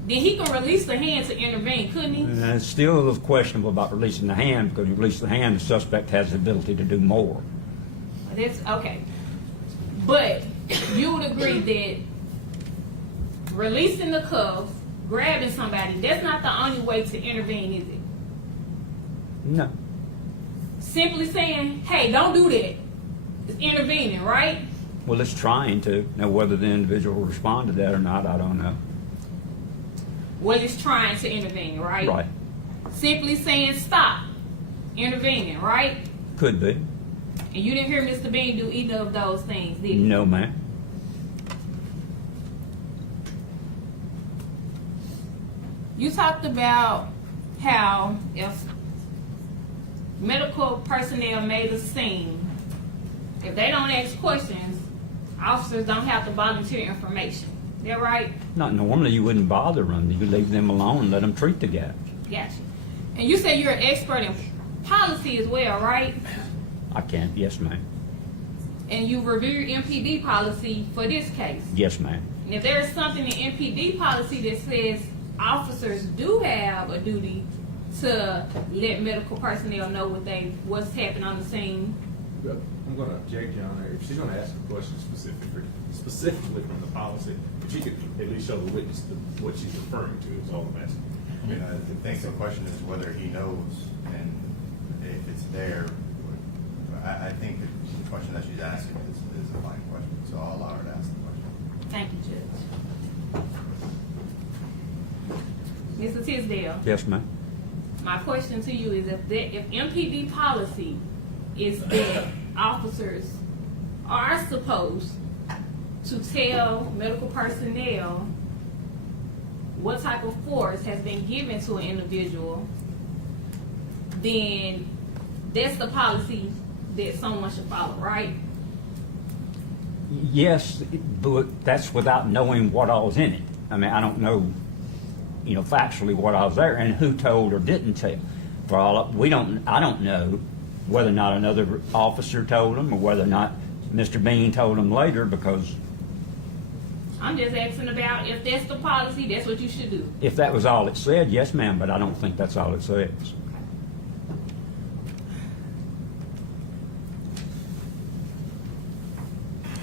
then he could release the hand to intervene, couldn't he? And it's still questionable about releasing the hand, because you release the hand, the suspect has the ability to do more. That's okay. But you would agree that releasing the cuff, grabbing somebody, that's not the only way to intervene, is it? No. Simply saying, hey, don't do that. It's intervening, right? Well, it's trying to. Now, whether the individual will respond to that or not, I don't know. Well, it's trying to intervene, right? Right. Simply saying stop, intervening, right? Could be. And you didn't hear Mr. Bean do either of those things, did you? No, ma'am. You talked about how if medical personnel made a scene, if they don't ask questions, officers don't have to volunteer information. Is that right? Not normally. You wouldn't bother them. You leave them alone and let them treat the guy. Gotcha. And you say you're an expert in policy as well, right? I can't. Yes, ma'am. And you reviewed MPD policy for this case. Yes, ma'am. And if there is something in MPD policy that says officers do have a duty to let medical personnel know what's happening on the scene. I'm going to object, Your Honor. If she's going to ask a question specifically from the policy, if she could at least show the witness what she's referring to is all I'm asking. I mean, I think the question is whether he knows, and if it's there. I think the question that she's asking is a fine question, so I'll allow her to ask the question. Thank you, Judge. Mr. Tisdale. Yes, ma'am. My question to you is if MPD policy is that officers are supposed to tell medical personnel what type of force has been given to an individual, then that's the policy that someone should follow, right? Yes, but that's without knowing what all was in it. I mean, I don't know, factually what all was there and who told or didn't tell. I don't know whether or not another officer told them or whether or not Mr. Bean told them later, because I'm just asking about if that's the policy, that's what you should do. if that was all it said, yes, ma'am, but I don't think that's all it says.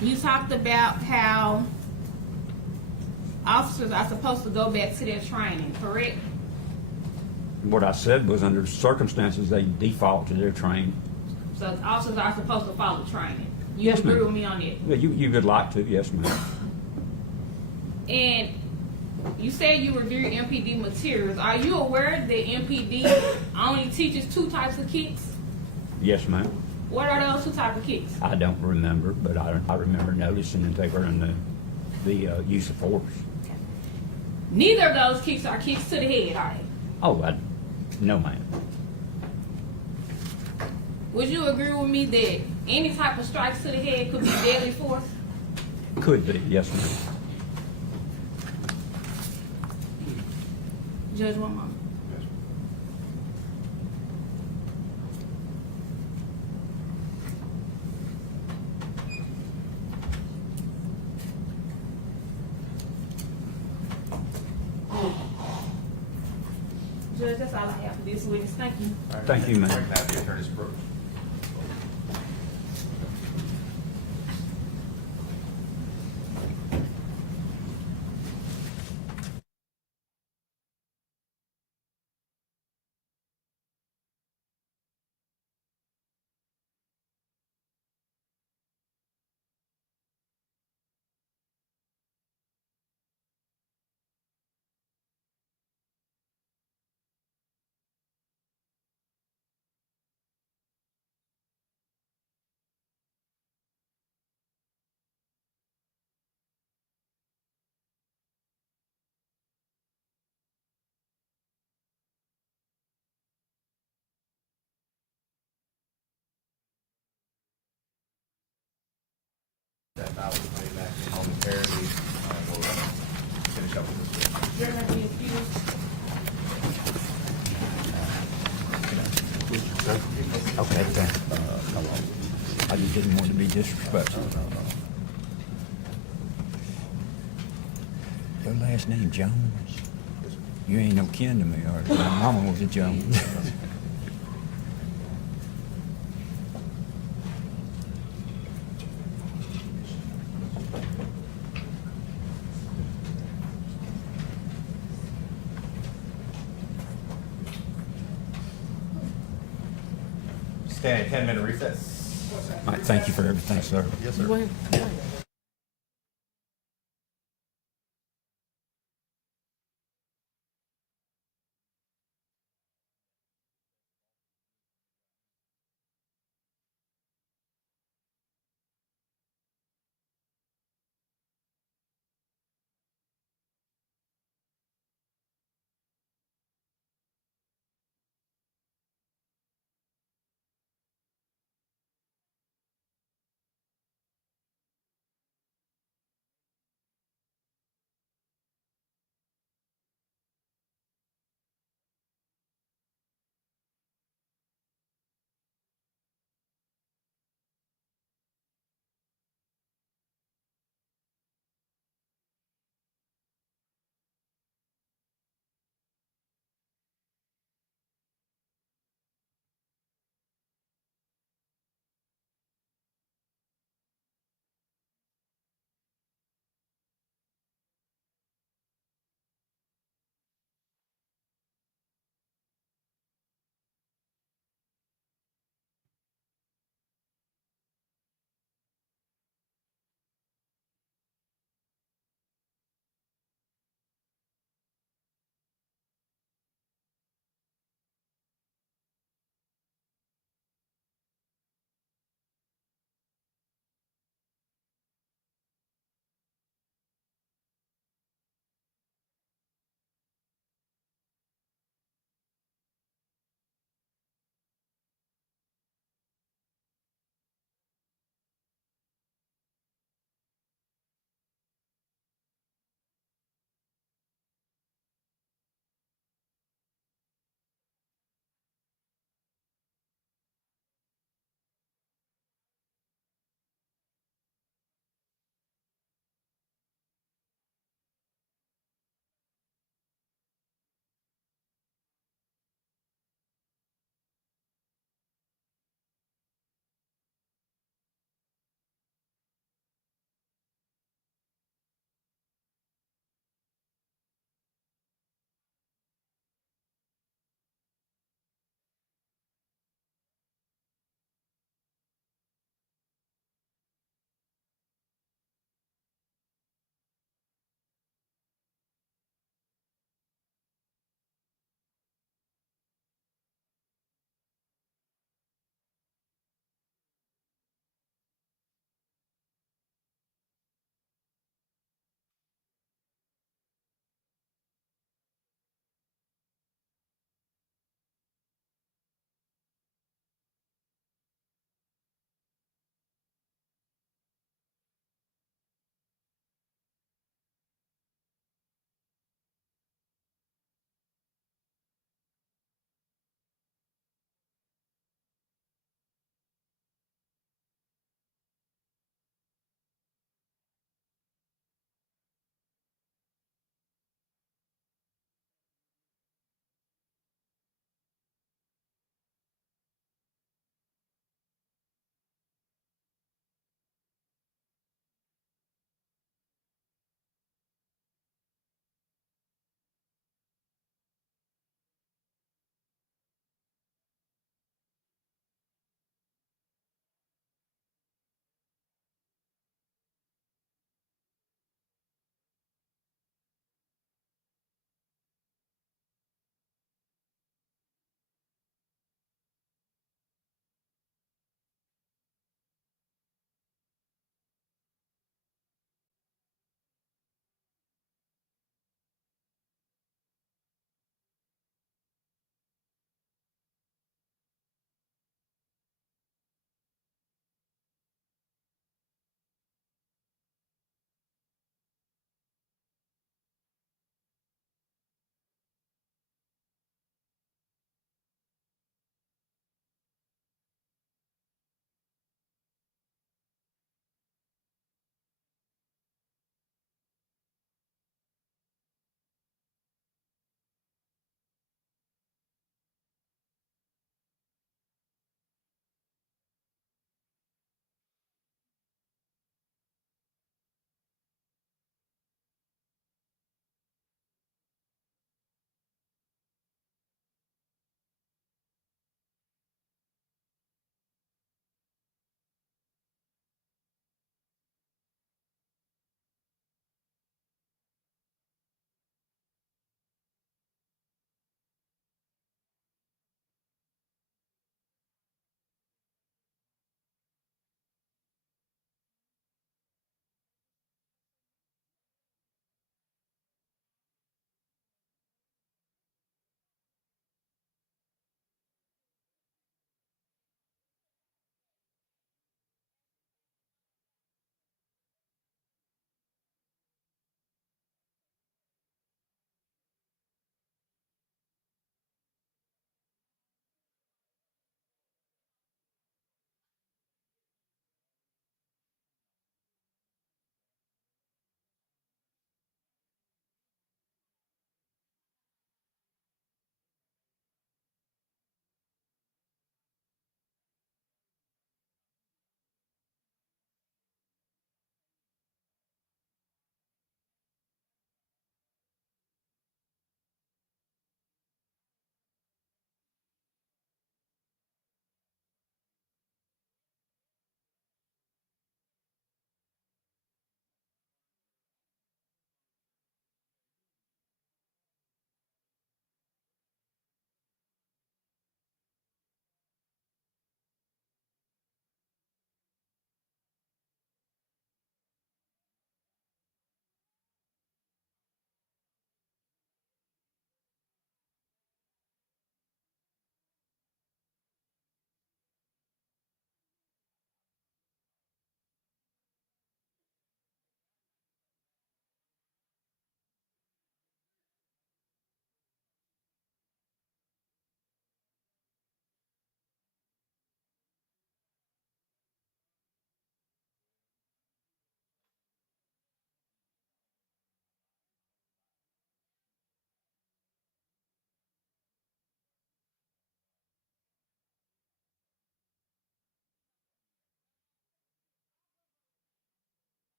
You talked about how officers are supposed to go back to their training, correct? What I said was under circumstances they default to their training. So officers are supposed to follow training. You Yes, agree ma'am. with me on that? Yeah, you would like to, yes, ma'am. And you said you reviewed MPD materials. Are you aware that MPD only teaches two types of kicks? Yes, ma'am. What are those two type of kicks? I don't remember, but I remember noticing that they were in the use of force. Neither of those kicks are kicks to the head, are they? Oh, no, ma'am. Would you agree with me that any type of strikes to the head could be deadly force? Could be, yes, ma'am. Judge, one moment. Judge, that's all I have for this witness. Thank you. Thank you, ma'am. Right now, the attorney's approved. That I will play back in momentarily, and we'll finish up with this. Judge, have any excuse? Okay, thanks. Hello. I just didn't want to be disrespectful. Your last name Jones? You ain't no kin to me, or my mama was a Jones. Stand 10-minute recess. All right, thank you for everything, sir. Yes, sir.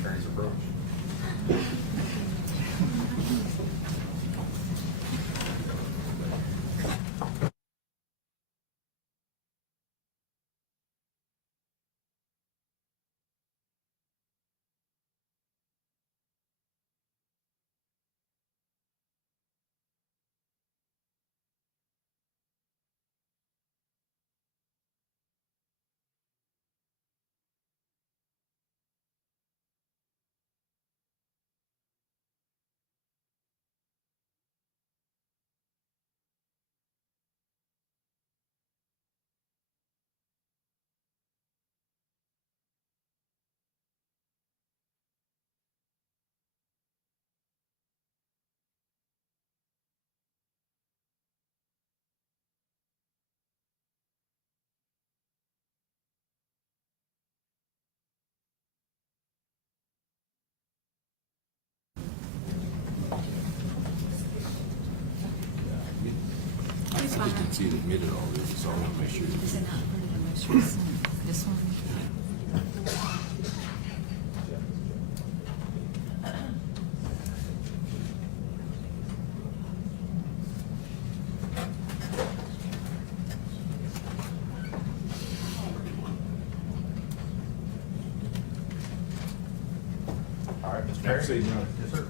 attorney's approach. I just didn't see it admitted already, so I want to make sure. Is it not one of the most recent? This one? All right, Mr. Perry? Perry? Yes, sir.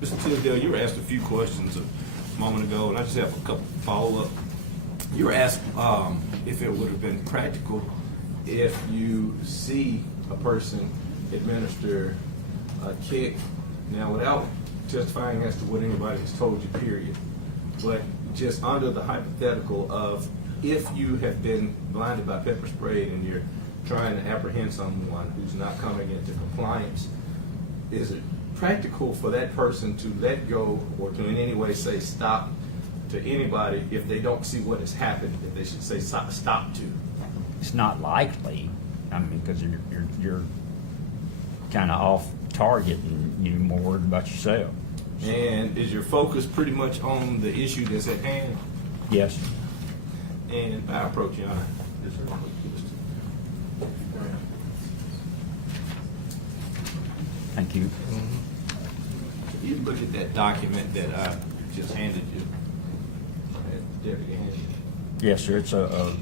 Mr. Tisdale, you were asked a few questions a moment ago, and I just have a couple follow-up. You were asked if it would have been practical if you see a person administer a kick, now without testifying as to what anybody has told you, period, but just under the hypothetical of if you have been blinded by pepper spray and you're trying to apprehend someone who's not coming into compliance, is it practical for that person to let go or to in any way say stop to anybody if they don't see what has happened, if they should say stop to? It's not likely. I mean, because you're kind of off target and you're more worried about yourself. And is your focus pretty much on the issue that's at hand? Yes. And I approach you, Honor. Yes, sir. Thank you. You look at that document that I just handed you, that Deputy handed you. Yes, sir. It's a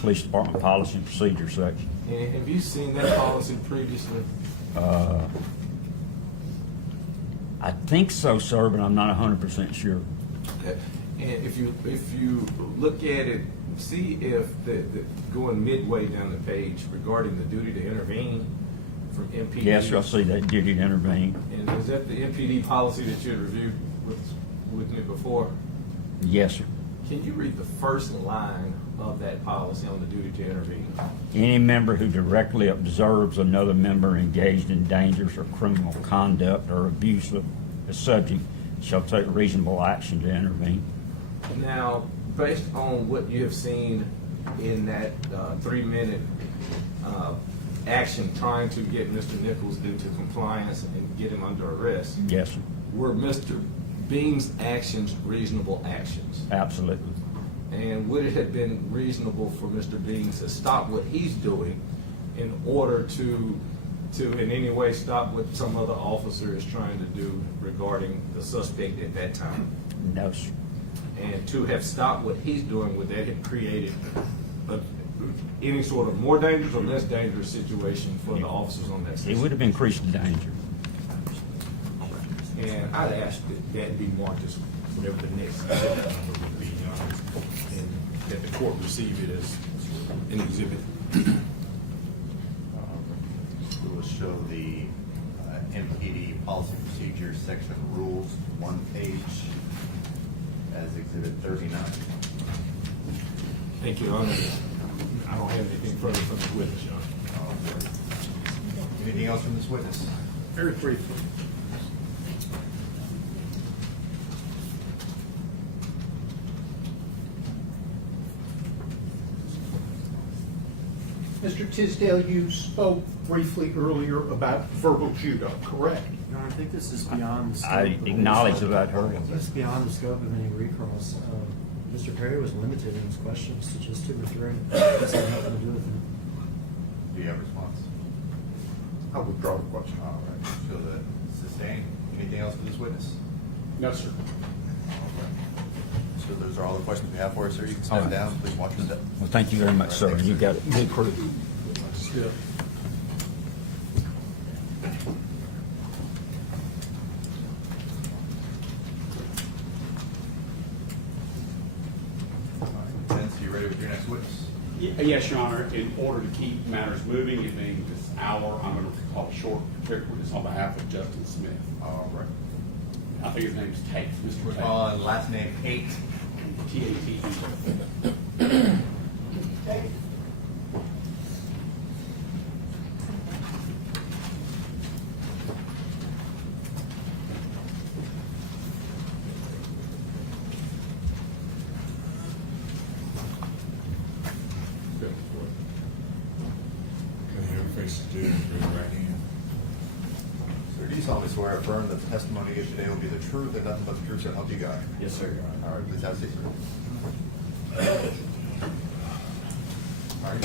police department policy and procedure section. And have you seen that policy previously? I think so, sir, but I'm not 100% sure. Okay. And if you look at it, see if going midway down the page regarding the duty to intervene from MPD. Yes, sir, I see that duty to intervene. And is that the MPD policy that you had reviewed with me before? Yes, sir. Can you read the first line of that policy on the duty to intervene? Any member who directly observes another member engaged in dangerous or criminal conduct or abuse of the subject shall take reasonable action to intervene. Now, based on what you have seen in that 3-minute action trying to get Mr. Nichols into compliance and get him under arrest, Yes, sir. were Mr. Bean's actions reasonable actions? Absolutely. And would it have been reasonable for Mr. Bean to stop what he's doing in order to in any way stop what some other officer is trying to do regarding the suspect at that time? No, sir. And to have stopped what he's doing, would that have created any sort of more dangerous or less dangerous situation for the officers on that It system? would have increased the danger. And I'd ask that be marked as whatever the next step would be, and that the court receive it as an exhibit. We will show the MPD policy procedure section rules, 1 page, as exhibit 39. Thank you, Your Honor. I don't have anything further from the witness, Your Honor. Anything else from this witness? Very briefly. Mr. Tisdale, you spoke briefly earlier about verbal judo, correct? Your Honor, I think this is beyond the scope. I of any acknowledge sort of- that I'd heard of it. This is beyond the scope of any recross. Mr. Perry was limited in his questions to just 2 or 3. This had nothing to do with him. Do you have a response? I withdraw the question. All right, feel that sustained. Anything else for this witness? No, sir. So those are all the questions we have for us, sir. You can step down, please watch your step. Well, thank you very much, sir. You got it. Good crew. Vince, you ready with your next witness? Yes, Your Honor. In order to keep matters moving, it being this hour, I'm going to call a short witness on behalf of Justin Smith. All right. I think his name's Tate, Mr. Tate. On last name Tate. T-A-T-E. Can you ever face the judge, raise your right hand? Sir, do you solemnly swear or affirm that the testimony you give today will be the truth and nothing but the truth, so help you God? Yes, sir, Your Honor. All right, please have a seat, sir. All right,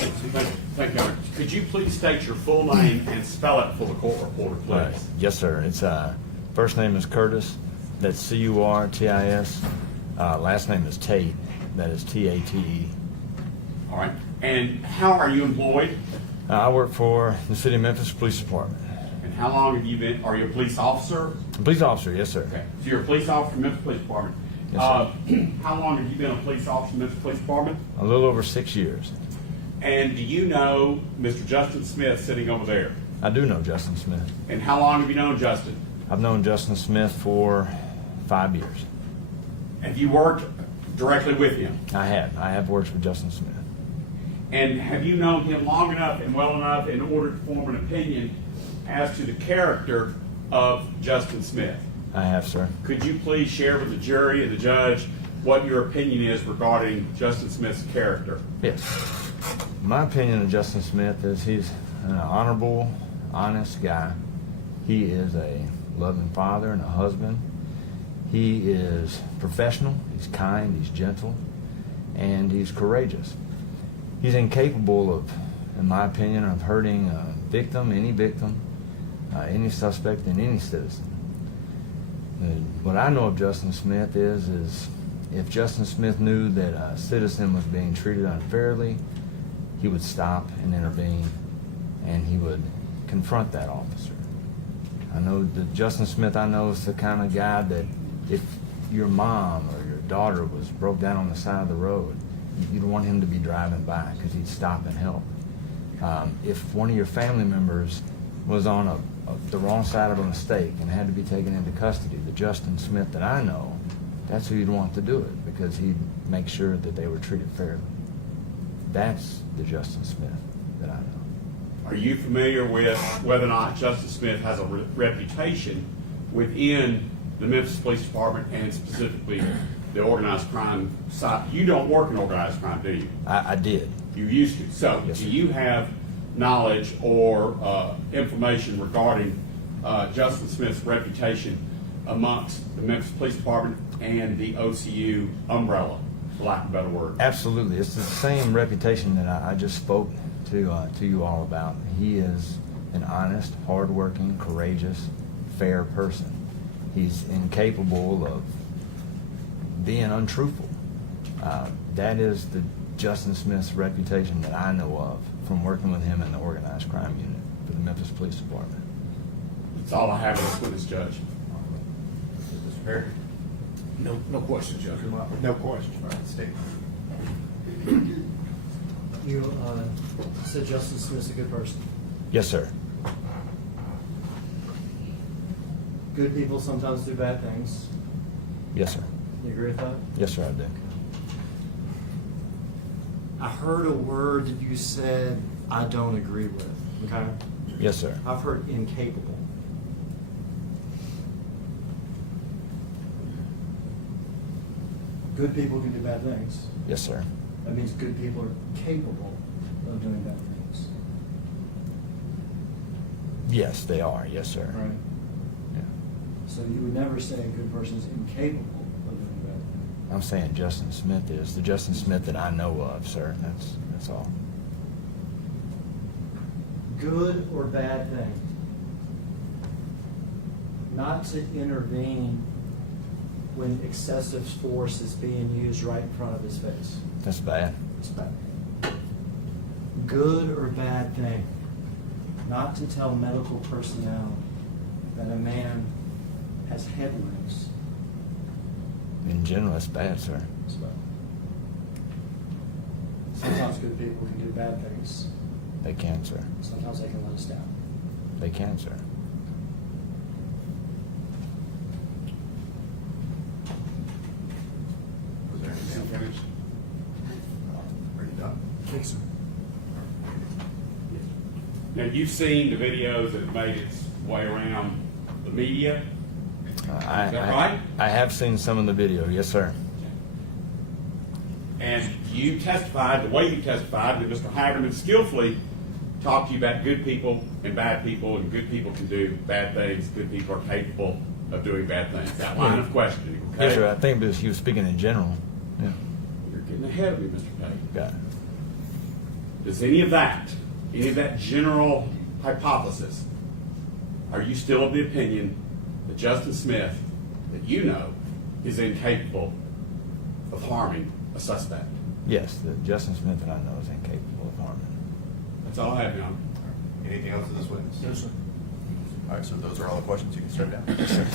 Thank you, Your Honor. Could you please state your full name and spell it for the court reporter, please? Yes, sir. It's first name is Curtis. That's C-U-R-T-I-S. Last name is Tate. That is T-A-T-E. All right. And how are you employed? I work for the City of Memphis Police Department. And how long have you been, are you a police officer? A police officer, yes, sir. Okay. So you're a police officer in Memphis Police Department. Yes, sir. How long have you been a police officer in Memphis Police Department? A little over 6 years. And do you know Mr. Justin Smith sitting over there? I do know Justin Smith. And how long have you known Justin? I've known Justin Smith for 5 years. Have you worked directly with him? I have worked with Justin Smith. And have you known him long enough and well enough in order to form an opinion as to the character of Justin Smith? I have, sir. Could you please share with the jury and the judge what your opinion is regarding Justin Smith's character? Yes. My opinion of Justin Smith is he's an honorable, honest guy. He is a loving father and a husband. He is professional, he's kind, he's gentle, and he's courageous. He's incapable of, in my opinion, of hurting a victim, any suspect, and any citizen. What I know of Justin Smith is if Justin Smith knew that a citizen was being treated unfairly, he would stop and intervene, and he would confront that officer. I know that Justin Smith, I know, is the kind of guy that if your mom or your daughter was broke down on the side of the road, you'd want him to be driving by because he'd stop and help. If one of your family members was on the wrong side of a mistake and had to be taken into custody, the Justin Smith that I know, that's who you'd want to do it because he'd make sure that they were treated fairly. That's the Justin Smith that I know. Are you familiar with whether or not Justin Smith has a reputation within the Memphis Police Department and specifically the organized crime side? You don't work in organized crime, do you? I did. You used to. So, Yes, do sir. you have knowledge or information regarding Justin Smith's reputation amongst the Memphis Police Department and the OCU umbrella, for lack of a better word? Absolutely. It's the same reputation that I just spoke to you all about. He is an honest, hardworking, courageous, fair person. He's incapable of being untruthful. That is the Justin Smith's reputation that I know of from working with him in the organized crime unit for the Memphis Police Department. That's all I have in this witness, Judge. Mr. Perry? No questions, Judge. No question. All right, state. You said Justin Smith's a good person. Yes, sir. Good people sometimes do bad things. Yes, sir. You agree with that? Yes, sir, I do. I heard a word that you said I don't agree with, okay? Yes, sir. I've heard incapable. Good people can do bad things. Yes, sir. That means good people are capable of doing bad things. Yes, they are. Yes, sir. Right? Yeah. So you would never say a good person is incapable of doing bad things. I'm saying Justin Smith is the Justin Smith that I know of, sir. That's all. Good or bad thing? not to intervene when excessive force is being used right in front of his face. That's bad. It's bad. Good or bad thing, not to tell medical personnel that a man has head wounds. In general, it's bad, sir. It's bad. Sometimes good people can do bad things. They can, sir. Sometimes they can let us down. They can, sir. Was there anything else? Finished? Are you done? Thanks, sir. Now, you've seen the videos that have made its way around the media. Is that right? I have seen some of the video, yes, sir. And you testified, the way you testified, that Mr. Hagerman skillfully talked to you about good people, and good people can do bad things, good people are capable of doing bad things. That line of questioning, okay? Yes, sir. I think because he was speaking in general. Yeah. You're getting ahead of me, Mr. Payne. Got it. Does any of that general hypothesis, are you still of the opinion that Justin Smith, that you know, is incapable of harming a suspect? Yes, the Justin Smith that I know is incapable of harming. That's all I have, Your Honor. Anything else to this witness? No, sir. All right, so those are all the questions. You can start down. Yes, sir.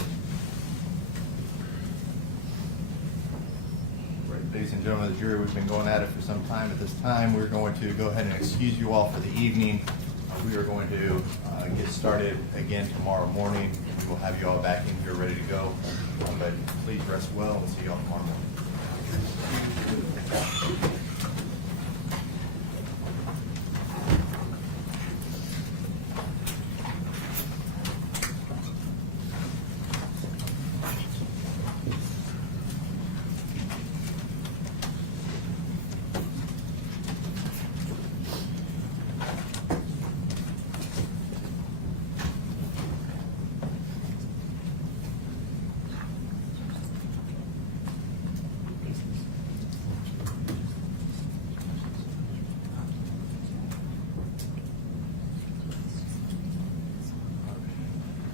Right, ladies and gentlemen of the jury, we've been going at it for some time. At this time, we're going to go ahead and excuse you all for the evening. We are going to get started again tomorrow morning. We will have you all back in here ready to go. But please rest well. We'll see you all tomorrow morning.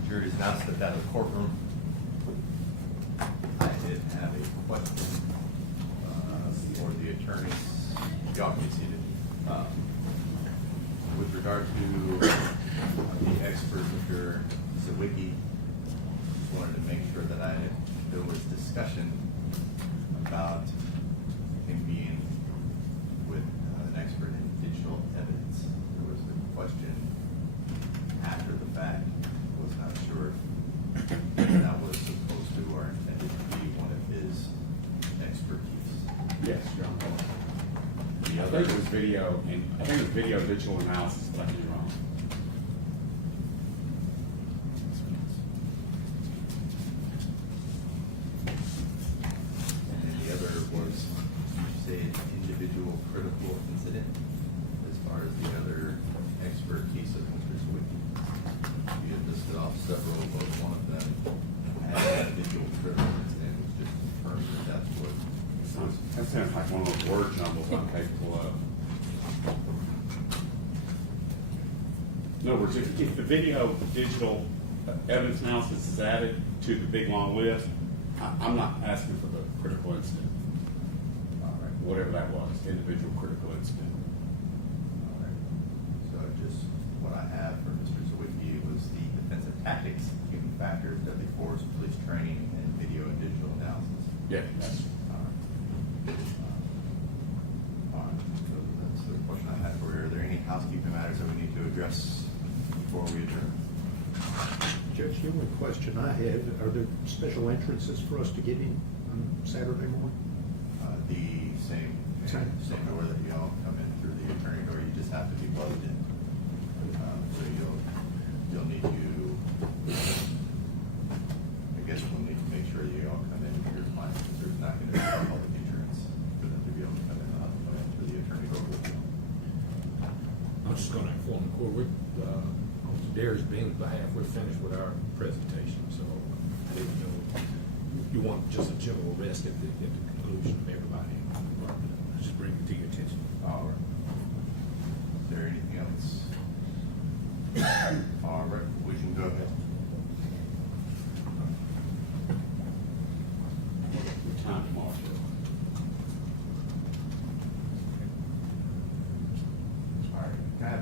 Jury is now stepped out of the courtroom. I did have a question for the attorneys. Y'all can be seated. With regard to the expert, Mr. Zawicki, just wanted to make sure that there was discussion about him being with an expert in digital evidence. There was a question after the fact. Was not sure if that was supposed to or intended to be one of his expertise. Yes, Your Honor. I think it was video, and I think it was video digital analysis, but I could be wrong. And then the other was, you say, individual critical incident, as far as the other expertise of Mr. Zawicki. You had listed off several, but one of them had an individual critical incident, was just confirmed that that's what. That sounds like one of those word jumbles I'm capable of. In other words, if the video digital evidence analysis is added to the big long list, I'm not asking for the critical incident. All right. Whatever that was, individual critical incident. All right. So just what I have for Mr. Zawicki was the defensive tactics, human factors, deadly force, police training, and video and digital analysis. Yeah, that's. All right. All right. So that's the question I had for you. Are there any housekeeping matters that we need to address before we adjourn? Judge, the only question I had, are there special entrances for us to get in on Saturday morning? The same door that you all come in through the attorney door. You just have to be plugged in. So you'll need to. I guess we'll need to make sure that you all come in here fine, because there's not going to be a public entrance for them to be able to come in through the attorney door with you. I'm just going to inform the court, on Darius Bing's behalf, we're finished with our presentation, so I didn't know you want just a general rest at the conclusion of everybody. I just bring it to your attention. All right. Is there anything else? All right, we can go ahead.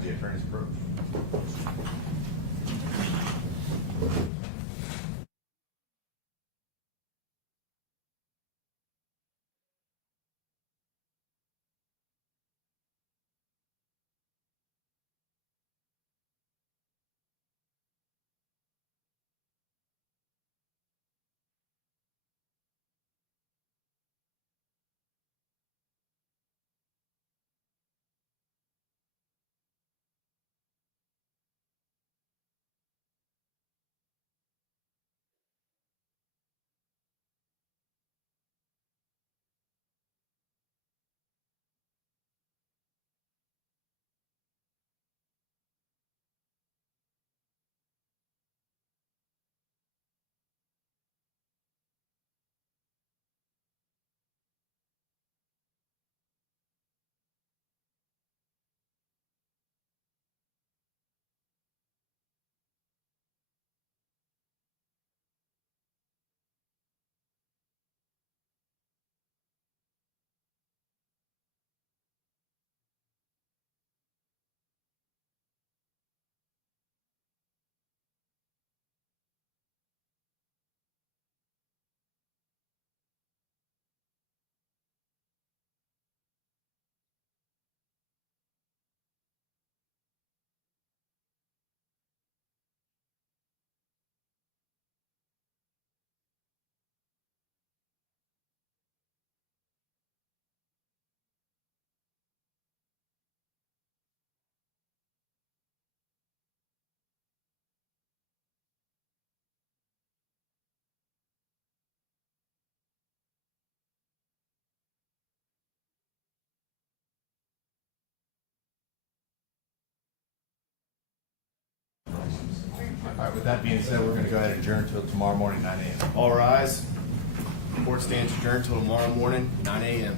have the attorney's approach. All right, with that being said, we're going to go ahead and adjourn until tomorrow morning, 9 a.m. All rise. Court stands adjourned till tomorrow morning, 9 a.m.